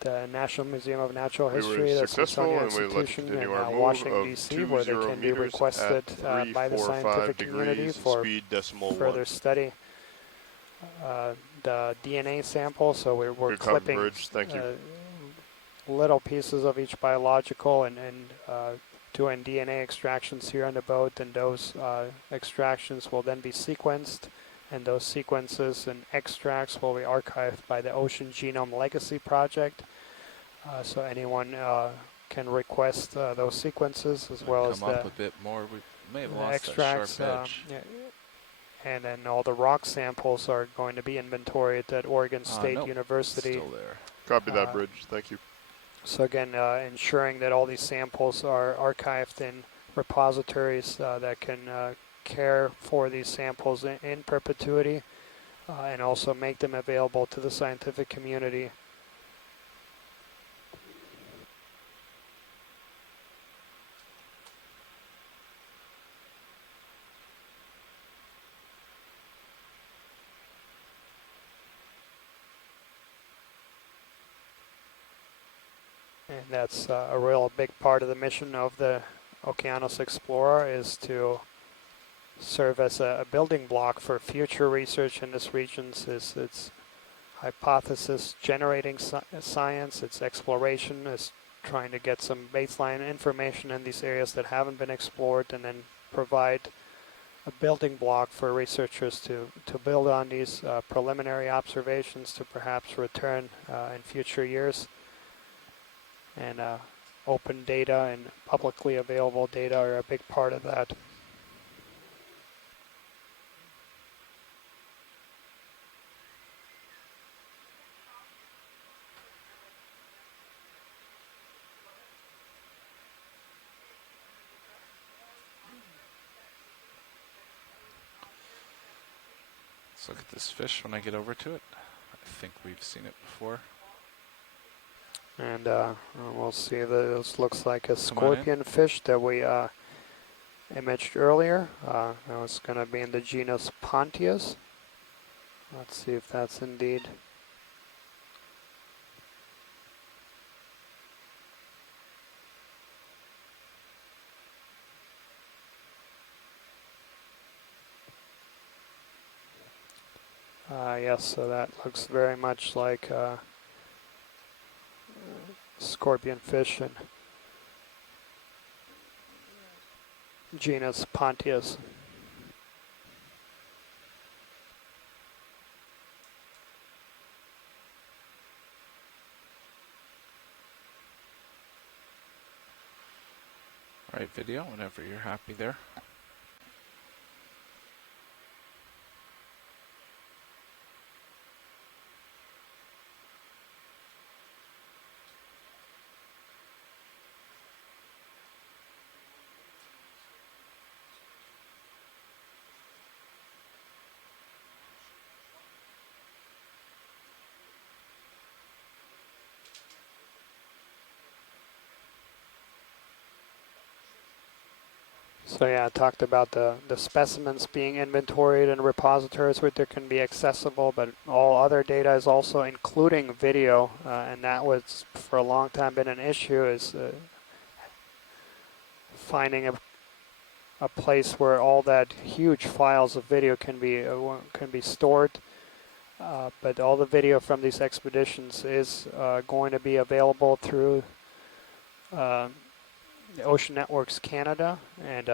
the National Museum of Natural We were History, the successful, Smithsonian and we'd like to Institution continue in our move Washington, of D.C., where they 20 can be meters requested at by the 345 scientific community degrees, for speed decimal further 1. study. The DNA sample, so we're Good copy, clipping Bridge. Thank you. little pieces of each biological and doing DNA extractions here on the boat, and those extractions will then be sequenced, and those sequences and extracts will be archived by the Ocean Genome Legacy Project. So anyone can request those sequences as well as Come the up a bit more. We may have the lost extracts. that sharp edge. And then all the rock samples are going to be inventoried at Oregon State Nope. University. Still there. Copy that, Bridge. Thank you. So again, ensuring that all these samples are archived in repositories that can care for these samples in perpetuity, and also make them available to the scientific community. And that's a real big part of the mission of the Okeanos Explorer, is to serve as a building block for future research in this region. It's hypothesis generating science, it's exploration, it's trying to get some baseline information in these areas that haven't been explored, and then provide a building block for researchers to build on these preliminary observations to perhaps return in future years. And open data and publicly available data are a big part of that. Let's look at this fish when I get over to it. I think we've seen it before. And we'll see that this looks like a Come on in. scorpion fish that we imaged earlier. That was going to be in the genus Pontius. Let's see if that's indeed. Yes, so that looks very much like scorpion fish and genus Pontius. All right, video, whenever you're happy there. So yeah, I talked about the specimens being inventoried in repositories where they can be accessible, but all other data is also including video, and that was for a long time been an issue, is finding a place where all that huge files of video can be stored. But all the video from these expeditions is going to be available through Ocean Networks Canada, and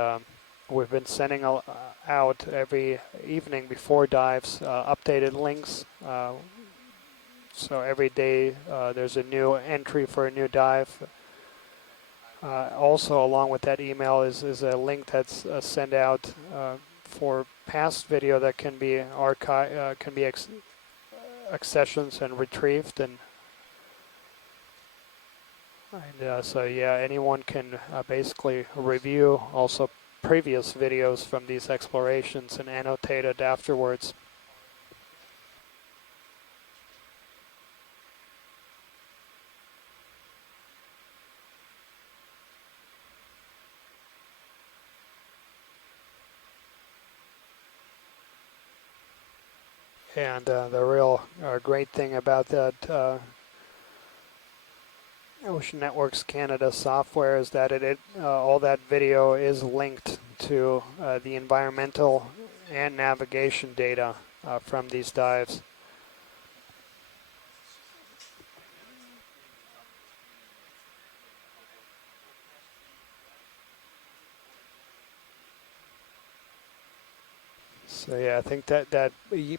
we've been sending out every evening before dives updated links. So every day there's a new entry for a new dive. Also, along with that email is a link that's sent out for past video that can be archived, can be accessions and retrieved, and so yeah, anyone can basically review also previous videos from these explorations and annotate it afterwards. And the real great thing about that Ocean Networks Canada software is that all that video is linked to the environmental and navigation data from these dives. So yeah, I think that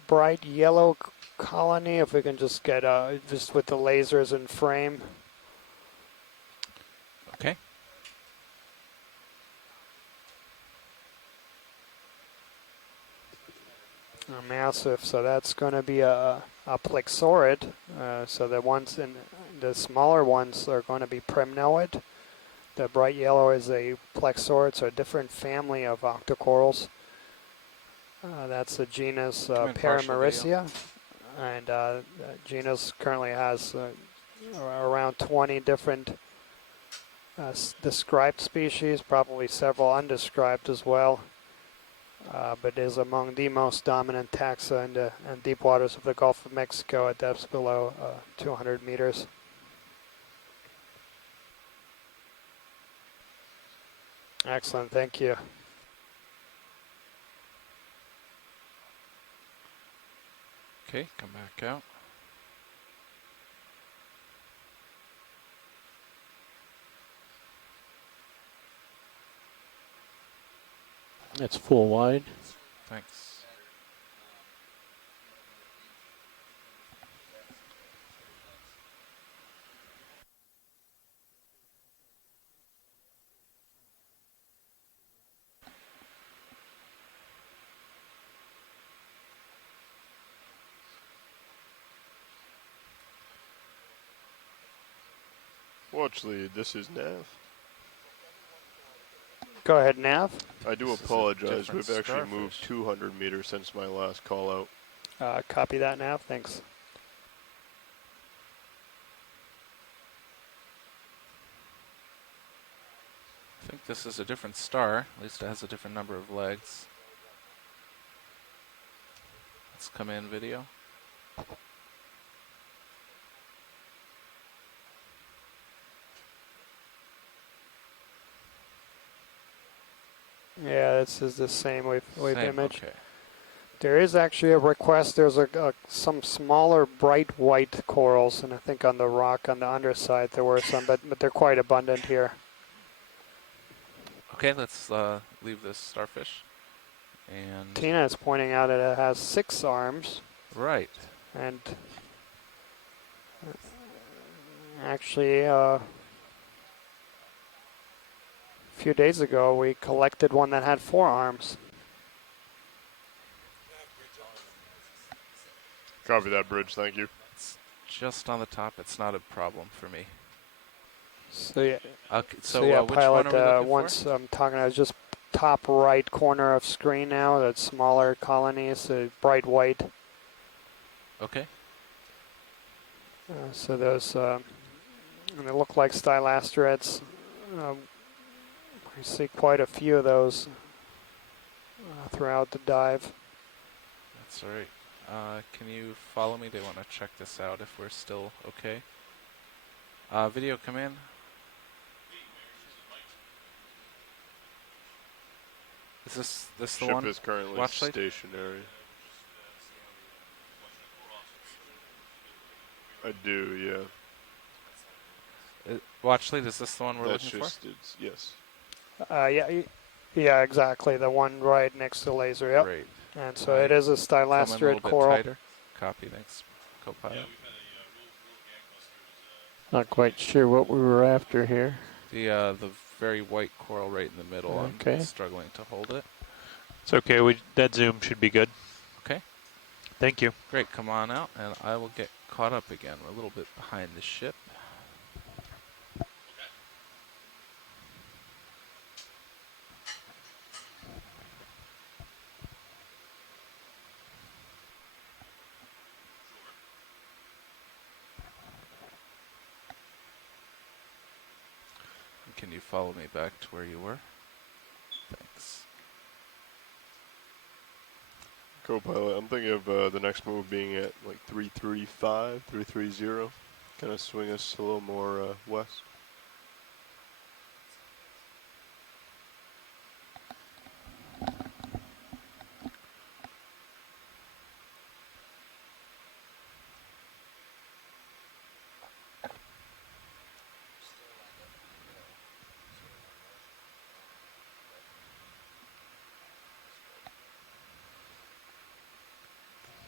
bright yellow colony, if we can just get just with the lasers in frame. Okay. Massive, so that's going to be a plexaurid. So the ones in the smaller ones are going to be primnoid. The bright yellow is a plexaurid, so a different family of octocorals. That's the genus Paramaricia, and the genus currently has around 20 different described species, probably several undescribed as well. But is among the most dominant taxa in the deep waters of the Gulf of Mexico at depths below 200 meters. Excellent, thank you. Okay, come back out. It's full wide. Thanks. Watch lead, this is Nav. Go ahead, Nav. I do This is a apologize, different we've actually moved starfish. 200 meters since my last call out. Copy that, Nav, thanks. I think this is a different star. At least it has a different number of legs. Let's come in video. Yeah, this is the same we've Same, imaged. okay. There is actually a request. There's some smaller bright white corals, and I think on the rock on the underside there were some, but they're quite abundant here. Okay, let's leave this starfish. And Tina is pointing out that it has 6 arms, right. and actually a few days ago we collected one that had 4 arms. Copy that, Bridge, thank you. It's just on the top. It's not a problem for me. So yeah, Okay, so yeah, which pilot. one are we looking Once for? I'm talking about just top right corner of screen now. That smaller colonies, bright white. Okay. So those, and they look like stylasterids. We see quite a few of those throughout the dive. That's all right. Can you follow me? They want to check this out if we're still okay. Video come in. Is this the Ship one? is currently Watch light? stationary. I do, yeah. Watch lead, is this the one we're That's looking for? just, it's, yes. Yeah, Yeah, exactly. The one right next to the laser. Yep. Great. And so Right. it is a Come in a little stylasterate bit coral. tighter. Copy, thanks, co-pilot. Not quite sure what we were after here. The very white coral right in the middle. Okay. I'm struggling to hold it. It's okay. That zoom should be good. Okay. Thank you. Great. Come on out, and I will get caught up again. We're a little bit behind the ship. Can you follow me back to where you were? Thanks. Co-pilot, I'm thinking of the next move being at like 335, 330. Kind of swing us a little more west.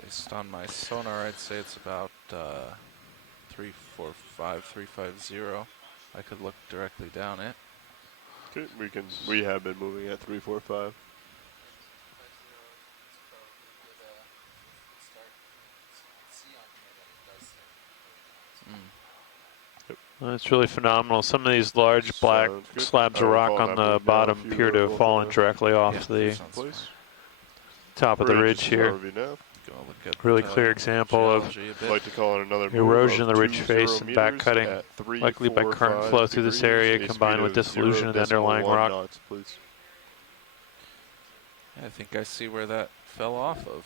Based on my sonar, I'd say it's about 345, 350. I could look directly down it. Okay, we have been moving at 345. It's really phenomenal. Some of these large black Sounds good. slabs I of will rock call on that the move now bottom if you appear are to have both fallen there. directly off Yeah, the sounds Place. fine. top of the Bridge ridge is here. RV nav. Go look at Really clear example of geology a bit. I'd like to call in another move erosion of the ridge 20 face and back meters cutting, at likely by current 345 flow through this degrees, area a combined speed with of dissolution of the underlying 0.1 rock. knots, please. I think I see where that fell off of.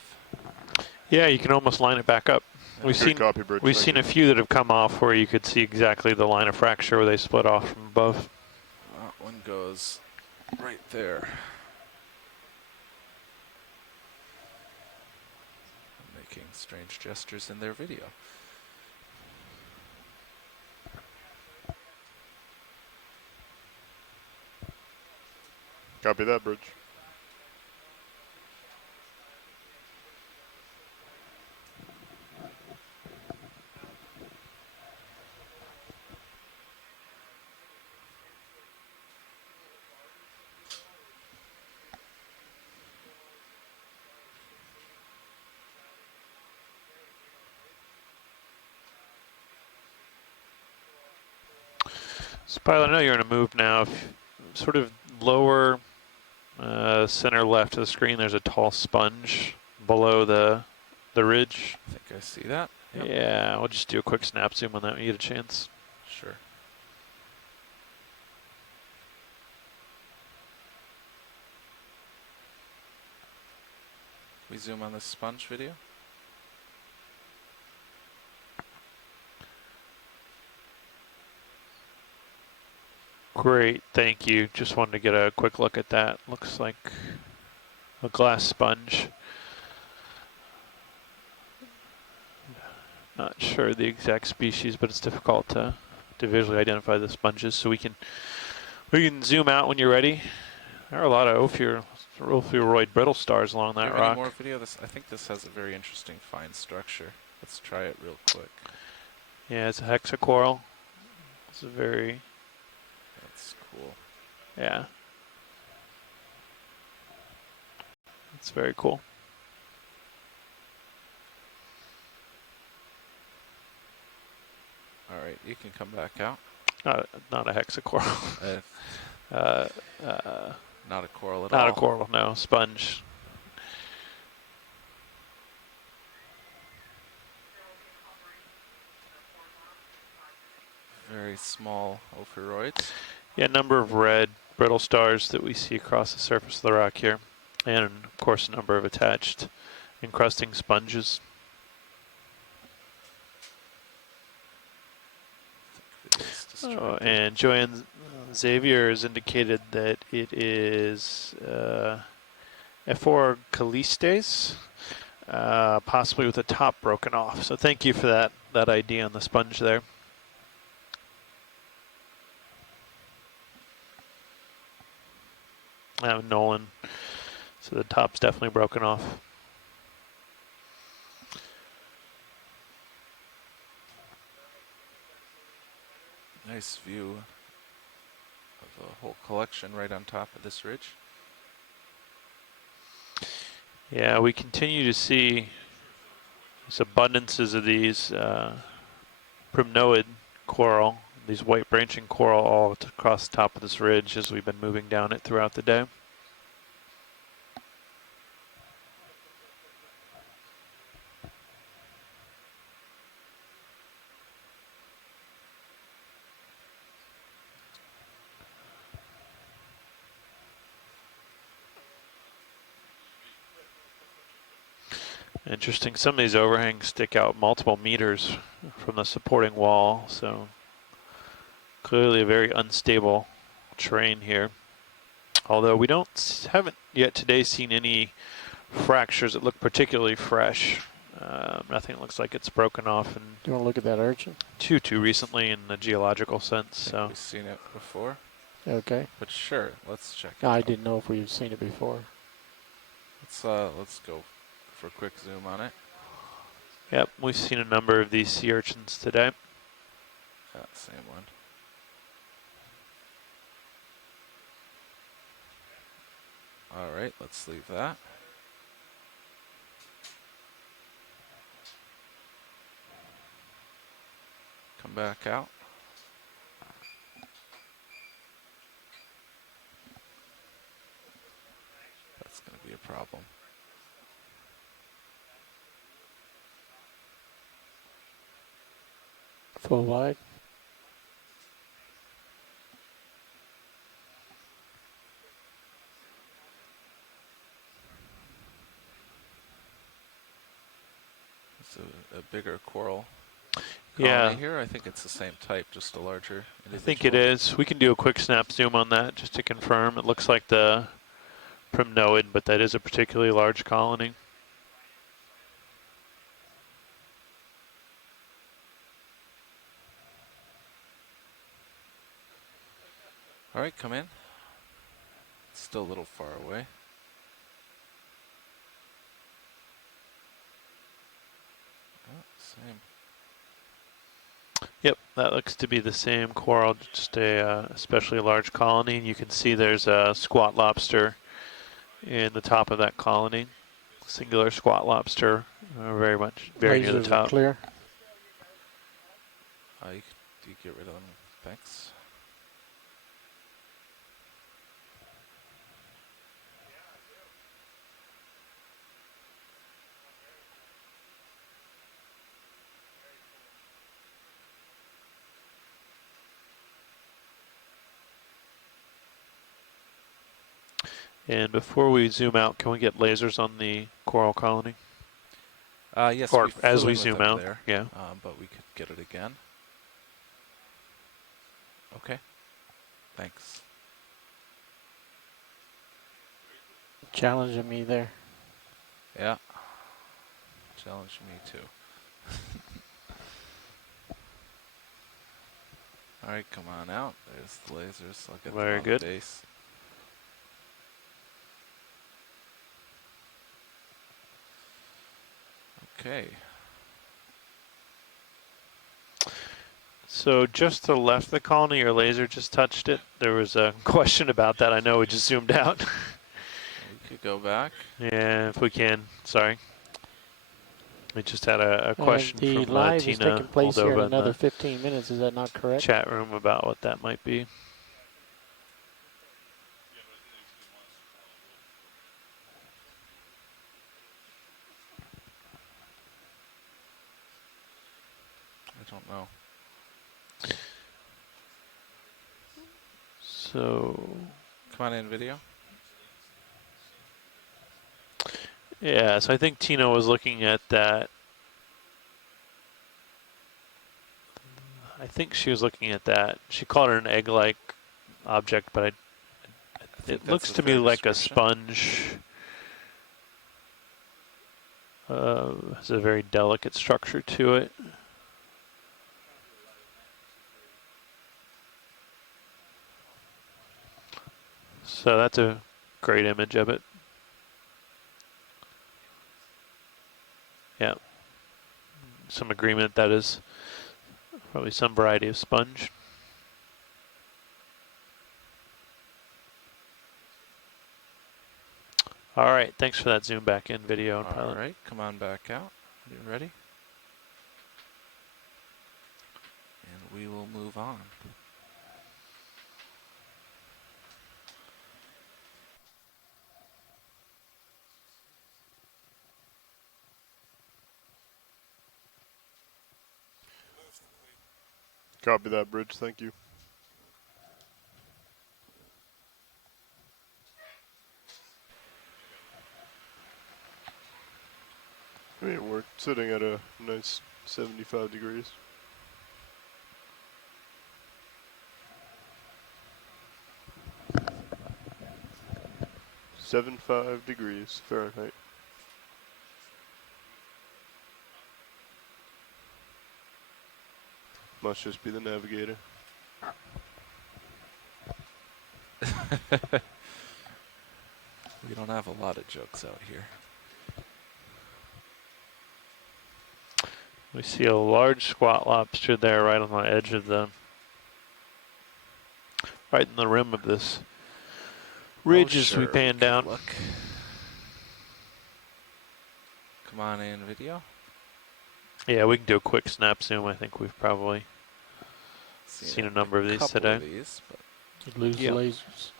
Yeah, you can almost line it back up. We've Good seen copy, Bridge. we've Thank seen you. a few that have come off where you could see exactly the line of fracture where they split off from above. That one goes right there. Making strange gestures in their video. Copy that, Bridge. So, pilot, I know you're in a move now. If sort of lower center left of the screen, there's a tall sponge below the ridge. I think I see that. Yep. Yeah, we'll just do a quick snap zoom on that when you get a chance. Sure. We zoom on the sponge video. Great, thank you. Just wanted to get a quick look at that. Looks like a glass sponge. Not sure the exact species, but it's difficult to visually identify the sponges. So we can zoom out when you're ready. There are a lot of ophiuroid brittle stars along Do you that have any rock. more video? I think this has a very interesting fine structure. Let's try it real quick. Yeah, it's a hexacoral. It's a very, That's cool. yeah. It's very cool. All right, you can come back out. Not a hexacoral. Not a coral at all. Not a coral, no. Sponge. Very small ophiuroids. Yeah, a number of red brittle stars that we see across the surface of the rock here. And, of course, a number of attached encrusting sponges. And Joanne Xavier has indicated that it is Callistes, possibly with the top broken off. So thank you for that ID on the sponge there. Nolan. So the top's definitely broken off. Nice view of the whole collection right on top of this ridge. Yeah, we continue to see these abundances of these primnoid coral, these white branching coral all across the top of this ridge as we've been moving down it throughout the day. Interesting. Some of these overhangs stick out multiple meters from the supporting wall, so clearly a very unstable terrain here. Although we haven't yet today seen any fractures that look particularly fresh. Nothing looks like it's broken off and Do you want to look at that urchin? too recently in the geological sense. So We've seen it before, Okay. but sure, let's check it I out. didn't know if we've seen it before. Let's go for a quick zoom on it. yep, we've seen a number of these sea urchins today. Yeah, same one. All right, let's leave that. Come back out. That's going to be a problem. Full wide. It's a bigger coral Yeah, colony here. I think it's the same type, just a larger I individual. think it is. We can do a quick snap zoom on that just to confirm. It looks like the primnoid, but that is a particularly large colony. All right, come in. It's still a little far away. Oh, same. Yep, that looks to be the same coral, just a especially large colony. You can see there's a squat lobster in the top of that colony. Singular squat lobster, very near the Lasers are top. clear. You get rid of them. Thanks. And before we zoom out, can we get lasers on the coral colony? Yes, Or we as flew we in with zoom them out, there, yeah. but we could get it again. Okay, thanks. Challenging me there. Yeah, challenge me too. All right, come on out. There's the lasers. I'll get them Very on good. the base. Okay. So just to the left of the colony, your laser just touched it. There was a question about that. I know we just zoomed out. We could go back. Yeah, if we can. Sorry. We just had a question The from live is Tina taking place here in Moldova in another the 15 minutes. Is that not correct? chat room about what that might be. I don't know. So Come on in, video. yeah, so I think Tina was looking at that. I think she was looking at that. She called it an egg-like object, but think it that's looks a to me fair like a description. sponge. Has a very delicate structure to it. So that's a great image of it. Yeah. Some agreement that is probably some variety of sponge. All right, thanks for that zoom back in video. All right, come on back out. You ready? And we will move on. Copy that, Bridge. Thank you. I mean, we're sitting at a nice 75 degrees. .75 Fahrenheit. Must just be the navigator. We don't have a lot of jokes out here. We see a large squat lobster there right on the edge of the, right in the rim of this ridge as we pan down. Look. Come on in, video. Yeah, we can do a quick snap zoom. I think we've probably seen a number of these today. Of these, but You lose the lasers.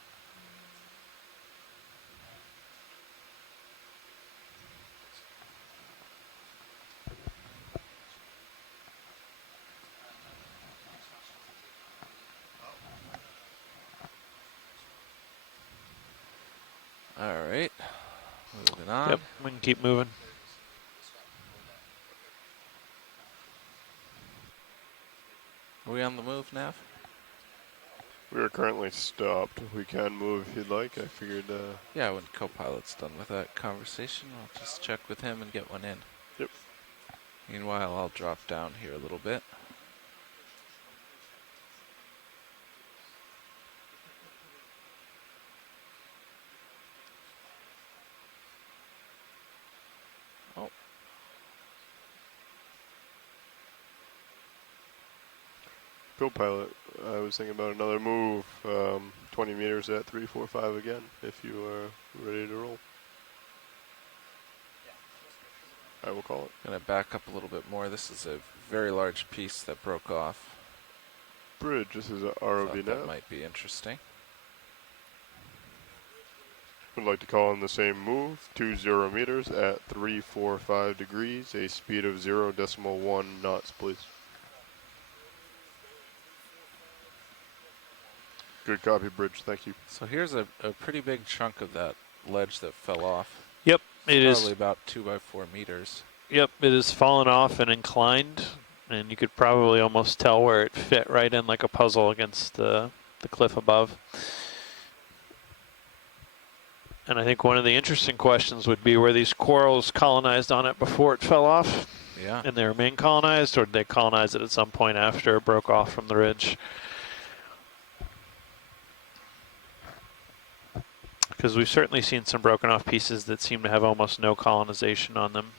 all right. Moving on. Yep, we can keep moving. Are we on the move, Nav? We are currently stopped. We can move if you'd like. I figured. Yeah, when co-pilot's done with that conversation, I'll just check with him and get one in. Yep. Meanwhile, I'll drop down here a little bit. Oh. Co-pilot, I was thinking about another move, 20 meters at 345 again, if you are ready to roll. I will call it. Gonna back up a little bit more. This is a very large piece that broke off. Bridge, this is a Thought ROV that nav. might be interesting. Would like to call in the same move, 20 meters at 345 degrees, a speed of 0.1 knots, please. Good copy, Bridge. Thank you. So here's a pretty big chunk of that ledge that fell off. Yep, It's it is. probably about 2 by 4 meters. Yep, it has fallen off and inclined, and you could probably almost tell where it fit right in like a puzzle against the cliff above. And I think one of the interesting questions would be, were these corals colonized on it before it fell off? Yeah. And they remain colonized, or did they colonize it at some point after it broke off from the ridge? Because we've certainly seen some broken off pieces that seem to have almost no colonization on them.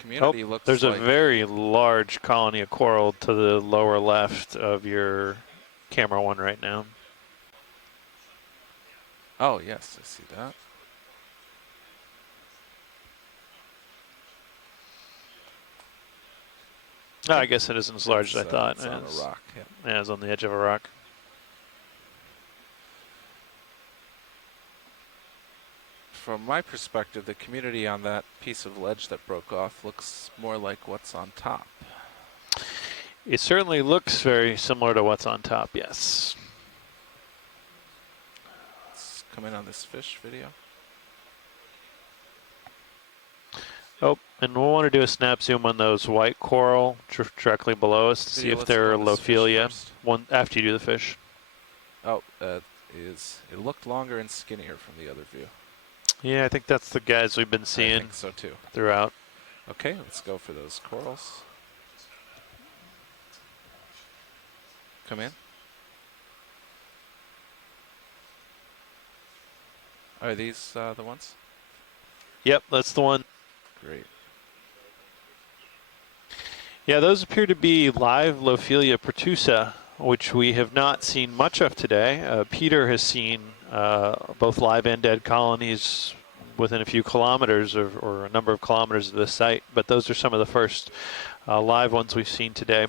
Community looks there's like a very large colony of coral to the lower left of your camera one right now. Oh, yes, I see that. Oh, I guess it isn't as large as I thought. It's on a rock, yeah. Yeah, it's on the edge of a rock. From my perspective, the community on that piece of ledge that broke off looks more like what's on top. It certainly looks very similar to what's on top, yes. Let's come in on this fish video. Oh, and we'll want to do a snap zoom on those white coral directly below us to see Yeah, if let's they're go on this fish Lophelia. first. One after you do the fish. Oh, it looked longer and skinnier from the other view. Yeah, I think that's the guys we've been I seeing think so too. throughout. Okay, let's go for those corals. come in. Are these the ones? Yep, that's the one. Great. Yeah, those appear to be live Lophelia pertusa, which we have not seen much of today. Peter has seen both live and dead colonies within a few kilometers or a number of kilometers of this site, but those are some of the first live ones we've seen today.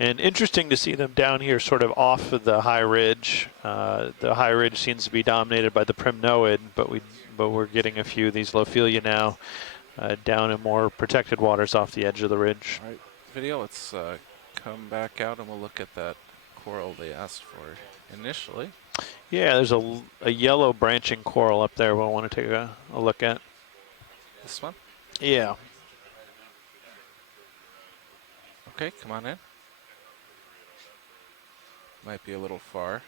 And interesting to see them down here sort of off of the high ridge. The high ridge seems to be dominated by the primnoid, but we're getting a few of these Lophelia now down in more protected waters off the edge of the ridge. All right, video, let's come back out and we'll look at that coral they asked for initially. Yeah, there's a yellow branching coral up there we'll want to take a look at. This one? Yeah. Okay, come on in. Might be a little far.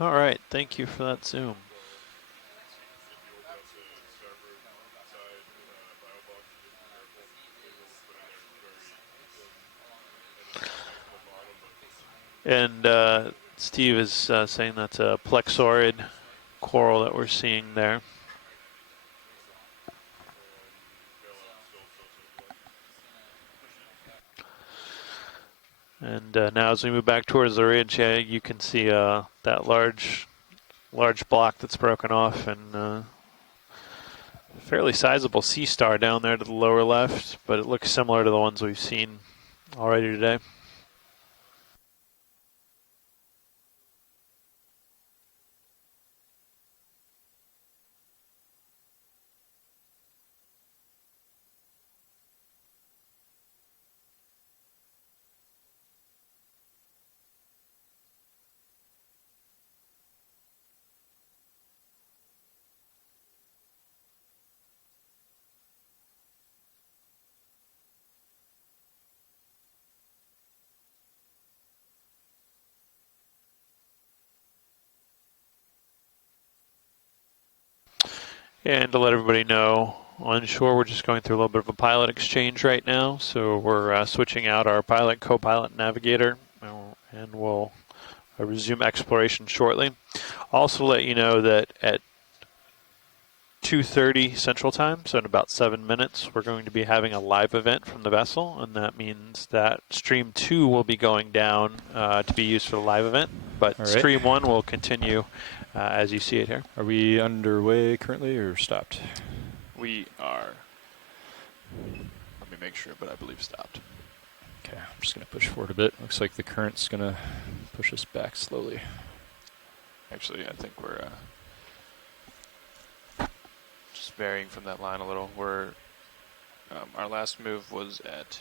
All right, thank you for that zoom. And Steve is saying that's a plexaurid coral that we're seeing there. And now as we move back towards the ridge, yeah, you can see that large block that's broken off, and fairly sizable sea star down there to the lower left, but it looks similar to the ones we've seen already today. And to let everybody know, on shore we're just going through a little bit of a pilot exchange right now, so we're switching out our pilot, co-pilot, navigator, and we'll resume exploration shortly. Also let you know that at 2:30 Central Time, so in about 7 minutes, we're going to be having a live event from the vessel, and that means that Stream 2 will be going down to be used for the live event, but All right. Stream 1 will continue as you see it here. Are we underway currently or stopped? We are. Let me make sure, but I believe stopped. Okay, I'm just going to push forward a bit. Looks like the current's going to push us back slowly. Actually, I think we're just varying from that line a little. We're our last move was at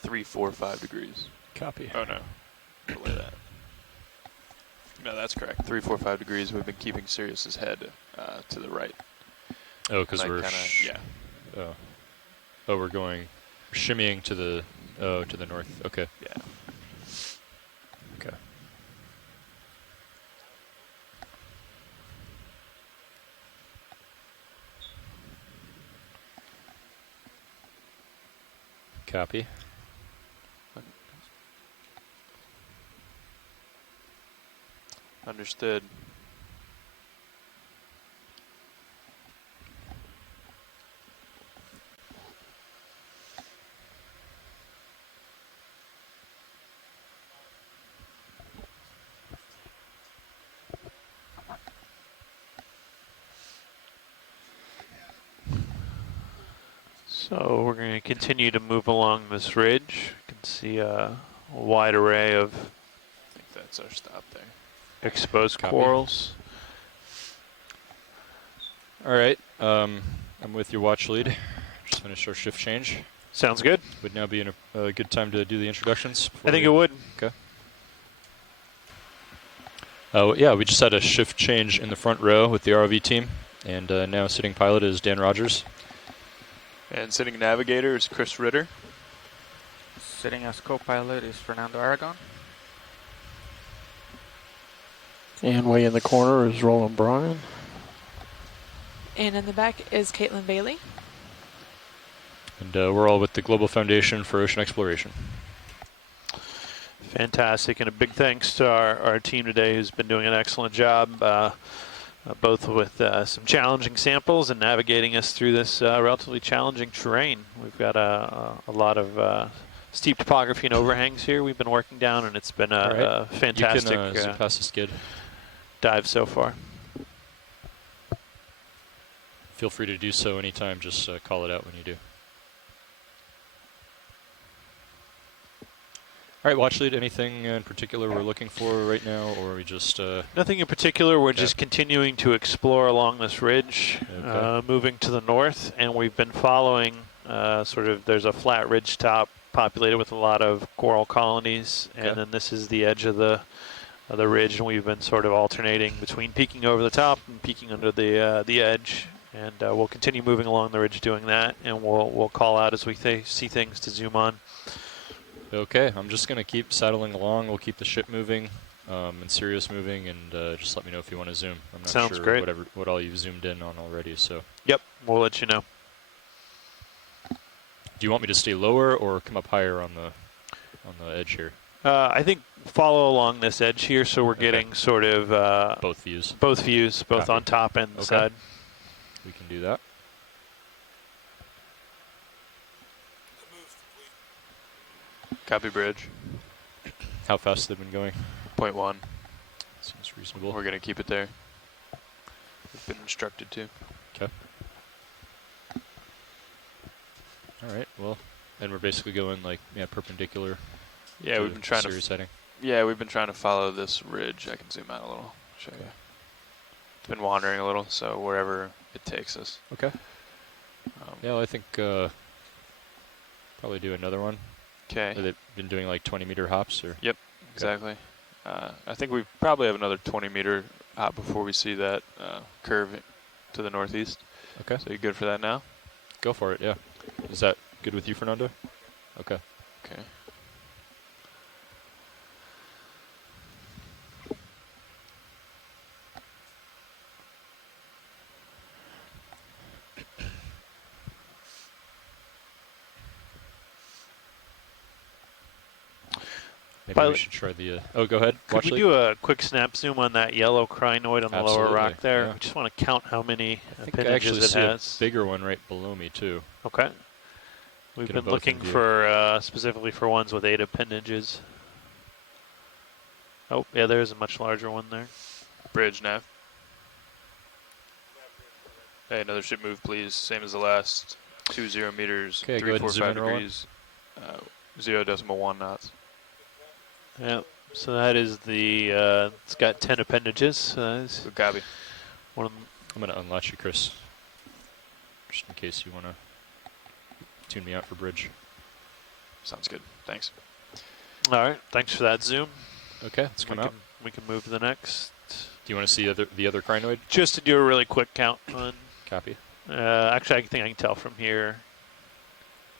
345 degrees. Copy. Oh no, below that. No, that's correct. 345 degrees. We've been keeping Sirius's head to the right. Oh, because we're yeah. Oh, we're going shimmying to the north. Okay. Yeah. Okay. Copy. Understood. So we're going to continue to move along this ridge. You can see a wide array of I think that's our stop there. exposed Copy. corals. All right. I'm with your watch lead. Just finished our shift change. Sounds good. Would now be a good time to do the introductions? I think it would. Okay. Yeah, we just had a shift change in the front row with the ROV team, and now sitting pilot is Dan Rogers. And sitting navigator is Chris Ritter. Sitting as co-pilot is Fernando Aragon. And way in the corner is Roland Bryan. And in the back is Caitlin Bailey. And we're all with the Global Foundation for Ocean Exploration. Fantastic, and a big thanks to our team today who's been doing an excellent job, both with some challenging samples and navigating us through this relatively challenging terrain. We've got a lot of steep topography and overhangs here we've been working down, and it's been a fantastic You can zoom past the skid. dive so far. Feel free to do so anytime, just call it out when you do. All right, watch lead, anything in particular we're looking for right now, or are we just... Nothing in particular. We're just continuing to explore along this ridge, moving to the north, and we've been following there's a flat ridge top populated with a lot of coral colonies, and then this is the edge of the ridge, and we've been sort of alternating between peeking over the top and peeking under the edge, and we'll continue moving along the ridge doing that, and we'll call out as we see things to zoom on. Okay, I'm just going to keep saddling along. We'll keep the ship moving and Sirius moving, and just let me know if you want to zoom. I'm not Sounds sure great. what all you've zoomed in on already. So. Yep, we'll let you know. Do you want me to stay lower or come up higher on the edge here? I think follow along this edge here, so we're getting sort of both views. Both views, both on top and the side. We can do that. Copy bridge. How fast have they been going? 0.1. Seems reasonable. We're going to keep it there. We've been instructed to. Okay. All right. Well, and we're basically going like perpendicular. Yeah, we've been trying Sirius heading. Yeah, we've been trying to follow this ridge. I can zoom out a little. Show you. It's been wandering a little, so wherever it takes us. Okay. Yeah, well, I think probably do another one. Okay. Have they been doing like 20-meter hops, or? Yep, exactly. I think we probably have another 20-meter hop before we see that curve to the northeast. Okay. So you good for that now? Go for it. Yeah. Is that good with you, Fernando? Okay. Okay. Maybe Pilot, we should try the... oh, go ahead. Could we do a quick snap zoom on that yellow crinoid on the lower rock there? Yeah. We just want to count how many I think I appendages actually it see has. a bigger one right below me, too. Okay. We've Get 'em been both in looking view. for specifically for ones with 8 appendages. Oh, yeah, there's a much larger one there. Bridge, nav. Hey, another ship move, please. Same as the last. 20 meters, Okay, go ahead and zoom 345 in, Roland. degrees, 0.1 knots. Yeah, so that is the, it's got 10 appendages. Good copy. One of them. I'm going to unlatch you, Chris. Just in case you want to tune me out for bridge. Sounds good. Thanks. All right, thanks for that zoom. Okay, let's come out. We can move to the next. Do you want to see the other crinoid? Just to do a really quick count on. Copy. Actually, I think I can tell from here.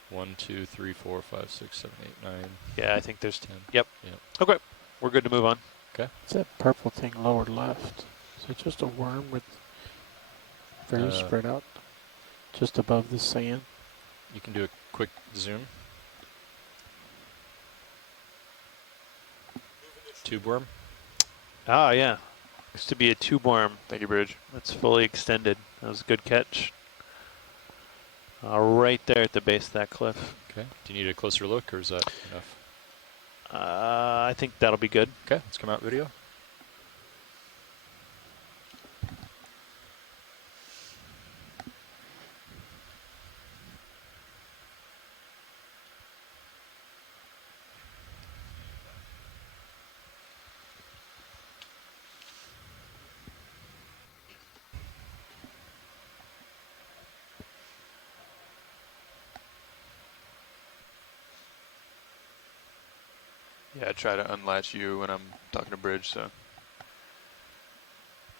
1, 2, 3, 4, 5, 6, 7, 8, 9. Yeah, I think there's 10. Yep. Okay, we're good to move on. Okay. What's that purple thing lower left? Is it just a worm with very spread out, just above the sand? You can do a quick zoom. Tube worm. Ah, yeah. Looks to be a tube worm. Thank you, Bridge. That's fully extended. That was a good catch. Right there at the base of that cliff. Okay. Do you need a closer look, or is that enough? I think that'll be good. Okay, let's come out video. Yeah, I try to unlatch you when I'm talking to Bridge, so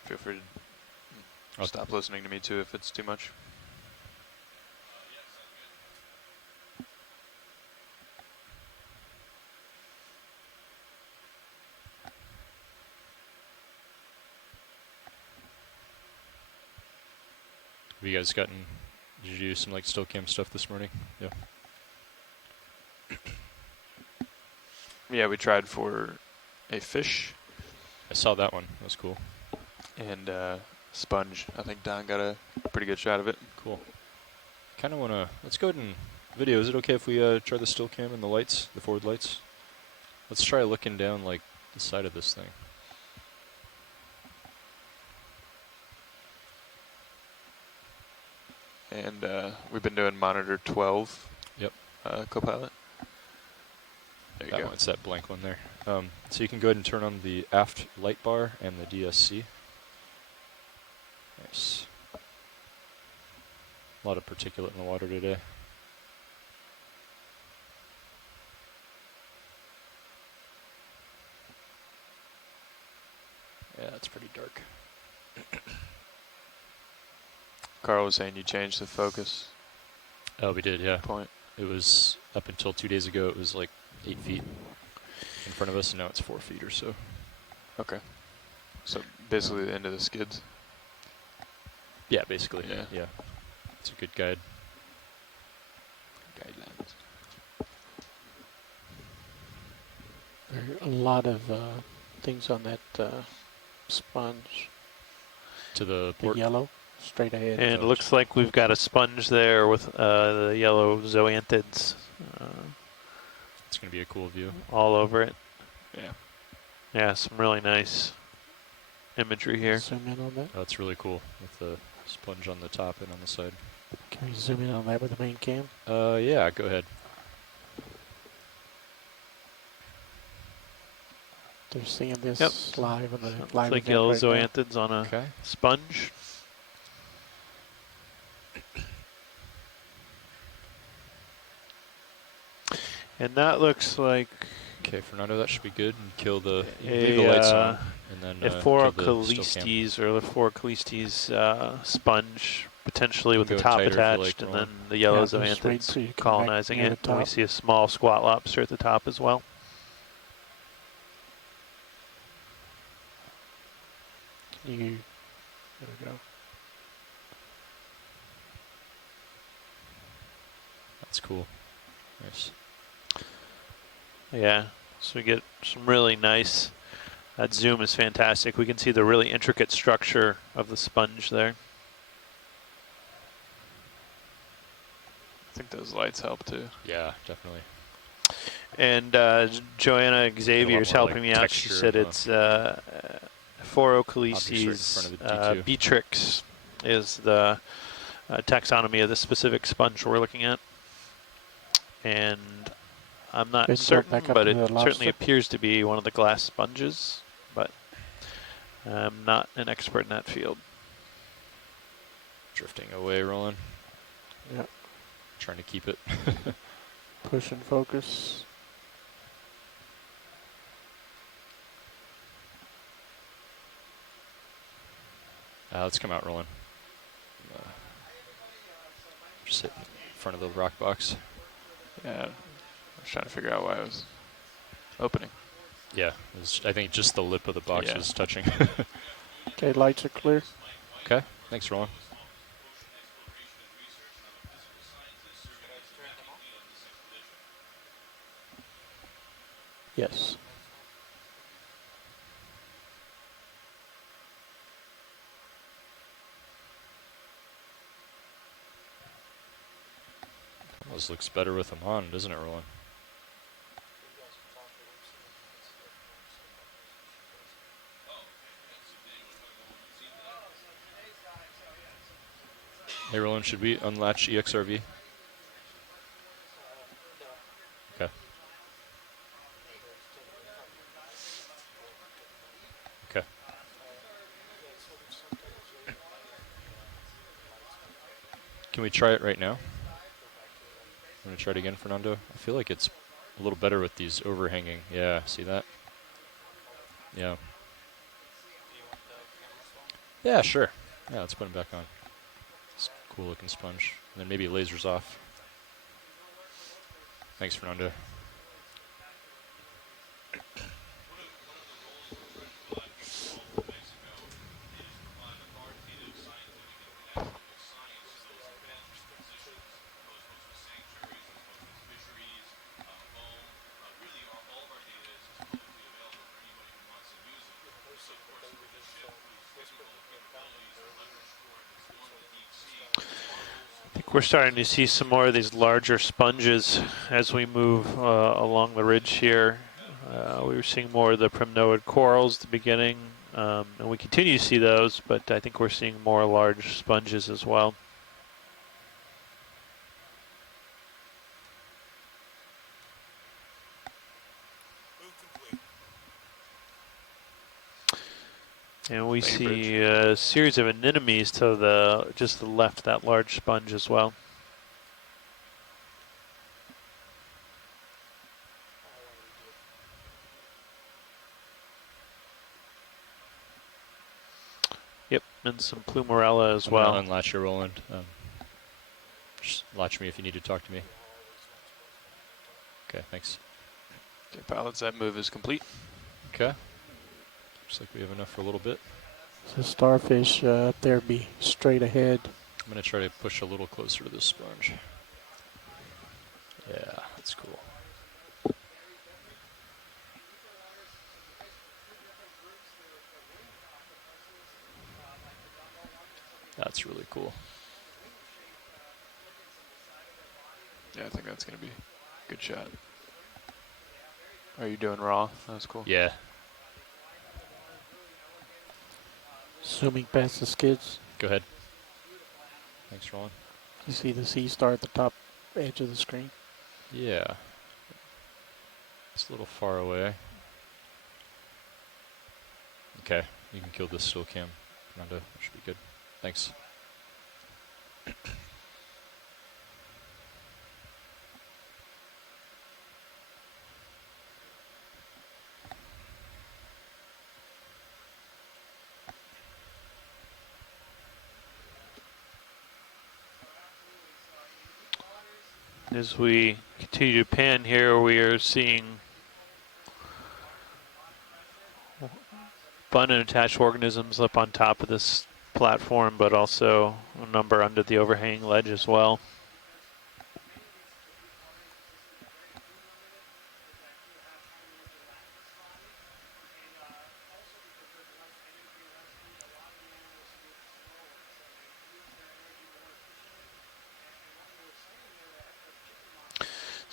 feel free to stop listening to me too if it's too much. Have you guys gotten? Did you do some like still cam stuff this morning? Yeah. Yeah, we tried for a fish I saw that one. That was cool. and sponge. I think Don got a pretty good shot of it. Cool. Kind of want to. Let's go ahead and video. Is it okay if we try the still cam and the lights, the forward lights? Let's try looking down like the side of this thing. And we've been doing monitor 12. Yep. Copilot. There you That go. one, it's that blank one there. So you can go ahead and turn on the aft light bar and the DSC. Nice. A lot of particulate in the water today. Yeah, it's pretty dark. Carl was saying you changed the focus Oh, we did, yeah. point. It was up until 2 days ago, it was like 8 feet in front of us, and now it's 4 feet or so. Okay. So basically the end of the skids. Yeah, basically. Yeah. Yeah. It's a good guide. Guidelines. There are a lot of things on that sponge. To the The port. yellow, straight ahead. And it looks like we've got a sponge there with the yellow zoanthids It's going to be a cool view. all over it. Yeah. Yeah, some really nice imagery here. Zoom in on that. Oh, it's really cool with the sponge on the top and on the side. Can we zoom in on that with the main cam? Yeah, go ahead. They're seeing this Yep. live on the Looks live like event yellow right now. zoanthids on a Okay. sponge. And that looks like Okay, Fernando, that should be good. And kill the, you can a, leave the lights on. And then kill the still cam. Orokalistes or Orokalistes sponge, potentially You with can the go top tighter if you attached, like, and Roland. then the yellow Yeah, just wait zoanthids till you come back colonizing near it. the And we top. see a small squat lobster at the top as well. There we go. That's cool. Nice. Yeah, so we get some really nice, that zoom is fantastic. We can see the really intricate structure of the sponge there. I think those lights help too. Yeah, definitely. And Joanna Xavier's more, helping like, me out. She texture said of, it's Objects right in Orokalistes front of the D2. Beatrix is the taxonomy of the specific sponge we're looking at. And I'm not Bend certain, back up but to it the certainly lobster. appears to be one of the glass sponges, but I'm not an expert in that field. Drifting away, Roland. Yep. Trying to keep it. Push and focus. Let's come out, Roland. Just sit in front of the rock box. Yeah. I was trying to figure out why it was opening. Yeah, I think just the lip of the box Yeah. is touching. Okay, lights are clear. Okay, thanks, Roland. Yes. Almost looks better with them on, doesn't it, Roland? Hey, Roland, should we unlatch EXRV? Okay. Okay. Can we try it right now? Want to try it again, Fernando? I feel like it's a little better with these overhanging. Yeah, see that? Yeah. Yeah, sure. Yeah, let's put them back on. It's a cool looking sponge. And then maybe lasers off. Thanks, Fernando. We're starting to see some more of these larger sponges as we move along the ridge here. We were seeing more of the primnoid corals at the beginning, and we continue to see those, but I think we're seeing more large sponges as well. And we see a series of anemones to the just the left of that large sponge as well. Yep, and some plumerella as well. I'm gonna unlatch you, Roland. Just latch me if you need to talk to me. Okay, thanks. Okay, pilots, that move is complete. Okay. Looks like we have enough for a little bit. So starfish up there be straight ahead. I'm gonna try to push a little closer to this sponge. Yeah, that's cool. That's really cool. Yeah, I think that's going to be a good shot. Are you doing raw? That was cool. Yeah. Zooming past the skids. Go ahead. Thanks, Roland. You see the sea star at the top edge of the screen? Yeah. It's a little far away. Okay, you can kill this still cam, Fernando. Should be good. Thanks. As we continue to pan here, we are seeing abundant attached organisms up on top of this platform, but also a number under the overhanging ledge as well.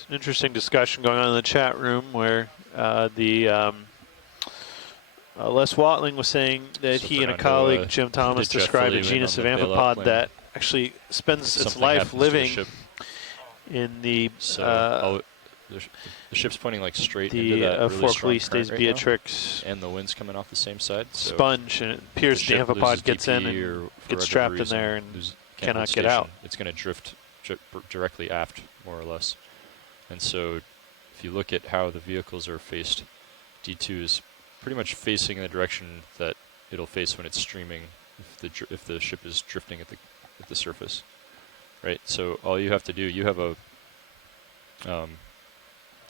An interesting discussion going on in the chat room where Les Watling was saying that So he and a Fernando, colleague, Jim Thomas, did Jeff described a Lee win genus on of the bailout amphipod plane? that actually spends its Something life happens to the living ship. in the So the ship's pointing like straight into that really strong Forkleastes current right Beatrix now, and the wind's coming off the same side. So sponge, and it appears the ship amphipod loses gets in DP or and for gets whatever trapped in reason, there and can't hold cannot get out. station, it's going to drift directly aft, more or less. And so if you look at how the vehicles are faced, D2 is pretty much facing in the direction that it'll face when it's streaming if the ship is drifting at the surface, right? So all you have to do, you have a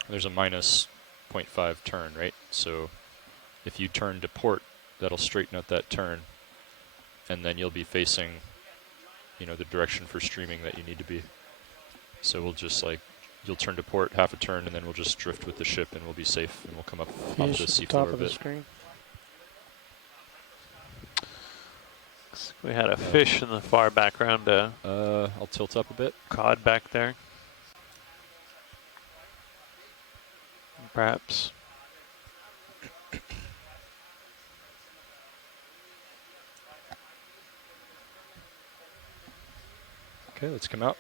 there's a minus 0.5 turn, right? So if you turn to port, that'll straighten out that turn, and then you'll be facing, you know, the direction for streaming that you need to be. So we'll just like, you'll turn to port half a turn, and then we'll just drift with the ship, and we'll be safe, and we'll come up off Fish the at the seafloor top a of the bit. screen. We had a fish in the far background, I'll tilt up a bit. cod back there. Perhaps. Okay, let's come out.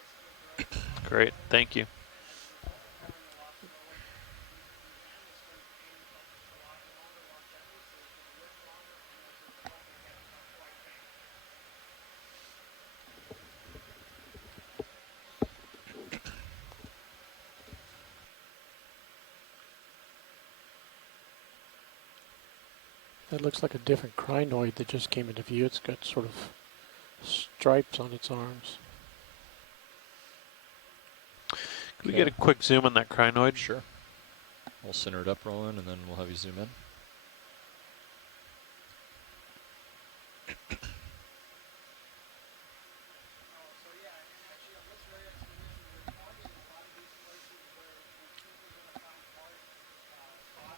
Great, thank you. That looks like a different crinoid that just came into view. It's got sort of stripes on its arms. Can we get a quick zoom on that crinoid? Sure. We'll center it up, Roland, and then we'll have you zoom in.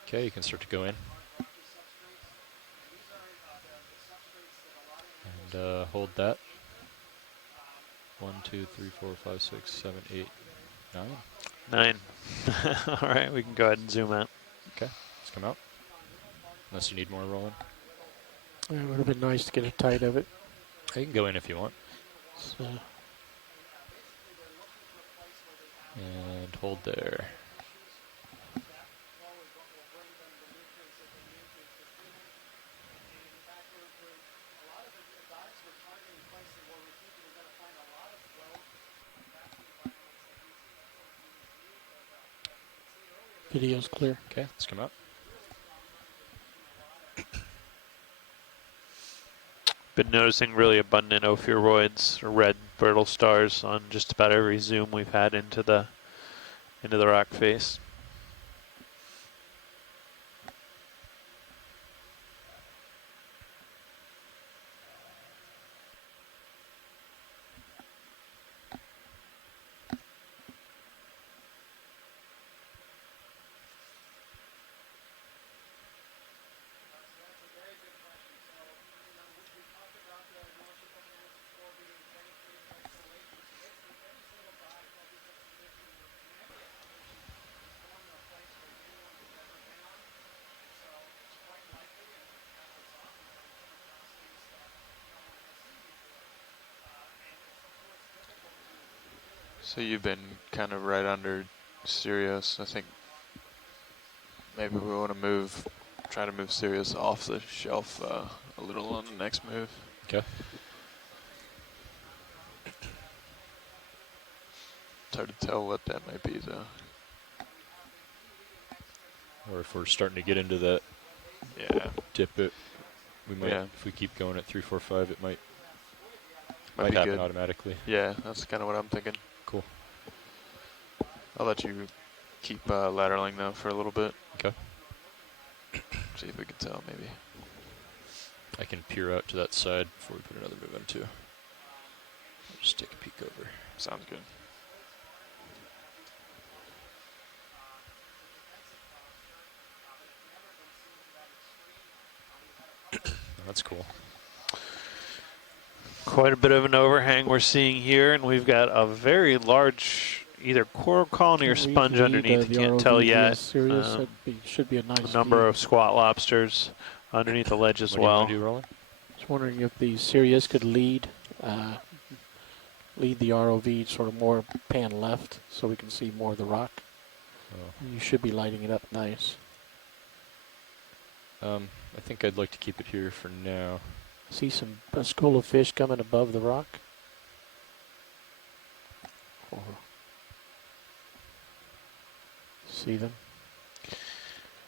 Okay, you can start to go in. And hold that. 1, 2. 2, 3, 4, 5, 6, 7, 8, 9. 9. All right, we can go ahead and zoom out. Okay, let's come out. Unless you need more rolling. It would have been nice to get a tight of it. You can go in if you want. So, And hold there. video's clear. Okay, let's come out. Been noticing really abundant ophiuroids, or red brittle stars, on just about every zoom we've had into the rock face. So you've been kind of right under Sirius. I think maybe we want to try to move Sirius off the shelf a little on the next move. Okay. It's hard to tell what that might be though. Or if we're starting to get into that dip it, we might, if we keep going at 3, 4, 5, it might be happen good automatically. Yeah, that's kind of what I'm thinking. Cool. I'll let you keep lateraling though for a little bit. Okay. See if we can tell maybe. I can peer out to that side before we put another move in too. I'll just take a peek over. Sounds good. That's cool. Quite a bit of an overhang we're seeing here, and we've got a very large either coral colony or sponge underneath. You can't tell yet. Should be a nice number of squat lobsters underneath the ledge as well. What do you want to do, Roland? Just wondering if the Sirius could lead the ROV sort of more pan left so we can see more of the rock. Oh. You should be lighting it up nice. I think I'd like to keep it here for now. See a school of fish coming above the rock. Or see them.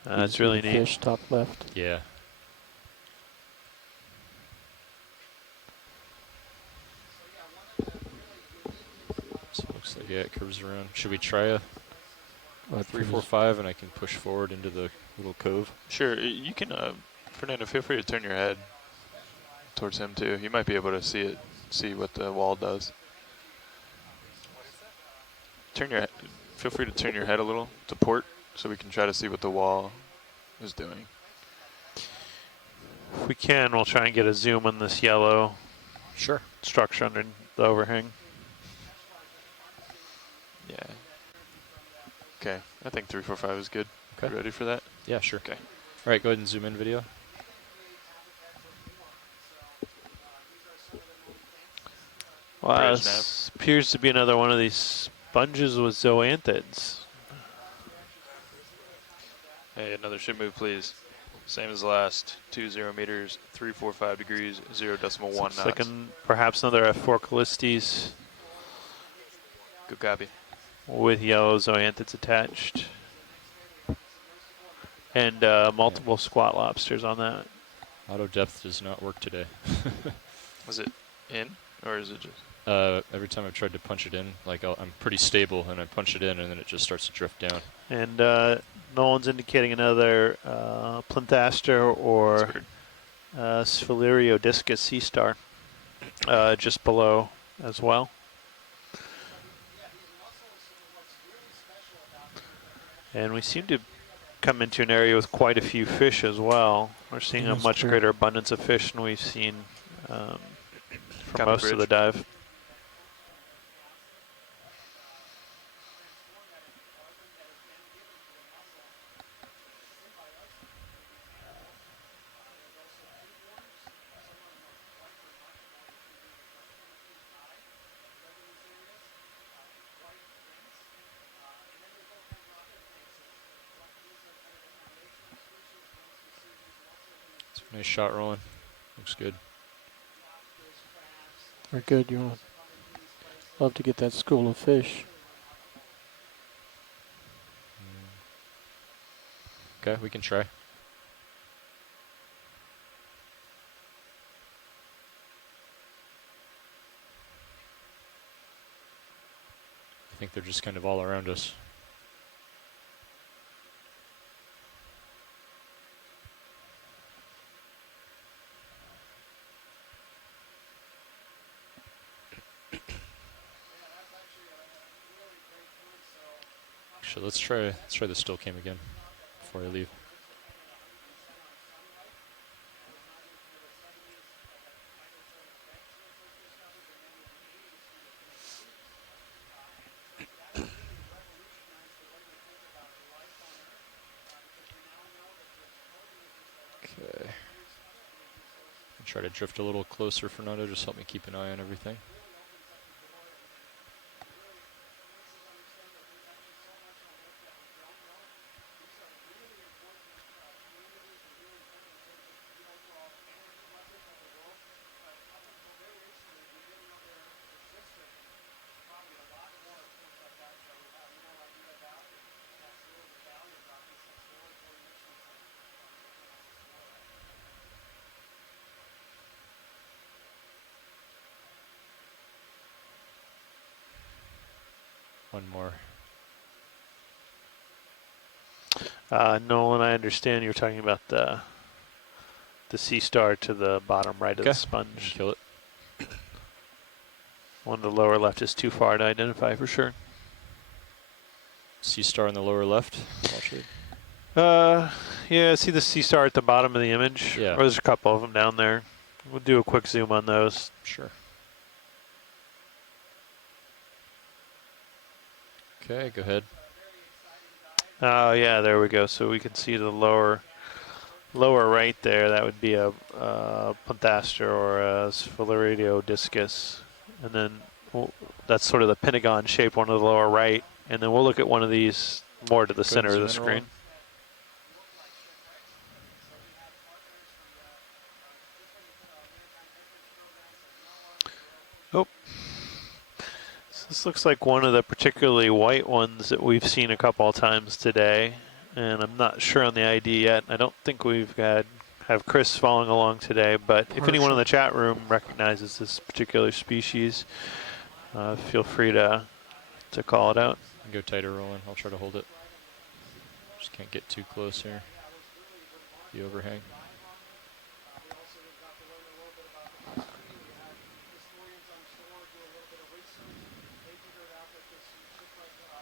That's really neat. Fish top left. Yeah. So it looks like it curves around. Should we try a 3, 4, 5, and I can push forward into the little cove? Sure, you can. Fernando, feel free to turn your head towards him too. You might be able to see what the wall does. Feel free to turn your head a little to port, so we can try to see what the wall is doing. If we can, we'll try and get a zoom on this yellow structure under the overhang. Yeah. Okay, I think 3, 4, 5 is good. Okay. You ready for that? Yeah, sure. Okay. All right, go ahead and zoom in video. Wow, this appears to be another one of these sponges with zoanthids. Hey, another ship move, please. Same as last. 20 meters, 345 degrees, 0.1 knots. Second, perhaps another F4 Callistes. Good copy. With yellow zoanthids attached. And multiple squat lobsters on that. Auto depth does not work today. Was it in, or is it just? Every time I've tried to punch it in, like I'm pretty stable, and I punch it in, and then it just starts to drift down. And Nolan's indicating another Plinthaster or Sphaeriodiscus sea star just below as well. And we seem to come into an area with quite a few fish as well. We're seeing a much greater abundance of fish than we've seen for most of the dive. Nice shot, Roland. Looks good. Very good. You want love to get that school of fish. Okay, we can try. I think they're just kind of all around us. Actually, let's try the still cam again before I leave. Okay. Try to drift a little closer, Fernando. Just help me keep an eye on everything. One more. Nolan, I understand you're talking about the sea star to the bottom right of the sponge. Kill it. One to the lower left is too far to identify for sure. Sea star in the lower left. Yeah, see the sea star at the bottom of the image? Yeah. Or there's a couple of them down there. We'll do a quick zoom on those. Sure. Okay, go ahead. Oh, yeah, there we go. So we can see the lower right there. That would be a Panthaster or a Sphaeridiodiscus. And then that's sort of the pentagon shape one to the lower right. And then we'll look at one of these more to the center of the screen. Oh. So this looks like one of the particularly white ones that we've seen a couple of times today. And I'm not sure on the ID yet. I don't think we've have Chris following along today, but if anyone in the chat room recognizes this particular species, feel free to call it out. Go tighter, Roland. I'll try to hold it. Just can't get too close here. The overhang.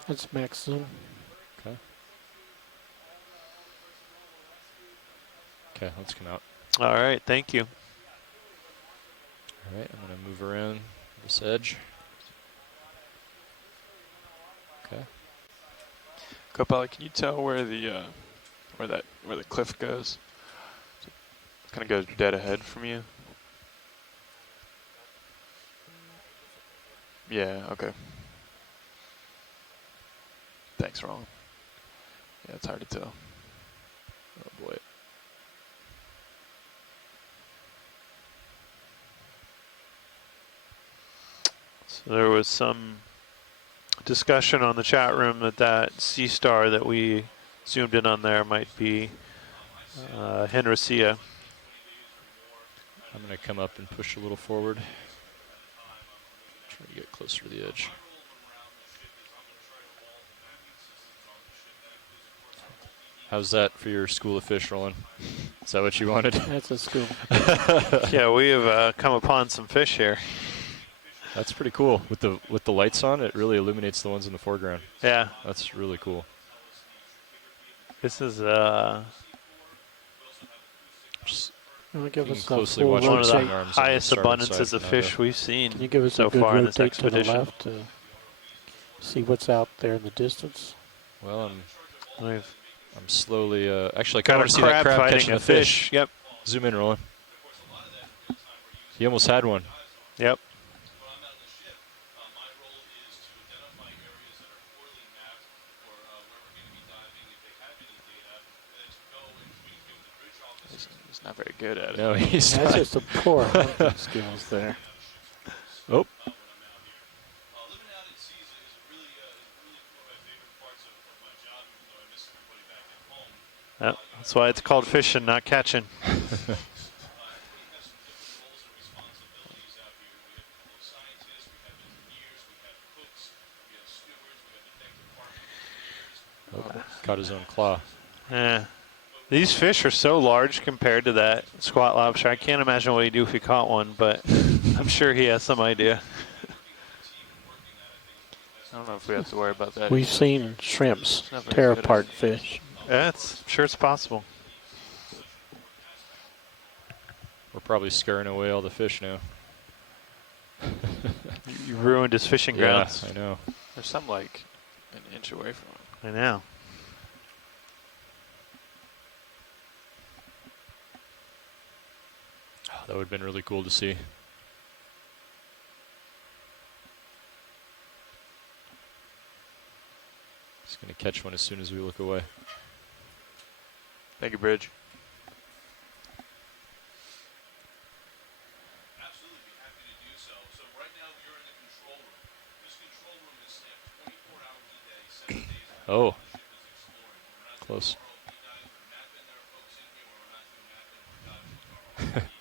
That's max zoom. Okay. Okay, let's come out. All right, thank you. All right, I'm going to move around this edge. Okay. Copelli, can you tell where the cliff goes? It kind of goes dead ahead from you. Yeah. Okay. Thanks, Roland. Yeah, it's hard to tell. Oh boy. So there was some discussion on the chat room that sea star that we zoomed in on there might be Henricea. I'm going to come up and push a little forward. Try to get closer to the edge. How's that for your school of fish, Roland? Is that what you wanted? That's a school. Yeah, we have come upon some fish here. That's pretty cool. With the lights on, it really illuminates the ones in the foreground. Yeah. That's really cool. This is just give us closely one watch of the arms highest on the abundances starboard of side. fish we've seen Can you give us so a good far in this rotate to the expedition. left to see what's out there in the distance? Well, I'm slowly. Actually, I got kind a of see that crab crab fighting catching a a fish. Yep. Zoom in, Roland. He almost had one. Yep. He's not very good at it. No, he's That's not. just a poor hunting skills there. Oh, Yep, that's why it's called fishing, not catching. caught his own claw. Yeah. These fish are so large compared to that squat lobster. I can't imagine what he'd do if he caught one, but I'm sure he has some idea. I don't know if we have to worry about that. We've seen shrimps not very tear good at apart it. fish. Yeah, I'm sure it's possible. We're probably scaring away all the fish now. You ruined his fishing Yeah, grounds. I know. There's some like an inch away from it. I know. Oh, that would have been really cool to see. He's going to catch one as soon as we look away. Thank you, Bridge. Oh, close.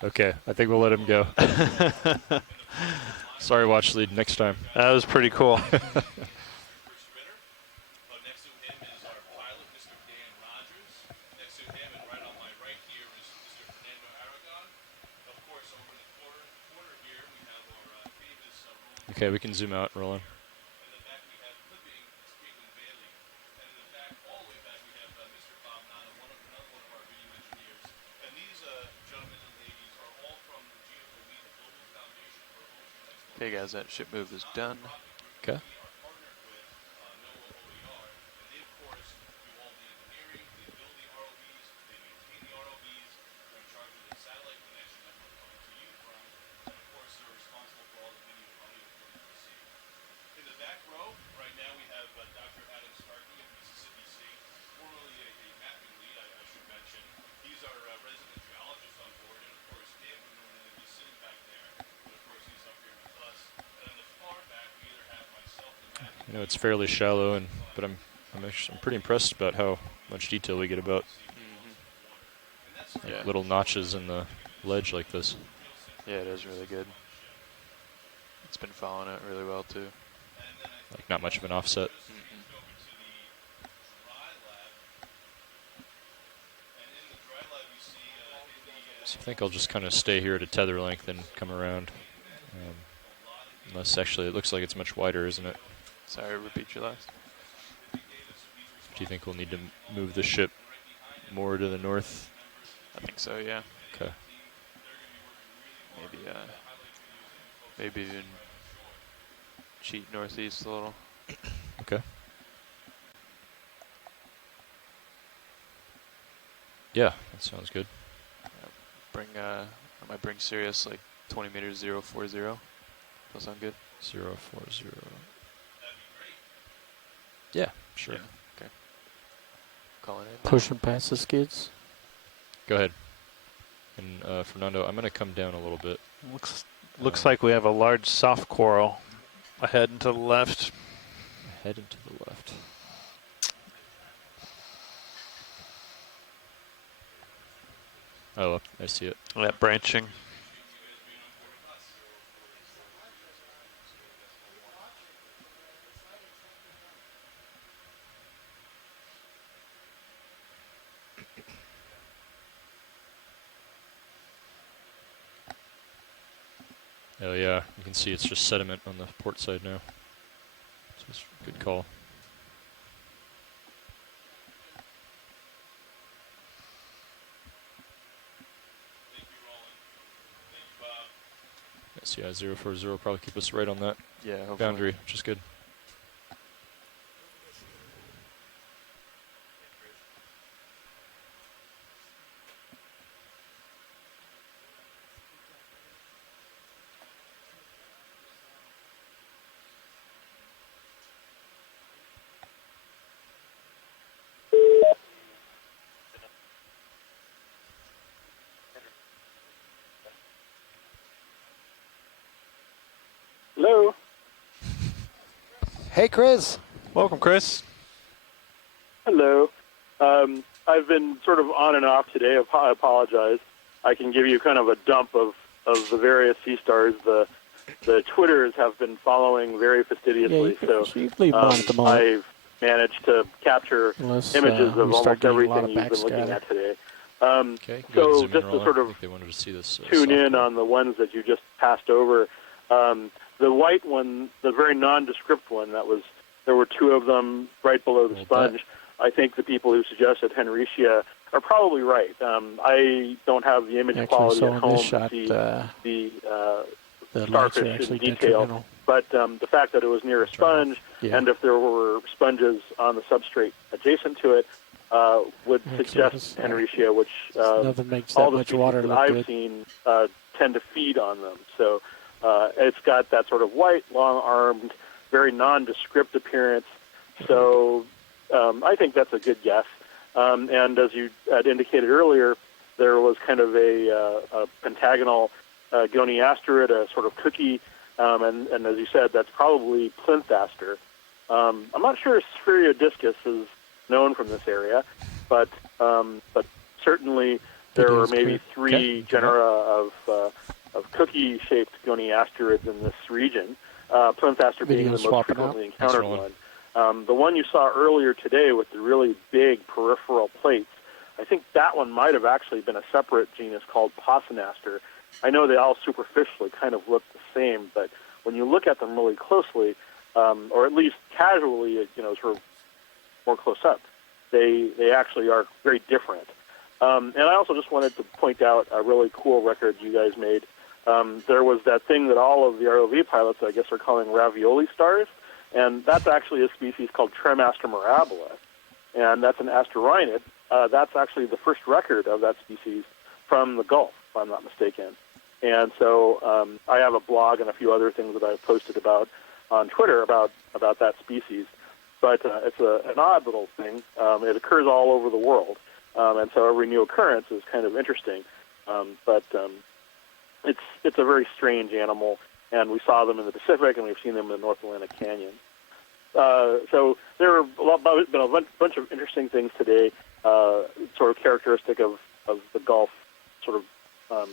Okay, I think we'll let him go. Sorry, watch lead. Next time. That was pretty cool. Okay, we can zoom out, Roland. Okay, guys, that ship move is done. Okay. I know it's fairly shallow, but I'm pretty impressed about how much detail we get about like little notches in the ledge like this. Yeah, it is really good. It's been following it really well too. Like not much of an offset. So I think I'll just kind of stay here at a tether length and come around. Unless actually it looks like it's much wider, isn't it? Sorry, repeat your last. Do you think we'll need to move the ship more to the north? I think so, yeah. Okay. Maybe even cheat northeast a little. Okay. Yeah, that sounds good. I might bring Sirius like 20 meters 040. That sound good? 040. Yeah, sure. Yeah. Okay. Calling in. Pushing past the skids. Go ahead. And Fernando, I'm going to come down a little bit. Looks like we have a large soft coral ahead and to the left. Ahead and to the left. Oh, I see it. That branching. Oh yeah, you can see it's just sediment on the port side now. So it's a good call. Yes, yeah, 040 will probably keep us right on that boundary, which is good. Hello. Hey, Chris. Welcome, Chris. Hello. I've been sort of on and off today. I apologize. I can give you kind of a dump of the various sea stars. The Twitters have been following very fastidiously, so you can leave them on at the moment. I've managed to capture Unless, images we of start almost getting a lot everything of you've been looking backscatter. at today. Okay, go ahead and So zoom just in, to Rolla. sort I of think they wanted to see this. tune in on the ones that you just passed over. The white one, the very nondescript one, there were two of them right below the sponge. I think the people who suggested Henricia are probably right. I don't have the image quality so at on home this shot, to see the the lights are starfish actually in detail. detrimental. But the fact that it was near a sponge, Yeah. and if there were sponges on the substrate adjacent to it, would suggest Henricia, which nothing makes all that the much species water that look I've good. seen tend to feed on them. So it's got that sort of white, long-armed, very nondescript appearance. So I think that's a good guess. And as you had indicated earlier, there was kind of a pentagonal goniasterid, a sort of cookie, and as you said, that's probably plinthaster. I'm not sure Sphaeriodiscus is known from this area, but certainly there were maybe three genera of cookie-shaped goniasterids in this region, plinthaster being the most frequently encountered one. The one you saw earlier today with the really big peripheral plates, I think that one might have actually been a separate genus called Possinaster. I know they all superficially kind of look the same, but when you look at them really closely, or at least casually, sort of more close up, they actually are very different. And I also just wanted to point out a really cool record you guys made. There was that thing that all of the ROV pilots, I guess, are calling ravioli stars, and that's actually a species called Tremaster mirabilis, and that's an asteroid. That's actually the first record of that species from the Gulf, if I'm not mistaken. And so I have a blog and a few other things that I've posted about on Twitter about that species. But it's an odd little thing. It occurs all over the world, and so every new occurrence is kind of interesting. But it's a very strange animal, and we saw them in the Pacific, and we've seen them in the North Atlantic Canyon. So there have been a bunch of interesting things today, sort of characteristic of the Gulf, sort of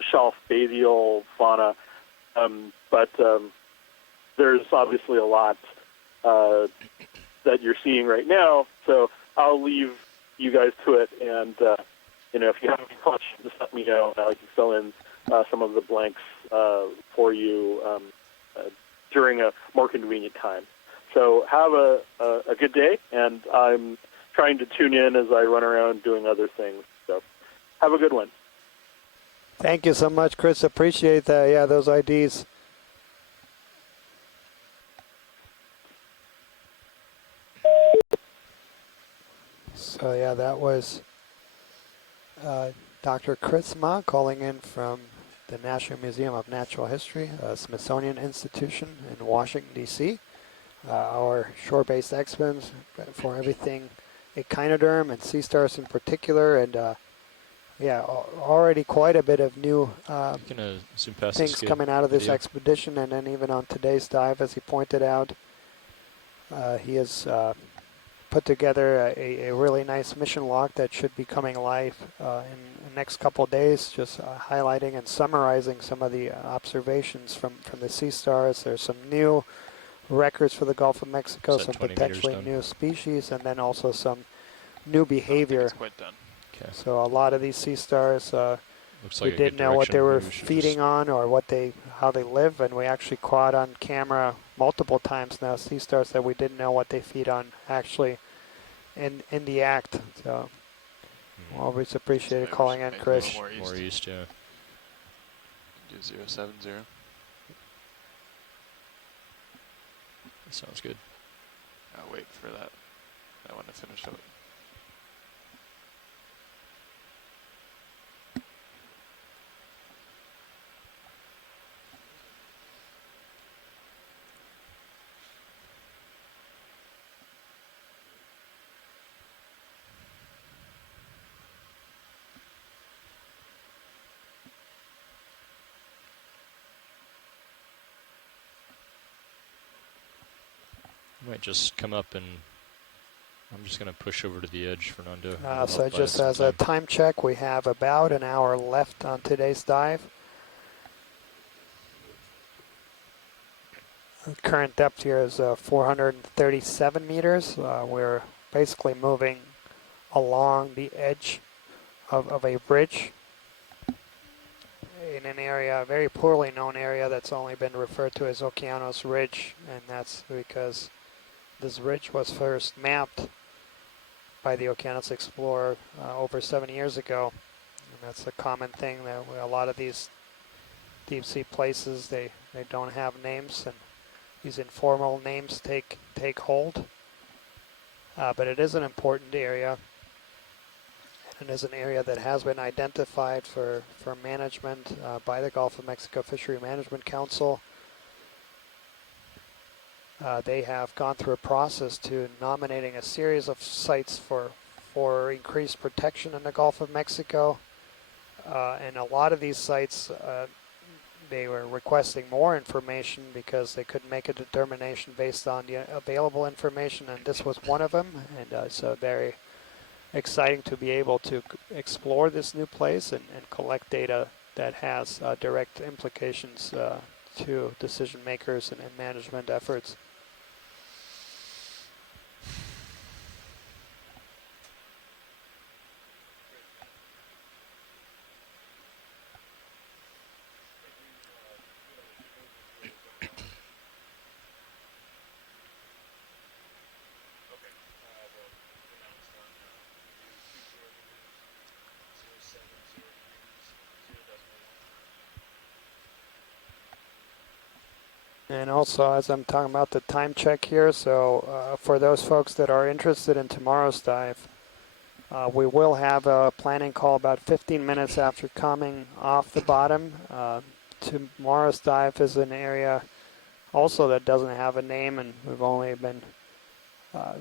shelf bathyal fauna. But there's obviously a lot that you're seeing right now, so I'll leave you guys to it. And if you have any questions, just let me know, and I can fill in some of the blanks for you during a more convenient time. So have a good day, and I'm trying to tune in as I run around doing other things. So have a good one. Thank you so much, Chris. Appreciate that. Yeah, those IDs. So yeah, that was Dr. Chris Ma calling in from the National Museum of Natural History, Smithsonian Institution in Washington, D.C. Our shore-based experts for everything echinoderm and sea stars in particular, and yeah, already quite a bit of new zoom past things coming out of this expedition, and then even on today's dive, as he pointed out, he has put together a really nice mission log that should be coming live in the next couple of days, just highlighting and summarizing some of the observations from the sea stars. There's some new records for the Gulf of Mexico, some potentially new species, and then also some new behavior. It's quite done. Okay. So a lot of these sea stars, we like didn't know what they were feeding on or how they live, and we actually caught on camera multiple times now sea stars that we didn't know what they feed on actually in the act. So always appreciated calling in, Chris. More east, yeah. Do 070. That sounds good. I'll wait for that one to finish up. might just come up and I'm just going to push over to the edge, Fernando. So just as a time check, we have about an hour left on today's dive. The current depth here is 437 meters. We're basically moving along the edge of a bridge in an area, a very poorly known area that's only been referred to as Okeanos Ridge, and that's because this ridge was first mapped by the Okeanos Explorer over 7 years ago. And that's a common thing that a lot of these deep sea places, they don't have names, and these informal names take hold. But it is an important area. It is an area that has been identified for management by the Gulf of Mexico Fishery Management Council. They have gone through a process to nominating a series of sites for increased protection in the Gulf of Mexico. And a lot of these sites, they were requesting more information because they couldn't make a determination based on the available information, and this was one of them. And so very exciting to be able to explore this new place and collect data that has direct implications to decision makers and management efforts. And also, as I'm talking about the time check here, so for those folks that are interested in tomorrow's dive, we will have a planning call about 15 minutes after coming off the bottom. Tomorrow's dive is an area also that doesn't have a name, and we've only been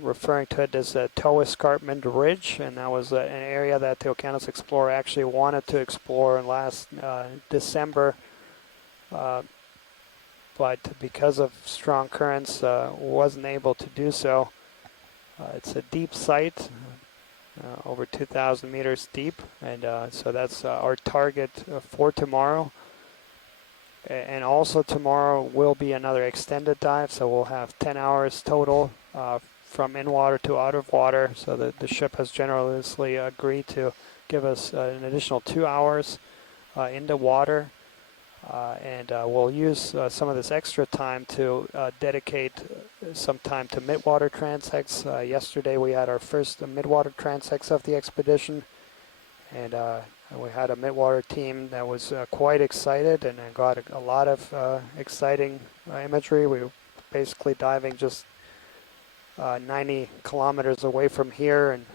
referring to it as a Toe Escarpment Ridge, and that was an area that the Okeanos Explorer actually wanted to explore last December. But because of strong currents, wasn't able to do so. It's a deep site, over 2,000 meters deep, and so that's our target for tomorrow. And also tomorrow will be another extended dive, so we'll have 10 hours total from in water to out of water. So the ship has generously agreed to give us an additional 2 hours into water. And we'll use some of this extra time to dedicate some time to midwater transects. Yesterday we had our first midwater transects of the expedition, and we had a midwater team that was quite excited and got a lot of exciting imagery. We were basically diving just 90 kilometers away from here and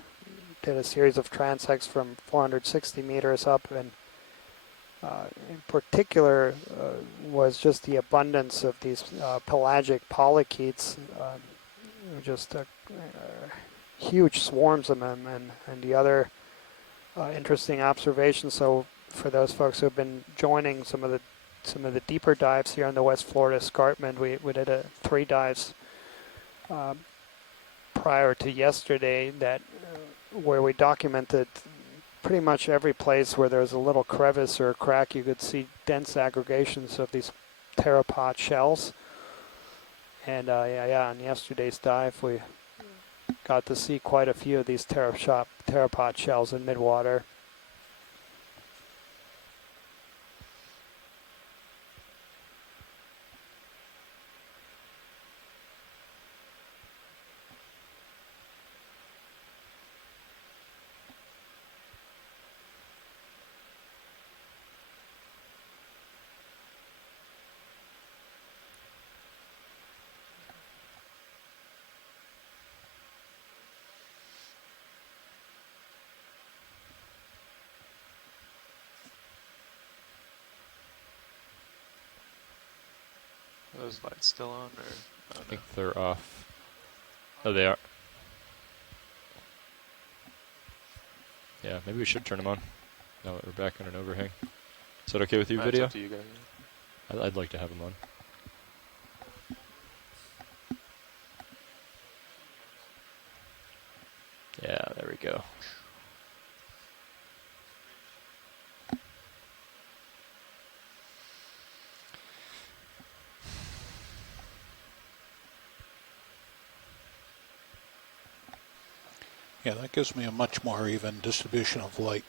did a series of transects from 460 meters up, and in particular was just the abundance of these pelagic polychaetes, just huge swarms of them, and the other interesting observation. So for those folks who have been joining some of the deeper dives here on the West Florida Escarpment, we did 3 dives prior to yesterday that where we documented pretty much every place where there's a little crevice or a crack, you could see dense aggregations of these pteropod shells. And on yesterday's dive, we got to see quite a few of these pteropod shells in midwater. Are those lights still on, or? Oh, I think they're off. Oh, they are. Yeah, maybe we should turn them on now that we're back on an overhang. Is that okay with you, It's video? up to you guys. I'd like to have them on. Yeah, there we go. Yeah, that gives me a much more even distribution of light.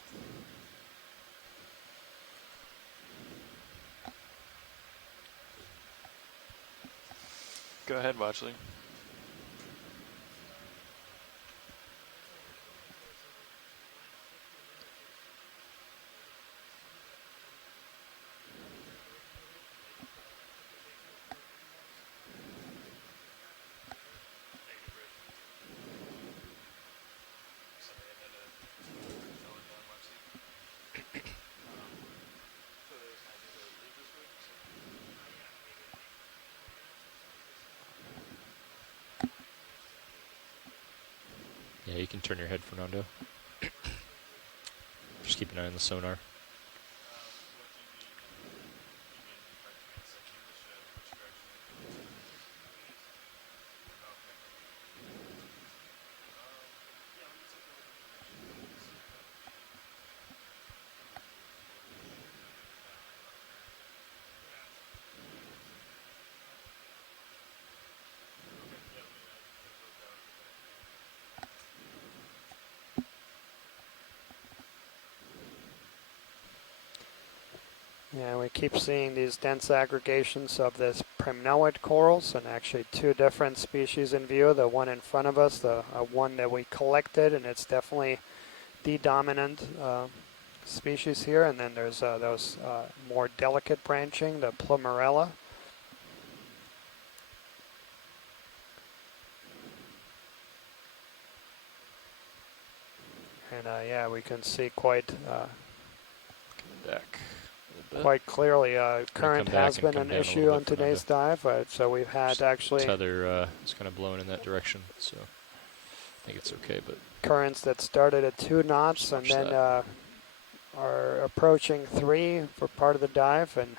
Go ahead, Watchley. Yeah, you can turn your head, Fernando. Just keep an eye on the sonar. Yeah, we keep seeing these dense aggregations of this primnoid corals, and actually two different species in view. The one in front of us, the one that we collected, and it's definitely the dominant species here. And then there's those more delicate branching, the plumerella. And yeah, we can see quite quite clearly. Current has been an issue on today's dive, so we've had actually tether is kind of blowing in that direction, so I think it's okay. But currents that started at 2 knots and then are approaching 3 for part of the dive. And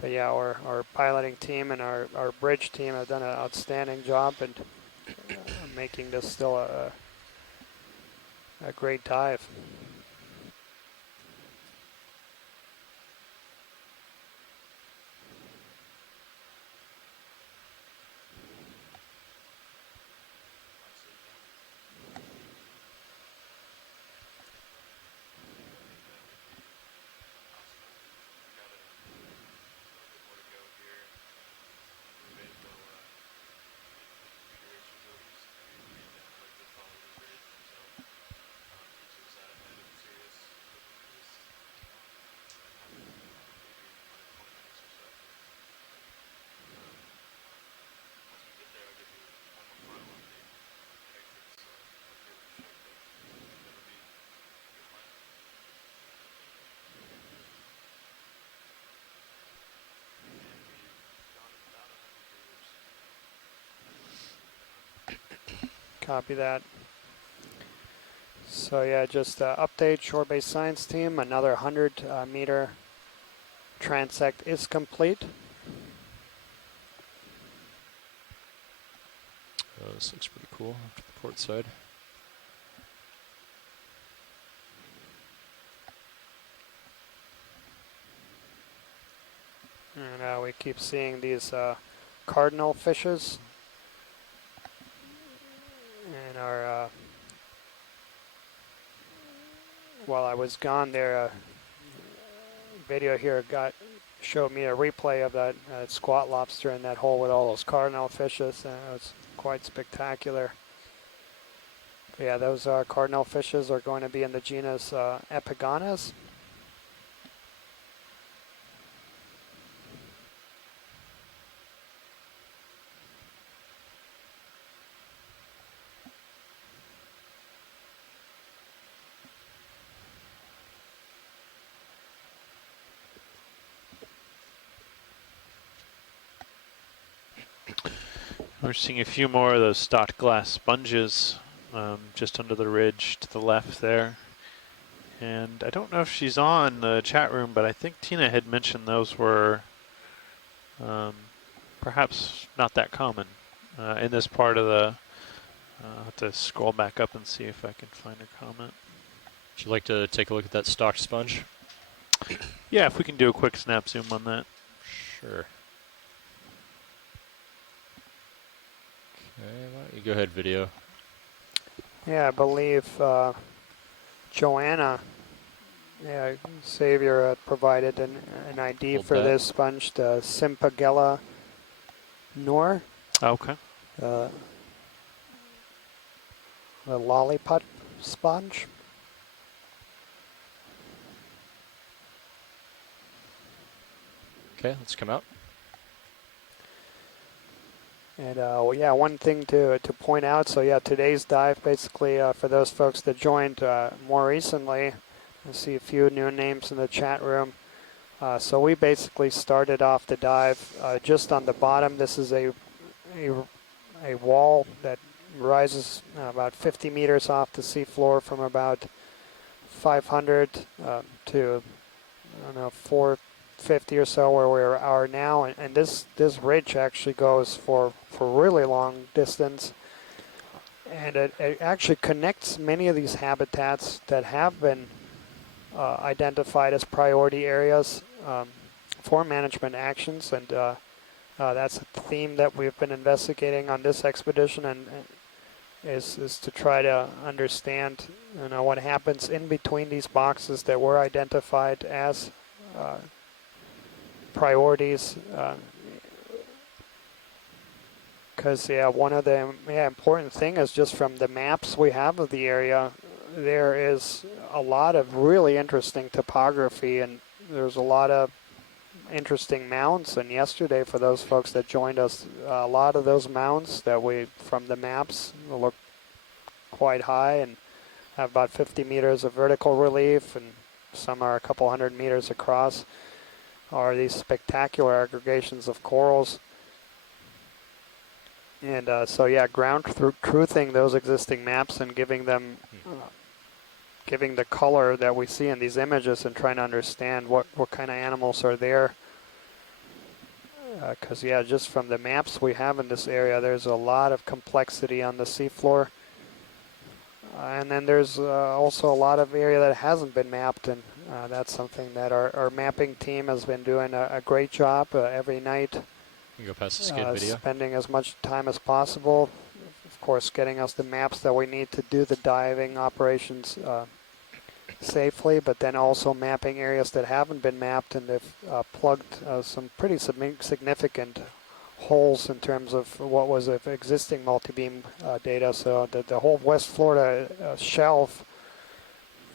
but yeah, our piloting team and our bridge team have done an outstanding job in making this still a great dive. Copy that. So yeah, just update shore-based science team. Another 100 meter transect is complete. this looks pretty cool off to the port side. And we keep seeing these cardinal fishes. And our while I was gone there, video here showed me a replay of that squat lobster in that hole with all those cardinal fishes. It was quite spectacular. But yeah, those cardinal fishes are going to be in the genus Epigonas. We're seeing a few more of those stalked glass sponges just under the ridge to the left there. And I don't know if she's on the chat room, but I think Tina had mentioned those were perhaps not that common in this part of I'll have to scroll back up and see if I can find her comment. Would you like to take a look at that stocked sponge? Yeah, if we can do a quick snap zoom on that. Sure. Okay, why don't you go ahead, video. Yeah, I believe Joanna, Xavier provided an ID Hold for that. this sponge, the Sympagella nor, Okay. the lollipop sponge. Okay, let's come out. And yeah, one thing to point out, so yeah, today's dive basically for those folks that joined more recently, I see a few new names in the chat room. So we basically started off the dive just on the bottom. This is a wall that rises about 50 meters off the seafloor from about 500 to, I don't know, 450 or so where we are now. And this ridge actually goes for really long distance. And it actually connects many of these habitats that have been identified as priority areas for management actions. And that's a theme that we've been investigating on this expedition, and is to try to understand, what happens in between these boxes that were identified as priorities. Because one of the important thing is just from the maps we have of the area, there is a lot of really interesting topography, and there's a lot of interesting mounds. And yesterday, for those folks that joined us, a lot of those mounds that from the maps look quite high and have about 50 meters of vertical relief, and some are a couple hundred meters across, are these spectacular aggregations of corals. And so yeah, ground truthing those existing maps and giving them giving the color that we see in these images, and trying to understand what kind of animals are there. Because just from the maps we have in this area, there's a lot of complexity on the seafloor. And then there's also a lot of area that hasn't been mapped, and that's something that our mapping team has been doing a great job every night. You can go past the skid video. Spending as much time as possible. Of course, getting us the maps that we need to do the diving operations safely, but then also mapping areas that haven't been mapped, and they've plugged some pretty significant holes in terms of what was of existing multi-beam data. So the whole West Florida shelf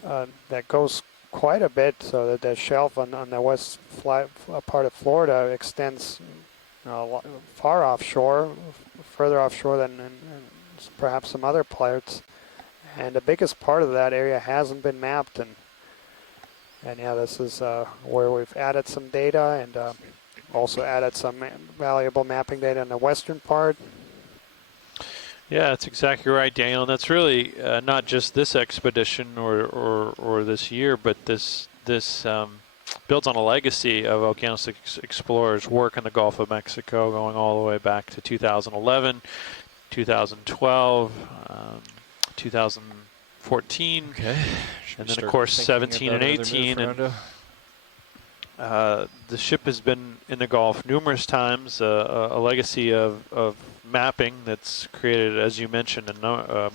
that goes quite a bit, so that the shelf on the west part of Florida extends far offshore, further offshore than in perhaps some other parts. And the biggest part of that area hasn't been mapped, and this is where we've added some data, and also added some valuable mapping data in the western part. Yeah, that's exactly right, Daniel. And that's really not just this expedition or this year, but this builds on a legacy of Okeanos explorers' work in the Gulf of Mexico, going all the way back to 2011, 2012. 2014, okay. And then of course 17 and 18. And the ship has been in the Gulf numerous times. A legacy of mapping that's created, as you mentioned,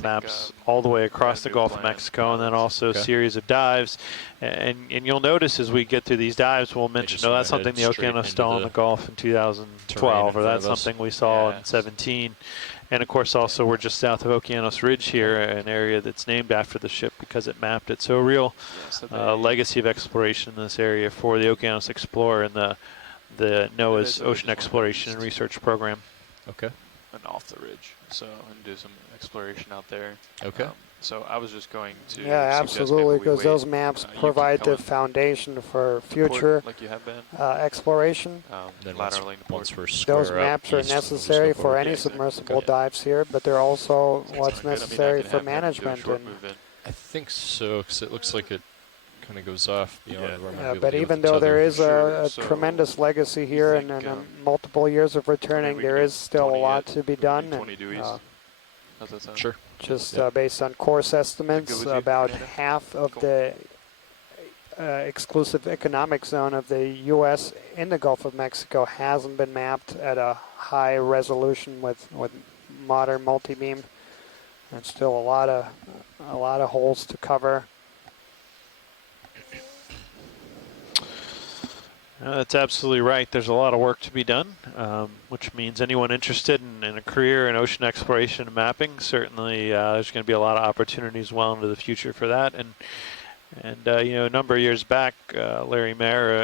maps all the way across the Gulf of Mexico, and then also a series of dives. And you'll notice as we get through these dives, we'll mention, that's something the Okeanos saw in the Gulf in 2012, or that's something we saw in 17. And of course, also we're just south of Okeanos Ridge here, an area that's named after the ship because it mapped it. So a real legacy of exploration in this area for the Okeanos Explorer and the NOAA's Ocean Exploration and Research Program. Okay. And off the ridge, and do some exploration out there. Okay. So I was just going to absolutely, because those maps provide the foundation for future like you have been. Exploration. Then once we're those maps are necessary for any submersible dives here, but they're also what's necessary for management. I think so, because it looks like it kind of goes off beyond where my but even though there is a tremendous legacy here, and multiple years of returning, there is still a lot to be done. How's that sound? Sure. Just based on course estimates, with you, about Fernando? half of the exclusive economic zone of the U.S. in the Gulf of Mexico hasn't been mapped at a high resolution with modern multi-beam. And still a lot of holes to cover. That's absolutely right. There's a lot of work to be done, which means anyone interested in a career in ocean exploration and mapping, certainly there's going to be a lot of opportunities well into the future for that. And you know, a number of years back, Larry Mayer,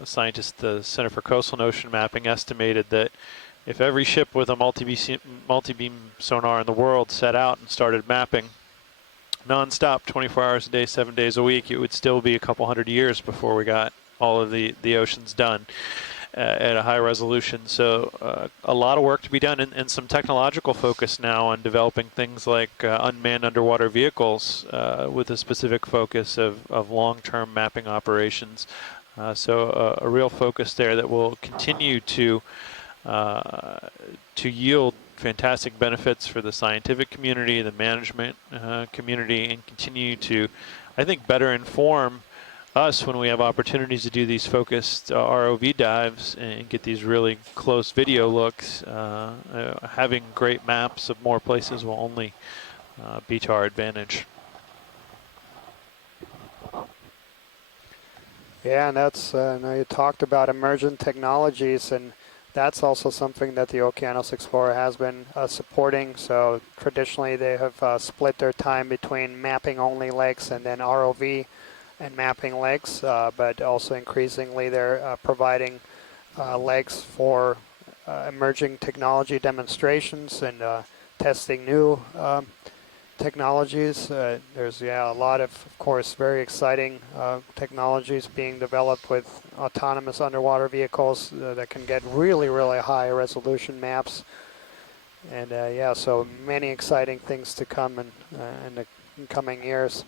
a scientist at the Center for Coastal and Ocean Mapping, estimated that if every ship with a multi-beam sonar in the world set out and started mapping non-stop, 24 hours a day, 7 days a week, it would still be a couple hundred years before we got all of the oceans done at a high resolution. So a lot of work to be done, and some technological focus now on developing things like unmanned underwater vehicles with a specific focus of long-term mapping operations. So a real focus there that will continue to yield fantastic benefits for the scientific community, the management community, and continue to, I think, better inform us when we have opportunities to do these focused ROV dives and get these really close video looks. Having great maps of more places will only be to our advantage. Yeah, and that's, now you talked about emergent technologies, and that's also something that the Okeanos Explorer has been supporting. So traditionally they have split their time between mapping only legs and then ROV and mapping legs, but also increasingly they're providing legs for emerging technology demonstrations and testing new technologies. There's a lot of course, very exciting technologies being developed with autonomous underwater vehicles that can get really, really high resolution maps. And yeah, so many exciting things to come in the coming years.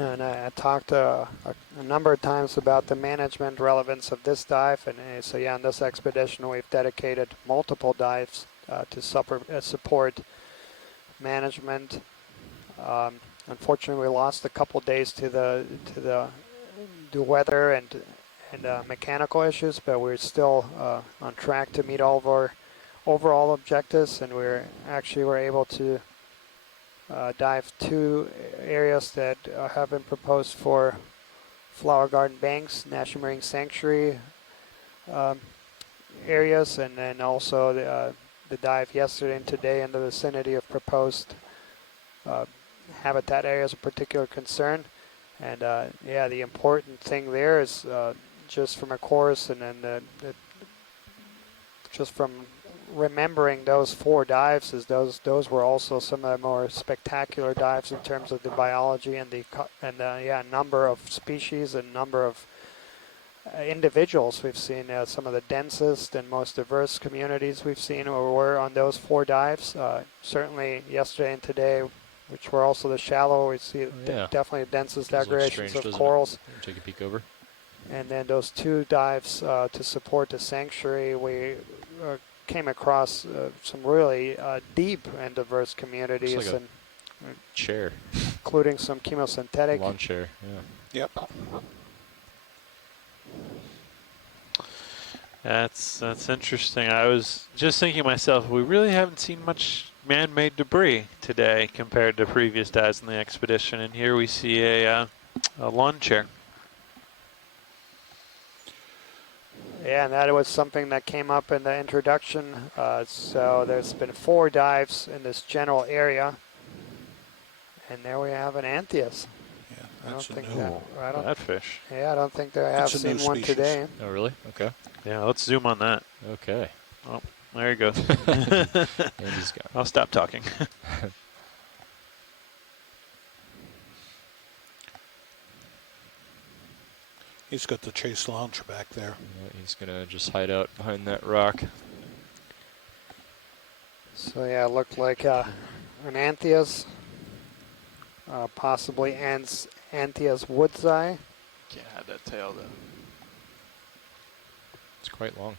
And I talked a number of times about the management relevance of this dive, and so yeah, on this expedition we've dedicated multiple dives to support management. Unfortunately, we lost a couple days to the weather and mechanical issues, but we're still on track to meet all of our overall objectives, and we're able to dive 2 areas that have been proposed for Flower Garden Banks, National Marine Sanctuary areas, and then also the dive yesterday and today in the vicinity of proposed habitat areas of particular concern. And yeah, the important thing there is just from a course, and then just from remembering those 4 dives, is those were also some of the more spectacular dives in terms of the biology and the number of species and number of individuals we've seen. Some of the densest and most diverse communities we've seen were on those 4 dives. Certainly yesterday and today, which were also the shallow, we see definitely the densest aggregations of corals. Take a peek over. And then those 2 dives to support the sanctuary, we came across some really deep and diverse communities, Looks like and chair, including some chemosynthetic. lawn chair. Yeah. Yep. That's interesting. I was just thinking to myself, we really haven't seen much man-made debris today compared to previous dives in the expedition, and here we see a lawn chair. Yeah, and that was something that came up in the introduction. So there's been 4 dives in this general area, and there we have an Anthias. Yeah, I don't That's a think new that. one. I don't. That fish. Yeah, I don't think I have It's a new seen one species. today. Oh, really? Okay. Yeah, let's zoom on that. Okay. Oh, there he goes. Andy's got. I'll stop talking. He's got the chase launcher back there. Yeah, he's gonna just hide out behind that rock. So yeah, it looked like an Anthias, possibly Anthias woodsi. Can't have that tail though. It's quite long.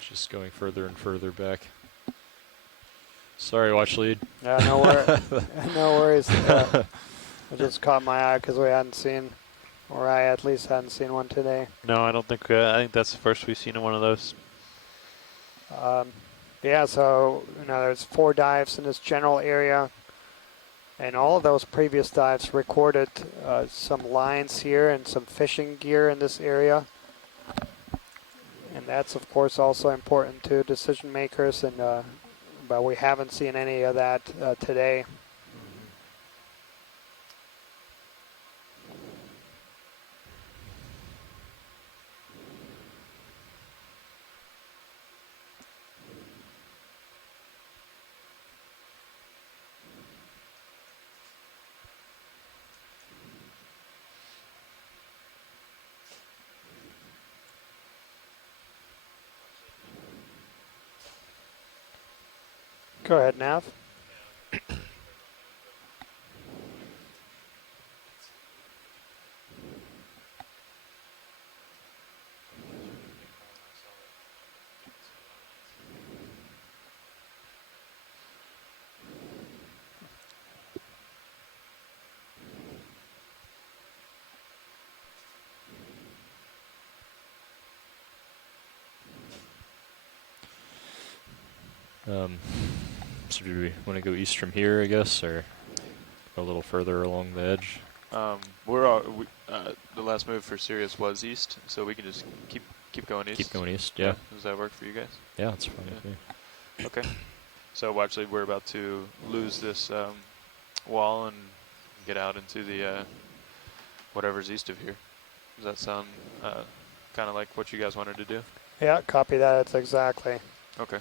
Just going further and further back. Sorry, watch lead. Yeah, no worries. It just caught my eye because we hadn't seen, or I at least hadn't seen one today. No, I don't think. I think that's the first we've seen of one of those. Yeah, so there's 4 dives in this general area, and all of those previous dives recorded some lines here and some fishing gear in this area. And that's of course also important to decision makers, and but we haven't seen any of that today. Go ahead, Nav. So do we want to go east from here, I guess, or go a little further along the edge? The last move for Sirius was east, so we can just keep going east. Keep going east, yeah. Does that work for you guys? Yeah, that's fine with me. Okay. So actually, we're about to lose this wall and get out into the whatever's east of here. Does that sound kind of like what you guys wanted to do? Yeah, copy that. It's exactly. Okay.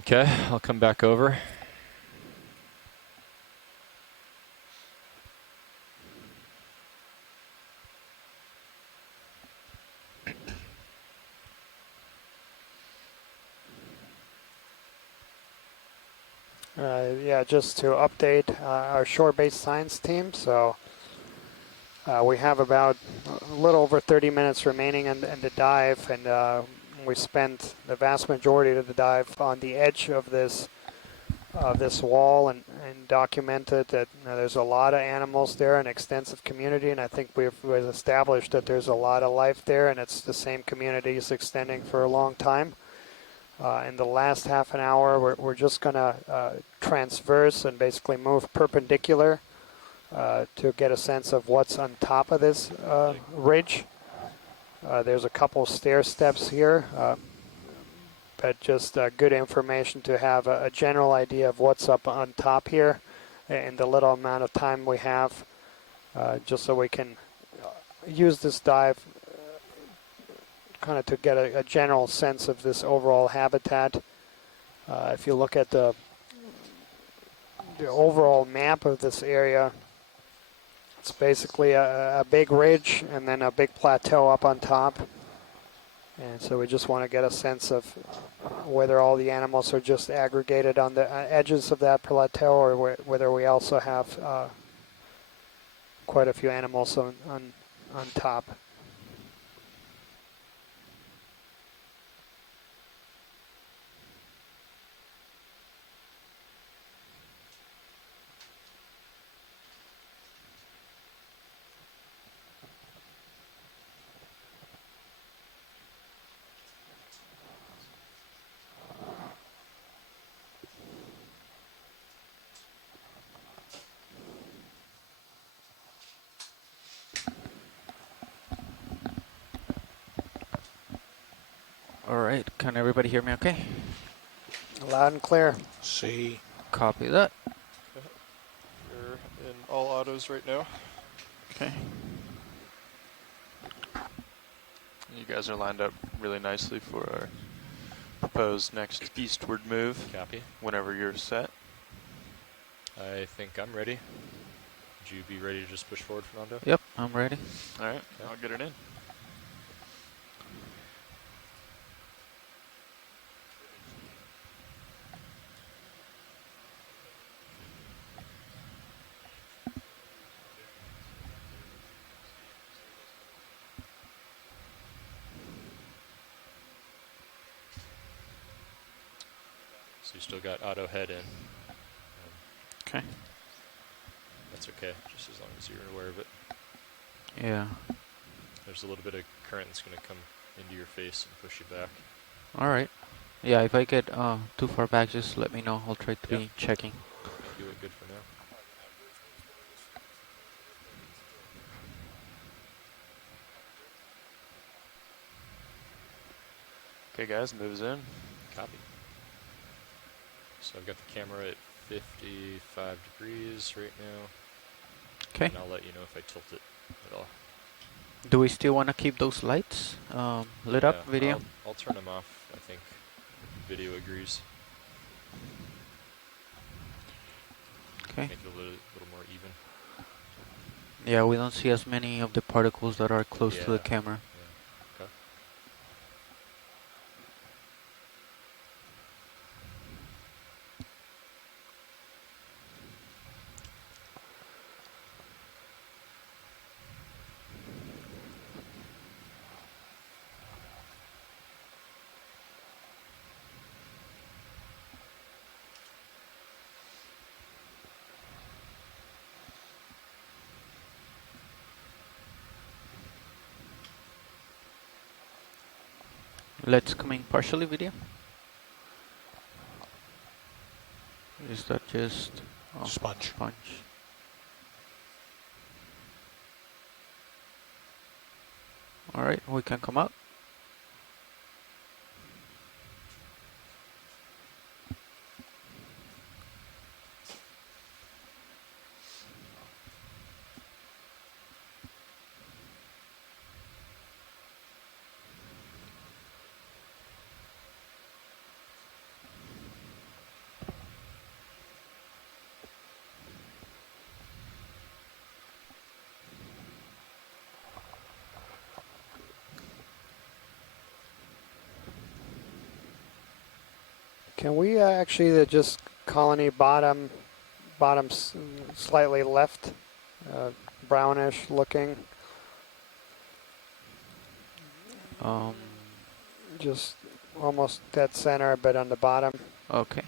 Okay, I'll come back over. Yeah, just to update our shore-based science team. So we have about a little over 30 minutes remaining in the dive, and we spent the vast majority of the dive on the edge of this wall and documented that there's a lot of animals there, an extensive community, and I think we've established that there's a lot of life there, and it's the same community is extending for a long time. In the last half an hour, we're just going to transverse and basically move perpendicular to get a sense of what's on top of this ridge. There's a couple stair steps here, but just good information to have a general idea of what's up on top here in the little amount of time we have, just so we can use this dive kind of to get a general sense of this overall habitat. If you look at the overall map of this area, it's basically a big ridge and then a big plateau up on top. And so we just want to get a sense of whether all the animals are just aggregated on the edges of that plateau, or whether we also have quite a few animals on top. right. Can everybody hear me okay? Loud and clear. See. Copy that. You're in all autos right now. Okay. You guys are lined up really nicely for our proposed next eastward move. Copy. Whenever you're set. I think I'm ready. Would you be ready to just push forward, Fernando? Yep, I'm ready. All right, Okay. I'll get it in. So you still got auto head in. Okay. That's okay, just as long as you're aware of it. Yeah. There's a little bit of current that's going to come into your face and push you back. All right. Yeah, if I get too far back, just let me know. I'll try to Yep. be checking. Do it good for now. Okay, guys, moves in. Copy. So I've got the camera at 55 degrees right now. Okay. And I'll let you know if I tilt it at all. Do we still want to keep those lights lit up, Yeah, video? I'll turn them off, I think. Video agrees. Okay. Make it a little more even. Yeah, we don't see as many of the particles that are close to the Yeah. camera. Yeah. Okay. Let's come in partially video. Is that just Sponge. sponge? All right, we can come out. Can we actually just colony bottom slightly left, brownish looking? Just almost dead center, but on the bottom. Okay.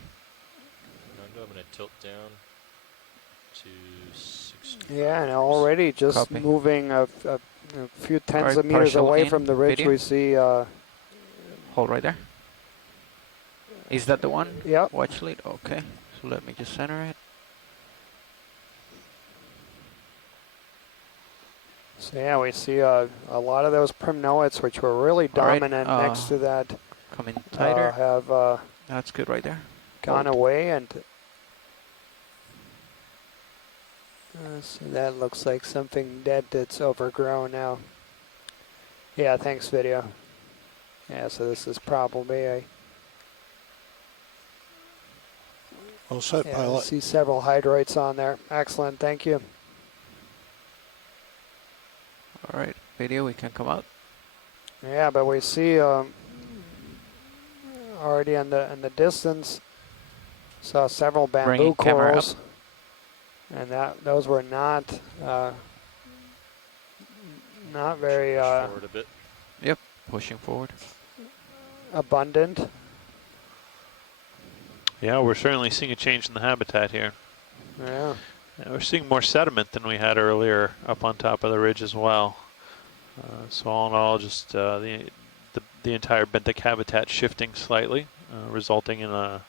Fernando, I'm going to tilt down to 65 Yeah, and degrees. already just Copy. moving a few tens Alright, of meters partial away in from the ridge, video. we see. Hold right there. Is that the one? Yep. Watch lead. Okay. So let me just center it. So yeah, we see a lot of those primnoids, which were really All right, dominant next to that, Come in tighter. have That's good right there. gone Hold. away, and so that looks like something dead that's overgrown now. Yeah, thanks, video. Yeah, so this is probably a. All set, Yeah, I pilot. see several hydroids on there. Excellent, thank you. All right, video, we can come out. Yeah, but we see already in the distance, saw several bamboo Bringing camera up. corals, and those were not very Push forward a bit. Yep, pushing forward. abundant. Yeah, we're certainly seeing a change in the habitat here. Yeah. Yeah, we're seeing more sediment than we had earlier up on top of the ridge as well. So all in all, just the entire benthic habitat shifting slightly, resulting in a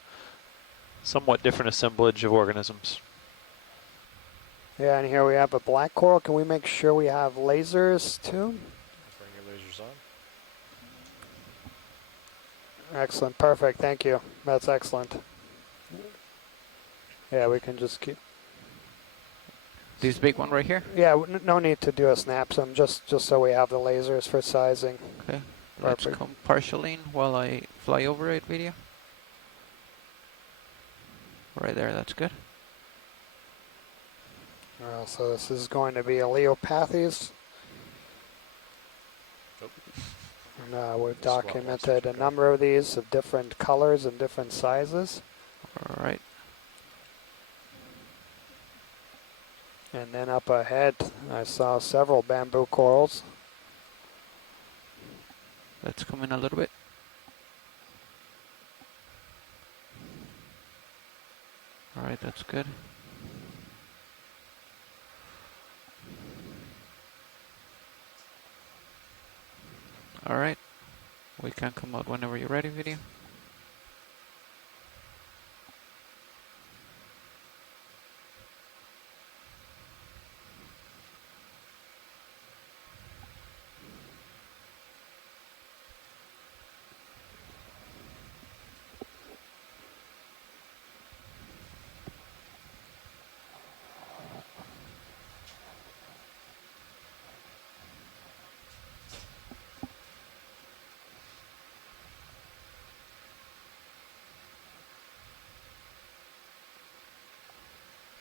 somewhat different assemblage of organisms. Yeah, and here we have a black coral. Can we make sure we have lasers too? Bring your lasers on. Excellent. Perfect. Thank you. That's excellent. Yeah, we can just keep. This big one right here? Yeah, no need to do a snap zoom, just so we have the lasers for sizing. Okay. Let's Perfect. come partial in while I fly over it video. Right there, that's good. So this is going to be Aleopathes. And we've documented a number of these of different colors and different sizes. All right. And then up ahead, I saw several bamboo corals. Let's come in a little bit. All right, that's good. All right, we can come out whenever you're ready, video.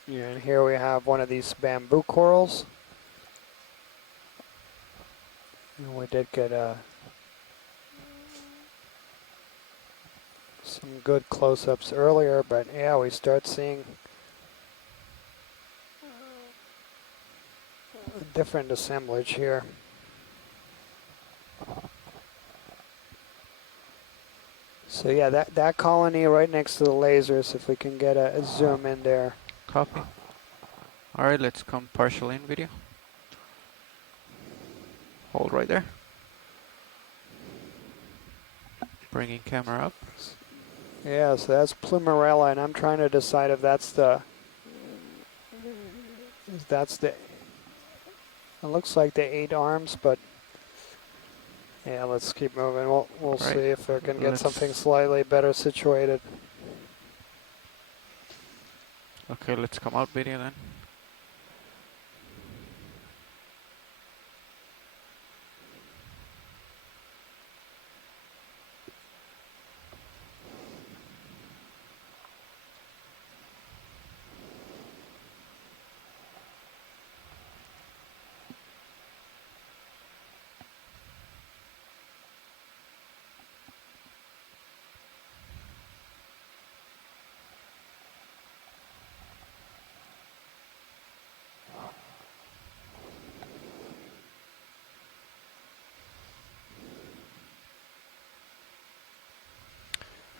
Yeah, and here we have one of these bamboo corals. And we did get some good close-ups earlier, but yeah, we start seeing a different assemblage here. So yeah, that colony right next to the lasers, if we can get a zoom in there. Copy. All right, let's come partial in video. Hold right there. Bringing camera up. Yeah, so that's Plumarella, and I'm trying to decide if that's the. It looks like the 8 arms, but yeah, let's keep moving. We'll Right. see if we can get Let's- something slightly better situated. Okay, let's come out video then.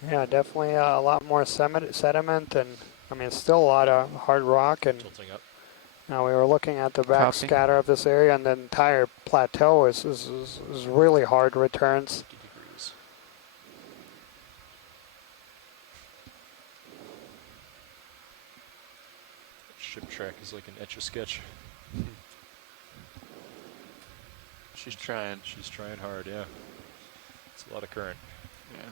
Yeah, definitely a lot more sediment, and I mean, still a lot of hard rock. And Tilting up. now we were looking at the Copy. backscatter of this area, and the entire plateau is really hard returns. 50 degrees. Ship track is like an etch-a-sketch. She's trying. She's trying hard, yeah. It's a lot of current. Yeah.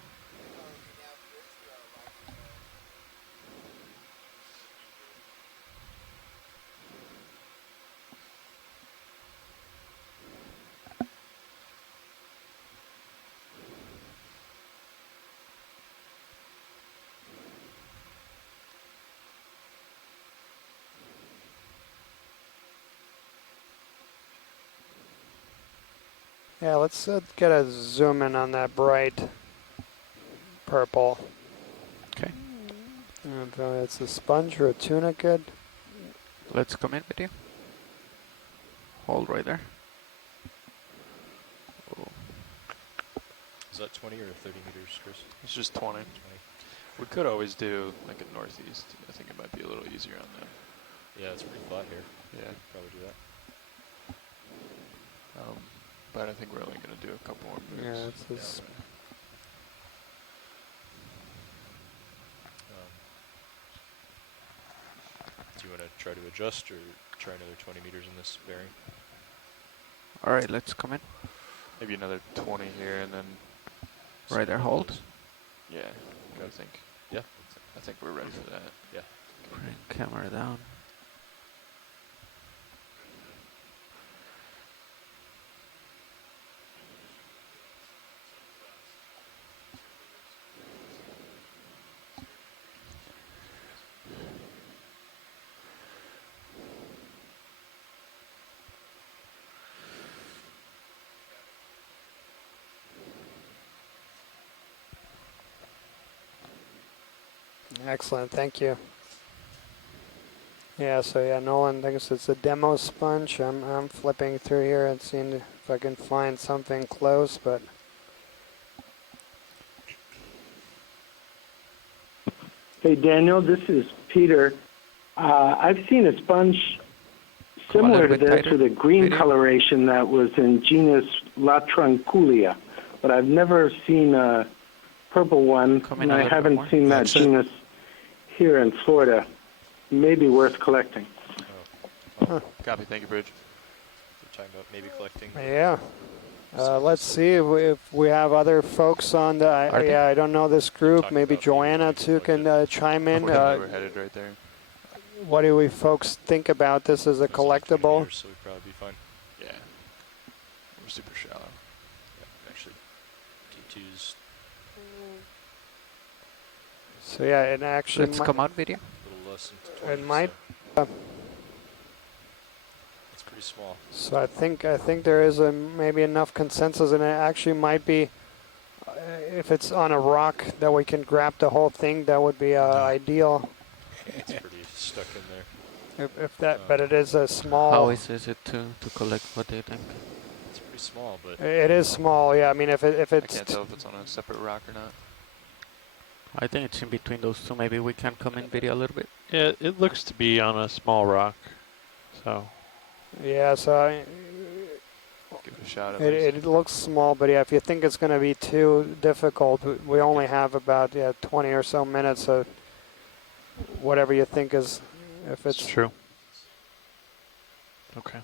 Yeah, let's get a zoom in on that bright purple. Okay. And, it's a sponge or a tunicate. Let's come in video. Hold right there. Oh. Is that 20 or 30 meters, Chris? It's just 20. 20. We could always do like a northeast. I think it might be a little easier on them. Yeah, it's pretty flat here. Yeah. Probably do that. But I think we're only going to do a couple more moves. Yeah, it's this. Do you want to try to adjust or try another 20 meters in this bearing? All right, let's come in. Maybe another 20 here and then. Right there, hold. Yeah, I think. Yeah. I think we're ready for that. Yeah. Bring camera down. Excellent, thank you. Yeah, so yeah, Nolan thinks it's a demo sponge. I'm flipping through here and seeing if I can find something close, but Hey, Daniel, this is Peter. I've seen a sponge Come a similar to little bit this tighter. with a green Video. coloration that was in genus Latranculia, but I've never seen a purple one, Come in and a I little bit haven't more. seen that That's it. genus here in Florida. Maybe worth collecting. Copy. Thank you, Bridge. We're talking about maybe collecting. yeah. Let's see if we have other folks on the. Are they? I don't know this group. talking Maybe about maybe Joanna maybe too can chime in. We're headed right there. What do we folks think about this as a It's only 20 collectible? meters, so we'd probably be fine. Yeah. We're super shallow. Yeah, actually, T2's So yeah, it actually Let's might, come out video. a little less than 20. it might. It's pretty small. So I think there is maybe enough consensus, and it actually might be. If it's on a rock that we can grab the whole thing, that would be ideal. It's pretty stuck in there. If that, but it is a small. How easy is it to collect? What do you think? It's pretty small, but It is small, yeah. I mean, if I it's can't tell if it's on a separate rock or not. I think it's in between those two. Maybe we can come in video a little bit. Yeah, it looks to be on a small rock. So yeah, so Give it a shot at least. it looks small, but yeah, if you think it's going to be too difficult, we only have about 20 or so minutes. So whatever you think is, if it's it's true. Okay.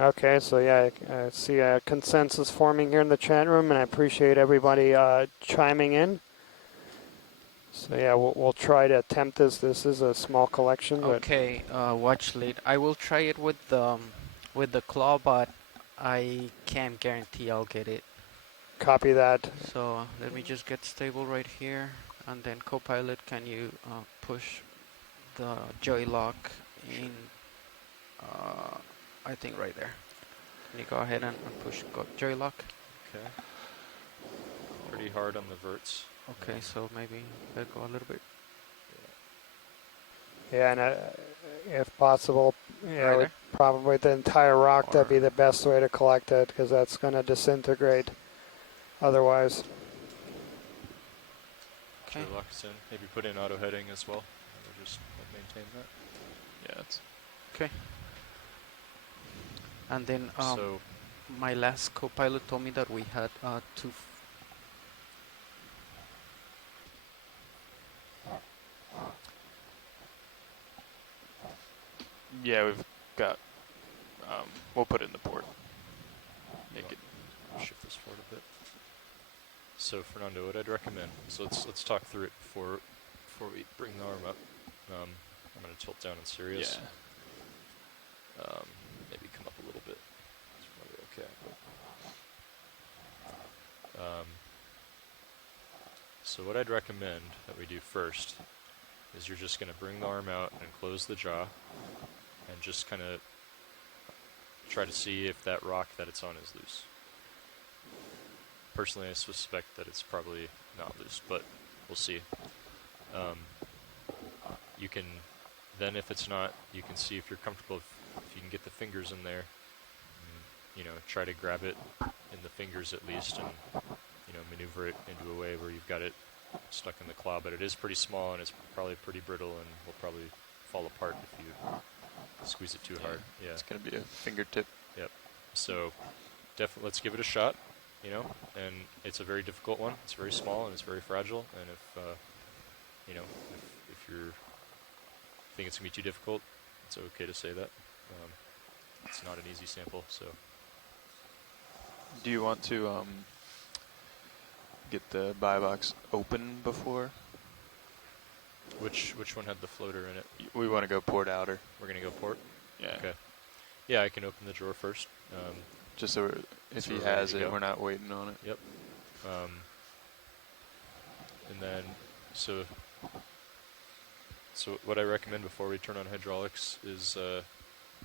okay. So yeah, I see a consensus forming here in the chat room, and I appreciate everybody chiming in. So yeah, we'll try to attempt this. This is a small collection, but Okay, watch lead. I will try it with the claw, but I can't guarantee I'll get it. copy that. So let me just get stable right here, and then Copilot, can you push the joy lock in? I think right there. Can you go ahead and push joy lock? okay. Pretty hard on the verts. Okay, so maybe go a little bit. Yeah, and if possible, Right there? probably the entire rock. That'd be Or- the best way to collect it, because that's going to disintegrate otherwise. Okay. Sure, lock us in. Maybe put in auto heading as well. We'll just maintain that. Yeah, it's Okay. And then So my last Copilot told me that we had two. yeah, we've got. We'll put it in the port. Make it. shift this forward a bit. So Fernando, what I'd recommend. So let's talk through it before we bring the arm up. I'm going to tilt down in Sirius. Yeah. Maybe come up a little bit. That's probably okay. So what I'd recommend that we do first is you're just going to bring the arm out and close the jaw and just kind of try to see if that rock that it's on is loose. Personally, I suspect that it's probably not loose, but we'll see. You can then, if it's not, you can see if you're comfortable, if you can get the fingers in there, and, try to grab it in the fingers at least, and maneuver it into a way where you've got it stuck in the claw. But it is pretty small, and it's probably pretty brittle, and will probably fall apart if you squeeze it too hard. Yeah, It's gonna be a fingertip. Yep. So definitely, let's give it a shot. And it's a very difficult one. It's very small and it's very fragile. And if you think it's gonna be too difficult, it's okay to say that. It's not an easy sample, so. Do you want to get the buy box open before? Which one had the floater in it? We want to go port outer. We're gonna go port? Yeah. Okay. Yeah, I can open the drawer first. Just so if he has it, we're not waiting on it. Yep. And then, so what I recommend before we turn on hydraulics is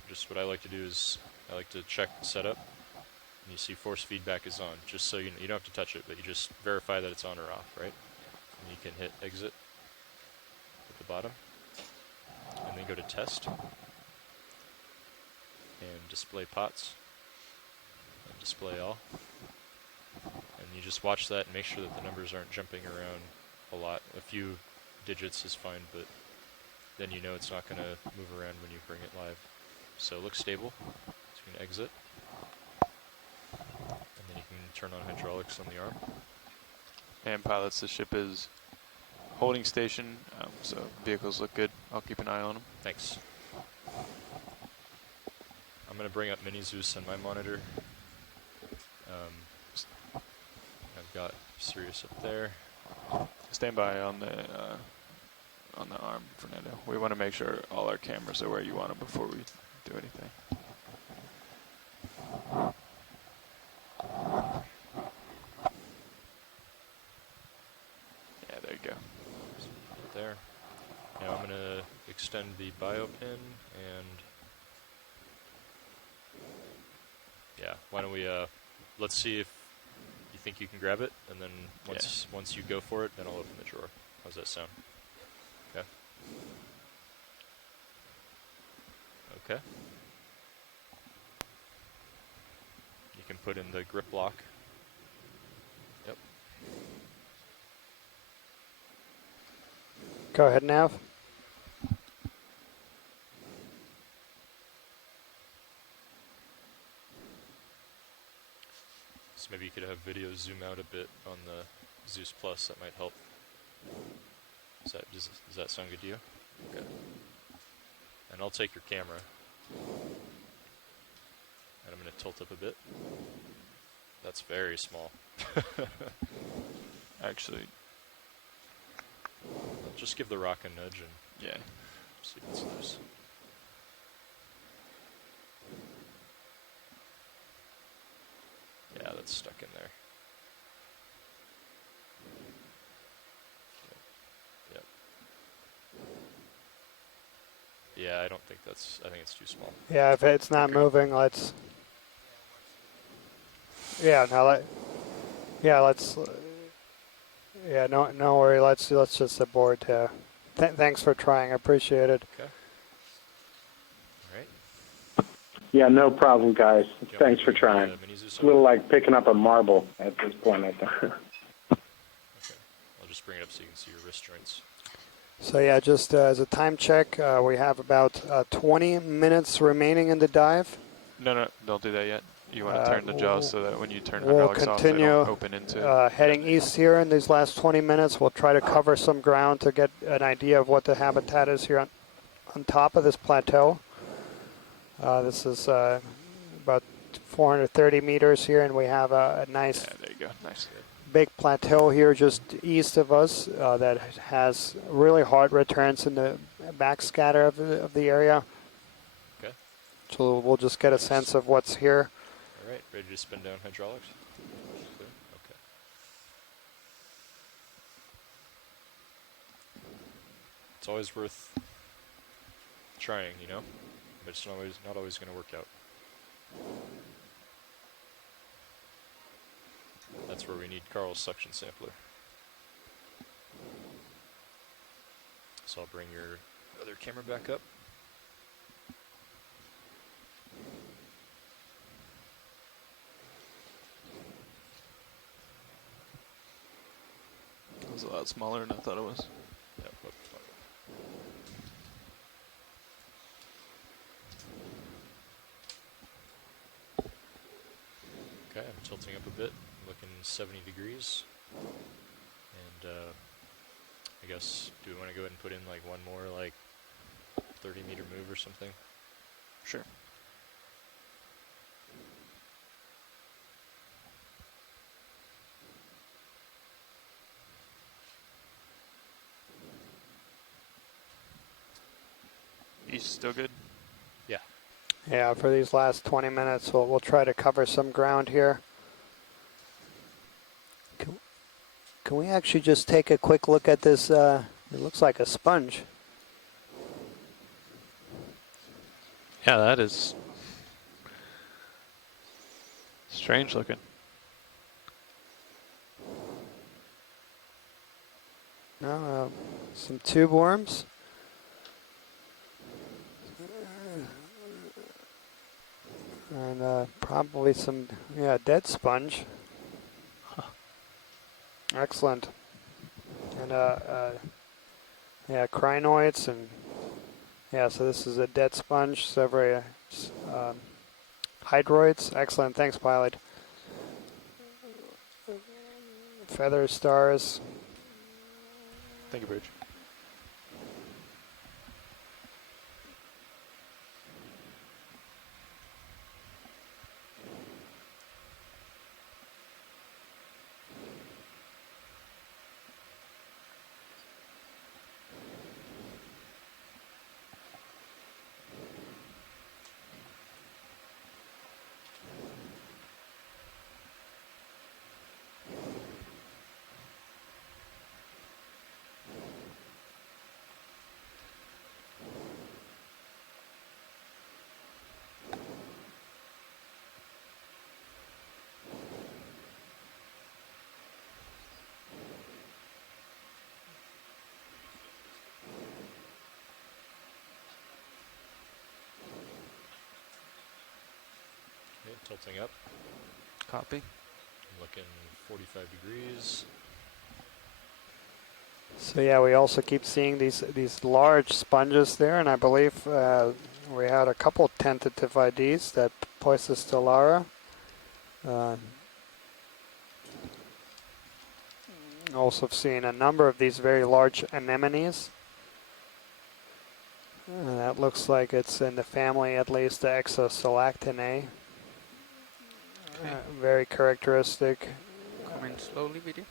just what I like to do is I like to check setup. And you see force feedback is on, just so you don't have to touch it, but you just verify that it's on or off, right? And you can hit exit at the bottom, and then go to test, and display pots, and display all. And you just watch that and make sure that the numbers aren't jumping around a lot. A few digits is fine, but then you know it's not going to move around when you bring it live. So it looks stable, so you can exit. And then you can turn on hydraulics on the arm. And pilots, the ship is holding station, so vehicles look good. I'll keep an eye on them. Thanks. I'm going to bring up Mini Zeus on my monitor. I've got Sirius up there. Stand by on the arm, Fernando. We want to make sure all our cameras are where you want them before we do anything. Yeah, there you go. Right there. Now I'm going to extend the bio pin and yeah, why don't we let's see if you think you can grab it, and then once you go for it, then I'll open the drawer. How's that sound? Okay. Okay. You can put in the grip lock. Yep. Go ahead, Nav. So maybe you could have video zoom out a bit on the Zeus Plus. That might help. Does that sound good to you? Okay. And I'll take your camera. And I'm going to tilt up a bit. That's very small. Actually, I'll just give the rock a nudge and see if it's loose. Yeah, that's stuck in there. Yep. Yeah, I don't think I think it's too small. Yeah, if it's not moving, let's. Yeah, now let's. Yeah, no worry. Let's just abort. Thanks for trying. I appreciate it. Okay. All right. Yeah, no problem, guys. Thanks for trying. It's a little like picking up a marble at this point, I think. Okay. I'll just bring it up so you can see your wrist joints. So yeah, just as a time check, we have about 20 minutes remaining in the dive. no, don't do that yet. You want to turn the jaws so that when you turn We'll hydraulics off, they continue don't open into heading east here in these last 20 minutes. We'll try to cover some ground to get an idea of what the habitat is here on top of this plateau. This is about 430 meters here, and we have a nice there you go. Nice. big plateau here just east of us that has really hard returns in the backscatter of the area. Okay. So we'll just get a sense of what's here. All right, ready to spin down hydraulics? Clear? Okay. It's always worth trying, you know, but it's not always going to work out. That's where we need Carl's suction sampler. So I'll bring your other camera back up. It was a lot smaller than I thought it was. Yep. Okay, I'm tilting up a bit, looking 70 degrees. And I guess, do we want to go ahead and put in like one more like 30-meter move or something. Sure. East still good? Yeah. Yeah, for these last 20 minutes, we'll try to cover some ground here. Can we actually just take a quick look at this? It looks like a sponge. Yeah, that is strange looking. No, some tube worms. And probably some, dead sponge. Excellent. And crinoids and so this is a dead sponge, several hydroids. Excellent. Thanks, pilot. Feather stars. Thank you, Bridge. Okay, tilting up. Copy. Looking 45 degrees. So we also keep seeing these large sponges there, and I believe we had a couple tentative IDs that Poisson stellara. Also seen a number of these very large anemones. That looks like it's in the family, at least the Exosalactinae. Okay. Very characteristic. Coming slowly, video.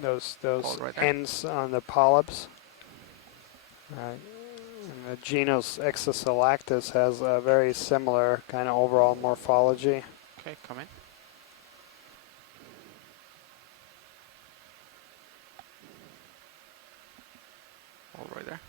Those Hold right there. ends on the polyps. And the genus Exosalactus has a very similar kind of overall morphology. Okay, come in. Hold right there.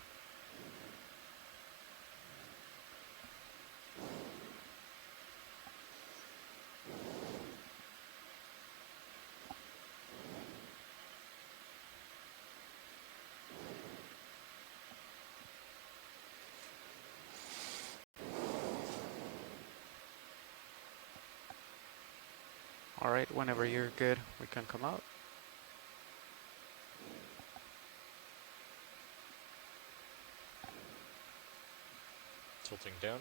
All right, whenever you're good, we can come out. Tilting down.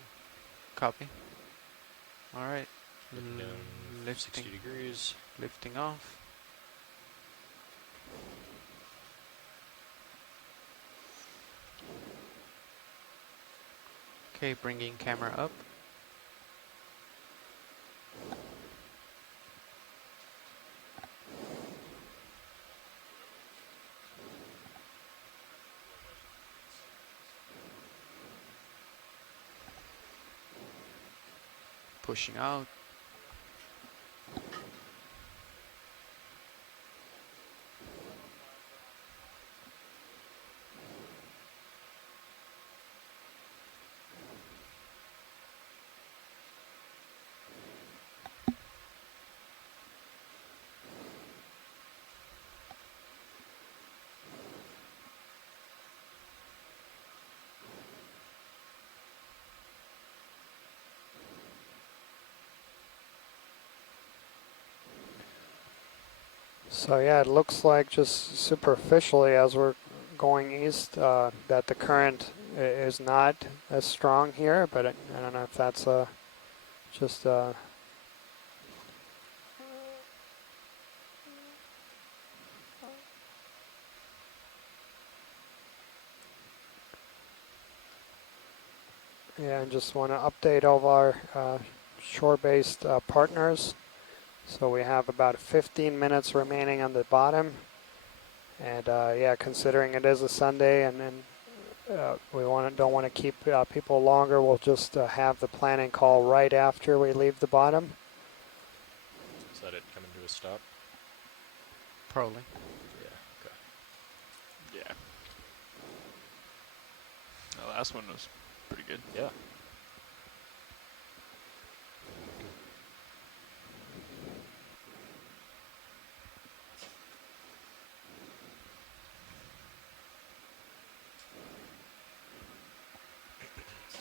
Copy. All right. Looking down 60 degrees. Lifting off. Okay, bringing camera up. Pushing out. So it looks like just superficially as we're going east that the current is not as strong here, but I don't know if that's just Yeah, and just want to update all of our shore-based partners. So we have about 15 minutes remaining on the bottom. And yeah, considering it is a Sunday and then we don't want to keep people longer, we'll just have the planning call right after we leave the bottom. Is that it coming to a stop? Probably. Yeah, okay. Yeah. The last one was pretty good. Yeah.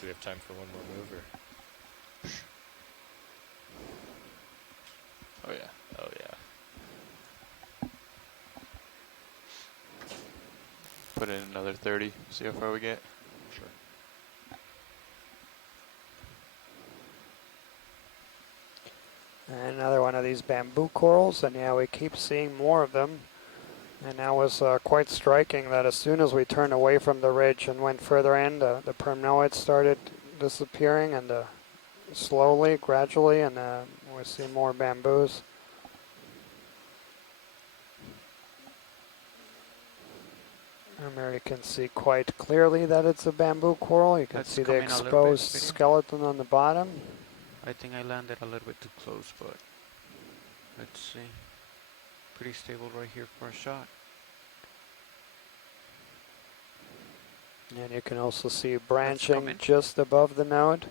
Do we have time for one more move, or? Oh yeah. Oh yeah. Put in another 30, see how far we get. Sure. And another one of these bamboo corals, and yeah, we keep seeing more of them. And that was quite striking that as soon as we turned away from the ridge and went further in, the primnoids started disappearing, and slowly, gradually, and we see more bamboos. And there you can see quite clearly that it's a bamboo coral. You can Let's see the come in a little bit, exposed Peter. skeleton on the bottom. I think I landed a little bit too close, but let's see. Pretty stable right here for a shot. And you can also see come branching in. just above the node.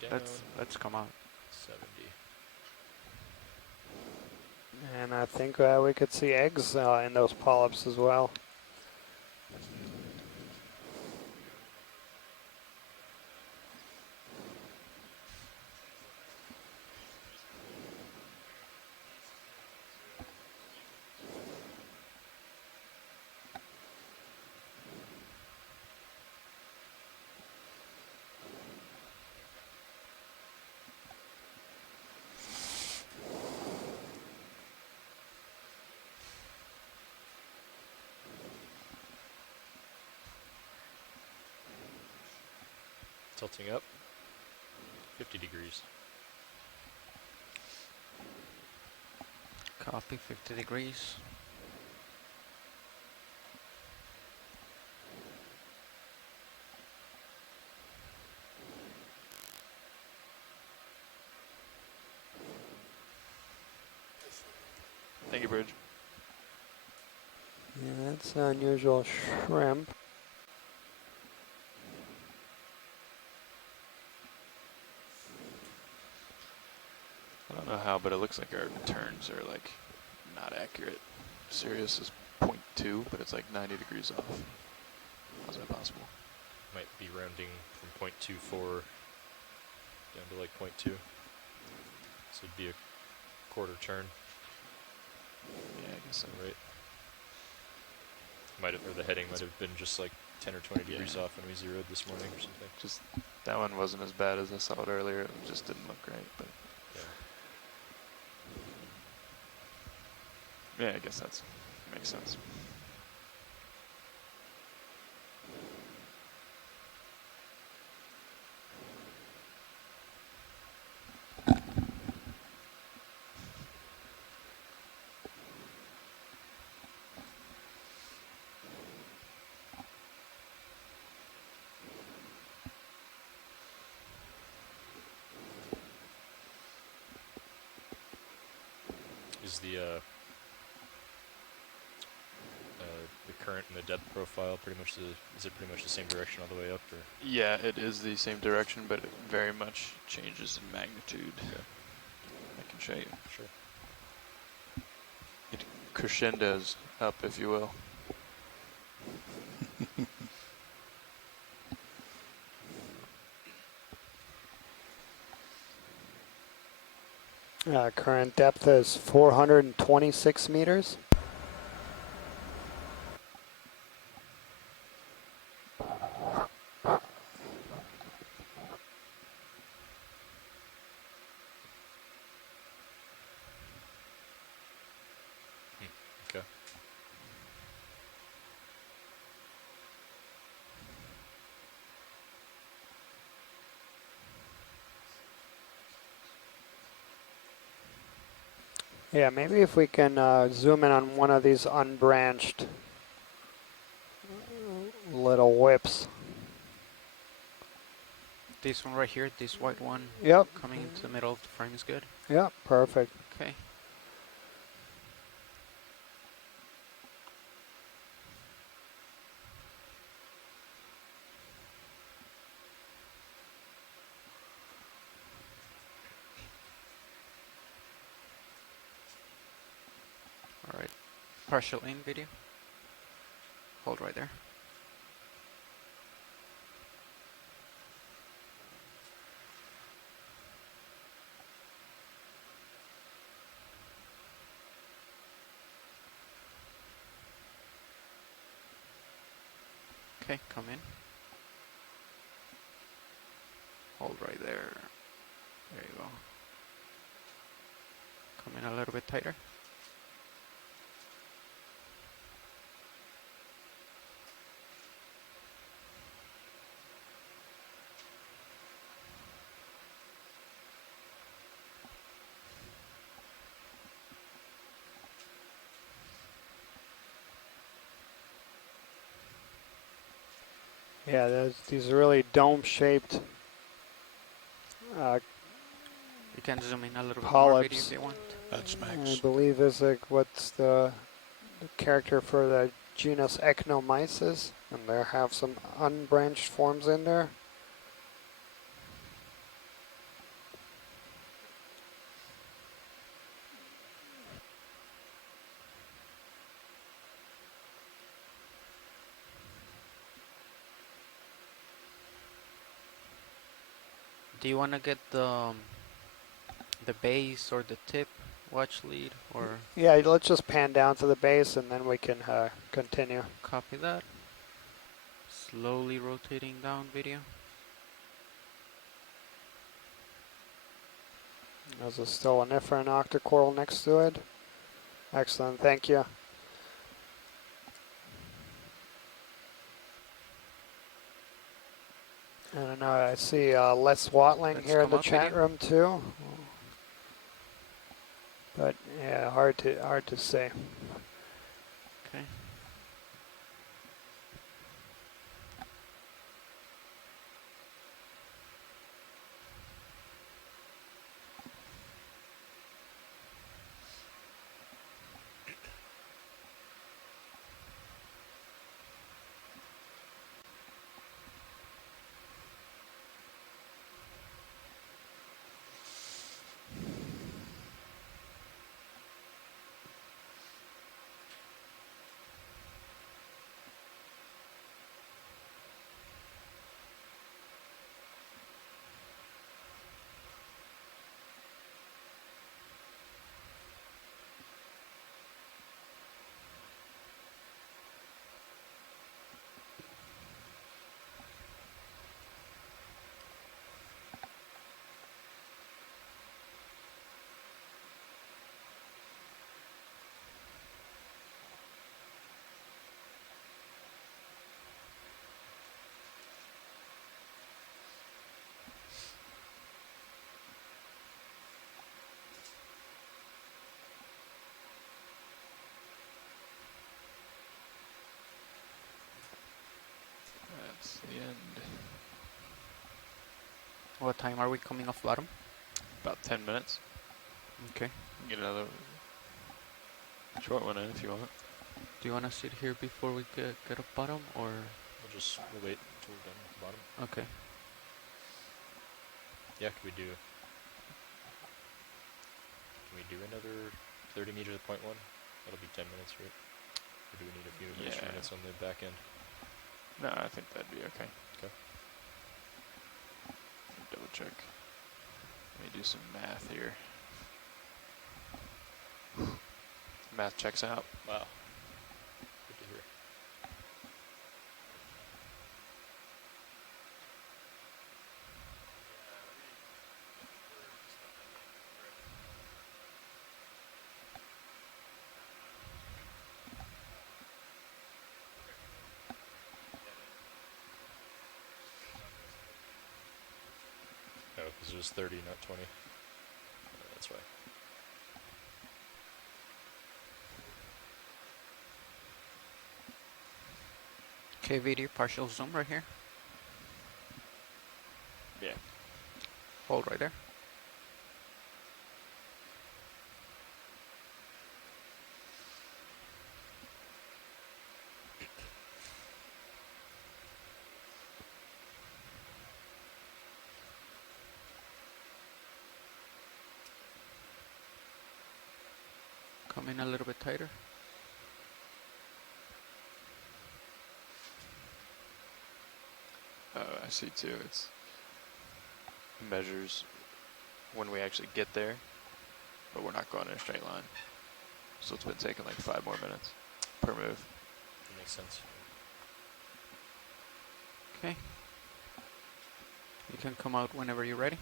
Tilting down. Let's come out. 70. And I think we could see eggs in those polyps as well. Tilting up. 50 degrees. Copy, 50 degrees. Thank you, Bridge. Yeah, that's an unusual shrimp. I don't know how, but it looks like our turns are like not accurate. Sirius is 0.2, but it's like 90 degrees off. How's that possible? Might be rounding from 0.24 down to like 0.2. So it'd be a quarter turn. Yeah, I guess so. Right. Might have, or the heading might have been just like 10 or 20 degrees off when we zeroed this morning or something. Just that one wasn't as bad as I saw it earlier. It just didn't look right, but yeah, I guess that's makes sense. Is the current and the depth profile pretty much is it pretty much the same direction all the way up, or? Yeah, it is the same direction, but it very much changes in magnitude. Okay. I can show you. Sure. It crescendos up, if you will. Current depth is 426 meters. Yeah, maybe if we can zoom in on one of these unbranched little whips. This one right here, this white one. Yep. Coming into the middle of the frame is good. Yep, perfect. Okay. All right. Partial in video. Hold right there. Okay, come in. Hold right there. There you go. Come in a little bit tighter. Yeah, these really dome-shaped You can zoom in a little bit more video polyps. if you want. That's I max. believe is like what's the character for the genus Ecnomyces, and there have some unbranched forms in there. Do you want to get the base or the tip watch lead, or Yeah, let's just pan down to the base and then we can continue. copy that? Slowly rotating down video. There's still a Nephron octocoral next to it. Excellent, thank you. And I see Les Watling Let's here in come the up chat video. room too. But yeah, hard to say. Okay. That's the end. What time are we coming off bottom? About 10 minutes. Okay. Get another short one in if you want. Do you want to sit here before we get up bottom, or? We'll wait until we're done with the bottom. Okay. Yeah, can we do another 30 meters at point one? That'll be 10 minutes, right? Or do we need a few extra minutes on the back end? No, I think that'd be okay. Okay. Double check. Let me do some math here. Math checks out. Wow. Good to hear. Oh, because it was 30, not 20. That's right. Okay, video partial zoom right here. Yeah. Hold right there. Come in a little bit tighter. I see too. It's measures when we actually get there, but we're not going in a straight line. So it's been taking like 5 more minutes per move. That makes sense. Okay. You can come out whenever you're ready.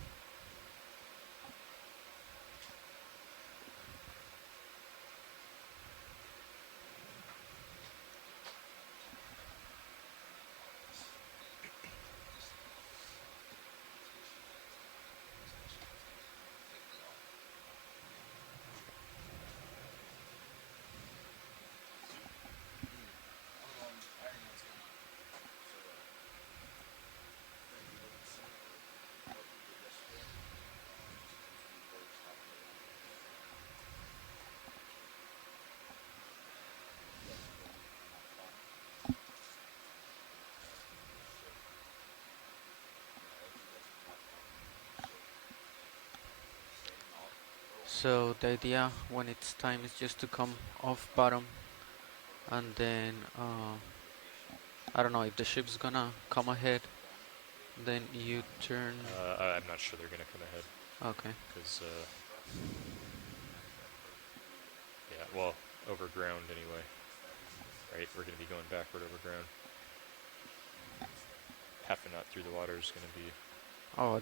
So the idea when it's time is just to come off bottom, and then I don't know if the ship's gonna come ahead, then you turn. I'm not sure they're going to come ahead. Okay. Because, yeah, well, over ground anyway. Right, we're going to be going backward over ground. Half a knot through the water is going to be. Oh,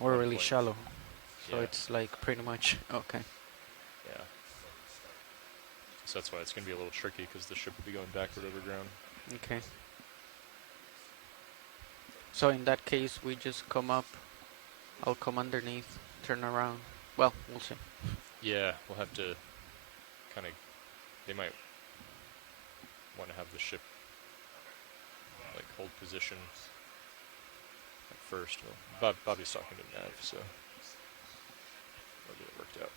we're really point. shallow, so Yeah. it's like pretty much okay. Yeah. So that's why it's going to be a little tricky because the ship will be going backward over ground. Okay. So in that case, we just come up. I'll come underneath, turn around. Well, we'll see. Yeah, we'll have to kind of. They might want to have the ship like hold position at first. Well, Bobby's talking to Nav, so we'll get it worked out.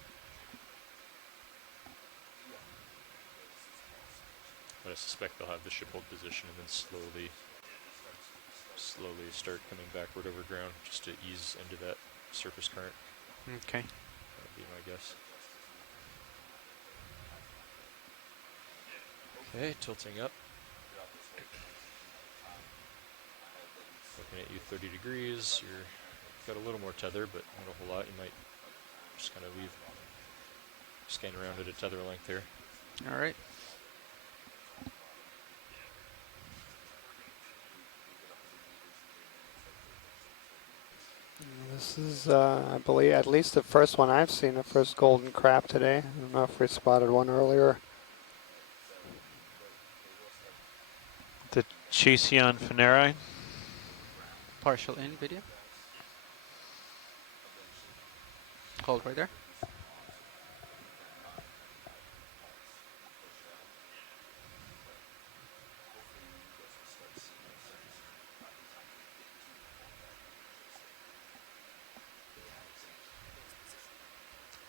But I suspect they'll have the ship hold position and then slowly start coming backward over ground just to ease into that surface current. Okay. That would be my guess. Okay, tilting up. Looking at you 30 degrees. You've got a little more tether, but not a whole lot. You might just kind of scan around at a tether length here. All right. This is, I believe, at least the first one I've seen, the first golden crab today. I don't know if we spotted one earlier. The Chision Phaneri. Partial in video. Hold right there.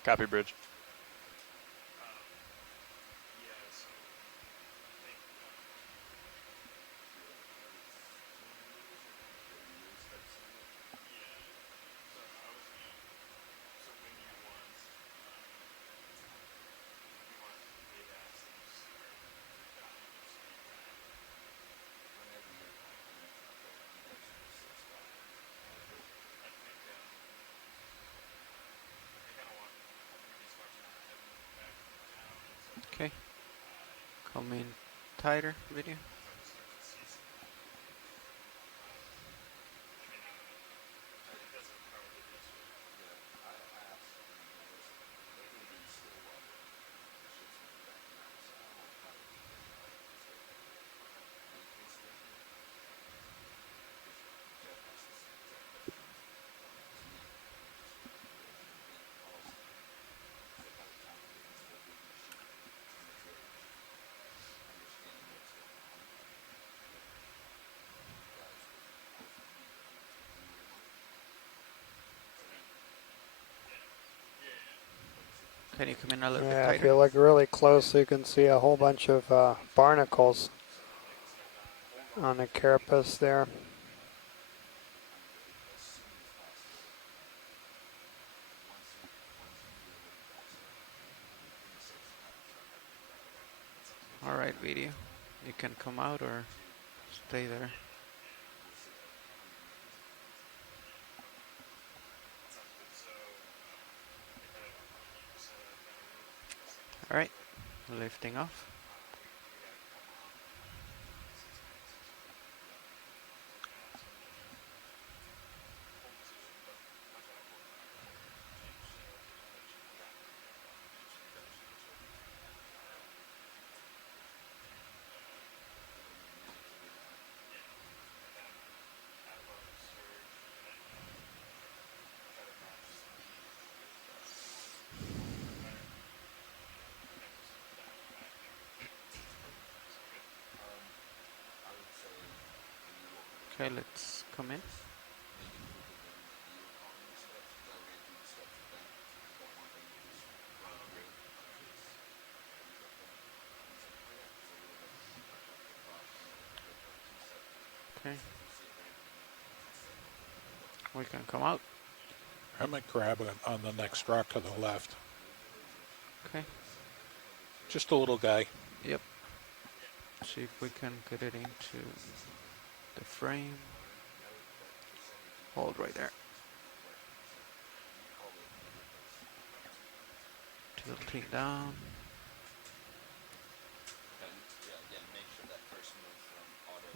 Copy, bridge. Okay. Come in tighter video. Can you come in a little bit Yeah, if tighter? you look really close, you can see a whole bunch of barnacles on the carapace there. All right, video. You can come out or stay there. All right, lifting off. Okay, let's come in. Okay. We can come out. Hermit crab on the next rock to the left. Okay. Just a little guy. Yep. See if we can get it into the frame. Hold right there. Tilting down.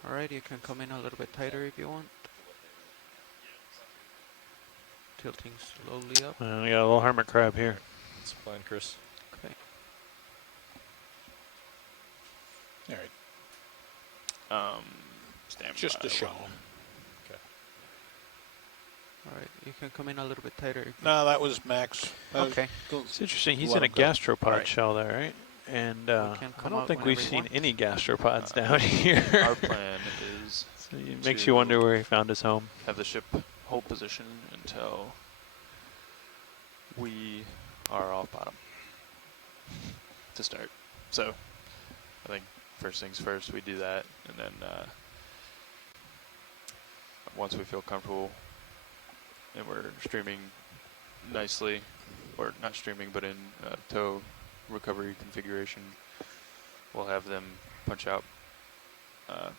Alright, you can come in a little bit tighter if you want. Tilting slowly up. We got a little hermit crab here. That's fine, Chris. Okay. All right. Stand Just by a show. Okay. Alright, you can come in a little bit tighter. If No, that was Max. Okay. It's interesting. He's Let in a him go. gastropod Right. shell there, right? And I can come don't out think we've whenever you seen want. any gastropods down here. Our plan is So it makes you wonder where he found his home. have the ship hold position until we are off bottom to start. So I think first things first, we do that, and then once we feel comfortable and we're streaming nicely, or not streaming, but in tow recovery configuration, we'll have them punch out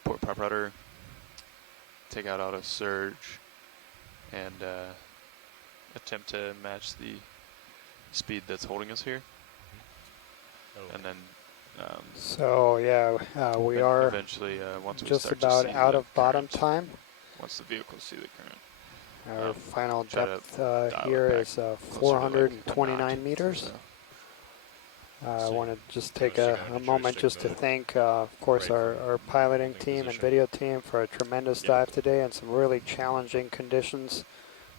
port prop rudder, take out auto surge, and attempt to match the speed that's holding us here. And then So yeah, we are eventually once we just start to about see out the of bottom current, time. once the vehicles see the current, Our final try to depth dial it here back is closer to, like, 429 a knot. meters. I So want to just you take know, a so you're gonna moment joystick just to mode thank, of course, right our piloting holding team and position. video team for a tremendous Yep. dive today and some really challenging conditions.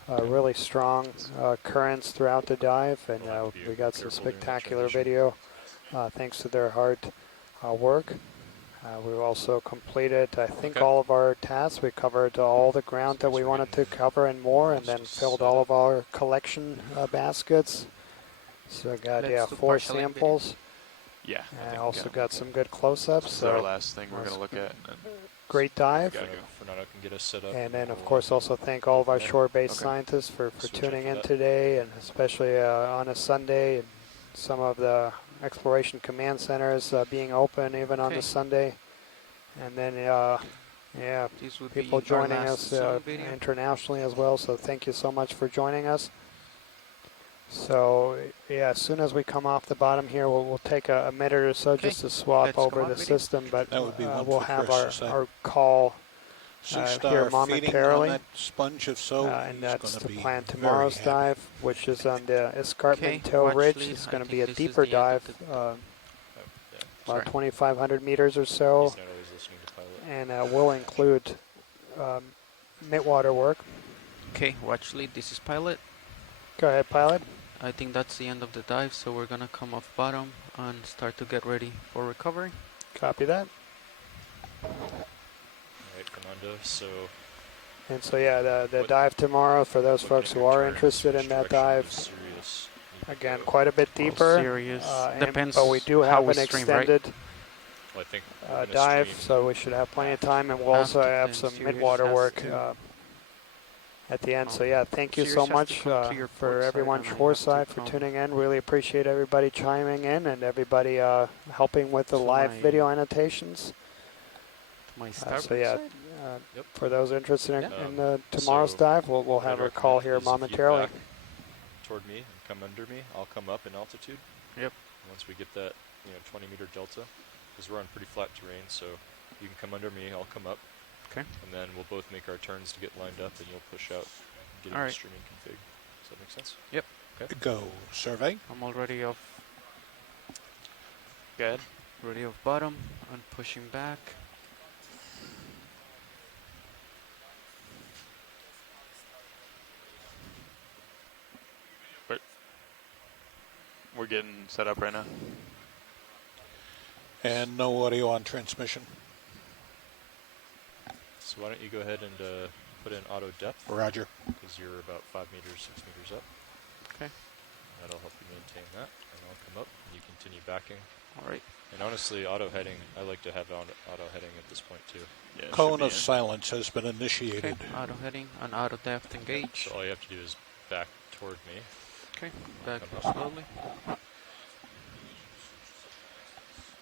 Really strong currents throughout the dive, and We'll have to be we got some careful during that spectacular transition. video thanks to their hard work. We've also completed, I think, Okay. all of our tasks. We covered all the ground that we we're wanted to getting cover and more, and close then to filled set all up. of our collection baskets. So I got, Let's yeah, do 4 partial in video. samples. Yeah, I And think also got some good close-ups. this is our So last thing we're that's gonna look at, and then great dive. gotta go. Fernando can get us set up. And then, of we'll, course, also thank all of our from there. shore-based Okay. scientists for Switch tuning after in that. today, and especially on a Sunday, and some of the exploration command centers being open even on Okay. the Sunday. And then, yeah, This would people be our joining last us Zoom video. internationally as well, so thank you so much for joining us. So, yeah, as soon as we come off the bottom here, we'll take a minute or so Okay, just to swap let's come over on the video. system, but That would be one we'll for have Chris our, to say. our call Sea here Star feeding on momentarily. that sponge of soap. And he's that's gonna to be plan very tomorrow's happy. dive, which is on the escarpment toe watch ridge. lead. It's I going to think be a this is deeper the end of dive, Oh, yeah. about Sorry. 2,500 meters or so, He's not always listening to pilot. and will include mid-water work. Okay, watch lead. This is pilot. Go ahead, pilot. I think that's the end of the dive, so we're gonna come off bottom and start to get ready for recovery. Copy that. All right, Fernando. So And so, yeah, the What- dive tomorrow, for those what folks can who your are turn interested in switch that direction dive, is Sirius Again, quite a bit Well, deeper. serious. Depends But we do how have we an stream, right? extended Well, I think we're gonna dive, stream so we should have plenty of time, and we'll also After have then, some Sirius mid-water has work to- at the end. So yeah, thank you so Sirius has to much come to your for port side everyone and I have shoreside to for come tuning in. Really appreciate everybody chiming in and everybody helping with the to live my- video annotations. My So starboard yeah, side? Yep. for those interested in, Yeah. tomorrow's So dive, we'll what have I'd a call recommend here is if you momentarily. back toward me and come under me, I'll come up in altitude. Yep. Once we get that, 20-meter delta, because we're on pretty flat terrain, so you can come under me, I'll come up. Okay. And then we'll both make our turns to get lined up, and you'll push out and get All into right. streaming config. Does that make sense? Yep. Okay. Go. Survey. I'm already off. Good. Ready off bottom and pushing back. We're getting set up right now. And no audio on transmission. So why don't you go ahead and put in auto depth? Roger. Because you're about 5 meters, 6 meters up. Okay. That'll help you maintain that, and I'll come up, and you continue backing. All right. And honestly, auto heading, I like to have auto heading at this point too. Yeah, it Cone should be of in. silence has been initiated. Okay. Auto heading and auto depth engage. So all you have to do is back toward me. Okay. Back Come up. slowly.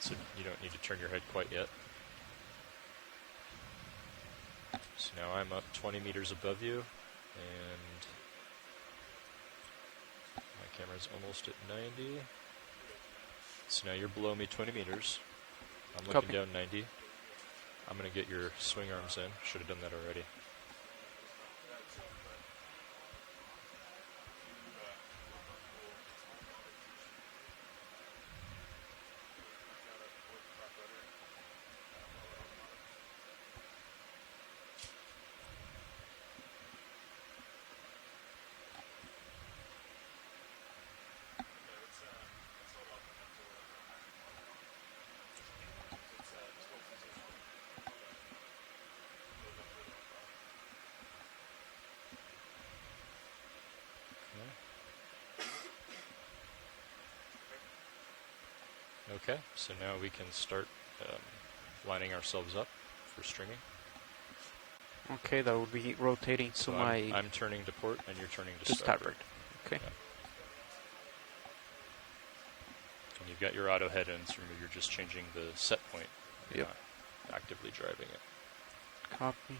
So you don't need to turn your head quite yet. So now I'm up 20 meters above you, and my camera's almost at 90. So now you're below me 20 meters. I'm looking Copy. down 90. I'm going to get your swing arms in. Should have done that already. Okay, so now we can start lining ourselves up for streaming. Okay, that would be rotating So to my I'm turning to port and you're turning to to starboard. starboard. Okay. Yeah. And you've got your auto head in, so remember you're just changing the set point. You're Yep. not actively driving it. Copy.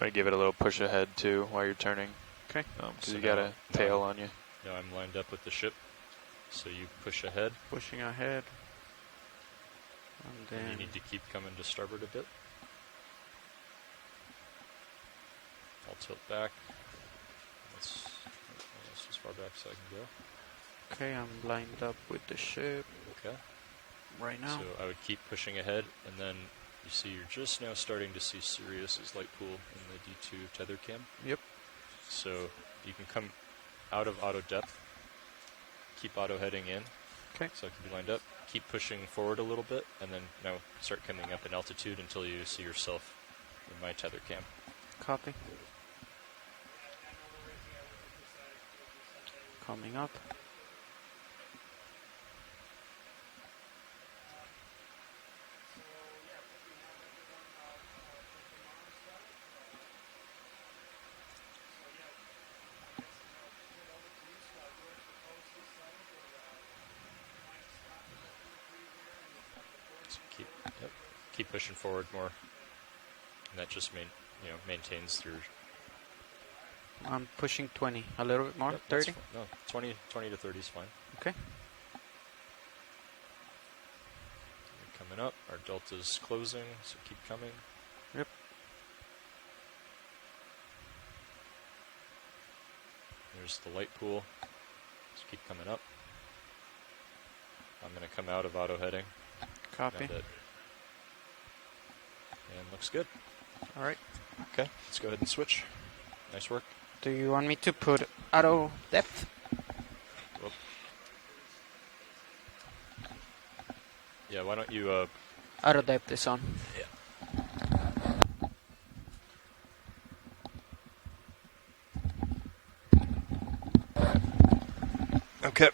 Might give it a little push ahead too while you're turning. Okay. Because So you got now- a tail on you. Now I'm lined up with the ship, so you push ahead. Pushing ahead. And And then you need to keep coming to starboard a bit. I'll tilt back. That's almost as far back as I can go. okay, I'm lined up with the ship Okay. right now. So I would keep pushing ahead, and then you see you're just now starting to see Sirius's light pool in the D2 tether cam. Yep. So you can come out of auto depth, keep auto heading in. Okay. So I can be lined up. Keep pushing forward a little bit, and then now start coming up in altitude until you see yourself in my tether cam. Copy. Coming up. So keep pushing forward more, and that just maintains through. I'm pushing 20. A little bit more? Yep, that's 30? No, 20 to 30 is fine. Okay. You're coming up. Our delta's closing, so keep coming. Yep. There's the light pool. Just keep coming up. I'm going to come out of auto heading. Copy. And looks good. All right. Okay, let's go ahead and switch. Nice work. Do you want me to put auto depth? Whoop. Yeah, why don't you... Auto depth is on. Okay.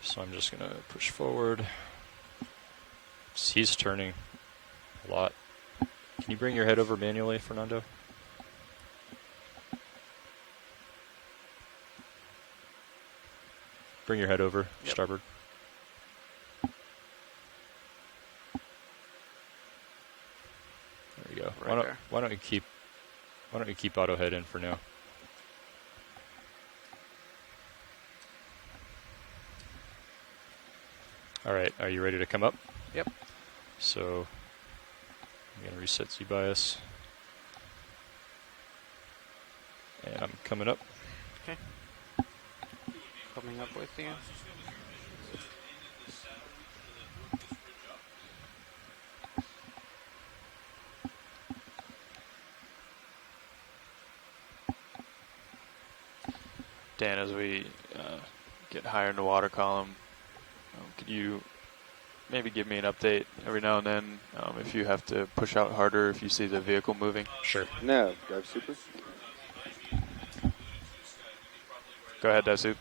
So I'm just going to push forward. He's turning a lot. Can you bring your head over manually, Fernando? Bring your head over, starboard. There you go. Why don't you keep auto head in for now? All right, are you ready to come up? Yep. So I'm going to reset Z bias. And I'm coming up. Okay. Coming up with you. Dan, as we get higher in the water column, could you maybe give me an update every now and then if you have to push out harder if you see the vehicle moving? Sure. No, dive super. Go ahead, Dasu.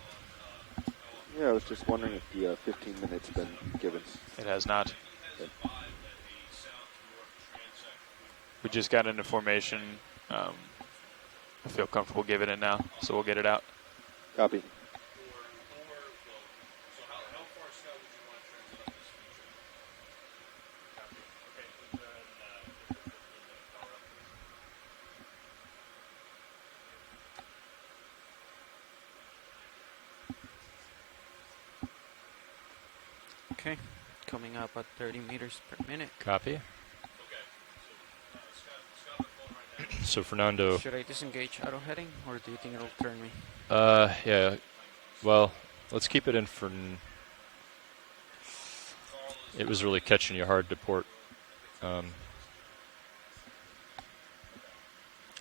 Yeah, I was just wondering if the 15 minutes been given. It has not. Okay. We just got into formation. I feel comfortable giving it now, so we'll get it out. Copy. Okay. Coming up at 30 meters per minute. Copy. So Fernando... Should I disengage auto heading, or do you think it'll turn me? Yeah. Well, let's keep it in for... It was really catching you hard to port.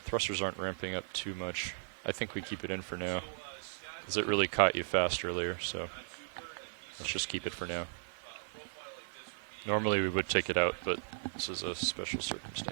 Thrusters aren't ramping up too much. I think we keep it in for now, because it really caught you fast earlier, so let's just keep it for now. Normally we would take it out, but this is a special circumstance.